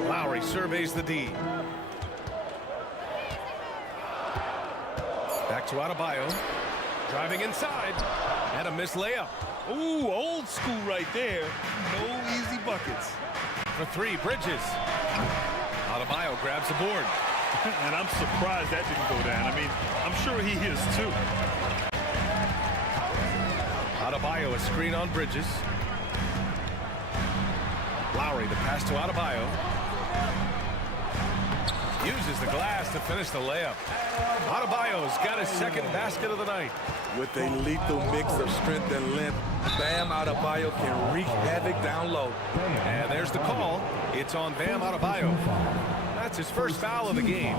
Lowry surveys the D. Back to Adebayo. Driving inside. And a missed layup. Ooh, old school right there. No easy buckets. For 3, Bridges. Adebayo grabs the board. And I'm surprised that didn't go down. I mean, I'm sure he is too. Adebayo, a screen on Bridges. Lowry, the pass to Adebayo. Uses the glass to finish the layup. Adebayo's got his second basket of the night. With a lethal mix of strength and length, Bam Adebayo can wreak havoc down low. And there's the call. It's on Bam Adebayo. That's his first foul of the game.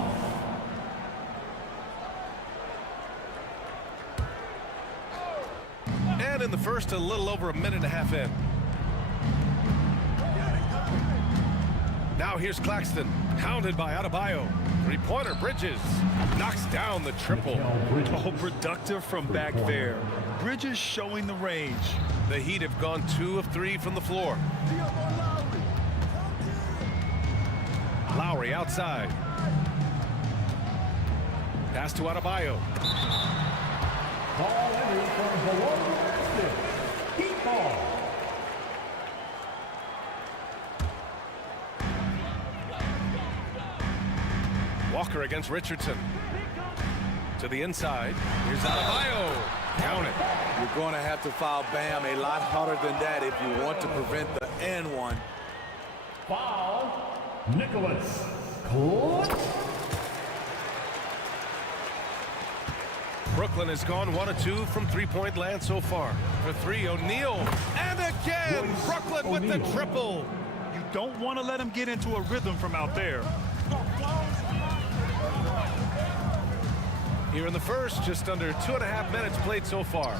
And in the first, a little over a minute and a half in. Now here's Claxton, hounded by Adebayo. Three-pointer, Bridges knocks down the triple. Oh, productive from back there. Bridges showing the range. The Heat have gone 2 of 3 from the floor. Lowry outside. Pass to Adebayo. Ball entered from below the basket. Heat ball. Walker against Richardson. To the inside. Here's Adebayo. Count it. You're going to have to foul Bam a lot harder than that if you want to prevent the N1. Foul, Nicholas Claxton. Brooklyn has gone 1 of 2 from three-point land so far. For 3, O'Neal. And again, Brooklyn with the triple. You don't want to let him get into a rhythm from out there. Here in the first, just under 2.5 minutes played so far.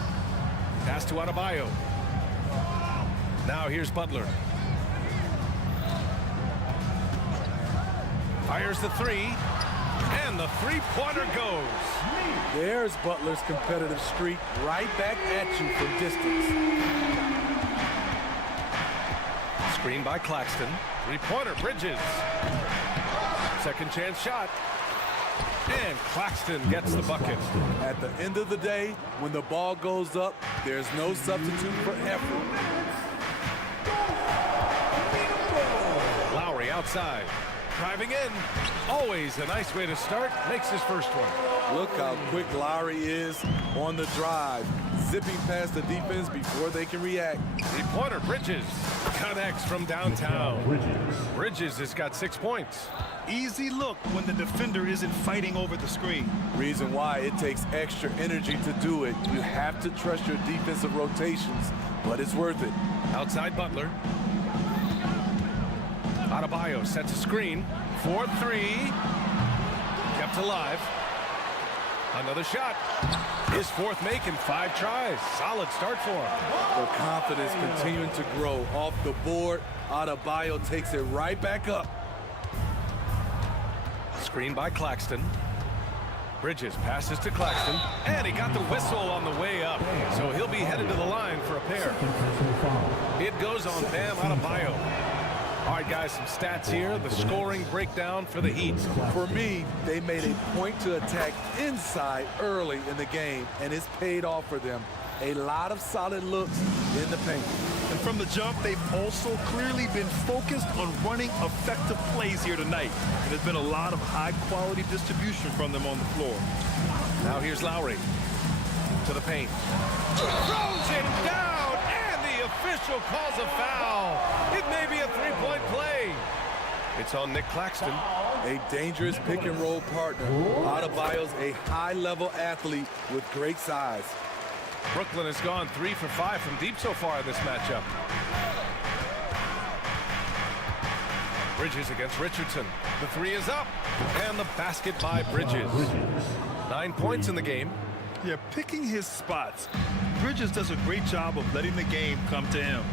Pass to Adebayo. Now here's Butler. Fires the 3, and the three-pointer goes. There's Butler's competitive streak right back at you from distance. Screen by Claxton. Three-pointer, Bridges. Second chance shot. And Claxton gets the bucket. At the end of the day, when the ball goes up, there's no substitute for effort. Lowry outside. Driving in. Always a nice way to start. Makes his first one. Look how quick Lowry is on the drive. Zipping past the defense before they can react. Three-pointer, Bridges. Connects from downtown. Bridges has got 6 points. Easy look when the defender isn't fighting over the screen. Reason why it takes extra energy to do it. You have to trust your defensive rotations, but it's worth it. Outside Butler. Adebayo sets a screen. 4-3. Kept alive. Another shot. His fourth make in 5 tries. Solid start for him. The confidence continuing to grow off the board. Adebayo takes it right back up. Screen by Claxton. Bridges passes to Claxton, and he got the whistle on the way up, so he'll be headed to the line for a pair. It goes on Bam Adebayo. All right, guys, some stats here. The scoring breakdown for the Heat. For me, they made a point to attack inside early in the game, and it's paid off for them. A lot of solid looks in the paint. And from the jump, they've also clearly been focused on running effective plays here tonight. And there's been a lot of high-quality distribution from them on the floor. Now here's Lowry to the paint. Throws it down, and the official calls a foul. It may be a three-point play. It's on Nick Claxton. A dangerous pick-and-roll partner. Adebayo's a high-level athlete with great size. Brooklyn has gone 3 for 5 from deep so far in this matchup. Bridges against Richardson. The three is up, and the basket by Bridges. 9 points in the game. Yeah, picking his spots. Bridges does a great job of letting the game come to him.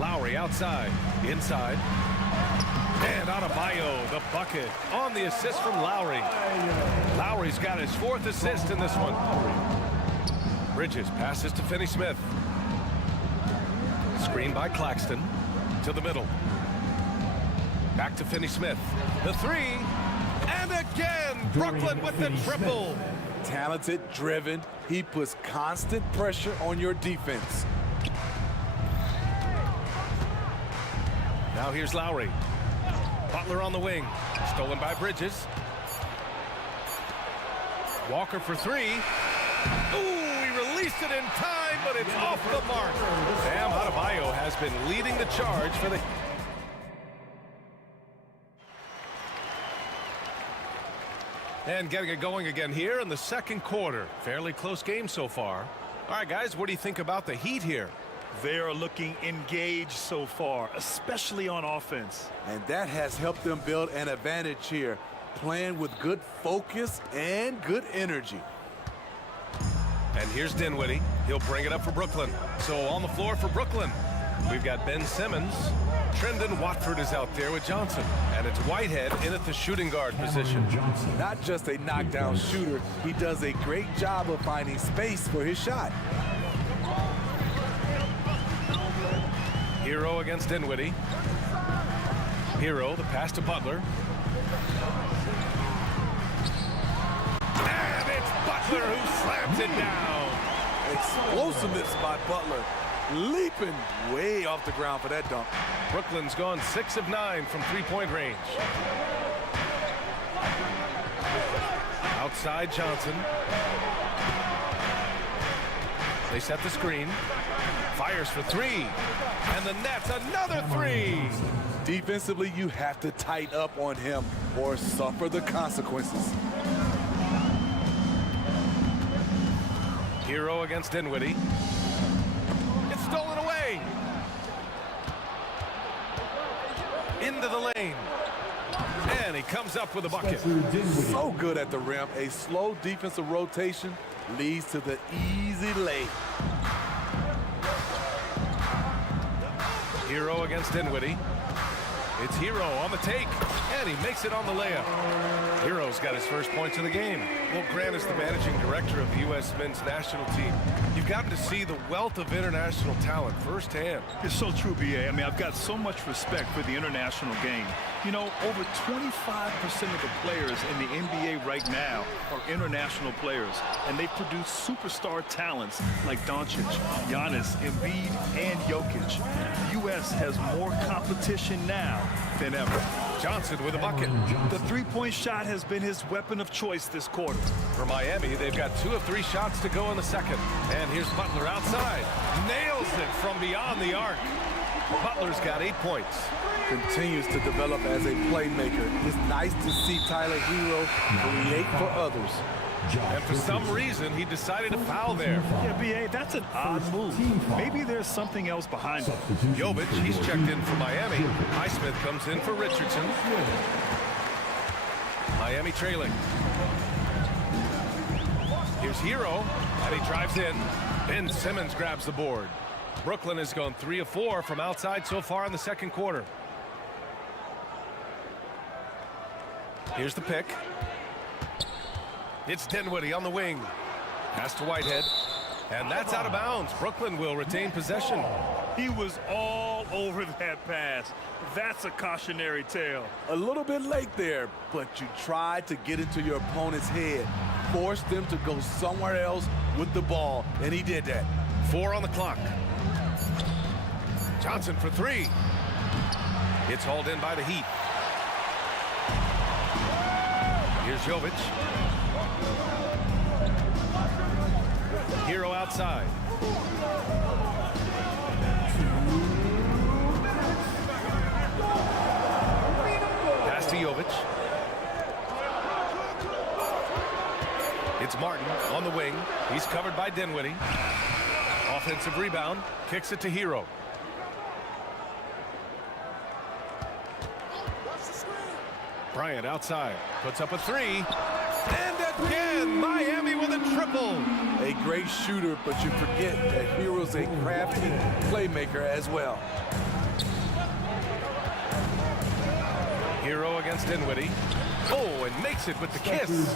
Lowry outside, inside. And Adebayo, the bucket, on the assist from Lowry. Lowry's got his 4th assist in this one. Bridges passes to Finney-Smith. Screen by Claxton to the middle. Back to Finney-Smith. The three, and again, Brooklyn with the triple. Talented, driven. He puts constant pressure on your defense. Now here's Lowry. Butler on the wing. Stolen by Bridges. Walker for three. Ooh, he released it in time, but it's off the mark. Bam Adebayo has been leading the charge for the... And getting it going again here in the second quarter. Fairly close game so far. All right, guys, what do you think about the Heat here? They are looking engaged so far, especially on offense. And that has helped them build an advantage here, playing with good focus and good energy. And here's Dinwiddie. He'll bring it up for Brooklyn. So on the floor for Brooklyn, we've got Ben Simmons. Trendon Watford is out there with Johnson. And it's Whitehead in at the shooting guard position. Not just a knockdown shooter, he does a great job of finding space for his shot. Hero against Dinwiddie. Hero, the pass to Butler. And it's Butler who slams it down. Explosiveness by Butler. Leaping way off the ground for that dunk. Brooklyn's gone 6 of 9 from three-point range. Outside Johnson. They set the screen. Fires for three. And the net's another three. Defensively, you have to tighten up on him or suffer the consequences. Hero against Dinwiddie. It's stolen away. Into the lane. And he comes up with a bucket. So good at the rim. A slow defensive rotation leads to the easy lay. Hero against Dinwiddie. It's Hero on the take, and he makes it on the layup. Hero's got his first points of the game. Well, Grant is the managing director of the U.S. men's national team. You've gotten to see the wealth of international talent firsthand. It's so true, B.A. I mean, I've got so much respect for the international game. You know, over 25% of the players in the NBA right now are international players, and they produce superstar talents like Doncic, Giannis, Embiid, and Jokic. The U.S. has more competition now than ever. Johnson with a bucket. The three-point shot has been his weapon of choice this quarter. For Miami, they've got 2 of 3 shots to go in the second. And here's Butler outside. Nails it from beyond the arc. Butler's got 8 points. Continues to develop as a playmaker. It's nice to see Tyler Hero create for others. And for some reason, he decided to foul there. Yeah, B.A., that's an odd move. Maybe there's something else behind it. Jovic, he's checked in for Miami. Highsmith comes in for Richardson. Miami trailing. Here's Hero, and he drives in. Ben Simmons grabs the board. Brooklyn has gone 3 of 4 from outside so far in the second quarter. Here's the pick. It's Dinwiddie on the wing. Pass to Whitehead. And that's out of bounds. Brooklyn will retain possession. He was all over that pass. That's a cautionary tale. A little bit late there, but you tried to get into your opponent's head. force them to go somewhere else with the ball, and he did that. 4 on the clock. Johnson for 3. It's hauled in by the Heat. Here's Jovic. Hero outside. Pass to Jovic. It's Martin on the wing. He's covered by Dinwiddie. Offensive rebound. Kicks it to Hero. Bryant outside. Puts up a 3. And again, Miami with a triple. A great shooter, but you forget that Hero's a crafty playmaker as well. Hero against Dinwiddie. Oh, and makes it with the kiss.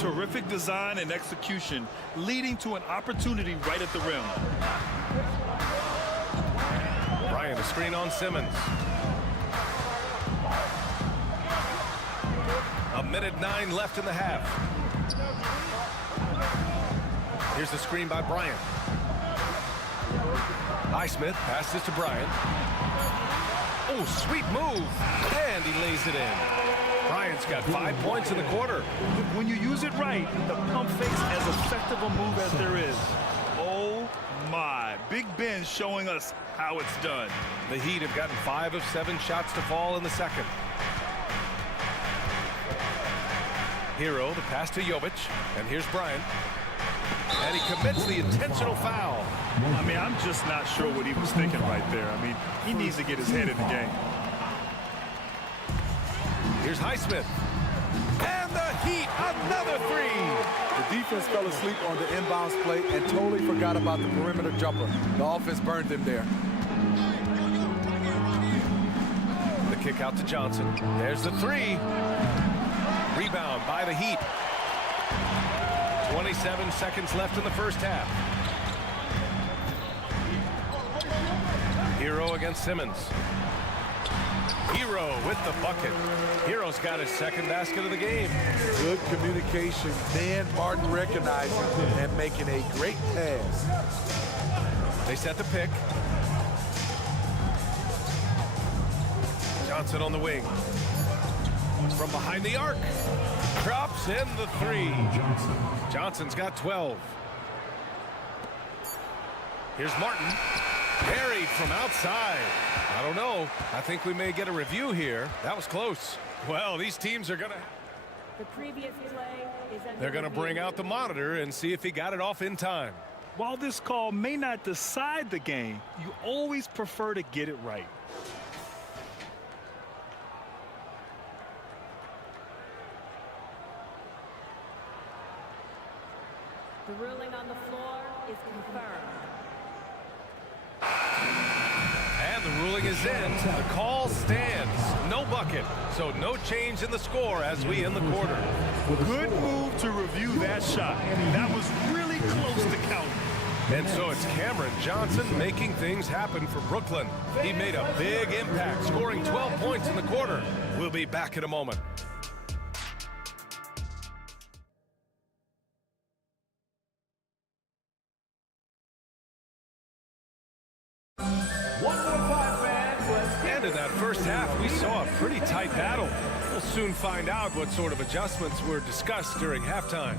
Terrific design and execution, leading to an opportunity right at the rim. Bryant, a screen on Simmons. A minute 9 left in the half. Here's the screen by Bryant. Highsmith passes to Bryant. Oh, sweet move. And he lays it in. Bryant's got 5 points in the quarter. When you use it right, the pump fake's as effective a move as there is. Oh my, Big Ben showing us how it's done. The Heat have gotten 5 of 7 shots to fall in the second. Hero, the pass to Jovic, and here's Bryant. And he commits the intentional foul. I mean, I'm just not sure what he was thinking right there. I mean, he needs to get his head in the game. Here's Highsmith. And the Heat, another 3. The defense fell asleep on the inbounds play and totally forgot about the perimeter jumper. The offense burned them there. The kick out to Johnson. There's the 3. Rebound by the Heat. 27 seconds left in the first half. Hero against Simmons. Hero with the bucket. Hero's got his second basket of the game. Good communication. Then Martin recognizing and making a great pass. They set the pick. Johnson on the wing. From behind the arc. Drops in the 3. Johnson's got 12. Here's Martin. Buried from outside. I don't know. I think we may get a review here. That was close. Well, these teams are going to... The previous play is They're going to bring out the monitor and see if he got it off in time. While this call may not decide the game, you always prefer to get it right. The ruling on the floor is confirmed. And the ruling is in. The call stands. No bucket. So no change in the score as we end the quarter. Good move to review that shot. That was really close to counting. And so it's Cameron Johnson making things happen for Brooklyn. He made a big impact, scoring 12 points in the quarter. We'll be back in a moment. And in that first half, we saw a pretty tight battle. We'll soon find out what sort of adjustments were discussed during halftime.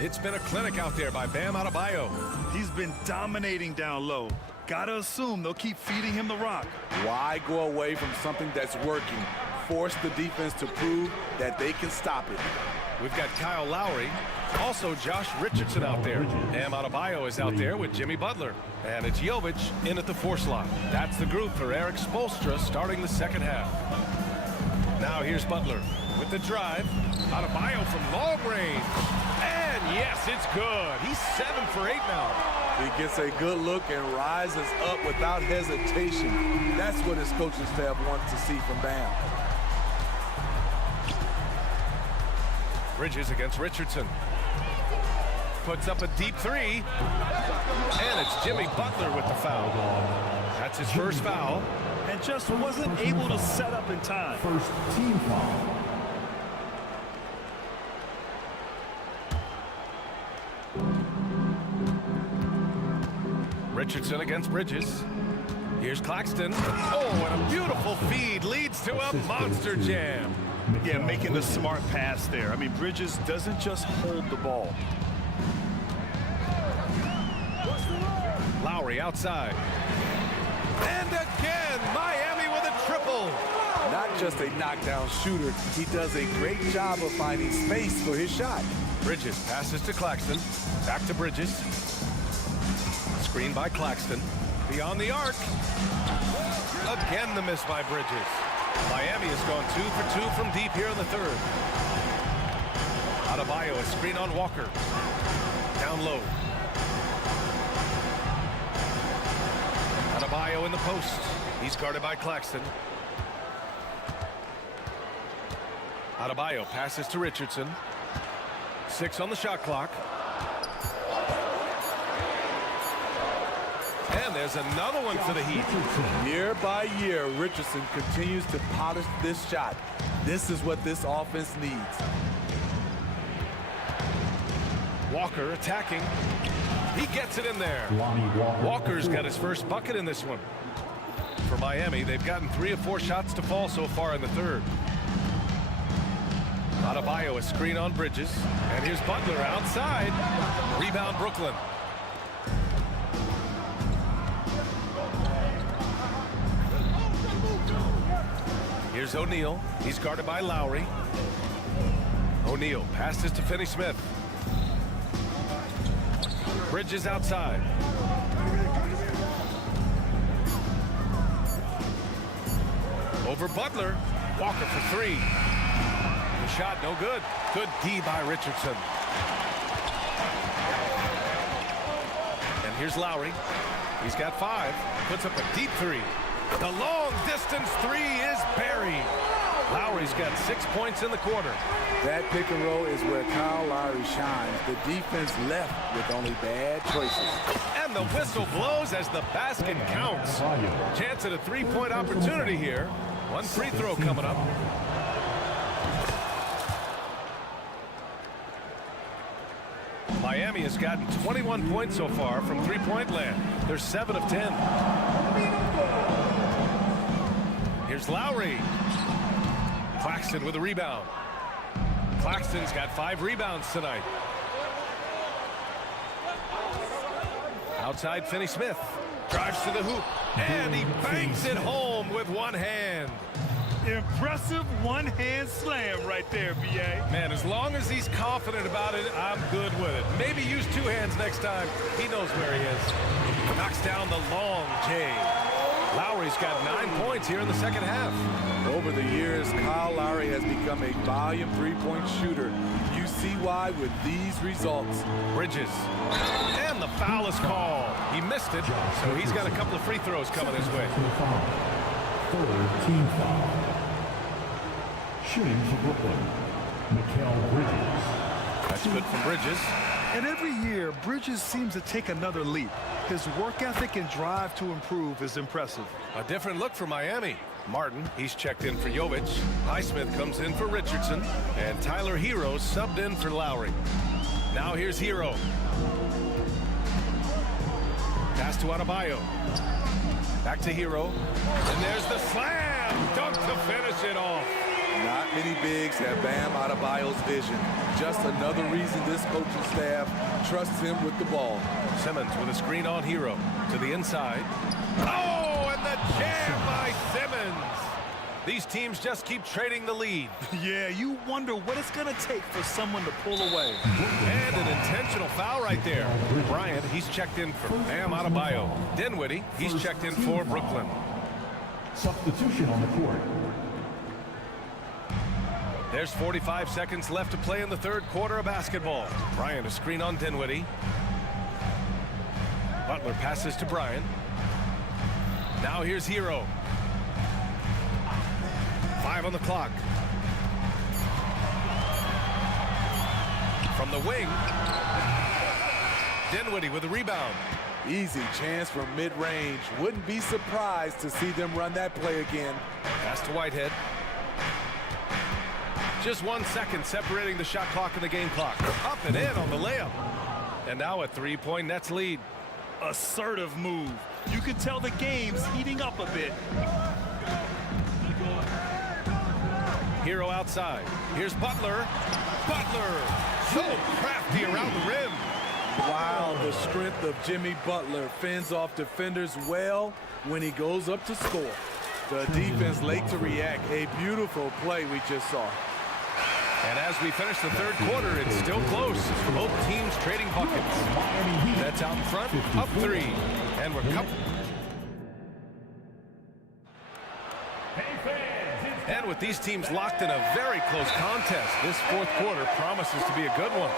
It's been a clinic out there by Bam Adebayo. He's been dominating down low. Gotta assume they'll keep feeding him the rock. Why go away from something that's working? Force the defense to prove that they can stop it. We've got Kyle Lowry, also Josh Richardson out there. Bam Adebayo is out there with Jimmy Butler. And it's Jovic in at the 4 slot. That's the group for Eric Spoelstra starting the second half. Now here's Butler with the drive. Adebayo from long range. And yes, it's good. He's 7 for 8 now. He gets a good look and rises up without hesitation. That's what his coaching staff wants to see from Bam. Bridges against Richardson. Puts up a deep 3. And it's Jimmy Butler with the foul. That's his first foul. And just wasn't able to set up in time. First team foul. Richardson against Bridges. Here's Claxton. Oh, and a beautiful feed leads to a monster jam. Yeah, making the smart pass there. I mean, Bridges doesn't just hold the ball. Lowry outside. And again, Miami with a triple. Not just a knockdown shooter, he does a great job of finding space for his shot. Bridges passes to Claxton. Back to Bridges. Screen by Claxton. Beyond the arc. Again the miss by Bridges. Miami has gone 2 for 2 from deep here in the third. Adebayo, a screen on Walker. Down low. Adebayo in the post. He's guarded by Claxton. Adebayo passes to Richardson. 6 on the shot clock. And there's another one for the Heat. Year by year, Richardson continues to polish this shot. This is what this offense needs. Walker attacking. He gets it in there. Walker's got his first bucket in this one. For Miami, they've gotten 3 or 4 shots to fall so far in the third. Adebayo, a screen on Bridges. And here's Butler outside. Rebound Brooklyn. Here's O'Neal. He's guarded by Lowry. O'Neal passes to Finney-Smith. Bridges outside. Over Butler. Walker for 3. The shot no good. Good D by Richardson. And here's Lowry. He's got 5. Puts up a deep 3. The long distance 3 is buried. Lowry's got 6 points in the quarter. That pick and roll is where Kyle Lowry shines. The defense left with only bad choices. And the whistle blows as the basket counts. Chance at a 3-point opportunity here. 1 free throw coming up. Miami has gotten 21 points so far from 3-point land. They're 7 of 10. Here's Lowry. Claxton with a rebound. Claxton's got 5 rebounds tonight. Outside Finney-Smith. Drives to the hoop. And he banks it home with one hand. Impressive one-hand slam right there, B.A. Man, as long as he's confident about it, I'm good with it. Maybe use 2 hands next time. He knows where he is. Knocks down the long J. Lowry's got 9 points here in the second half. Over the years, Kyle Lowry has become a volume 3-point shooter. You see why with these results. Bridges. And the foul is called. He missed it, so he's got a couple of free throws coming his way. Third team foul. Shooting for Brooklyn, Mikal Bridges. That's good from Bridges. And every year, Bridges seems to take another leap. His work ethic and drive to improve is impressive. A different look for Miami. Martin, he's checked in for Jovic. Highsmith comes in for Richardson. And Tyler Hero subbed in for Lowry. Now here's Hero. Pass to Adebayo. Back to Hero. And there's the slam. Dunk to finish it off. Not many bigs have Bam Adebayo's vision. Just another reason this coaching staff trusts him with the ball. Simmons with a screen on Hero. To the inside. Oh, and the jam by Simmons. These teams just keep trading the lead. Yeah, you wonder what it's going to take for someone to pull away. And an intentional foul right there. Bryant, he's checked in for Bam Adebayo. Dinwiddie, he's checked in for Brooklyn. Substitution on the court. There's 45 seconds left to play in the third quarter of basketball. Bryant, a screen on Dinwiddie. Butler passes to Bryant. Now here's Hero. 5 on the clock. From the wing. Dinwiddie with a rebound. Easy chance from mid-range. Wouldn't be surprised to see them run that play again. Pass to Whitehead. Just 1 second separating the shot clock and the game clock. Up and in on the layup. And now a 3-point Nets lead. assertive move. You can tell the game's heating up a bit. Hero outside. Here's Butler. Butler, so crafty around the rim. Wow, the strength of Jimmy Butler fends off defenders well when he goes up to score. The defense late to react. A beautiful play we just saw. And as we finish the third quarter, it's still close. Both teams trading buckets. That's out in front, up 3. And we're And with these teams locked in a very close contest, this fourth quarter promises to be a good one.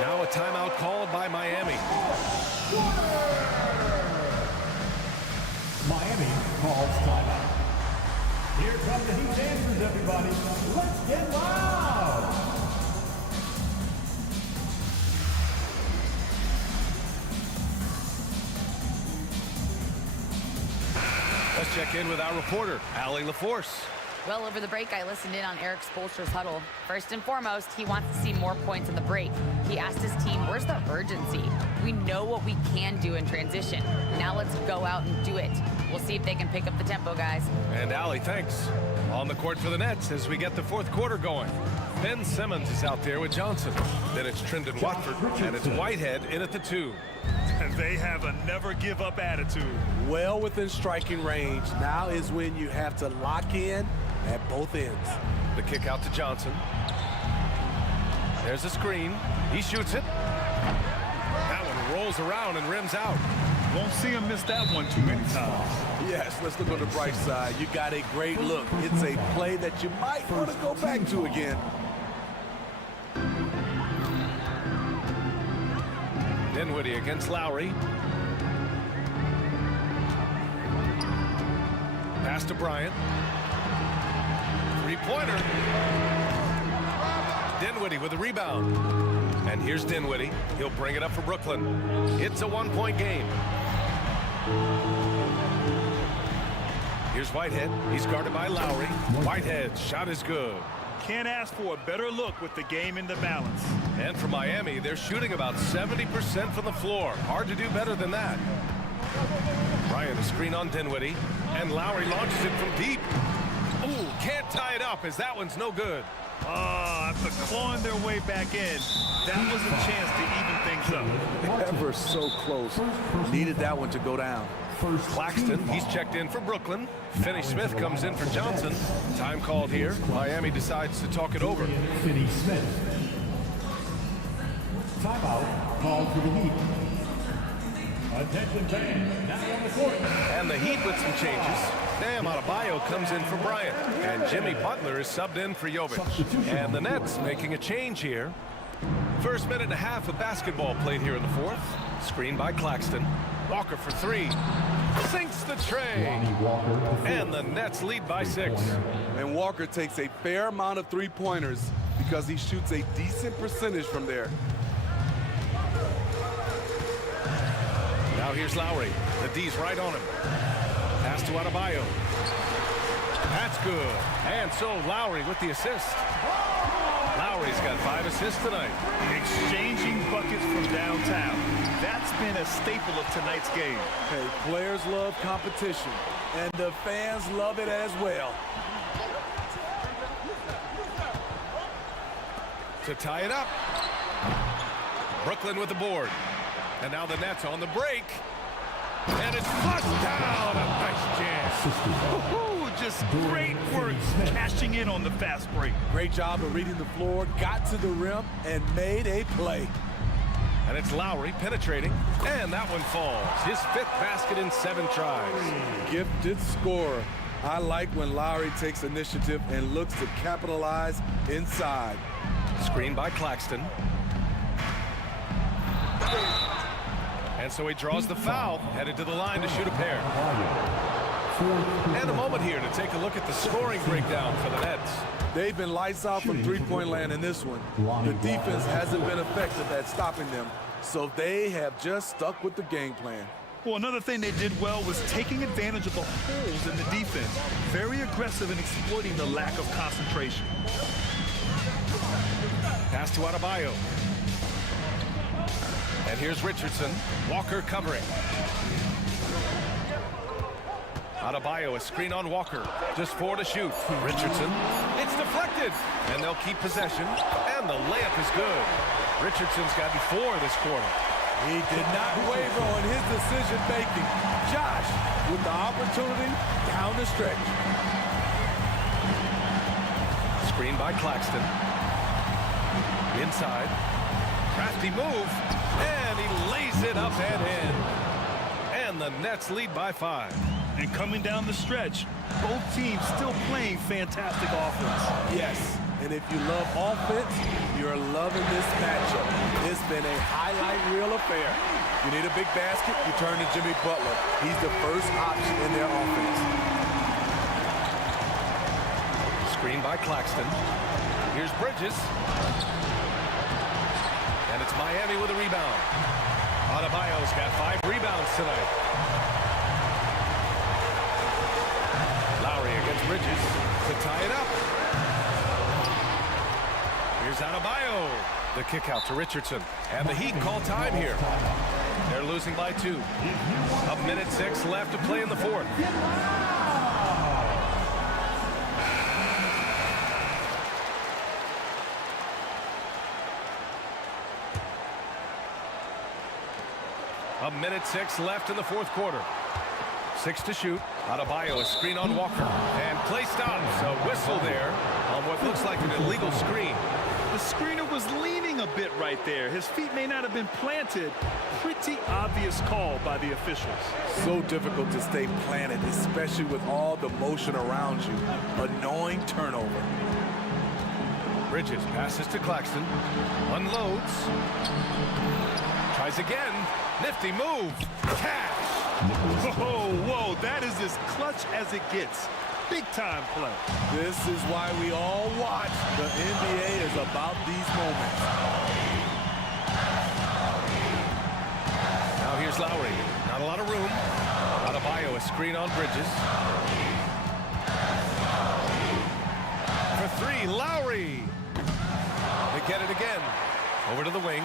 Now a timeout called by Miami. Miami calls timeout. Here come the Heat dancers, everybody. Let's get loud! Let's check in with our reporter, Allie LaForce. Well, over the break, I listened in on Eric Spoelstra's huddle. First and foremost, he wants to see more points in the break. He asked his team, where's the urgency? We know what we can do in transition. Now let's go out and do it. We'll see if they can pick up the tempo, guys. And Allie, thanks. On the court for the Nets as we get the fourth quarter going. Ben Simmons is out there with Johnson. Then it's Trendon Watford, and it's Whitehead in at the 2. And they have a never-give-up attitude. Well within striking range. Now is when you have to lock in at both ends. The kick out to Johnson. There's a screen. He shoots it. That one rolls around and rims out. Won't see him miss that one too many times. Yes, let's look on the bright side. You got a great look. It's a play that you might want to go back to again. Dinwiddie against Lowry. Pass to Bryant. Three-pointer. Dinwiddie with the rebound. And here's Dinwiddie. He'll bring it up for Brooklyn. It's a one-point game. Here's Whitehead. He's guarded by Lowry. Whitehead, shot is good. Can't ask for a better look with the game in the balance. And for Miami, they're shooting about 70% from the floor. Hard to do better than that. Bryant, a screen on Dinwiddie. And Lowry launches it from deep. Ooh, can't tie it up as that one's no good. After clawing their way back in, that was a chance to even things up. Ever so close. Needed that one to go down. Claxton, he's checked in for Brooklyn. Finney-Smith comes in for Johnson. Time called here. Miami decides to talk it over. Finney-Smith. Timeout called for the Heat. Attention fans, now on the court. And the Heat with some changes. Bam Adebayo comes in for Bryant. And Jimmy Butler is subbed in for Jovic. And the Nets making a change here. First minute and a half of basketball played here in the fourth. Screen by Claxton. Walker for 3. Sinks the tray. And the Nets lead by 6. And Walker takes a fair amount of three-pointers because he shoots a decent percentage from there. Now here's Lowry. The D's right on him. Pass to Adebayo. That's good. And so Lowry with the assist. Lowry's got 5 assists tonight. Exchanging buckets from downtown. That's been a staple of tonight's game. Hey, players love competition, and the fans love it as well. To tie it up. Brooklyn with the board. And now the Nets on the break. And it's flushed down. A nice jam. Just great work cashing in on the fast break. Great job of reading the floor, got to the rim, and made a play. And it's Lowry penetrating, and that one falls. His 5th basket in 7 tries. Gifted scorer. I like when Lowry takes initiative and looks to capitalize inside. Screen by Claxton. And so he draws the foul, headed to the line to shoot a pair. And a moment here to take a look at the scoring breakdown for the Nets. They've been lights out from three-point land in this one. The defense hasn't been effective at stopping them, so they have just stuck with the game plan. Well, another thing they did well was taking advantage of the holes in the defense. Very aggressive in exploiting the lack of concentration. Pass to Adebayo. And here's Richardson. Walker covering. Adebayo, a screen on Walker. Just 4 to shoot. Richardson. It's deflected. And they'll keep possession. And the layup is good. Richardson's got 4 this quarter. He did not waver on his decision-making. Josh with the opportunity down the stretch. Screen by Claxton. Inside. Crafty move. And he lays it up and in. And the Nets lead by 5. And coming down the stretch, both teams still playing fantastic offense. Yes, and if you love offense, you're loving this matchup. It's been a highlight reel affair. You need a big basket, you turn to Jimmy Butler. He's the first option in their offense. Screen by Claxton. Here's Bridges. And it's Miami with a rebound. Adebayo's got 5 rebounds tonight. Lowry against Bridges to tie it up. Here's Adebayo. The kick out to Richardson. And the Heat call time here. They're losing by 2. 1:06 left to play in the 4th. A 1:06 left in the 4th quarter. 6 to shoot. Adebayo, a screen on Walker. And play stops. A whistle there on what looks like an illegal screen. The screener was leaning a bit right there. His feet may not have been planted. Pretty obvious call by the officials. So difficult to stay planted, especially with all the motion around you. Annoying turnover. Bridges passes to Claxton. Unloads. Tries again. Nifty move. Cash. Whoa, that is as clutch as it gets. Big time play. This is why we all watch. The NBA is about these moments. Now here's Lowry. Not a lot of room. Adebayo, a screen on Bridges. For 3, Lowry. They get it again. Over to the wing.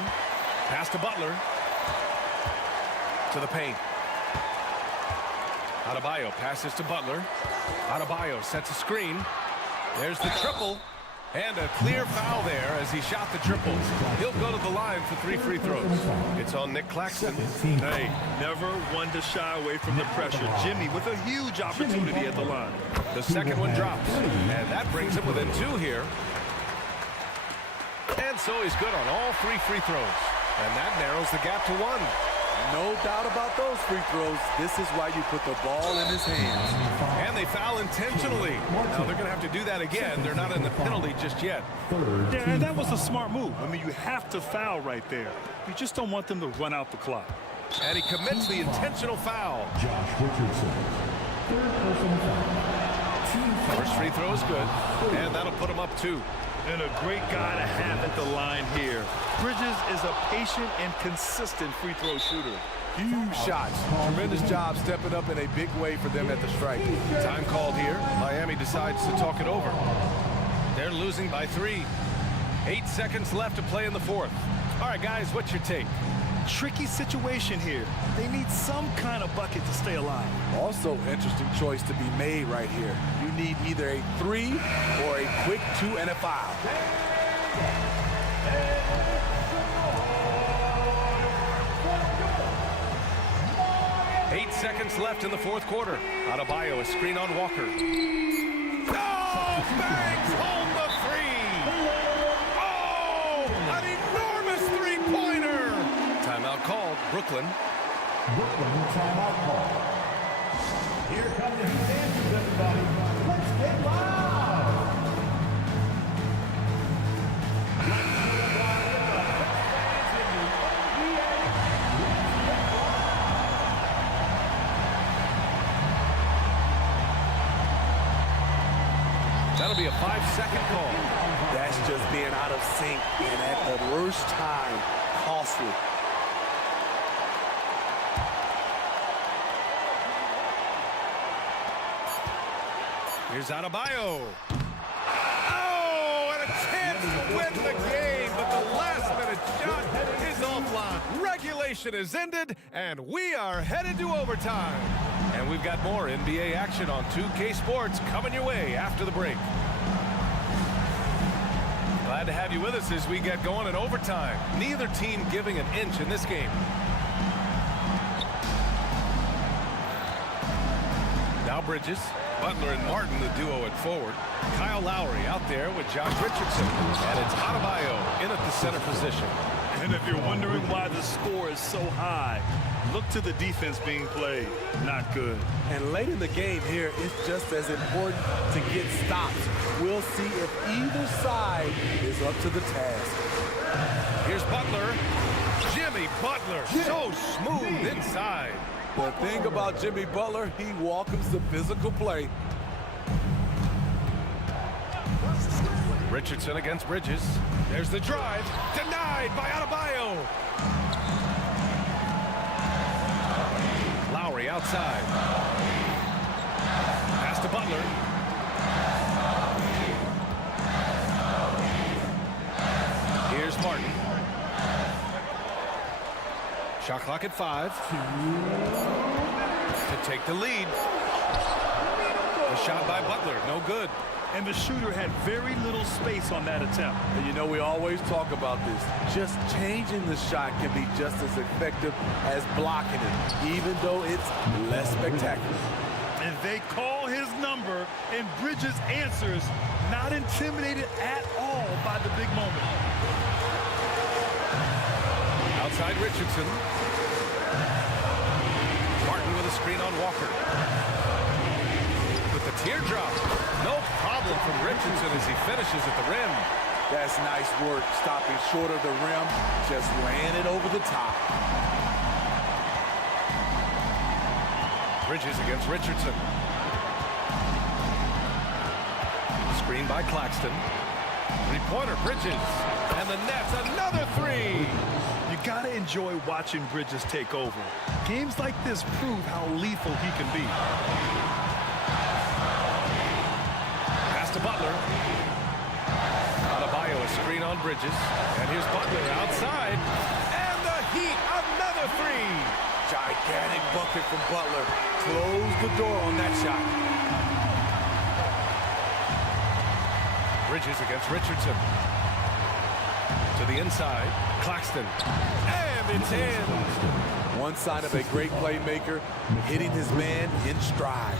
Pass to Butler. To the paint. Adebayo passes to Butler. Adebayo sets a screen. There's the triple. And a clear foul there as he shot the triple. He'll go to the line for 3 free throws. It's on Nick Claxton. Hey, never one to shy away from the pressure. Jimmy with a huge opportunity at the line. The second one drops. And that brings him within 2 here. And so he's good on all 3 free throws. And that narrows the gap to 1. No doubt about those free throws. This is why you put the ball in his hands. And they foul intentionally. Now they're going to have to do that again. They're not in the penalty just yet. Yeah, that was a smart move. I mean, you have to foul right there. You just don't want them to run out the clock. And he commits the intentional foul. Josh Richardson. Third personal foul. First free throw is good. And that'll put him up 2. And a great guy to have at the line here. Bridges is a patient and consistent free throw shooter. Huge shots. Tremendous job stepping up in a big way for them at the stripe. Time called here. Miami decides to talk it over. They're losing by 3. 8 seconds left to play in the 4th. All right, guys, what's your take? Tricky situation here. They need some kind of bucket to stay alive. Also, interesting choice to be made right here. You need either a 3 or a quick 2 and a foul. 8 seconds left in the 4th quarter. Adebayo, a screen on Walker. Oh, bangs home the 3. Oh, an enormous three-pointer. Timeout called. Brooklyn. Brooklyn timeout call. Here come the Heat dancers, everybody. Let's get loud. That'll be a 5-second call. That's just being out of sync and at the worst time, costly. Here's Adebayo. Oh, and a chance to win the game, but the last-minute shot is offline. Regulation is ended, and we are headed to overtime. And we've got more NBA action on 2K Sports coming your way after the break. Glad to have you with us as we get going in overtime. Neither team giving an inch in this game. Now Bridges, Butler and Martin, the duo at forward. Kyle Lowry out there with Josh Richardson. And it's Adebayo in at the center position. And if you're wondering why the score is so high, look to the defense being played. Not good. And late in the game here, it's just as important to get stops. We'll see if either side is up to the task. Here's Butler. Jimmy Butler, so smooth inside. The thing about Jimmy Butler, he welcomes the physical play. Richardson against Bridges. There's the drive. Denied by Adebayo. Lowry outside. Pass to Butler. Here's Martin. Shot clock at 5. To take the lead. The shot by Butler, no good. And the shooter had very little space on that attempt. And you know, we always talk about this. Just changing the shot can be just as effective as blocking it, even though it's less spectacular. And they call his number, and Bridges answers, not intimidated at all by the big moment. Outside Richardson. Martin with a screen on Walker. With the teardrop. No problem from Richardson as he finishes at the rim. That's nice work, stopping short of the rim, just laying it over the top. Bridges against Richardson. Screen by Claxton. Three-pointer, Bridges. And the net's another three. You gotta enjoy watching Bridges take over. Games like this prove how lethal he can be. Pass to Butler. Adebayo, a screen on Bridges. And here's Butler outside. And the Heat, another three. Gigantic bucket from Butler. Close the door on that shot. Bridges against Richardson. To the inside. Claxton. And it's in. One sign of a great playmaker, hitting his man in stride.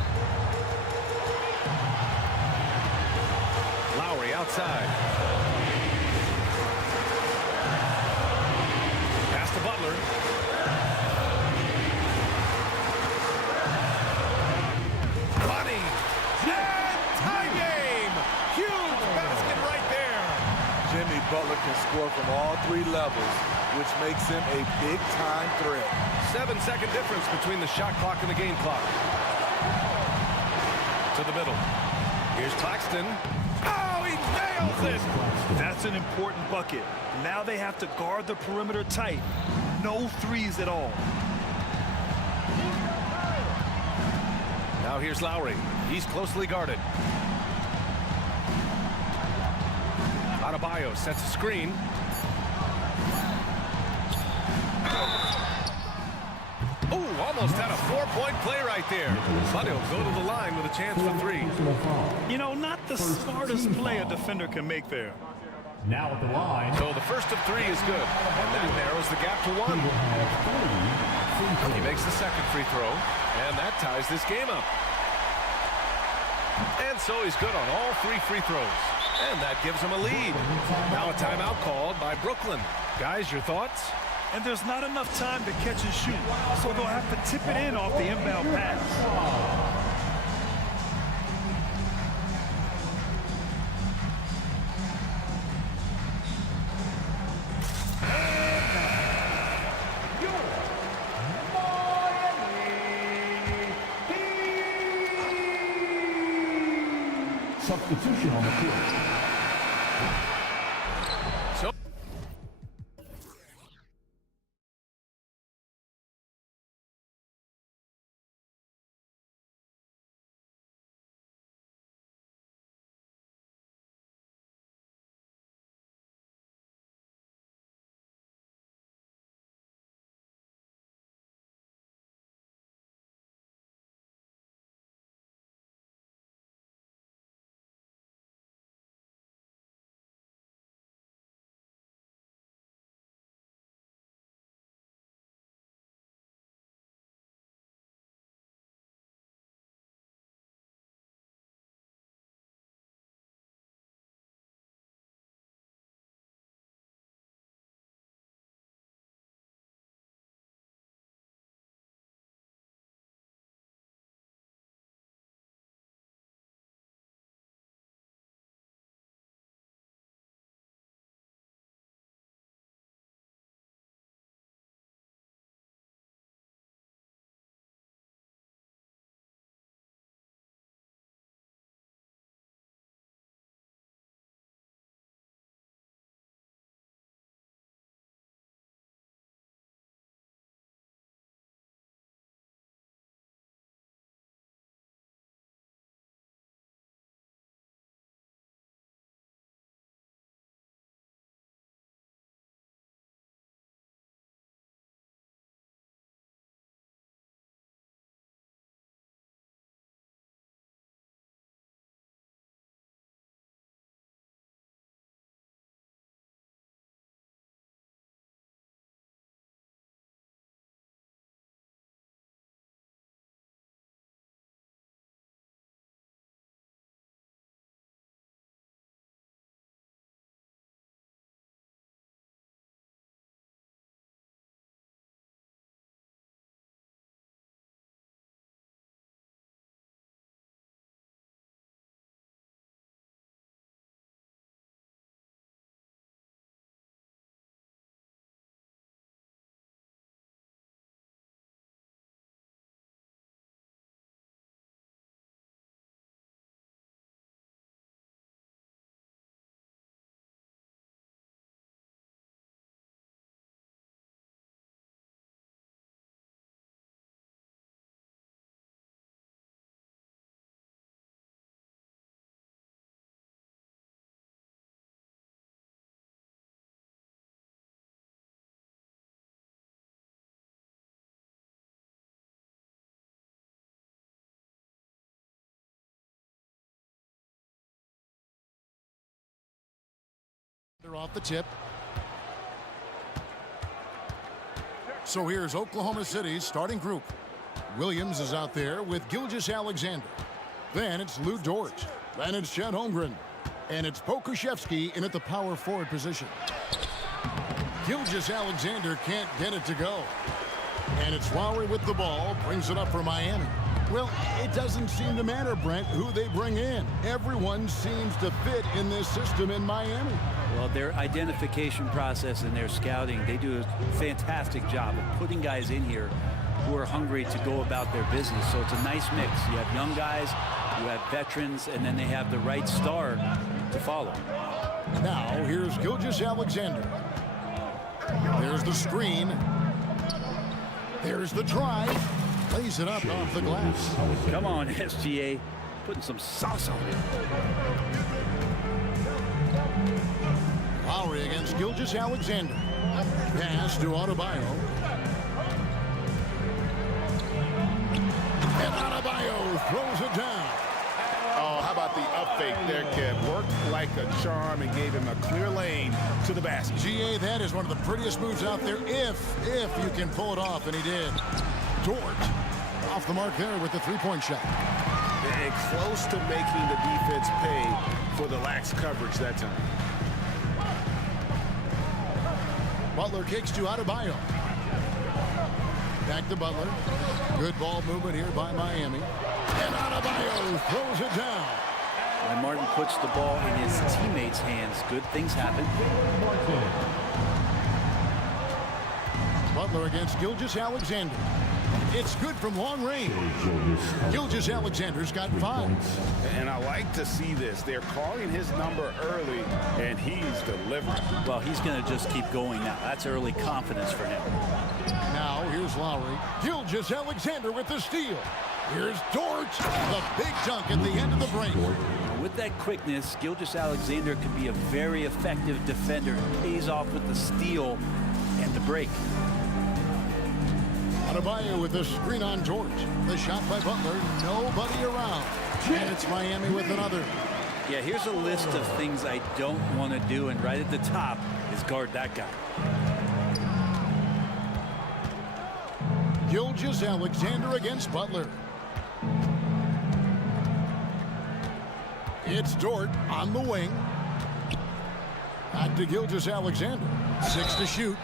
Lowry outside. Pass to Butler. Bunny. And tie game. Huge basket right there. Jimmy Butler can score from all 3 levels, which makes him a big-time threat. 7-second difference between the shot clock and the game clock. To the middle. Here's Claxton. Oh, he nails it! That's an important bucket. Now they have to guard the perimeter tight. No threes at all. Now here's Lowry. He's closely guarded. Adebayo sets a screen. Oh, almost had a 4-point play right there. But he'll go to the line with a chance for 3. You know, not the smartest play a defender can make there. Now at the line. So the first of 3 is good. And that narrows the gap to 1. He makes the second free throw. And that ties this game up. And so he's good on all 3 free throws. And that gives him a lead. Now a timeout called by Brooklyn. Guys, your thoughts? And there's not enough time to catch and shoot, so they'll have to tip it in off the inbound pass. Substitution on the field. They're off the tip. So here's Oklahoma City's starting group. Williams is out there with Gilgeous-Alexander. Then it's Lou Dort. Then it's Chet Holmgren. And it's Pokuševski in at the power forward position. Gilgeous-Alexander can't get it to go. And it's Lowry with the ball, brings it up for Miami. Well, it doesn't seem to matter, Brent, who they bring in. Everyone seems to fit in this system in Miami. Well, their identification process and their scouting, they do a fantastic job of putting guys in here who are hungry to go about their business. So it's a nice mix. You have young guys, you have veterans, and then they have the right star to follow. Now, here's Gilgeous-Alexander. There's the screen. There's the drive. Lays it up off the glass. Come on, SGA. Putting some sauce on it. Lowry against Gilgeous-Alexander. Pass to Adebayo. And Adebayo throws it down. Oh, how about the up fake there, kid? Worked like a charm and gave him a clear lane to the basket. GA, that is one of the prettiest moves out there if you can pull it off, and he did. Dort off the mark there with the three-point shot. And close to making the defense pay for the lax coverage that time. Butler kicks to Adebayo. Back to Butler. Good ball movement here by Miami. And Adebayo throws it down. When Martin puts the ball in his teammates' hands, good things happen. Butler against Gilgeous-Alexander. It's good from long range. Gilgeous-Alexander's got 5. And I like to see this. They're calling his number early, and he's delivering. Well, he's going to just keep going now. That's early confidence for him. Now, here's Lowry. Gilgeous-Alexander with the steal. Here's Dort. The big dunk at the end of the break. With that quickness, Gilgeous-Alexander could be a very effective defender. Pays off with the steal and the break. Adebayo with the screen on Dort. The shot by Butler. Nobody around. And it's Miami with another. Yeah, here's a list of things I don't want to do, and right at the top is guard that guy. Gilgeous-Alexander against Butler. It's Dort on the wing. Back to Gilgeous-Alexander. 6 to shoot.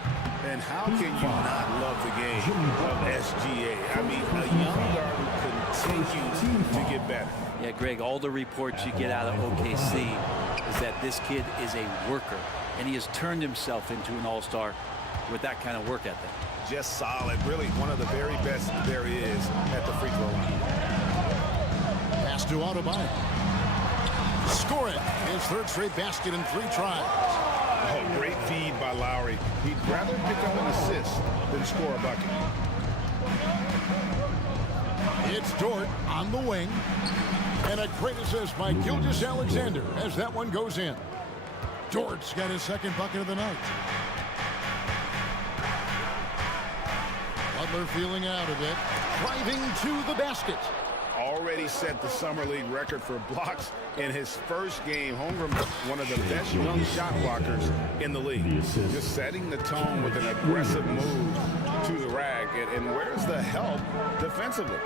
And how can you not love the game of SGA? I mean, a young guard who continues to get better. Yeah, Greg, all the reports you get out of OKC is that this kid is a worker, and he has turned himself into an all-star with that kind of work ethic. Just solid. Really one of the very best there is at the free throw line. Pass to Adebayo. Score it. His 3rd straight basket in 3 tries. Oh, great feed by Lowry. He'd rather pick up an assist than score a bucket. It's Dort on the wing. And a great assist by Gilgeous-Alexander as that one goes in. Dort's got his 2nd bucket of the night. Butler feeling out of it. Driving to the basket. Already set the Summer League record for blocks in his first game. Holmgren, one of the best young shot blockers in the league. Just setting the tone with an aggressive move to the rack. And where's the help defensively?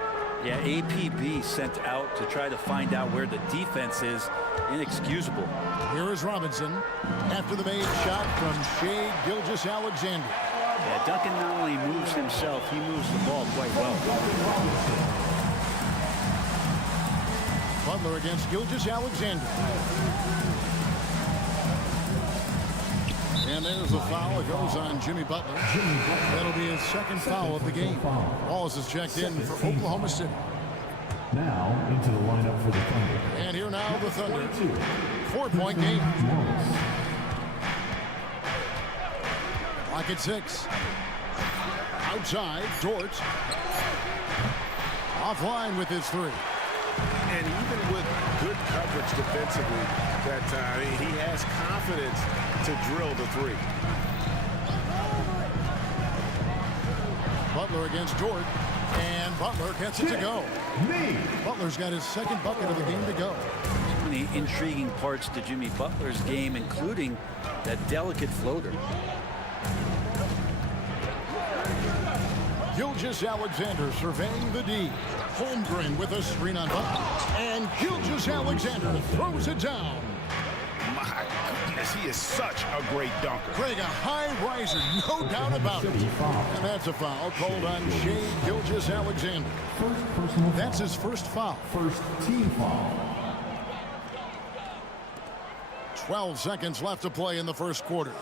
Yeah, APB sent out to try to find out where the defense is. Inexcusable. Here is Robinson after the made shot from Shai Gilgeous-Alexander. Yeah, Duncan not only moves himself, he moves the ball quite well. Butler against Gilgeous-Alexander. And there's a foul. It goes on Jimmy Butler. That'll be his 2nd foul of the game. Wallace is checked in for Oklahoma City. Now into the lineup for the Thunder. And here now the Thunder. 4-point game. Clock at 6. Outside, Dort. Offline with his 3. And even with good coverage defensively that time, he has confidence to drill the 3. Butler against Dort. And Butler gets it to go. Butler's got his 2nd bucket of the game to go. many intriguing parts to Jimmy Butler's game, including that delicate floater. Gilgeous-Alexander surveying the D. Holmgren with a screen on Butler. And Gilgeous-Alexander throws it down. My goodness, he is such a great dunker. Craig, a high riser, no doubt about it. And that's a foul called on Shea Gilgeous-Alexander. That's his first foul. First team foul. 12 seconds left to play in the first quarter.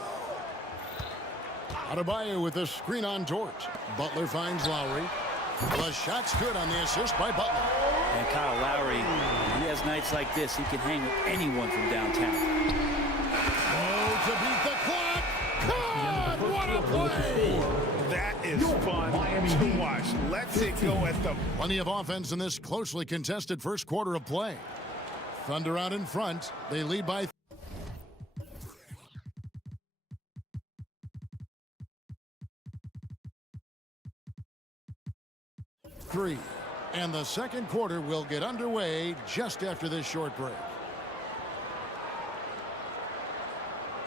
Adebayo with a screen on Dort. Butler finds Lowry. The shot's good on the assist by Butler. And Kyle Lowry, he has nights like this. He can hang with anyone from downtown. Oh, to beat the clock. God, what a play! That is fun to watch. Let's it go at the... Plenty of offense in this closely contested first quarter of play. Thunder out in front. They lead by 3. And the second quarter will get underway just after this short break.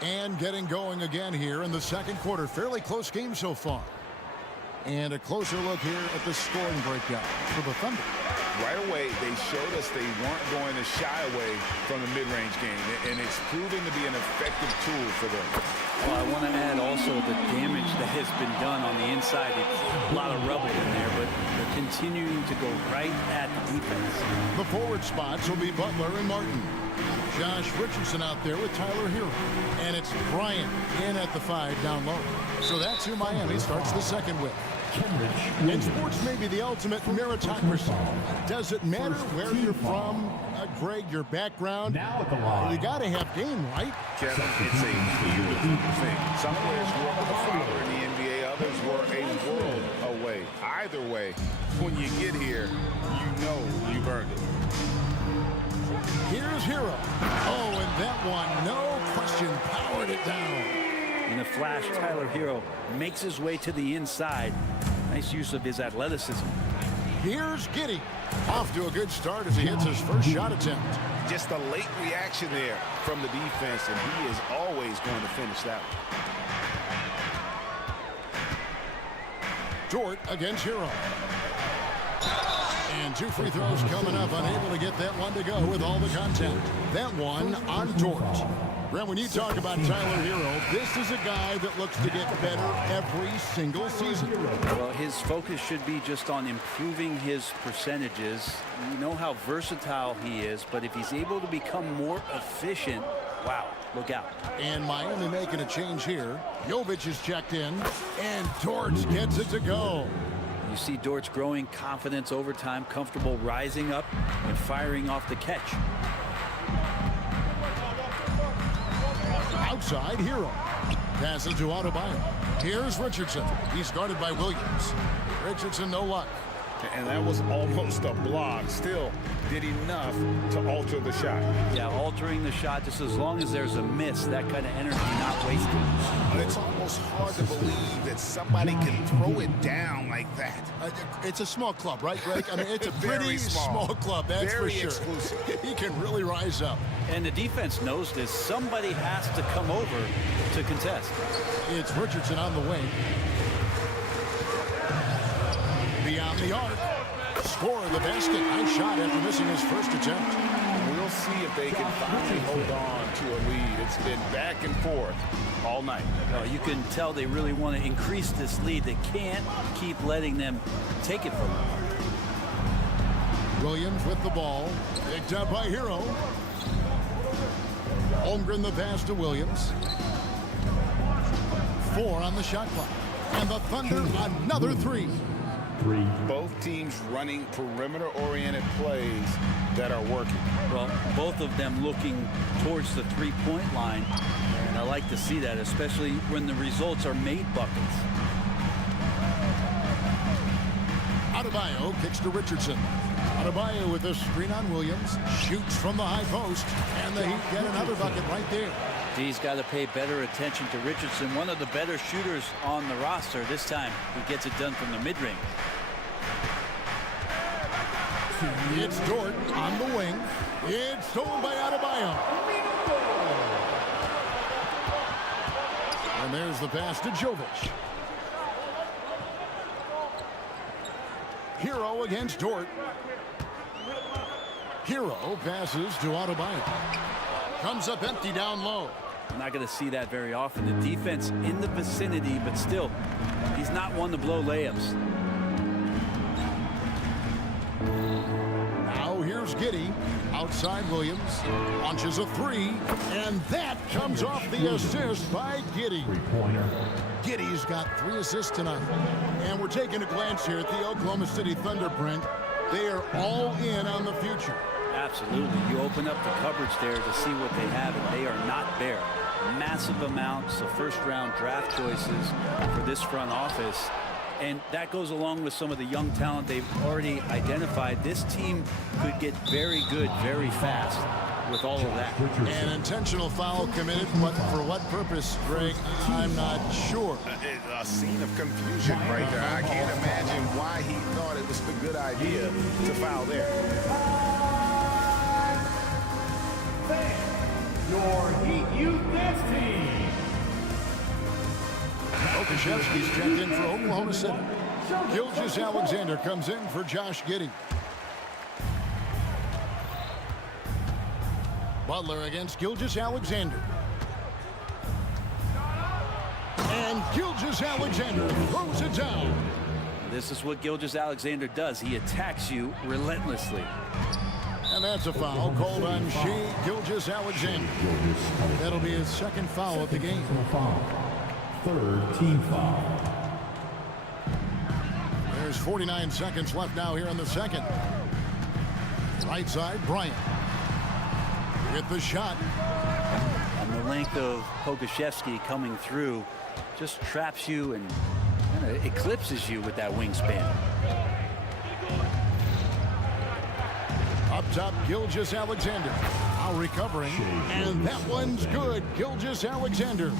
And getting going again here in the second quarter. Fairly close game so far. And a closer look here at the scoring breakdown for the Thunder. Right away, they showed us they weren't going to shy away from the mid-range game, and it's proven to be an effective tool for them. Well, I want to add also the damage that has been done on the inside. It's a lot of rubble in there, but they're continuing to go right at the defense. The forward spots will be Butler and Martin. Josh Richardson out there with Tyler Hero. And it's Bryant in at the 5 down low. So that's who Miami starts the second with. And sports may be the ultimate meritocracy. Does it matter where you're from, Greg, your background? You got to have game, right? Kevin, it's a beautiful thing. Some players grew up with a father in the NBA, others were a world away. Either way, when you get here, you know you've earned it. Here's Hero. Oh, and that one, no question, powered it down. In a flash, Tyler Hero makes his way to the inside. Nice use of his athleticism. Here's Giddey. Off to a good start as he hits his first shot attempt. Just a late reaction there from the defense, and he is always going to finish that one. Dort against Hero. And 2 free throws coming up, unable to get that one to go with all the contact. That one on Dort. Graham, when you talk about Tyler Hero, this is a guy that looks to get better every single season. Well, his focus should be just on improving his percentages. You know how versatile he is, but if he's able to become more efficient, wow, look out. And Miami making a change here. Jovic is checked in, and Dort gets it to go. You see Dort's growing confidence over time, comfortable rising up and firing off the catch. Outside, Hero. Passes to Adebayo. Here's Richardson. He's guarded by Williams. Richardson, no luck. And that was almost a block. Still did enough to alter the shot. Yeah, altering the shot just as long as there's a miss. That kind of energy not wasted. It's almost hard to believe that somebody can throw it down like that. It's a small club, right, Greg? I mean, it's a pretty small club, that's Very for sure. exclusive. He can really rise up. And the defense knows this. Somebody has to come over to contest. It's Richardson on the wing. Beyond the arc. Score the basket. Nice shot after missing his first attempt. We'll see if they can finally hold on to a lead. It's been back and forth all night. You can tell they really want to increase this lead. They can't keep letting them take it from them. Williams with the ball. Picked up by Hero. Holmgren the pass to Williams. 4 on the shot clock. And the Thunder another 3. Both teams running perimeter-oriented plays that are working. Well, both of them looking towards the three-point line. And I like to see that, especially when the results are made buckets. Adebayo kicks to Richardson. Adebayo with a screen on Williams. Shoots from the high post. And the Heat get another bucket right there. He's got to pay better attention to Richardson, one of the better shooters on the roster. This time, he gets it done from the mid-range. It's Dort on the wing. It's stolen by Adebayo. And there's the pass to Jovic. Hero against Dort. Hero passes to Adebayo. Comes up empty down low. I'm not going to see that very often. The defense in the vicinity, but still, he's not one to blow layups. Now here's Giddey. Outside Williams. Launches a three. And that comes off the assist by Giddey. Giddey's got 3 assists tonight. And we're taking a glance here at the Oklahoma City Thunder, Brent. They are all in on the future. Absolutely. You open up the coverage there to see what they have, and they are not there. Massive amounts of first-round draft choices for this front office. And that goes along with some of the young talent they've already identified. This team could get very good very fast with all of that. An intentional foul committed, but for what purpose, Greg, I'm not sure. A scene of confusion right there. I can't imagine why he thought it was a good idea to foul there. Your Heat Youth Dance Team. Okashevsky's checked in for Oklahoma City. Gilgeous-Alexander comes in for Josh Giddey. Butler against Gilgeous-Alexander. And Gilgeous-Alexander throws it down. This is what Gilgeous-Alexander does. He attacks you relentlessly. And that's a foul called on Shai Gilgeous-Alexander. That'll be his second foul of the game. Third team foul. There's 49 seconds left now here in the second. Right side, Bryant. Get the shot. And the length of Pokusevski coming through just traps you and kind of eclipses you with that wingspan. Up top, Gilgeous-Alexander. Now recovering. And that one's good. Gilgeous-Alexander.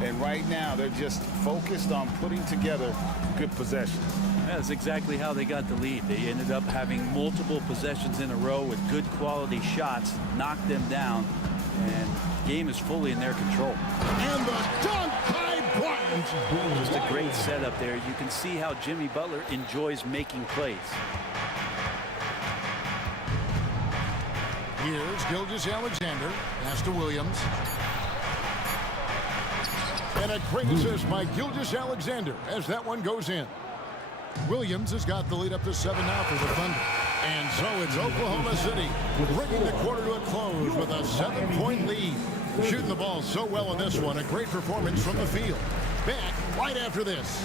And right now, they're just focused on putting together good possessions. That's exactly how they got the lead. They ended up having multiple possessions in a row with good quality shots, knocked them down, and the game is fully in their control. And the dunk by Bryant. Just a great setup there. You can see how Jimmy Butler enjoys making plays. Here's Gilgeous-Alexander. Pass to Williams. And a great assist by Gilgeous-Alexander as that one goes in. Williams has got the lead up to 7 now for the Thunder. And so it's Oklahoma City bringing the quarter to a close with a 7-point lead. Shooting the ball so well in this one. A great performance from the field. Back right after this.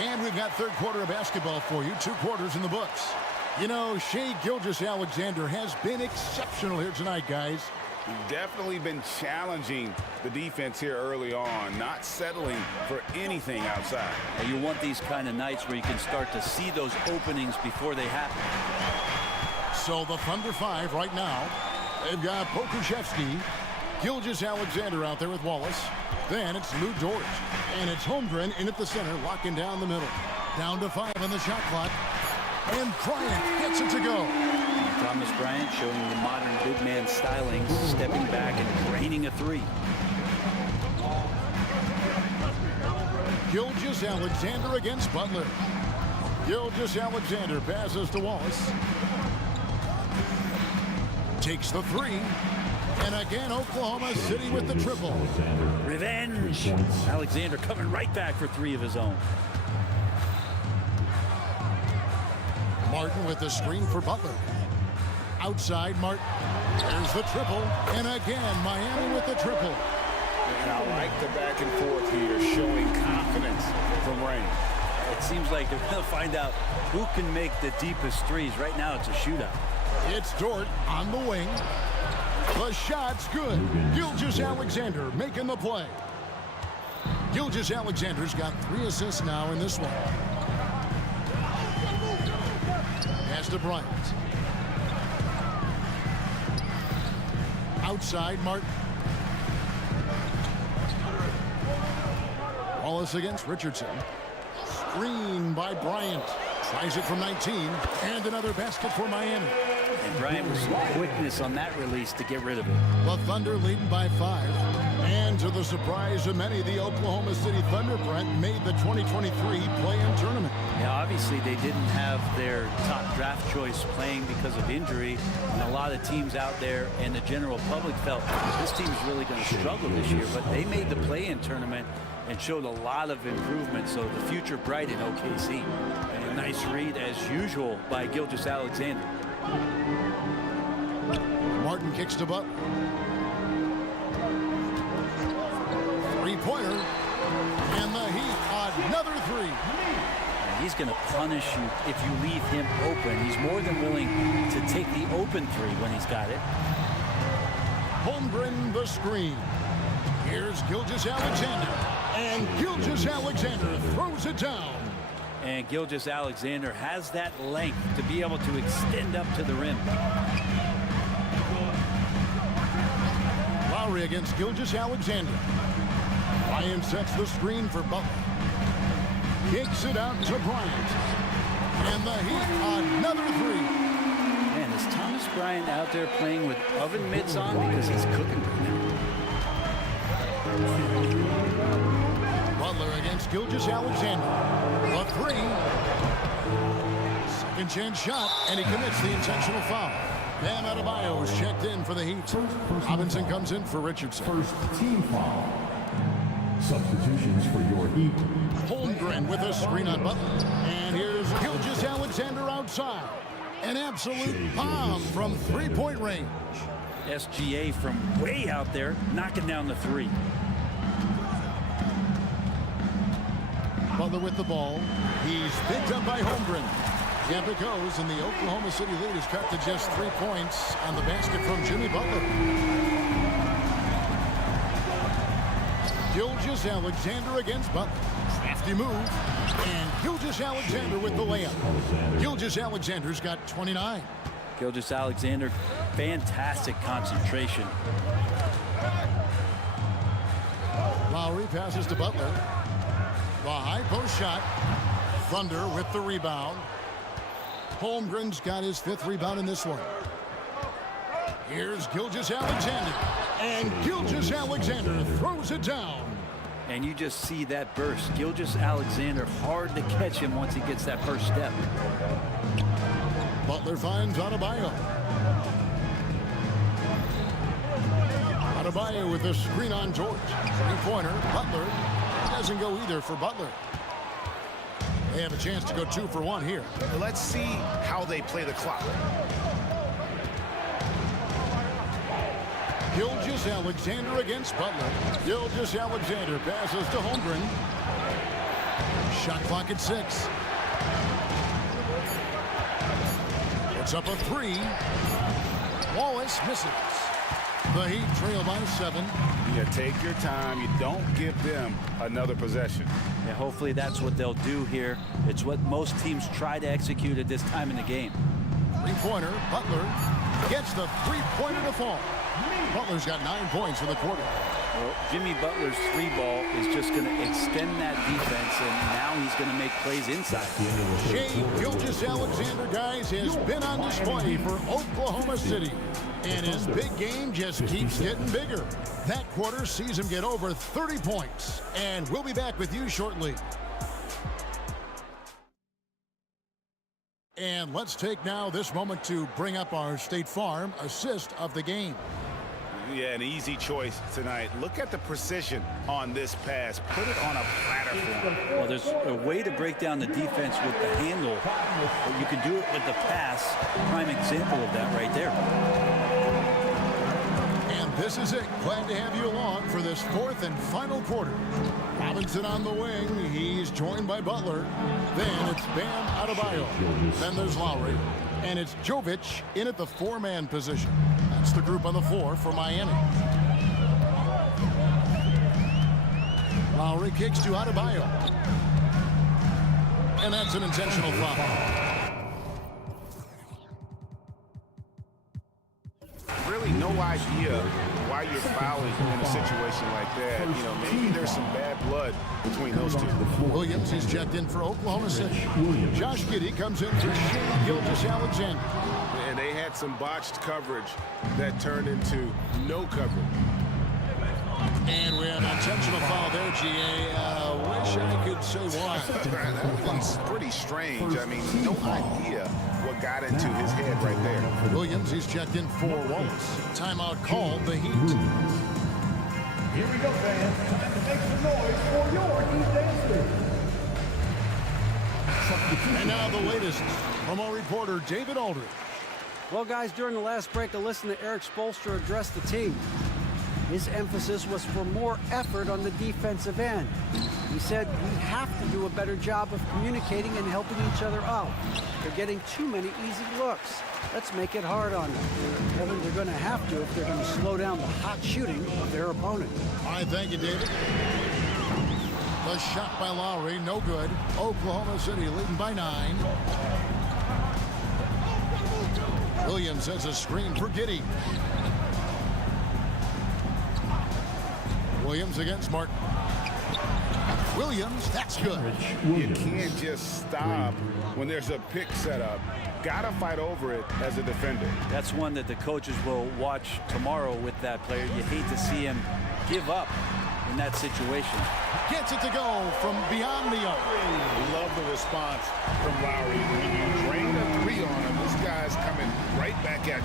And we've got third quarter of basketball for you. 2 quarters in the books. You know, Shai Gilgeous-Alexander has been exceptional here tonight, guys. Definitely been challenging the defense here early on, not settling for anything outside. And you want these kind of nights where you can start to see those openings before they happen. So the Thunder 5 right now. They've got Pokusevski, Gilgeous-Alexander out there with Wallace. Then it's Lou Dort. And it's Holmgren in at the center, locking down the middle. Down to 5 on the shot clock. And Bryant gets it to go. Thomas Bryant showing the modern big man styling, stepping back and draining a 3. Gilgeous-Alexander against Butler. Gilgeous-Alexander passes to Wallace. Takes the 3. And again, Oklahoma City with the triple. Revenge. Alexander coming right back for 3 of his own. Martin with the screen for Butler. Outside, Martin. There's the triple. And again, Miami with the triple. And I like the back and forth here, showing confidence from Rain. It seems like they're going to find out who can make the deepest threes. Right now, it's a shootout. It's Dort on the wing. The shot's good. Gilgeous-Alexander making the play. Gilgeous-Alexander's got 3 assists now in this one. Pass to Bryant. Outside Martin. Wallace against Richardson. Screen by Bryant. Tries it from 19. And another basket for Miami. And Bryant was some quickness on that release to get rid of it. The Thunder leading by 5. And to the surprise of many, the Oklahoma City Thunder, Brent, made the 2023 play-in tournament. Yeah, obviously they didn't have their top draft choice playing because of injury. And a lot of teams out there and the general public felt this team is really going to struggle this year. But they made the play-in tournament and showed a lot of improvement. So the future bright in OKC. And a nice read, as usual, by Gilgeous-Alexander. Martin kicks to Butler. Three-pointer. And the Heat, another three. And he's going to punish you if you leave him open. He's more than willing to take the open three when he's got it. Holmgren the screen. Here's Gilgeous-Alexander. And Gilgeous-Alexander throws it down. And Gilgeous-Alexander has that length to be able to extend up to the rim. Lowry against Gilgeous-Alexander. Bryant sets the screen for Butler. Kicks it out to Bryant. And the Heat, another three. Man, is Thomas Bryant out there playing with oven mitts on because he's cooking right now? Butler against Gilgeous-Alexander. The three. Second chance shot, and he commits the intentional foul. Bam Adebayo is checked in for the Heat. Robinson comes in for Richardson. First team foul. Substitutions for your Heat. Holmgren with a screen on Butler. And here's Gilgeous-Alexander outside. An absolute bomb from three-point range. SGA from way out there, knocking down the three. Butler with the ball. He's picked up by Holmgren. Up it goes, and the Oklahoma City lead is cut to just 3 points on the basket from Jimmy Butler. Gilgeous-Alexander against Butler. Crafty move. And Gilgeous-Alexander with the layup. Gilgeous-Alexander's got 29. Gilgeous-Alexander, fantastic concentration. Lowry passes to Butler. The high post shot. Thunder with the rebound. Holmgren's got his 5th rebound in this one. Here's Gilgeous-Alexander. And Gilgeous-Alexander throws it down. And you just see that burst. Gilgeous-Alexander, hard to catch him once he gets that first step. Butler finds Adebayo. Adebayo with a screen on George. Three-pointer. Butler doesn't go either for Butler. They have a chance to go 2 for 1 here. Let's see how they play the clock. Gilgeous-Alexander against Butler. Gilgeous-Alexander passes to Holmgren. Shot clock at 6. Puts up a 3. Wallace misses. The Heat trail by 7. You take your time. You don't give them another possession. Yeah, hopefully that's what they'll do here. It's what most teams try to execute at this time in the game. Three-pointer. Butler gets the three-pointer to fall. Butler's got 9 points for the quarter. Well, Jimmy Butler's 3-ball is just going to extend that defense, and now he's going to make plays inside. Shai Gilgeous-Alexander, guys, has been on display for Oklahoma City. And his big game just keeps getting bigger. That quarter sees him get over 30 points. And we'll be back with you shortly. And let's take now this moment to bring up our State Farm assist of the game. Yeah, an easy choice tonight. Look at the precision on this pass. Put it on a platter for him. Well, there's a way to break down the defense with the handle, but you can do it with the pass. Prime example of that right there. And this is it. Glad to have you along for this 4th and final quarter. Robinson on the wing. He's joined by Butler. Then it's Bam Adebayo. Then there's Lowry. And it's Jovic in at the 4-man position. That's the group on the floor for Miami. Lowry kicks to Adebayo. And that's an intentional foul. Really no idea idea why you're fouling in a situation like that. You know, maybe there's some bad blood between those two. Williams is checked in for Oklahoma City. Josh Giddey comes in for Shea Gilgeous-Alexander. And they had some botched coverage that turned into no coverage. And we had an intentional foul there, G.A. Wish I could say why. That one's pretty strange. I mean, no idea what got into his head right there. Williams, he's checked in for Wallace. Timeout called the Heat. Here we go, fans. Time to make some noise for your Heat dancers. And now the latest from our reporter, David Aldridge. Well, guys, during the last break, I listened to Eric Spoelstra address the team. His emphasis was for more effort on the defensive end. He said we have to do a better job of communicating and helping each other out. They're getting too many easy looks. Let's make it hard on them. Kevin, they're going to have to if they're going to slow down the hot shooting of their opponent. All right, thank you, David. The shot by Lowry, no good. Oklahoma City leading by 9. Williams has a screen for Giddey. Williams against Martin. Williams, that's good. You can't just stop when there's a pick set up. Gotta fight over it as a defender. That's one that the coaches will watch tomorrow with that player. You hate to see him give up in that situation. Gets it to go from beyond the arc. Love the response from Lowry. When you drain a 3 on him, this guy's coming right back at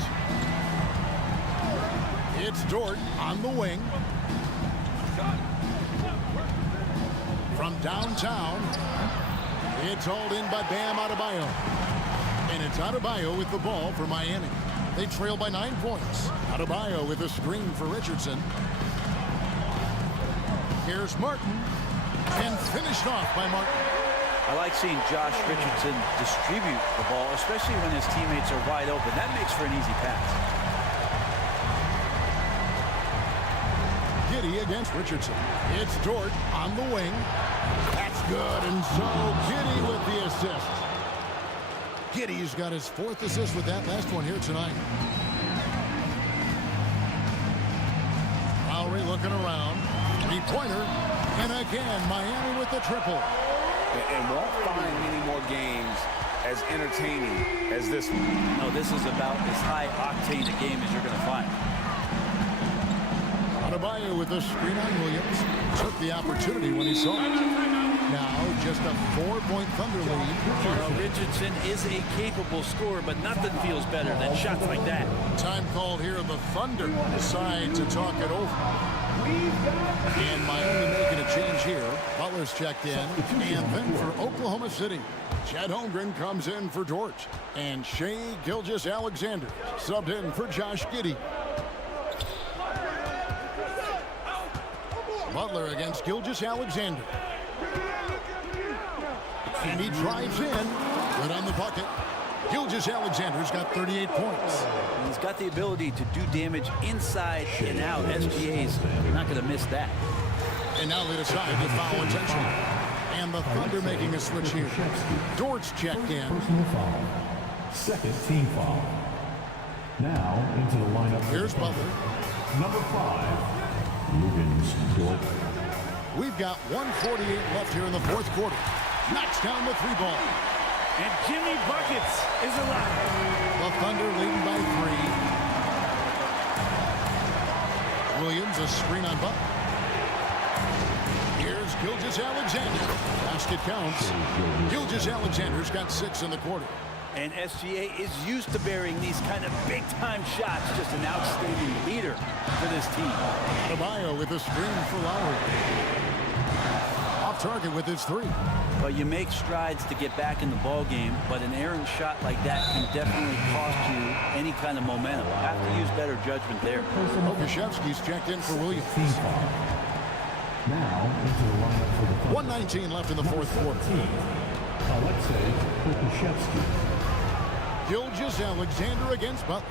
you. It's Dort on the wing. From downtown, it's hauled in by Bam Adebayo. And it's Adebayo with the ball for Miami. They trail by 9 points. Adebayo with a screen for Richardson. Here's Martin. And finished off by Martin. I like seeing Josh Richardson distribute the ball, especially when his teammates are wide open. That makes for an easy pass. Giddey against Richardson. It's Dort on the wing. That's good, and so Giddey with the assist. Giddey's got his 4th assist with that last one here tonight. Lowry looking around. 3-pointer. And again, Miami with the triple. And won't find many more games as entertaining as this one. No, this is about as high octane a game as you're going to find. Adebayo with the screen on Williams. Took the opportunity when he saw it. Now just a 4-point Thunder lead. Richardson is a capable scorer, but nothing feels better than shots like that. Time called here. The Thunder decide to talk it over. And Miami making a change here. Butler's checked in. And then for Oklahoma City, Chet Holmgren comes in for Dort. And Shea Gilgeous-Alexander subbed in for Josh Giddey. Butler against Gilgeous-Alexander. And he drives in. Good on the bucket. Gilgeous-Alexander's got 38 points. He's got the ability to do damage inside and out. SGA's not going to miss that. And now they decide to foul attention. And the Thunder making a switch here. Dort's checked in. Personal foul. 2nd team foul. Now into the lineup. Here's Butler. Number 5. Lugans Dort. We've got 1:48 left here in the 4th quarter. Knocks down the 3 ball. And Jimmy Buckets is alive. The Thunder leading by 3. Williams a screen on Butler. Here's Gilgeous-Alexander. Basket counts. Gilgeous-Alexander's got 6 in the quarter. And SGA is used to bearing these kind of big-time shots. Just an outstanding leader for this team. Adebayo with a screen for Lowry. Off target with his 3. Well, you make strides to get back in the ball game, but an errant shot like that can definitely cost you any kind of momentum. You have to use better judgment there. Okashevsky's checked in for Williams. Now into the lineup for the Thunder. 1:19 left in the 4th quarter. Alexei Okashevsky. Gilgeous-Alexander against Butler.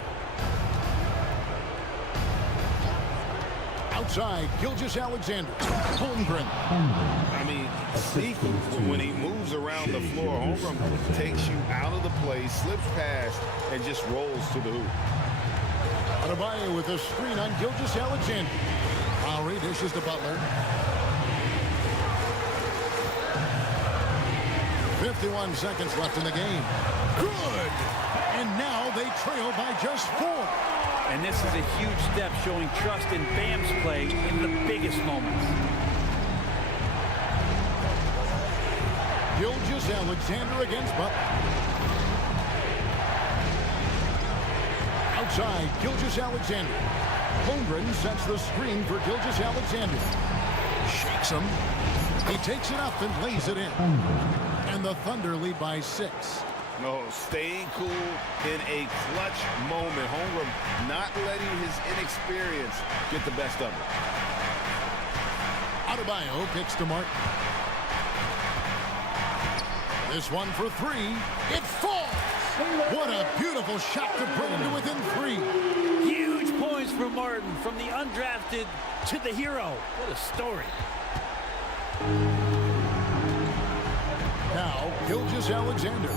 Outside, Gilgeous-Alexander. Holmgren. I mean, sneaky when he moves around the floor. Holmgren takes you out of the play, slips past, and just rolls to the hoop. Adebayo with a screen on Gilgeous Alexander. Lowry dishes to Butler. 51 seconds left in the game. Good! And now they trail by just 4. And this is a huge step showing trust in Bam's play in the biggest moments. Gilgeous Alexander against Butler. Outside, Gilgeous Alexander. Holmgren sets the screen for Gilgeous Alexander. Shakes him. He takes it up and lays it in. And the Thunder lead by 6. No, staying cool in a clutch moment. Holmgren not letting his inexperience get the best of him. Adebayo kicks to Martin. This one for 3. It falls! What a beautiful shot to bring him to within 3. Huge points for Martin, from the undrafted to the hero. What a story. Now, Gilgeous Alexander.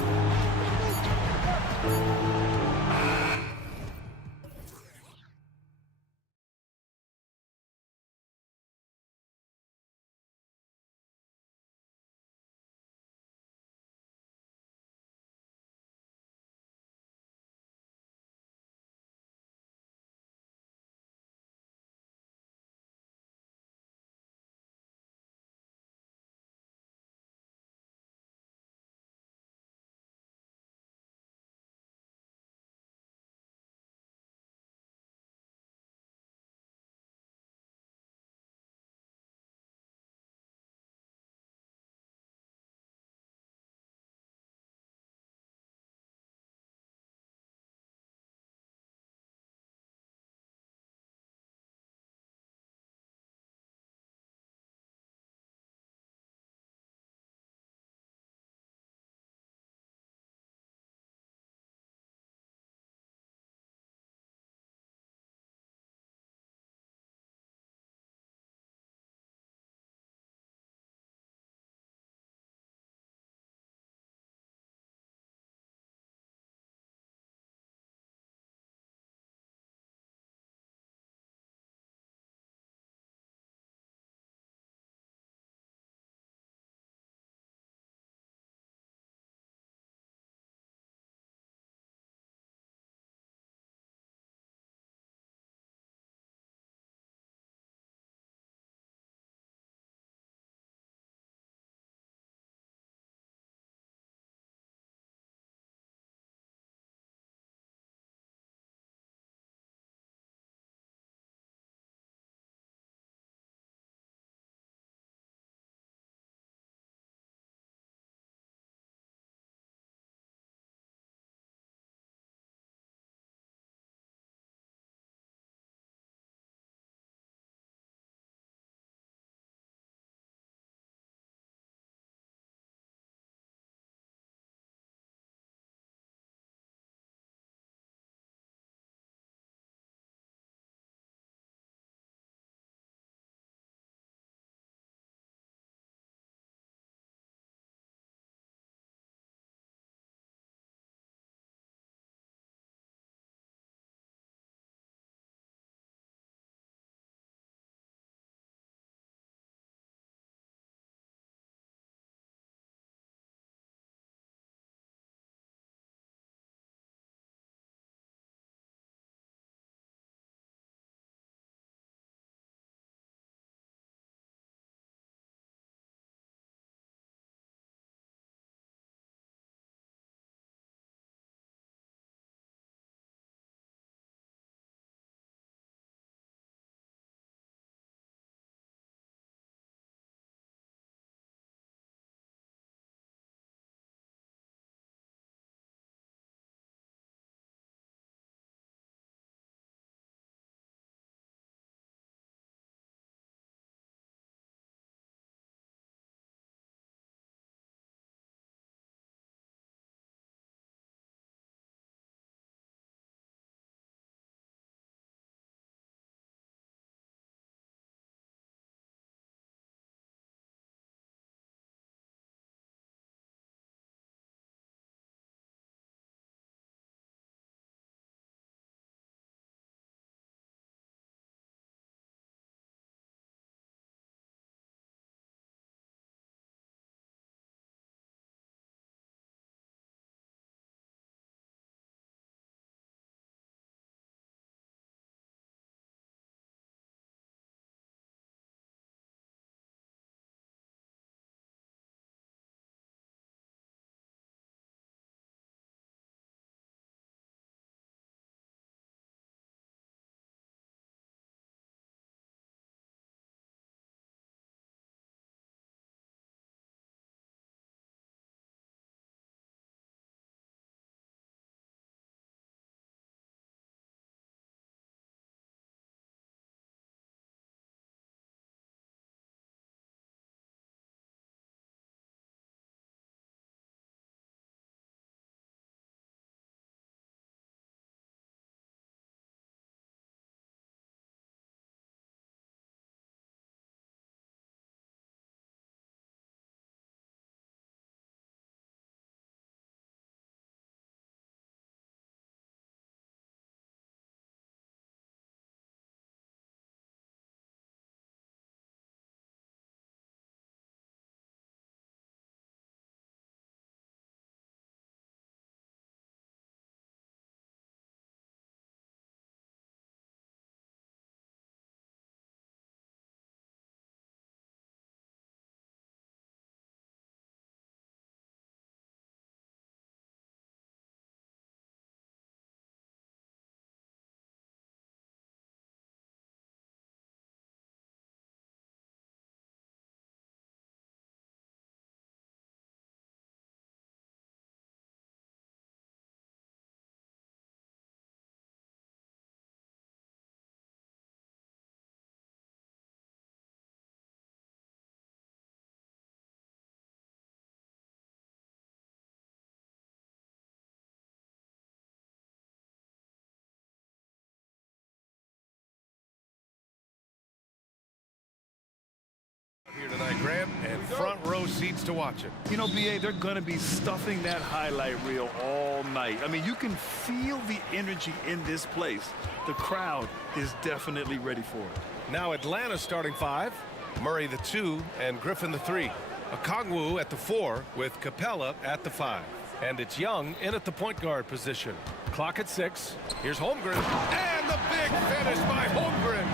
tonight, Grant, and front row seats to watch it. You know, BA, they're going to be stuffing that highlight reel all night. I mean, you can feel the energy in this place. The crowd is definitely ready for it. Now Atlanta's starting five. Murray the 2 and Griffin the 3. Okongwu at the 4 with Capella at the 5. And it's Young in at the point guard position. Clock at 6. Here's Holmgren. And the big finish by Holmgren.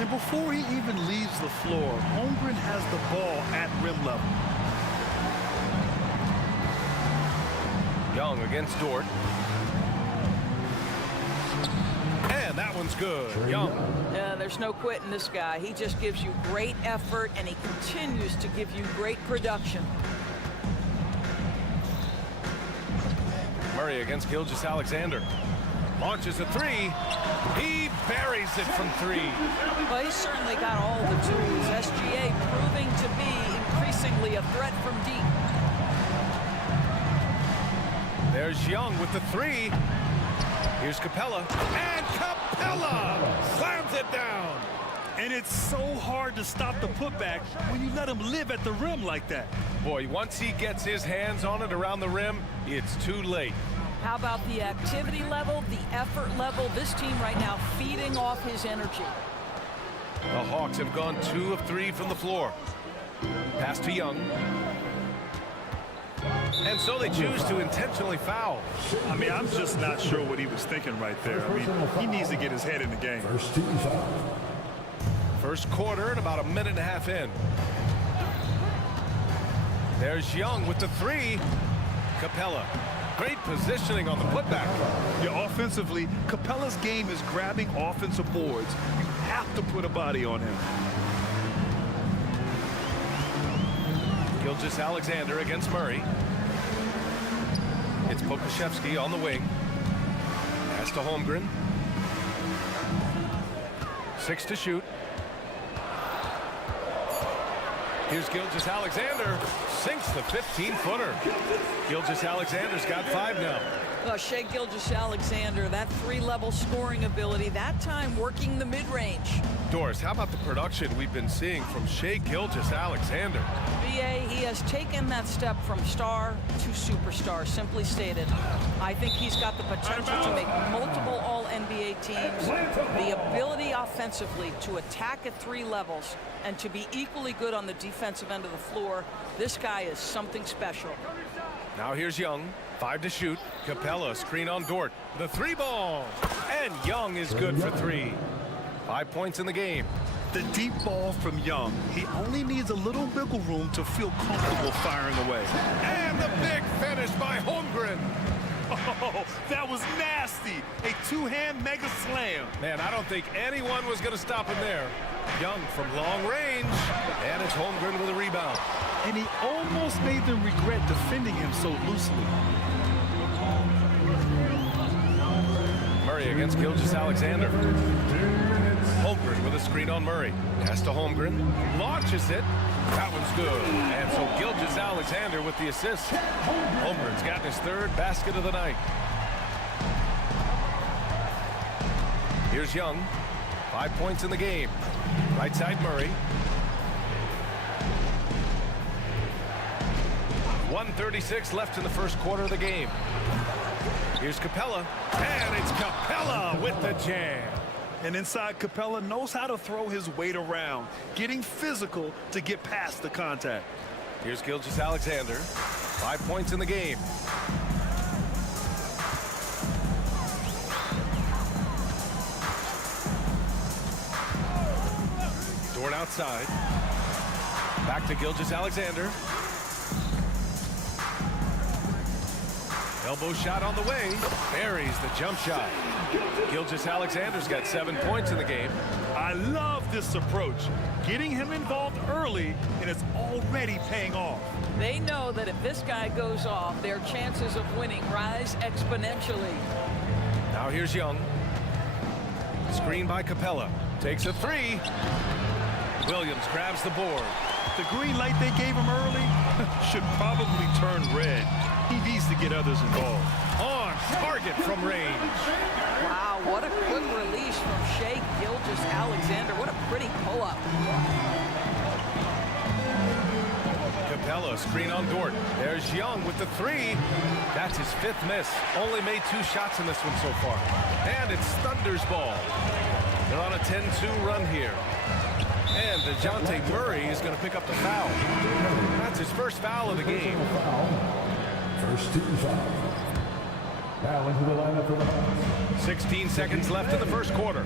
And before he even leaves the floor, Holmgren has the ball at rim level. Young against Dort. And that one's good. Young. Yeah, there's no quitting this guy. He just gives you great effort, and he continues to give you great production. Murray against Gilgeous-Alexander. Launches a 3. He buries it from 3. Well, he's certainly got all the tools. SGA proving to be increasingly a threat from deep. There's Young with the 3. Here's Capella. And Capella slams it down. And it's so hard to stop the putback when you let him live at the rim like that. Boy, once he gets his hands on it around the rim, it's too late. How about the activity level, the effort level? This team right now feeding off his energy. The Hawks have gone 2 of 3 from the floor. Pass to Young. And so they choose to intentionally foul. I mean, I'm just not sure what he was thinking right there. I mean, he needs to get his head in the game. First quarter and about a minute and a half in. There's Young with the 3. Capella. Great positioning on the putback. Yeah, offensively, Capella's game is grabbing offensive boards. You have to put a body on him. Gilgeous-Alexander against Murray. It's Pokuševski on the wing. Pass to Holmgren. 6 to shoot. Here's Gilgeous-Alexander. Sinks the 15-footer. Gilgeous-Alexander's got 5 now. Well, Shai Gilgeous-Alexander, that 3-level scoring ability, that time working the mid-range. Doris, how about the production we've been seeing from Shai Gilgeous-Alexander? BA, he has taken that step from star to superstar, simply stated. I think he's got the potential to make multiple All-NBA teams, the ability offensively to attack at 3 levels, and to be equally good on the defensive end of the floor. This guy is something special. Now here's Young. 5 to shoot. Capella screen on Dort. The 3 ball. And Young is good for 3. 5 points in the game. The deep ball from Young. He only needs a little wiggle room to feel comfortable firing away. And the big finish by Holmgren. Oh, that was nasty. A 2-hand mega slam. Man, I don't think anyone was going to stop him there. Young from long range. And it's Holmgren with a rebound. And he almost made them regret defending him so loosely. Murray against Gilgeous-Alexander. Holmgren with a screen on Murray. Pass to Holmgren. Launches it. That one's good. And so Gilgeous-Alexander with the assist. Holmgren's gotten his 3rd basket of the night. Here's Young. 5 points in the game. Right side Murray. 1:36 left in the first quarter of the game. Here's Capella. And it's Capella with the jam. And inside, Capella knows how to throw his weight around, getting physical to get past the contact. Here's Gilgeous-Alexander. 5 points in the game. Dort outside. Back to Gilgeous-Alexander. Elbow shot on the way. Buries the jump shot. Gilgeous-Alexander's got 7 points in the game. I love this approach. Getting him involved early, and it's already paying off. They know that if this guy goes off, their chances of winning rise exponentially. Now here's Young. Screen by Capella. Takes a 3. Williams grabs the board. The green light they gave him early should probably turn red. He needs to get others involved. On target from range. Wow, what a quick release from Shai Gilgeous-Alexander. What a pretty pull-up. a screen on Dort. There's Young with the three. That's his 5th miss. Only made 2 shots in this one so far. And it's Thunder's ball. They're on a 10-2 run here. And DeJounte Murray is going to pick up the foul. That's his first foul of the game. First team foul. Now into the lineup for the Hawks. 16 seconds left in the first quarter.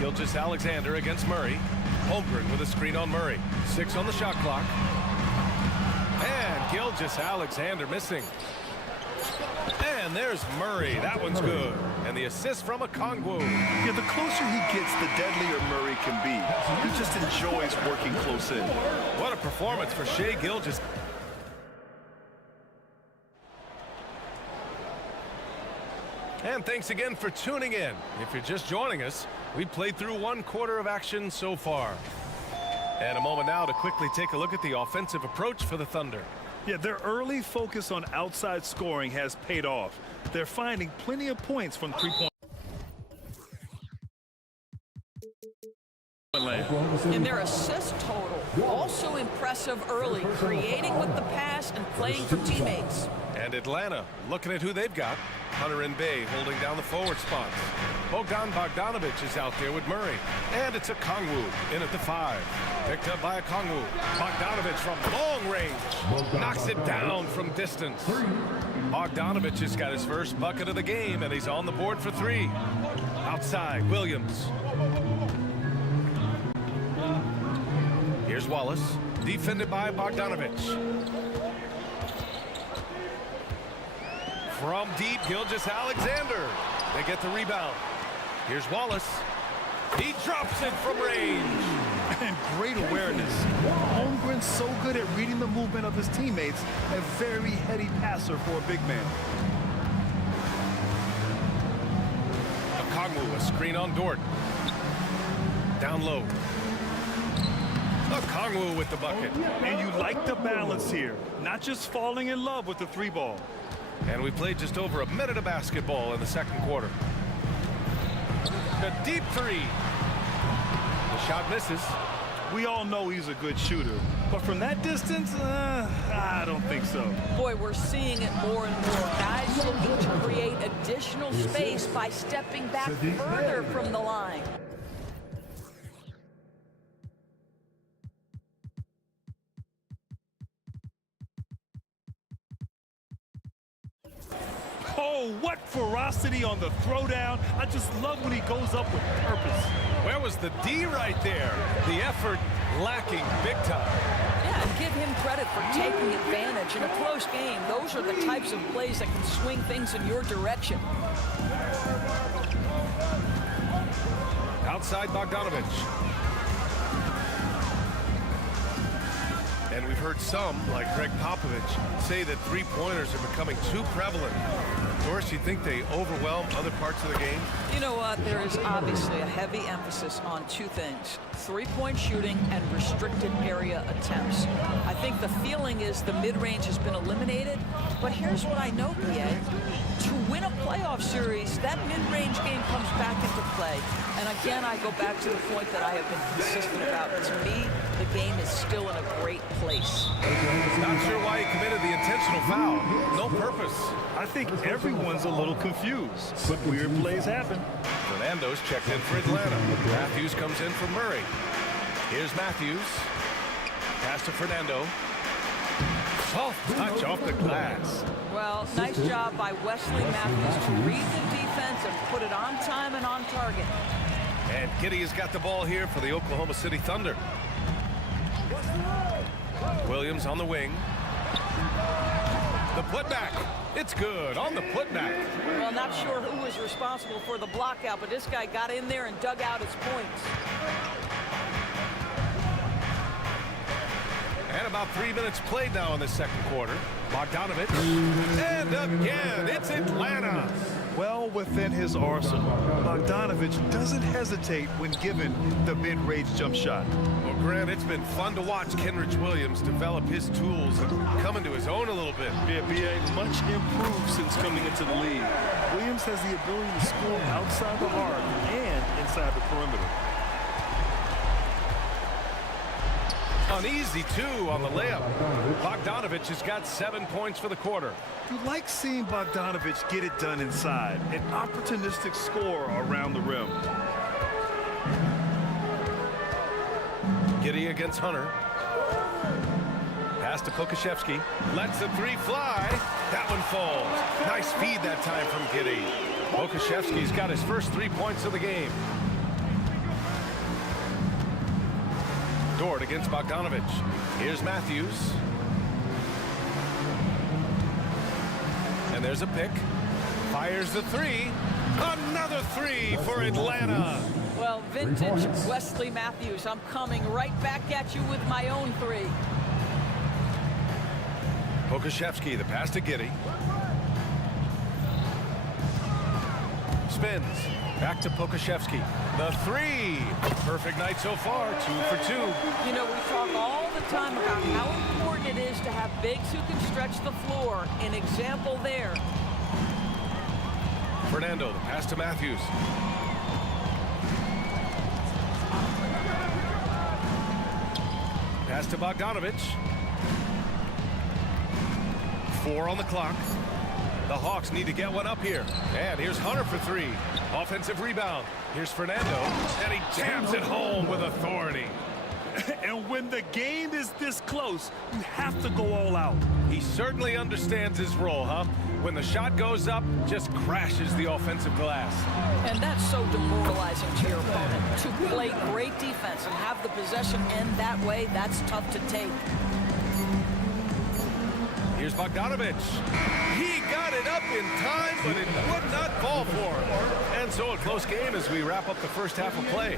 Gilgeous Alexander against Murray. Holmgren with a screen on Murray. 6 on the shot clock. And Gilgeous Alexander missing. And there's Murray. That one's good. And the assist from Okongwu. Yeah, the closer he gets, the deadlier Murray can be. He just enjoys working close in. What a performance for Shai Gilgeous. And thanks again for tuning in. If you're just joining us, we played through 1 quarter of action so far. And a moment now to quickly take a look at the offensive approach for the Thunder. Yeah, their early focus on outside scoring has paid off. They're finding plenty of points from three-point. And their assist total, also impressive early, creating with the pass and playing for teammates. And Atlanta, looking at who they've got. Hunter and Bay holding down the forward spots. Bogdan Bogdanovic is out there with Murray. And it's Okongwu in at the 5. Picked up by Okongwu. Bogdanovic from long range. Knocks it down from distance. Bogdanovic has got his first bucket of the game, and he's on the board for 3. Outside, Williams. Here's Wallace, defended by Bogdanovic. From deep, Gilgeous Alexander. They get the rebound. Here's Wallace. He drops it from range. And great awareness. Holmgren's so good at reading the movement of his teammates. A very heady passer for a big man. Okongwu, a screen on Dort. Down low. Okongwu with the bucket. And you like the balance here. Not just falling in love with the 3-ball. And we played just over a minute of basketball in the second quarter. The deep 3. The shot misses. We all know he's a good shooter. But from that distance, I don't think so. Boy, we're seeing it more and more. Guys looking to create additional space by stepping back further from the line. Oh, what ferocity on the throwdown. I just love when he goes up with purpose. Where was the D right there? The effort lacking big time. Yeah, and give him credit for taking advantage. In a close game, those are the types of plays that can swing things in your direction. Outside Bogdanovic. And we've heard some, like Greg Popovich, say that 3-pointers are becoming too prevalent. Doris, you think they overwhelm other parts of the game? You know what? There is obviously a heavy emphasis on 2 things. 3-point shooting and restricted area attempts. I think the feeling is the mid-range has been eliminated, but here's what I know, PA. To win a playoff series, that mid-range game comes back into play. And again, I go back to the point that I have been consistent about. To me, the game is still in a great place. Not sure why he committed the intentional foul. No purpose. I think everyone's a little confused, but weird plays happen. Fernando's checked in for Atlanta. Matthews comes in for Murray. Here's Matthews. Pass to Fernando. Soft touch off the glass. Well, nice job by Wesley Matthews to read the defense and put it on time and on target. And Giddey has got the ball here for the Oklahoma City Thunder. Williams on the wing. The putback. It's good on the putback. Well, not sure who was responsible for the block out, but this guy got in there and dug out his points. And about 3 minutes played now in the second quarter. Bogdanovic. And again, it's Atlanta. Well within his arsenal. Bogdanovic doesn't hesitate when given the mid-range jump shot. Well, Grant, it's been fun to watch Kenrich Williams develop his tools and come into his own a little bit. Yeah, B.A. much improved since coming into the league. Williams has the ability to score outside the arc and inside the perimeter. An easy 2 on the layup. Bogdanovich has got 7 points for the quarter. You like seeing Bogdanovich get it done inside. An opportunistic scorer around the rim. Giddey against Hunter. Pass to Pokashevsky. Lets the 3 fly. That one falls. Nice feed that time from Giddey. Pokashevsky's got his first 3 points of the game. Dort against Bogdanovich. Here's Matthews. And there's a pick. Fires the 3. Another 3 for Atlanta. Well, vintage Wesley Matthews, I'm coming right back at you with my own 3. Pokashevsky, the pass to Giddey. Spins. Back to Pokashevsky. The 3. Perfect night so far. 2 for 2. You know, we talk all the time about how important it is to have bigs who can stretch the floor. An example there. Fernando, the pass to Matthews. Pass to Bogdanovich. 4 on the clock. The Hawks need to get one up here. And here's Hunter for 3. Offensive rebound. Here's Fernando. And he jams it home with authority. And when the game is this close, you have to go all out. He certainly understands his role, huh? When the shot goes up, just crashes the offensive glass. And that's so demoralizing to your opponent. To play great defense and have the possession end that way, that's tough to take. Here's Bogdanovich. He got it up in time, but it would not fall for him. And so a close game as we wrap up the first half of play.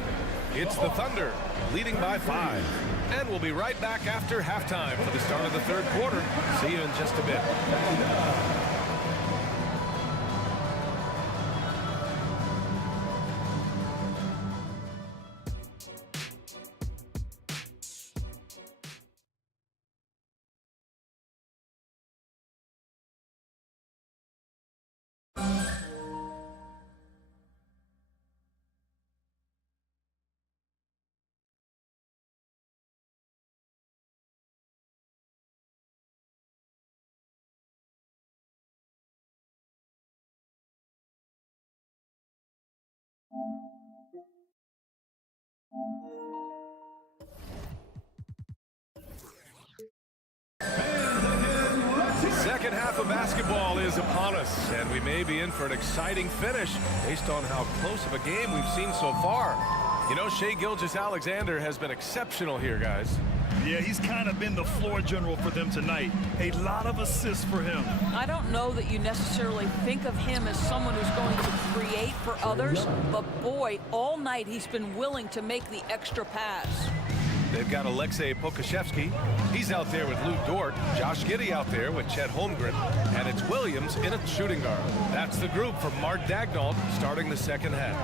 It's the Thunder, leading by 5. And we'll be right back after halftime for the start of the third quarter. See you in just a bit. Second half of basketball is upon us, and we may be in for an exciting finish based on how close of a game we've seen so far. You know, Shai Gilgeous-Alexander has been exceptional here, guys. Yeah, he's kind of been the floor general for them tonight. A lot of assists for him. I don't know that you necessarily think of him as someone who's going to create for others, but boy, all night he's been willing to make the extra pass. They've got Alexei Pokashevsky. He's out there with Lou Dort. Josh Giddey out there with Chet Holmgren. And it's Williams in at shooting guard. That's the group from Mark Daignault starting the second half.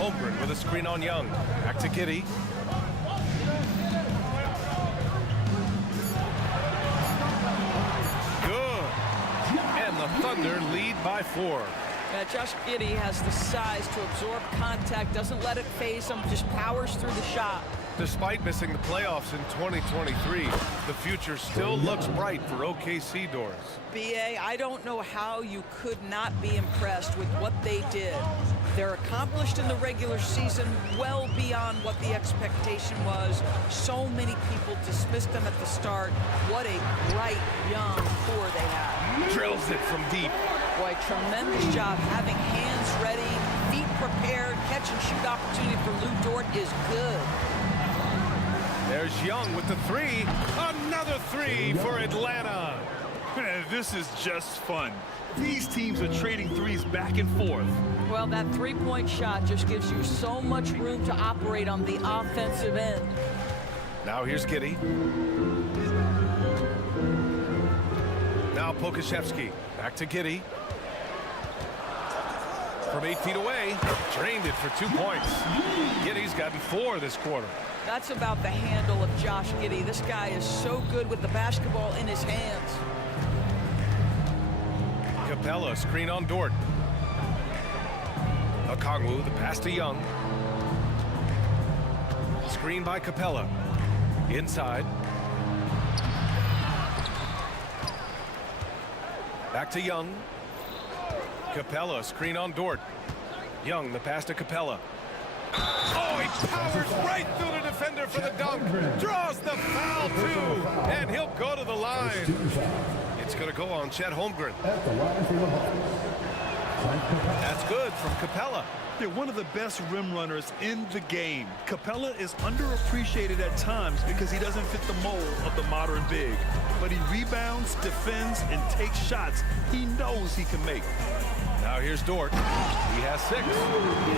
Holmgren with a screen on Young. Back to Giddey. Good. And the Thunder lead by 4. Josh Giddey has the size to absorb contact, doesn't let it phase him, just powers through the shot. Despite missing the playoffs in 2023, the future still looks bright for OKC doors. BA, I don't know how you could not be impressed with what they did. They're accomplished in the regular season well beyond what the expectation was. So many people dismissed them at the start. What a bright young core they have. Drills it from deep. Boy, tremendous job having hands ready, feet prepared, catch and shoot opportunity for Lou Dort is good. There's Young with the 3. Another 3 for Atlanta. Man, this is just fun. These teams are trading threes back and forth. Well, that three-point shot just gives you so much room to operate on the offensive end. Now here's Giddey. Now Pokashevsky. Back to Giddey. From 8 feet away, drained it for 2 points. Giddey's gotten 4 this quarter. That's about the handle of Josh Giddey. This guy is so good with the basketball in his hands. Capella, screen on Dort. Okongwu, the pass to Young. Screen by Capella. Inside. Back to Young. Capella, screen on Dort. Young, the pass to Capella. Oh, he powers right through the defender for the dunk. Draws the foul, too. And he'll go to the line. It's going to go on Chet Holmgren. That's good from Capella. They're one of the best rim runners in the game. Capella is underappreciated at times because he doesn't fit the mold of the modern big. But he rebounds, defends, and takes shots he knows he can make. Now here's Dort. He has 6.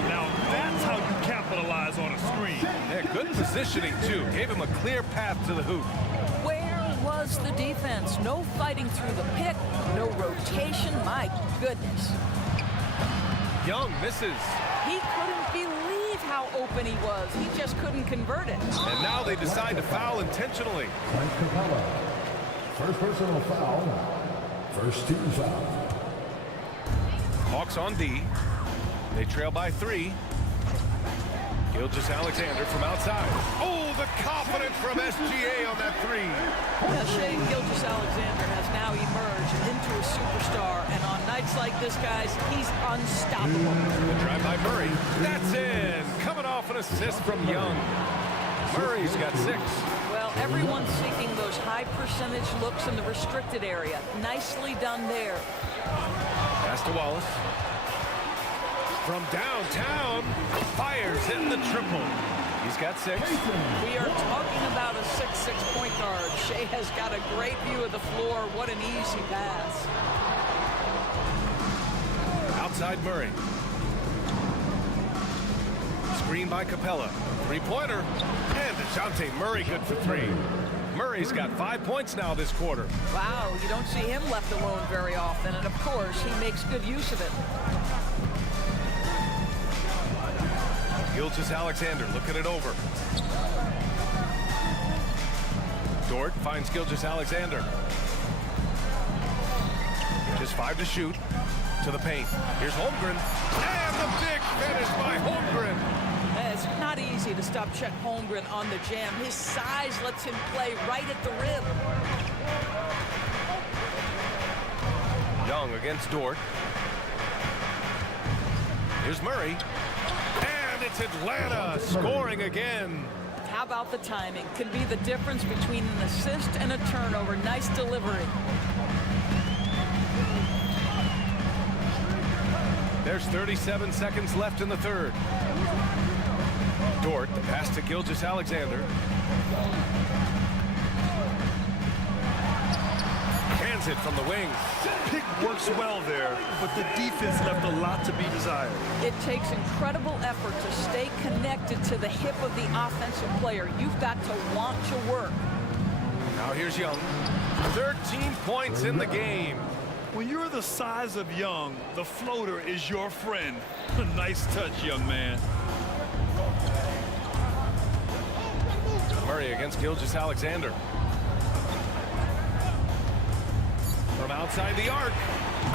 Now that's how you capitalize on a screen. Yeah, good positioning, too. Gave him a clear path to the hoop. Where was the defense? No fighting through the pick, no rotation. My goodness. Young misses. He couldn't believe how open he was. He just couldn't convert it. And now they decide to foul intentionally. First personal foul. First team foul. Hawks on D. They trail by 3. Gilgeous-Alexander from outside. Oh, the confidence from SGA on that 3. Now, Shai Gilgeous-Alexander has now emerged into a superstar, and on nights like this, guys, he's unstoppable. The drive by Murray. That's in. Coming off an assist from Young. Murray's got 6. Well, everyone's seeking those high percentage looks in the restricted area. Nicely done there. Pass to Wallace. From downtown, fires in the triple. He's got 6. We are talking about a 6'6" point guard. Shai has got a great view of the floor. What an easy pass. Outside Murray. Screen by Capella. 3-pointer. And DeJounte Murray good for 3. Murray's got 5 points now this quarter. Wow, you don't see him left alone very often. And of course, he makes good use of it. Gilgeous-Alexander looking it over. Dort finds Gilgeous-Alexander. Just 5 to shoot. To the paint. Here's Holmgren. And the big finish by Holmgren. It's not easy to stop Chet Holmgren on the jam. His size lets him play right at the rim. Young against Dort. Here's Murray. And it's Atlanta scoring again. How about the timing? Could be the difference between an assist and a turnover. Nice delivery. There's 37 seconds left in the third. Dort, the pass to Gilgeous-Alexander. Hands it from the wing. Pick works well there, but the defense left a lot to be desired. It takes incredible effort to stay connected to the hip of the offensive player. You've got to want to work. Now here's Young. 13 points in the game. When you're the size of Young, the floater is your friend. Nice touch, young man. Murray against Gilgeous-Alexander. From outside the arc.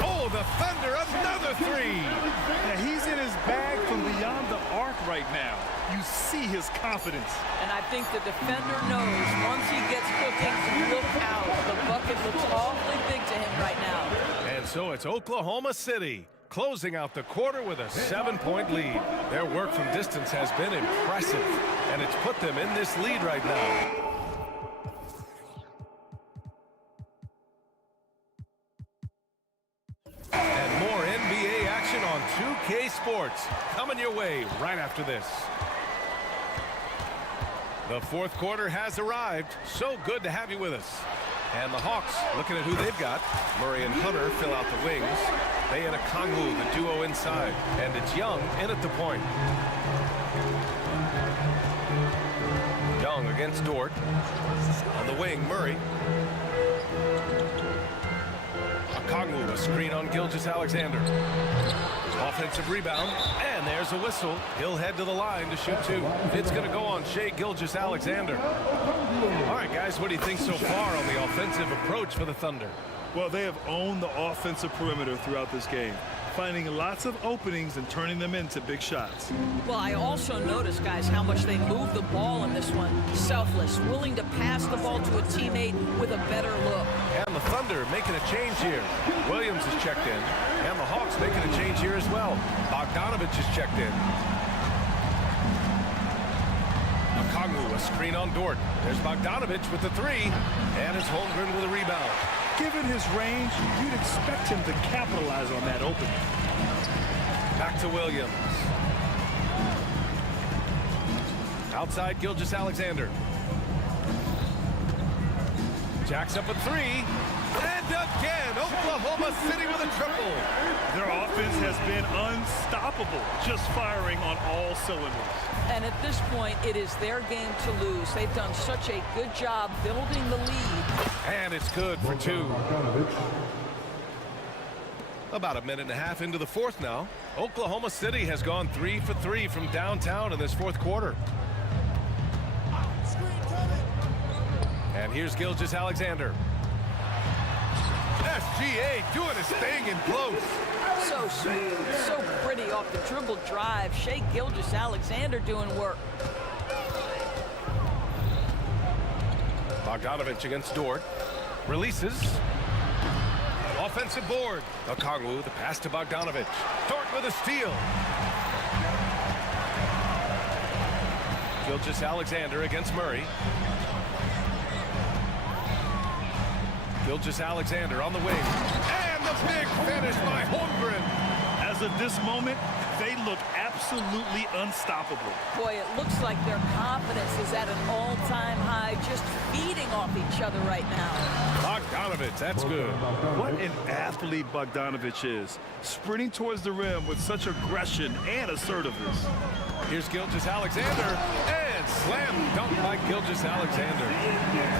Oh, the Thunder, another 3. Now, he's in his bag from beyond the arc right now. You see his confidence. And I think the defender knows once he gets cooking, look out. The bucket looks awfully big to him right now. And so it's Oklahoma City closing out the quarter with a 7-point lead. Their work from distance has been impressive, and it's put them in this lead right now. And more NBA action on 2K Sports coming your way right after this. The fourth quarter has arrived. So good to have you with us. And the Hawks looking at who they've got. Murray and Hunter fill out the wings. They and Okongwu, the duo inside. And it's Young in at the point. Young against Dort. On the wing, Murray. Okongwu, a screen on Gilgeous-Alexander. Offensive rebound, and there's a whistle. He'll head to the line to shoot 2. It's going to go on Shai Gilgeous-Alexander. All right, guys, what do you think so far on the offensive approach for the Thunder? Well, they have owned the offensive perimeter throughout this game. finding lots of openings and turning them into big shots. Well, I also noticed, guys, how much they move the ball in this one. Selfless, willing to pass the ball to a teammate with a better look. And the Thunder making a change here. Williams is checked in. And the Hawks making a change here as well. Bogdanovich is checked in. A screen on Dort. There's Bogdanovich with the three. And it's Holmgren with a rebound. Given his range, you'd expect him to capitalize on that opening. Back to Williams. Outside Gilgeous-Alexander. Jacks up a three. And again, Oklahoma City with a triple. Their offense has been unstoppable, just firing on all cylinders. And at this point, it is their game to lose. They've done such a good job building the lead. And it's good for two. About a minute and a half into the fourth now. Oklahoma City has gone 3 for 3 from downtown in this fourth quarter. And here's Gilgeous-Alexander. SGA doing his thing in close. So smooth, so pretty off the dribble drive. Shai Gilgeous-Alexander doing work. Bogdanovich against Dort. Releases. Offensive board. Okongwu, the pass to Bogdanovich. Dort with a steal. Gilgeous-Alexander against Murray. Gilgeous-Alexander on the wing. And the big finish by Holmgren. As of this moment, they look absolutely unstoppable. Boy, it looks like their confidence is at an all-time high, just feeding off each other right now. Bogdanovich, that's good. What an athlete Bogdanovich is, sprinting towards the rim with such aggression and assertiveness. Here's Gilgeous-Alexander, and slam dunk by Gilgeous-Alexander.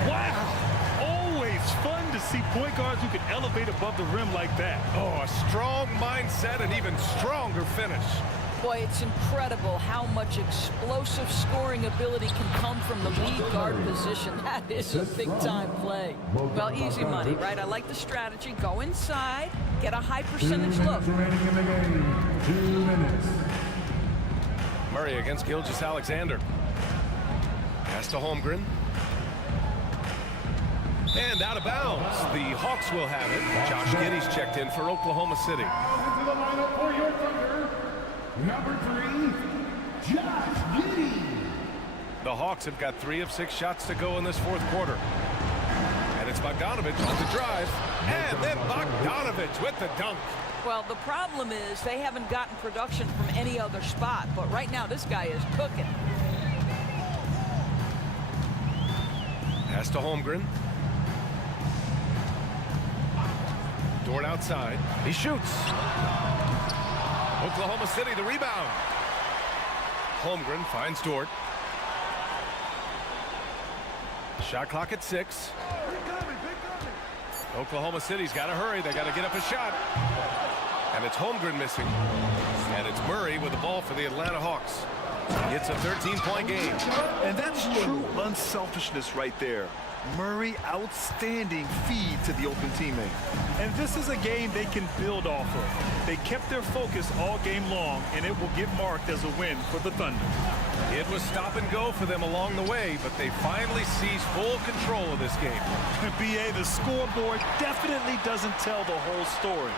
Wow! Always fun to see point guards who can elevate above the rim like that. Oh, a strong mindset and even stronger finish. Boy, it's incredible how much explosive scoring ability can come from the lead guard position. That is a big-time play. Well, easy money, right? I like the strategy. Go inside, get a high percentage look. Murray against Gilgeous-Alexander. Pass to Holmgren. And out of bounds. The Hawks will have it. Josh Giddey's checked in for Oklahoma City. Into the lineup for your Thunder, number 3, Josh Giddey. The Hawks have got 3 of 6 shots to go in this fourth quarter. And it's Bogdanovich on the drive. And then Bogdanovich with the dunk. Well, the problem is they haven't gotten production from any other spot, but right now this guy is cooking. Pass to Holmgren. Dort outside. He shoots. Oklahoma City the rebound. Holmgren finds Dort. Shot clock at 6. Oklahoma City's got to hurry. They got to get up a shot. And it's Holmgren missing. And it's Murray with the ball for the Atlanta Hawks. It's a 13-point game. And that's true unselfishness right there. Murray, outstanding feed to the open teammate. And this is a game they can build off of. They kept their focus all game long, and it will get marked as a win for the Thunder. It was stop and go for them along the way, but they finally seized full control of this game. BA, the scoreboard definitely doesn't tell the whole story.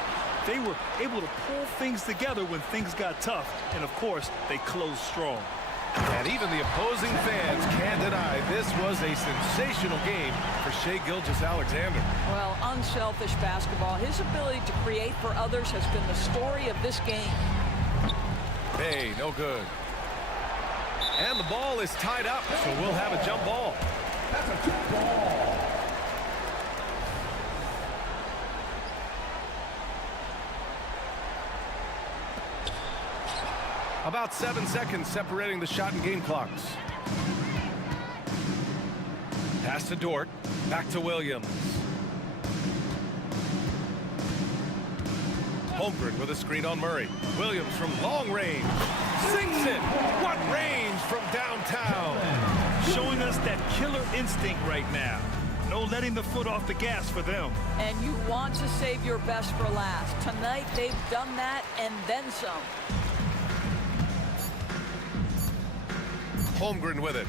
They were able to pull things together when things got tough, and of course, they closed strong. And even the opposing fans can't deny this was a sensational game for Shai Gilgeous-Alexander. Well, unselfish basketball. His ability to create for others has been the story of this game. Hey, no good. And the ball is tied up, so we'll have a jump ball. That's a jump ball. About 7 seconds separating the shot and game clocks. Pass to Dort. Back to Williams. Holmgren with a screen on Murray. Williams from long range. Sinks it. What range from downtown. Showing us that killer instinct right now. No letting the foot off the gas for them. And you want to save your best for last. Tonight, they've done that and then some. Holmgren with it.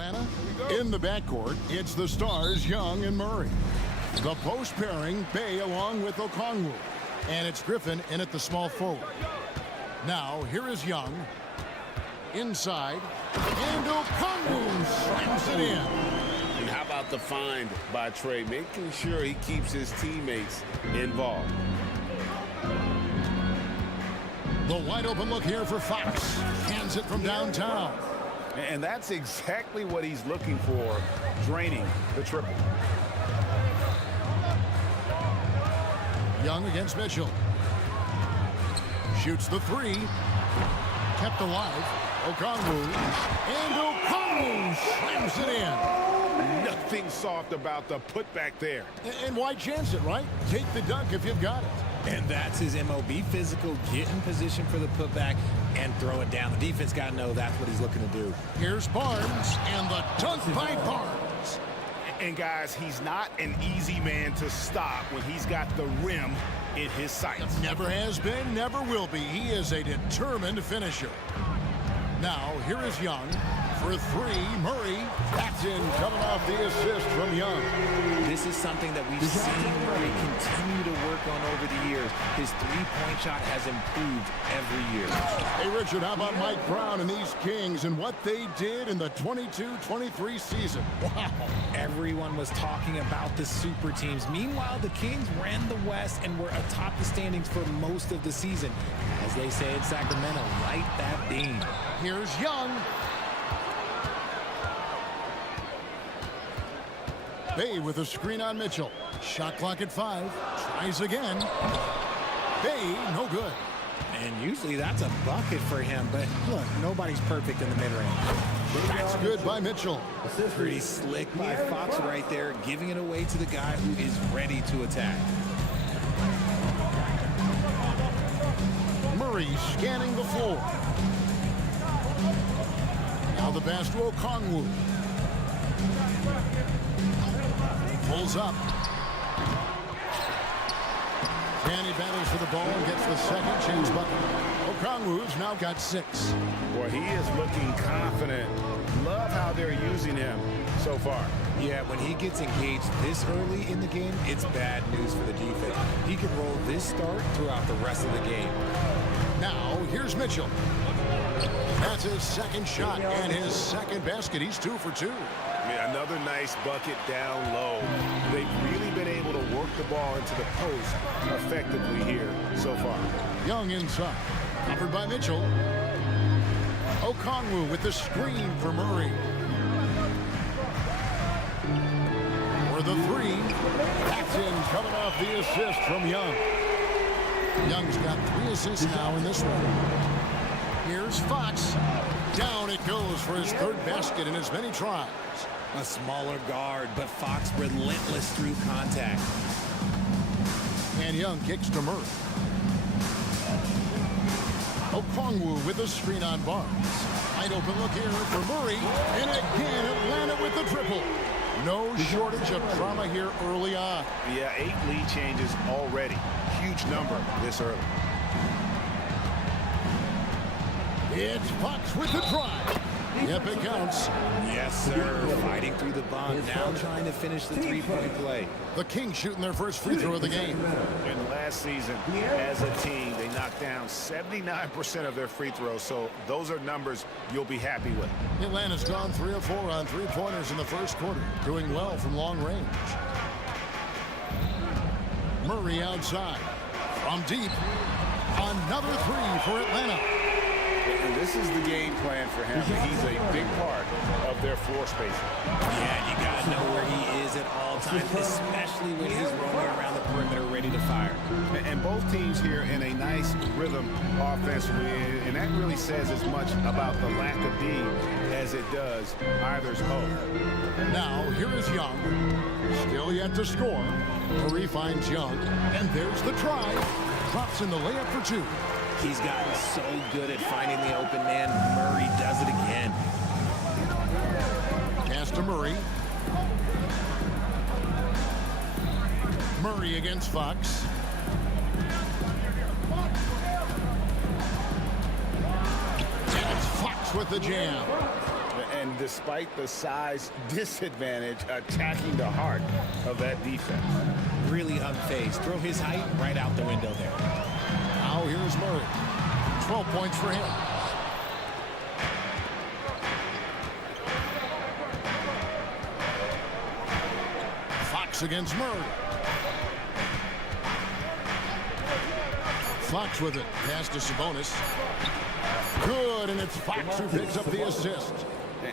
Atlanta, in the backcourt, it's the stars Young and Murray. The post pairing, Bay along with Okongwu. And it's Griffin in at the small forward. Now, here is Young. Inside. And Okongwu slams it in. And how about the find by Trey, making sure he keeps his teammates involved. The wide open look here for Fox. Hands it from downtown. And that's exactly what he's looking for, draining the triple. Young against Mitchell. Shoots the three. Kept alive. Okongwu. And Okongwu slams it in. Nothing soft about the putback there. And why chance it, right? Take the dunk if you've got it. And that's his MO. Be physical, get in position for the putback, and throw it down. The defense got to know that's what he's looking to do. Here's Barnes, and the dunk by Barnes. And guys, he's not an easy man to stop when he's got the rim in his sights. Never has been, never will be. He is a determined finisher. Now, here is Young. For three, Murray. That's in, coming off the assist from Young. This is something that we've seen Murray continue to work on over the years. His three-point shot has improved every year. Hey, Richard, how about Mike Brown and these Kings and what they did in the 22-23 season? Wow. Everyone was talking about the super teams. Meanwhile, the Kings ran the West and were atop the standings for most of the season. As they say in Sacramento, light that beam. Here's Young. Bay with a screen on Mitchell. Shot clock at 5. Tries again. Bay, no good. And usually that's a bucket for him, but look, nobody's perfect in the mid-range. That's good by Mitchell. Pretty slick by Fox right there, giving it away to the guy who is ready to attack. Murray scanning the floor. Now the pass to Okongwu. Pulls up. Danny battles for the ball and gets the second chance bucket. Okongwu's now got 6. Boy, he is looking confident. Love how they're using him so far. Yeah, when he gets engaged this early in the game, it's bad news for the defense. He can roll this start throughout the rest of the game. Now, here's Mitchell. That's his second shot and his second basket. He's 2 for 2. Yeah, another nice bucket down low. They've really been able to work the ball into the post effectively here so far. Young inside. Covered by Mitchell. Okongwu with the screen for Murray. For the three. That's in, coming off the assist from Young. Young's got 3 assists now in this one. Here's Fox. Down it goes for his 3rd basket in as many tries. A smaller guard, but Fox relentless through contact. And Young kicks to Murray. Okongwu with the screen on Barnes. Wide open look here for Murray. And again, Atlanta with the triple. No shortage of drama here early on. Yeah, 8 lead changes already. Huge number this early. It's Fox with the drive. Yep, it counts. Yes, sir. Fighting through the bond. Now trying to finish the three-point play. The Kings shooting their first free throw of the game. And last season, as a team, they knocked down 79% of their free throws. So those are numbers you'll be happy with. Atlanta's gone 3 of 4 on three-pointers in the first quarter. Doing well from long range. Murray outside. From deep. Another 3 for Atlanta. And this is the game plan for him. He's a big part of their floor spacing. Yeah, you got to know where he is at all times, especially when he's roaming around the perimeter ready to fire. And both teams here in a nice rhythm offensively, and that really says as much about the lack of D as it does either's hope. Now, here is Young. Still yet to score. Murray finds Young, and there's the try. Drops in the layup for 2. He's gotten so good at finding the open man. Murray does it again. Pass to Murray. Murray against Fox. And it's Fox with the jam. And despite the size disadvantage, attacking the heart of that defense. Really unfazed. Throw his height right out the window there. Now here's Murray. 12 points for him. Fox against Murray. Fox with it. Pass to Sabonis. Good, and it's Fox who picks up the assist.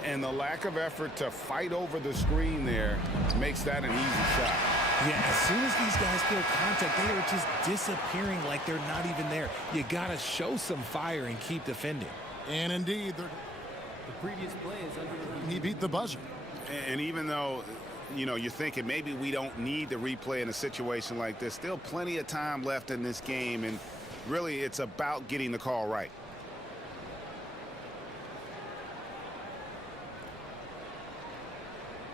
And the lack of effort to fight over the screen there makes that an easy shot. Yeah, as soon as these guys feel contact, they are just disappearing like they're not even there. You got to show some fire and keep defending. And indeed, the previous play is under. He beat the buzzer. And even though, you know, you're thinking maybe we don't need the replay in a situation like this, still plenty of time left in this game, and really it's about getting the call right.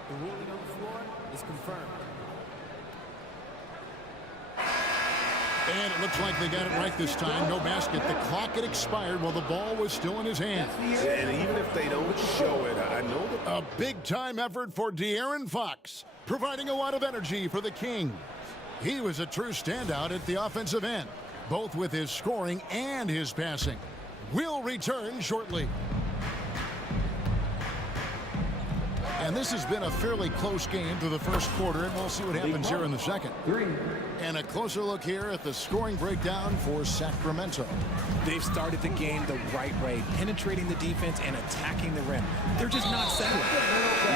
The ruling on the floor is confirmed. And it looks like they got it right this time. No basket. The clock had expired while the ball was still in his hand. And even if they don't show it, I know that a big-time effort for De'Aaron Fox, providing a lot of energy for the Kings. He was a true standout at the offensive end, both with his scoring and his passing. We'll return shortly. And this has been a fairly close game through the first quarter, and we'll see what happens here in the second. And a closer look here at the scoring breakdown for Sacramento. They've started the game the right way, penetrating the defense and attacking the rim. They're just not settling.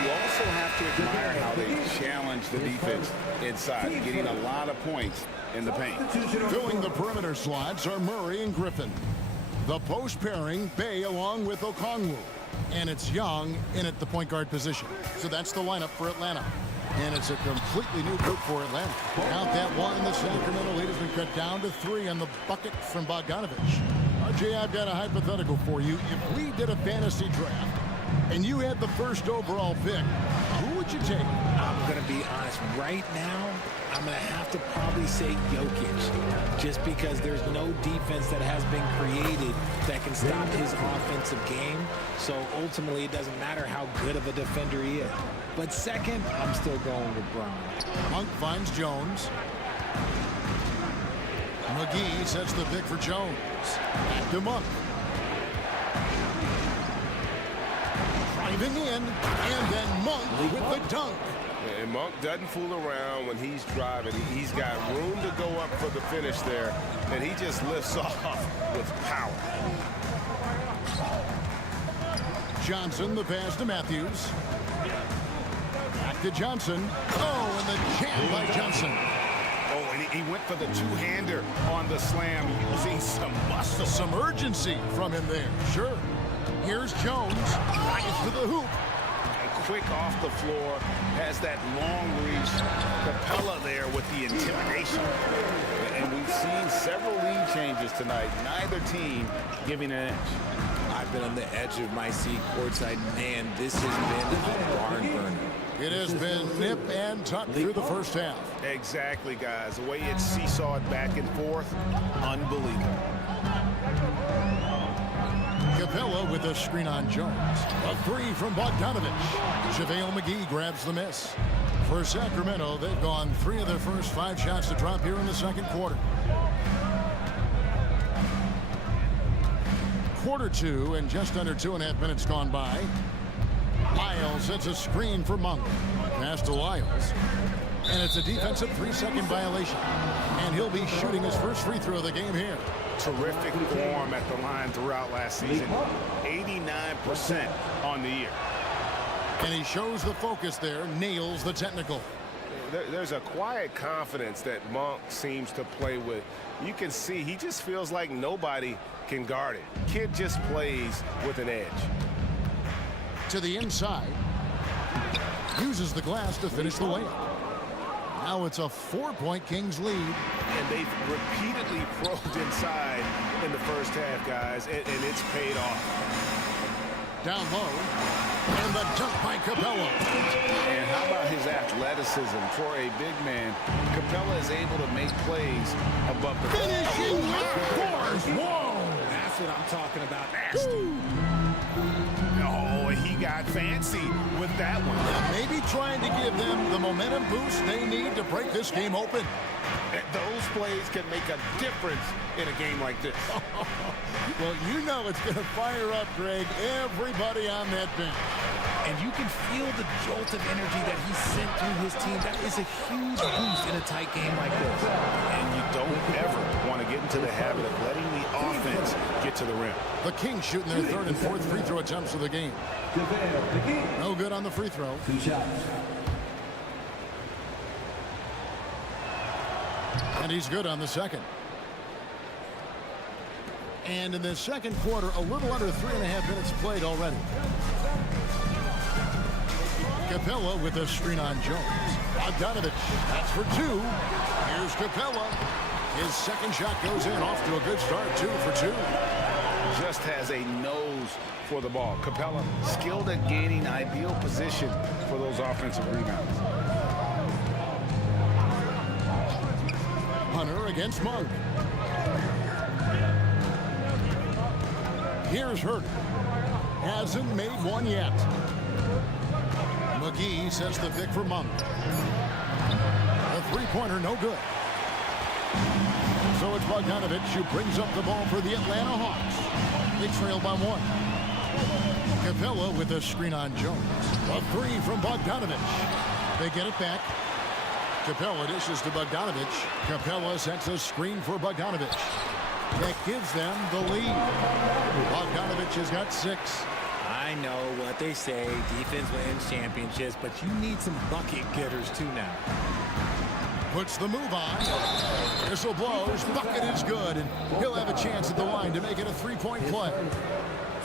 You also have to admire how they challenge the defense inside, getting a lot of points in the paint. Filling the perimeter slots are Murray and Griffin. The post pairing, Bay along with Okongwu. And it's Young in at the point guard position. So that's the lineup for Atlanta. And it's a completely new group for Atlanta. Count that one. The Sacramento lead has been cut down to 3 on the bucket from Bogdanovich. RJ, I've got a hypothetical for you. If we did a fantasy draft and you had the first overall pick, who would you take? I'm going to be honest. Right now, I'm going to have to probably say Jokic, just because there's no defense that has been created that can stop his offensive game. So ultimately, it doesn't matter how good of a defender he is. But second, I'm still going with Brown. Monk finds Jones. McGee sets the pick for Jones. Back to Monk. Driving in, and then Monk with the dunk. And Monk doesn't fool around when he's driving. He's got room to go up for the finish there, and he just lifts off with power. Johnson, the pass to Matthews. Back to Johnson. Oh, and the jam by Johnson. Oh, and he went for the two-hander on the slam, using some muscle. Some urgency from him there, sure. Here's Jones, drives to the hoop. Quick off the floor, has that long reach. Capella there with the intimidation. And we've seen several lead changes tonight. Neither team giving an edge. I've been on the edge of my seat courtside. Man, this has been a barn burner. It has been nip and tuck through the first half. Exactly, guys. The way it's seesawed back and forth, unbelievable. Capella with a screen on Jones. A 3 from Bogdanovich. JaVale McGee grabs the miss. For Sacramento, they've gone 3 of their first 5 shots to drop here in the second quarter. Quarter 2 and just under 2.5 minutes gone by. Lyles sets a screen for Monk. Pass to Lyles. And it's a defensive 3-second violation. And he'll be shooting his first free throw of the game here. Terrific form at the line throughout last season. 89% on the year. And he shows the focus there, nails the technical. There's a quiet confidence that Monk seems to play with. You can see he just feels like nobody can guard it. Kid just plays with an edge. To the inside. Uses the glass to finish the layup. Now it's a 4-point Kings lead. And they've repeatedly probed inside in the first half, guys, and it's paid off. Down low. And the dunk by Capella. And how about his athleticism for a big man? Capella is able to make plays above the finishing with force. Whoa! That's what I'm talking about. Nasty. Oh, he got fancy with that one. Maybe trying to give them the momentum boost they need to break this game open. Those plays can make a difference in a game like this. Well, you know it's going to fire up, Greg, everybody on that bench. And you can feel the jolt of energy that he sent through his team. That is a huge boost in a tight game like this. And you don't ever want to get into the habit of letting the offense get to the rim. The Kings shooting their third and fourth free throw attempts of the game. No good on the free throw. And he's good on the second. And in the second quarter, a little under 3.5 minutes played already. Capella with a screen on Jones. Bogdanovich, that's for two. Here's Capella. His second shot goes in, off to a good start, 2 for 2. Just has a nose for the ball. Capella skilled at gaining ideal position for those offensive rebounds. Hunter against Monk. Here's Herter. Hasn't made one yet. McGee sets the pick for Monk. A three-pointer, no good. So it's Bogdanovich who brings up the ball for the Atlanta Hawks. They trail by 1. Capella with a screen on Jones. A three from Bogdanovich. They get it back. Capella dishes to Bogdanovich. Capella sets a screen for Bogdanovich. That gives them the lead. Bogdanovich has got 6. I know what they say, defense wins championships, but you need some bucket getters too now. Puts the move on. Whistle blows. Bucket is good, and he'll have a chance at the line to make it a three-point play.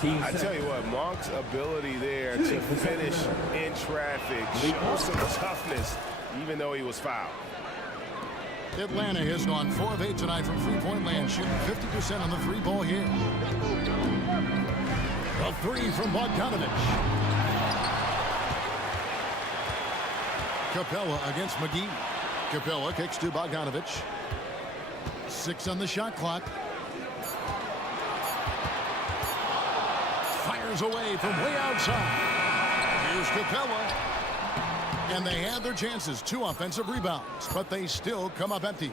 I tell you what, Monk's ability there to finish in traffic shows some toughness, even though he was fouled. Atlanta has gone 4 of 8 tonight from three-point land, shooting 50% on the three-ball here. A three from Bogdanovich. Capella against McGee. Capella kicks to Bogdanovich. 6 on the shot clock. Fires away from way outside. Here's Capella. And they had their chances. 2 offensive rebounds, but they still come up empty.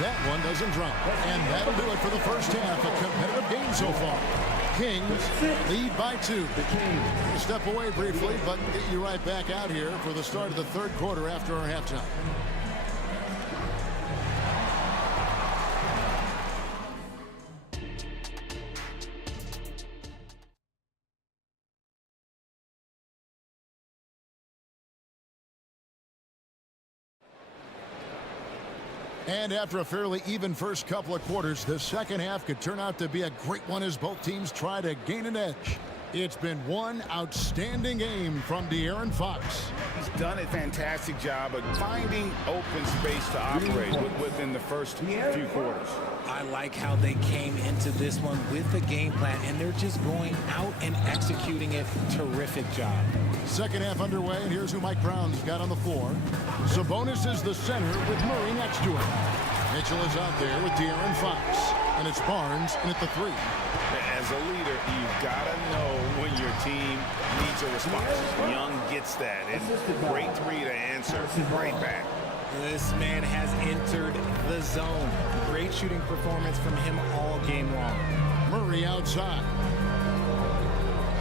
That one doesn't drop. And that'll do it for the first half. A competitive game so far. Kings lead by 2. Step away briefly, but get you right back out here for the start of the third quarter after our halftime. And after a fairly even first couple of quarters, the second half could turn out to be a great one as both teams try to gain an edge. It's been one outstanding game from De'Aaron Fox. He's done a fantastic job of finding open space to operate within the first few quarters. I like how they came into this one with the game plan, and they're just going out and executing it. Terrific job. Second half underway, and here's who Mike Brown's got on the floor. Sabonis is the center with Murray next to him. Mitchell is out there with De'Aaron Fox, and it's Barnes in at the 3. As a leader, you've got to know when your team needs a response. Young gets that. It's a great 3 to answer right back. This man has entered the zone. Great shooting performance from him all game long. Murray outside.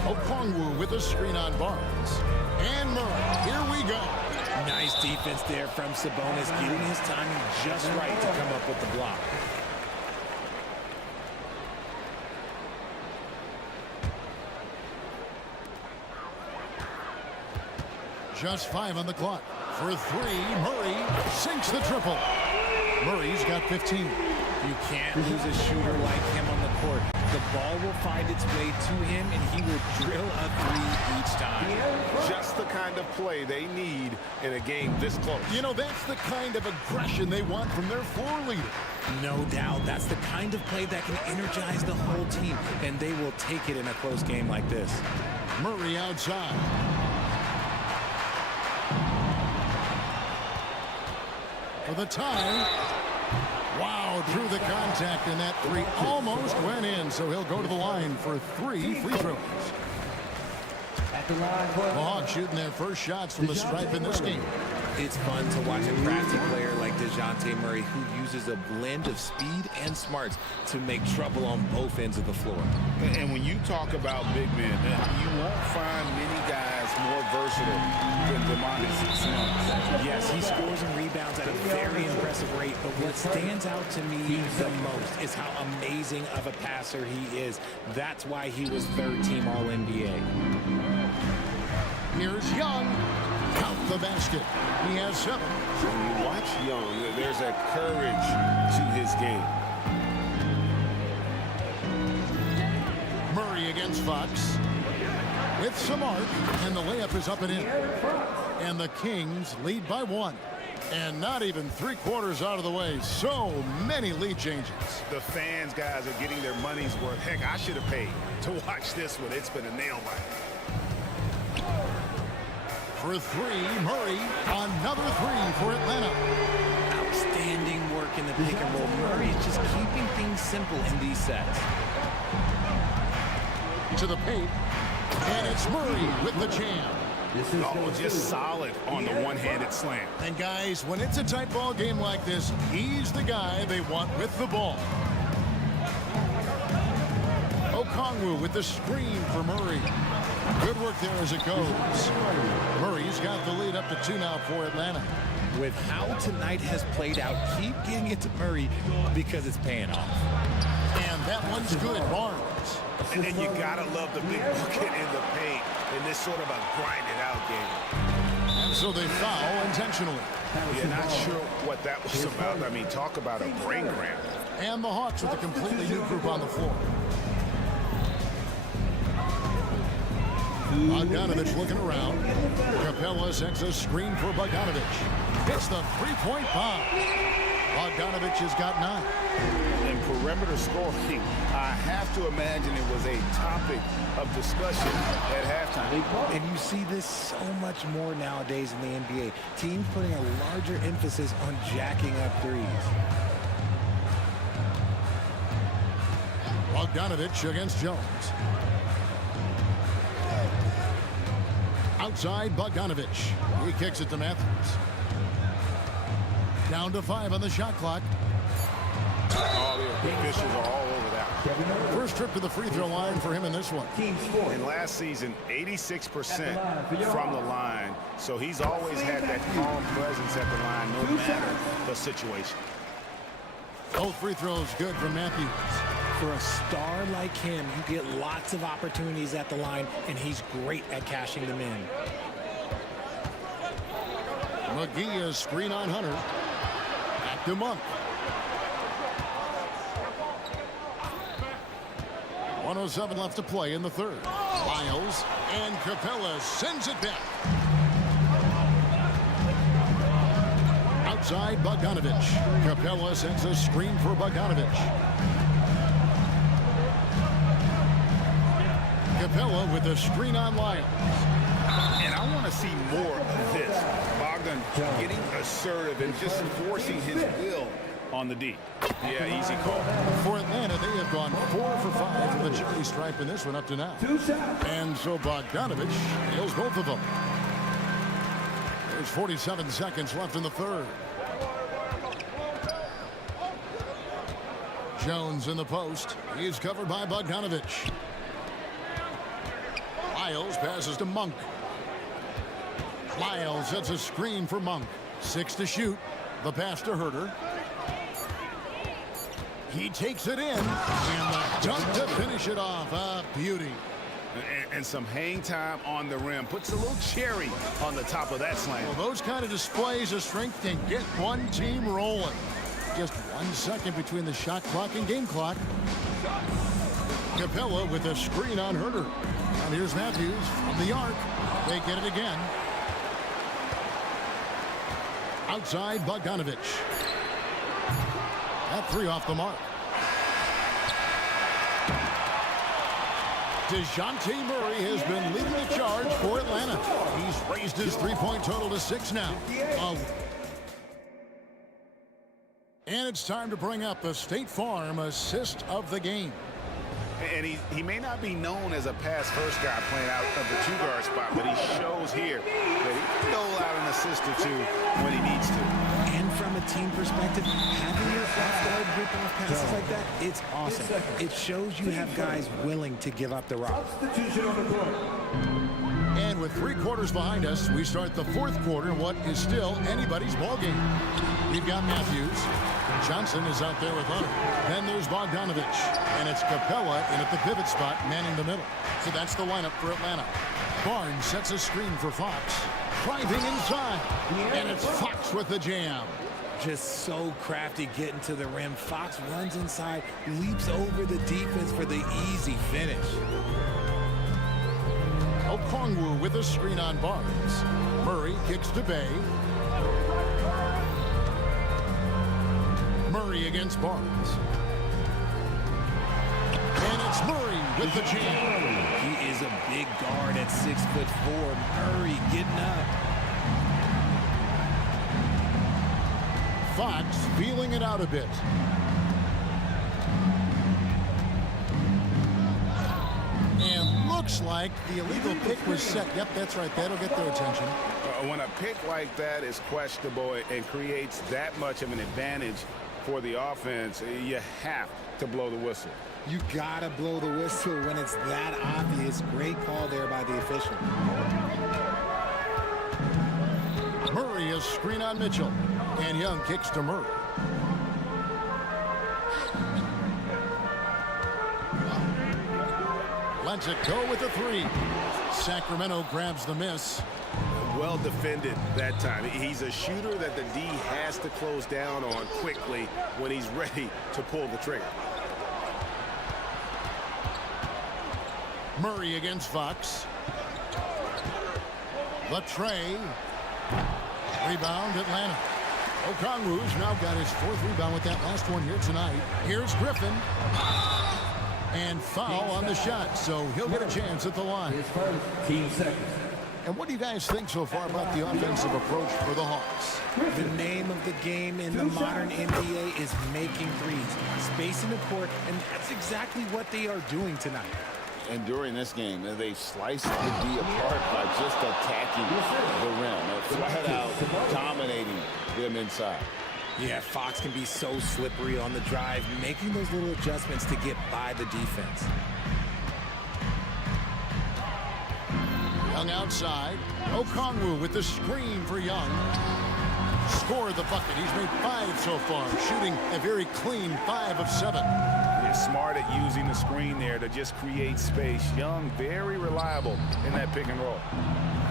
Okongwu with a screen on Barnes. And Murray, here we go. Nice defense there from Sabonis, getting his timing just right to come up with the block. Just 5 on the clock. For 3, Murray sinks the triple. Murray's got 15. You can't lose a shooter like him on the court. The ball will find its way to him, and he will drill a 3 each time. Just the kind of play they need in a game this close. You know, that's the kind of aggression they want from their floor leader. No doubt. That's the kind of play that can energize the whole team, and they will take it in a close game like this. Murray outside. For the tie. Wow, drew the contact, and that 3 almost went in, so he'll go to the line for 3 free throws. The Hawks shooting their first shots from the stripe in this game. It's fun to watch a crafty player like DeJounte Murray who uses a blend of speed and smarts to make trouble on both ends of the floor. And when you talk about big men, you won't find many guys more versatile than DeMontis Smith. Yes, he scores and rebounds at a very impressive rate, but what stands out to me the most is how amazing of a passer he is. That's why he was third team All-NBA. Here's Young. Count the basket. He has 7. When you watch Young, there's a courage to his game. Murray against Fox. With some arc, and the layup is up and in. And the Kings lead by 1. And not even 3/4 out of the way. So many lead changes. The fans, guys, are getting their money's worth. Heck, I should have paid to watch this one. It's been a nail biter. For 3, Murray. Another 3 for Atlanta. Outstanding work in the pick and roll. Murray is just keeping things simple in these sets. To the paint. And it's Murray with the jam. Oh, just solid on the one-handed slam. And guys, when it's a tight ball game like this, he's the guy they want with the ball. Okongwu with the screen for Murray. Good work there as it goes. Murray's got the lead up to 2 now for Atlanta. With how tonight has played out, keep getting it to Murray because it's paying off. And that one's good, Barnes. And then you gotta love the big bucket in the paint in this sort of a grinded-out game. And so they foul intentionally. You're not sure what that was about. I mean, talk about a brain cramp. And the Hawks with a completely new group on the floor. Bogdanovich looking around. Capella sets a screen for Bogdanovich. Hits the three-point bomb. Bogdanovich has got 9. And perimeter scoring, I have to imagine it was a topic of discussion at halftime. And you see this so much more nowadays in the NBA. Teams putting a larger emphasis on jacking up threes. Bogdanovich against Jones. Outside, Bogdanovich. He kicks it to Matthews. Down to 5 on the shot clock. Oh, the officials are all over that. First trip to the free throw line for him in this one. And last season, 86% from the line. So he's always had that calm presence at the line, no matter the situation. Both free throws good from Matthews. For a star like him, you get lots of opportunities at the line, and he's great at cashing them in. McGee is screen on Hunter. Back to Monk. 1:07 left to play in the third. Lyles and Capella sends it back. Outside, Bogdanovich. Capella sends a screen for Bogdanovich. Capella with a screen on Lyles. And I want to see more of this. Bogdan getting assertive and just forcing his will on the D. Yeah, easy call. For Atlanta, they have gone 4 for 5 from the charity stripe in this one up to now. And so Bogdanovich nails both of them. There's 47 seconds left in the third. Jones in the post. He's covered by Bogdanovich. Lyles passes to Monk. Lyles sets a screen for Monk. 6 to shoot. The pass to Herter. He takes it in. And the dunk to finish it off. A beauty. And some hang time on the rim. Puts a little cherry on the top of that slam. Well, those kind of displays of strength can get one team rolling. Just 1 second between the shot clock and game clock. Capella with a screen on Herter. And here's Matthews from the arc. They get it again. Outside, Bogdanovich. That 3 off the mark. DeJounte Murray has been leading the charge for Atlanta. He's raised his three-point total to 6 now. And it's time to bring up the State Farm assist of the game. And he may not be known as a pass-first guy playing out of the two-guard spot, but he shows here that he can dole out an assist or two when he needs to. And from a team perspective, having your off-guard rip-off passes like that, it's awesome. It shows you have guys willing to give up the rock. Substitution on the court. And with 3 quarters behind us, we start the 4th quarter in what is still anybody's ball game. We've got Matthews. Johnson is out there with Hunter. Then there's Bogdanovich. And it's Capella in at the pivot spot, manning the middle. So that's the lineup for Atlanta. Barnes sets a screen for Fox. Driving inside. And it's Fox with the jam. Just so crafty getting to the rim. Fox runs inside, leaps over the defense for the easy finish. Okongwu with a screen on Barnes. Murray kicks to Bay. Murray against Barnes. And it's Murray with the jam. He is a big guard at 6'4". Murray getting up. Fox feeling it out a bit. And looks like the illegal pick was set. Yep, that's right. That'll get their attention. When a pick like that is questionable and creates that much of an advantage for the offense, you have to blow the whistle. You gotta blow the whistle when it's that obvious. Great call there by the official. Murray is screen on Mitchell. And Young kicks to Murray. Lets it go with the 3. Sacramento grabs the miss. Well defended that time. He's a shooter that the D has to close down on quickly when he's ready to pull the trigger. Murray against Fox. Latre. Rebound Atlanta. Okongwu's now got his 4th rebound with that last one here tonight. Here's Griffin. And foul on the shot, so he'll get a chance at the line. His first, team second. And what do you guys think so far about the offensive approach for the Hawks? The name of the game in the modern NBA is making threes, spacing the court, and that's exactly what they are doing tonight. And during this game, they sliced the D apart by just attacking the rim. Flat out dominating them inside. Yeah, Fox can be so slippery on the drive, making those little adjustments to get by the defense. Young outside. Okongwu with the screen for Young. Scored the bucket. He's made 5 so far, shooting a very clean 5 of 7. They're smart at using the screen there to just create space. Young, very reliable in that pick and roll.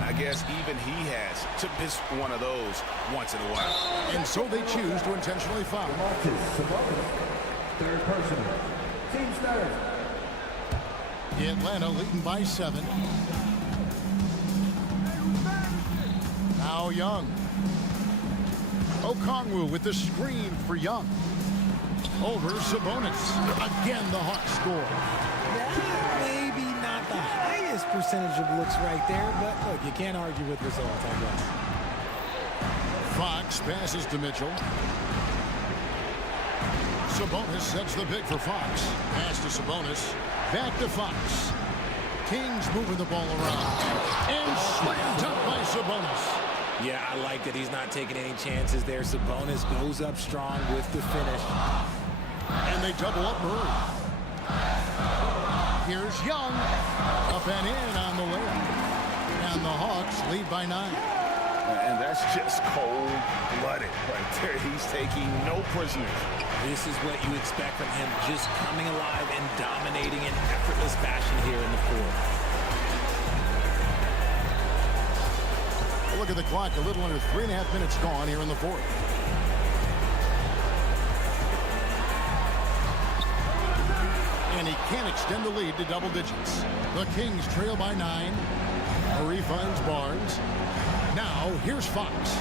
I guess even he has to miss one of those once in a while. And so they choose to intentionally foul. Third personal. Team's third. Atlanta leading by 7. Now Young. Okongwu with the screen for Young. Over Sabonis. Again, the Hawks score. Maybe not the highest percentage of looks right there, but look, you can't argue with results, I guess. Fox passes to Mitchell. Sabonis sets the pick for Fox. Pass to Sabonis. Back to Fox. Kings moving the ball around. And slammed up by Sabonis. Yeah, I like that he's not taking any chances there. Sabonis goes up strong with the finish. And they double up Murray. Here's Young. Up and in on the layup. And the Hawks lead by 9. And that's just cold-blooded right there. He's taking no prisoners. This is what you expect from him, just coming alive and dominating in effortless fashion here in the 4th. Look at the clock, a little under 3.5 minutes gone here in the 4th. And he can't extend the lead to double digits. The Kings trail by 9. Murray finds Barnes. Now, here's Fox.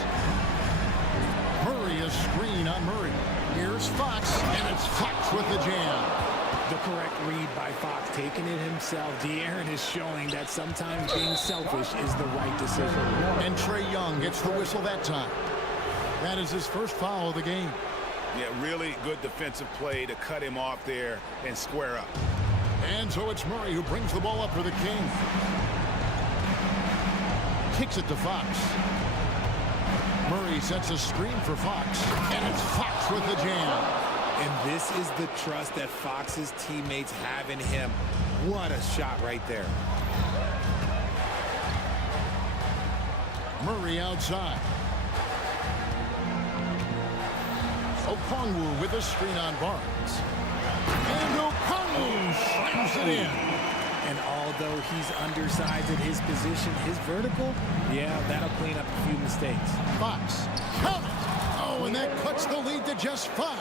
Murray is screen on Murray. Here's Fox, and it's Fox with the jam. The correct read by Fox, taking it himself. De'Aaron is showing that sometimes being selfish is the right decision. And Trae Young gets the whistle that time. That is his first foul of the game. Yeah, really good defensive play to cut him off there and square up. And so it's Murray who brings the ball up for the Kings. Kicks it to Fox. Murray sets a screen for Fox. And it's Fox with the jam. And this is the trust that Fox's teammates have in him. What a shot right there. Murray outside. Okongwu with a screen on Barnes. And Okongwu slams it in. And although he's undersized at his position, his vertical, yeah, that'll clean up a few mistakes. Fox, count it. Oh, and that cuts the lead to just 5.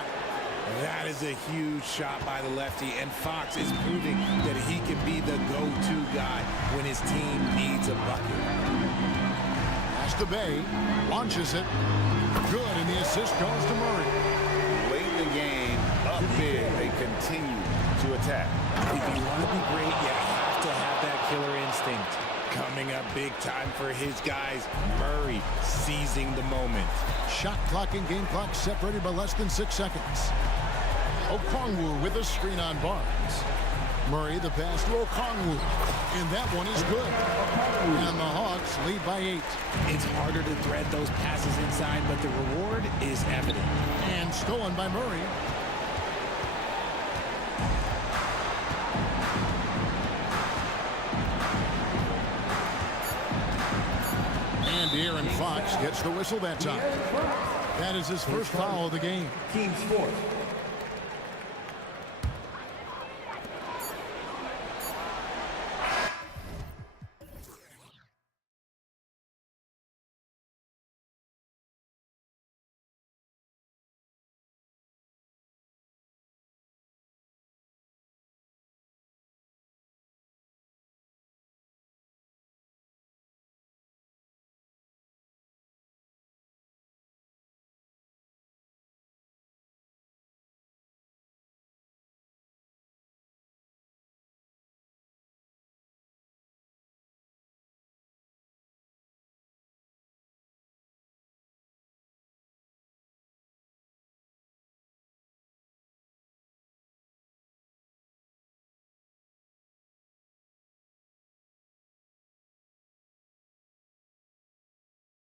That is a huge shot by the lefty, and Fox is proving that he can be the go-to guy when his team needs a bucket. Pass to Bay, launches it. Good, and the assist goes to Murray. Late in the game, up big, they continue to attack. If you want to be great, you have to have that killer instinct. Coming up big time for his guys. Murray seizing the moment. Shot clock and game clock separated by less than 6 seconds. Okongwu with a screen on Barnes. Murray the pass to Okongwu. And that one is good. And the Hawks lead by 8. It's harder to thread those passes inside, but the reward is evident. And stolen by Murray. And De'Aaron Fox gets the whistle that time. That is his first foul of the game. Team sport.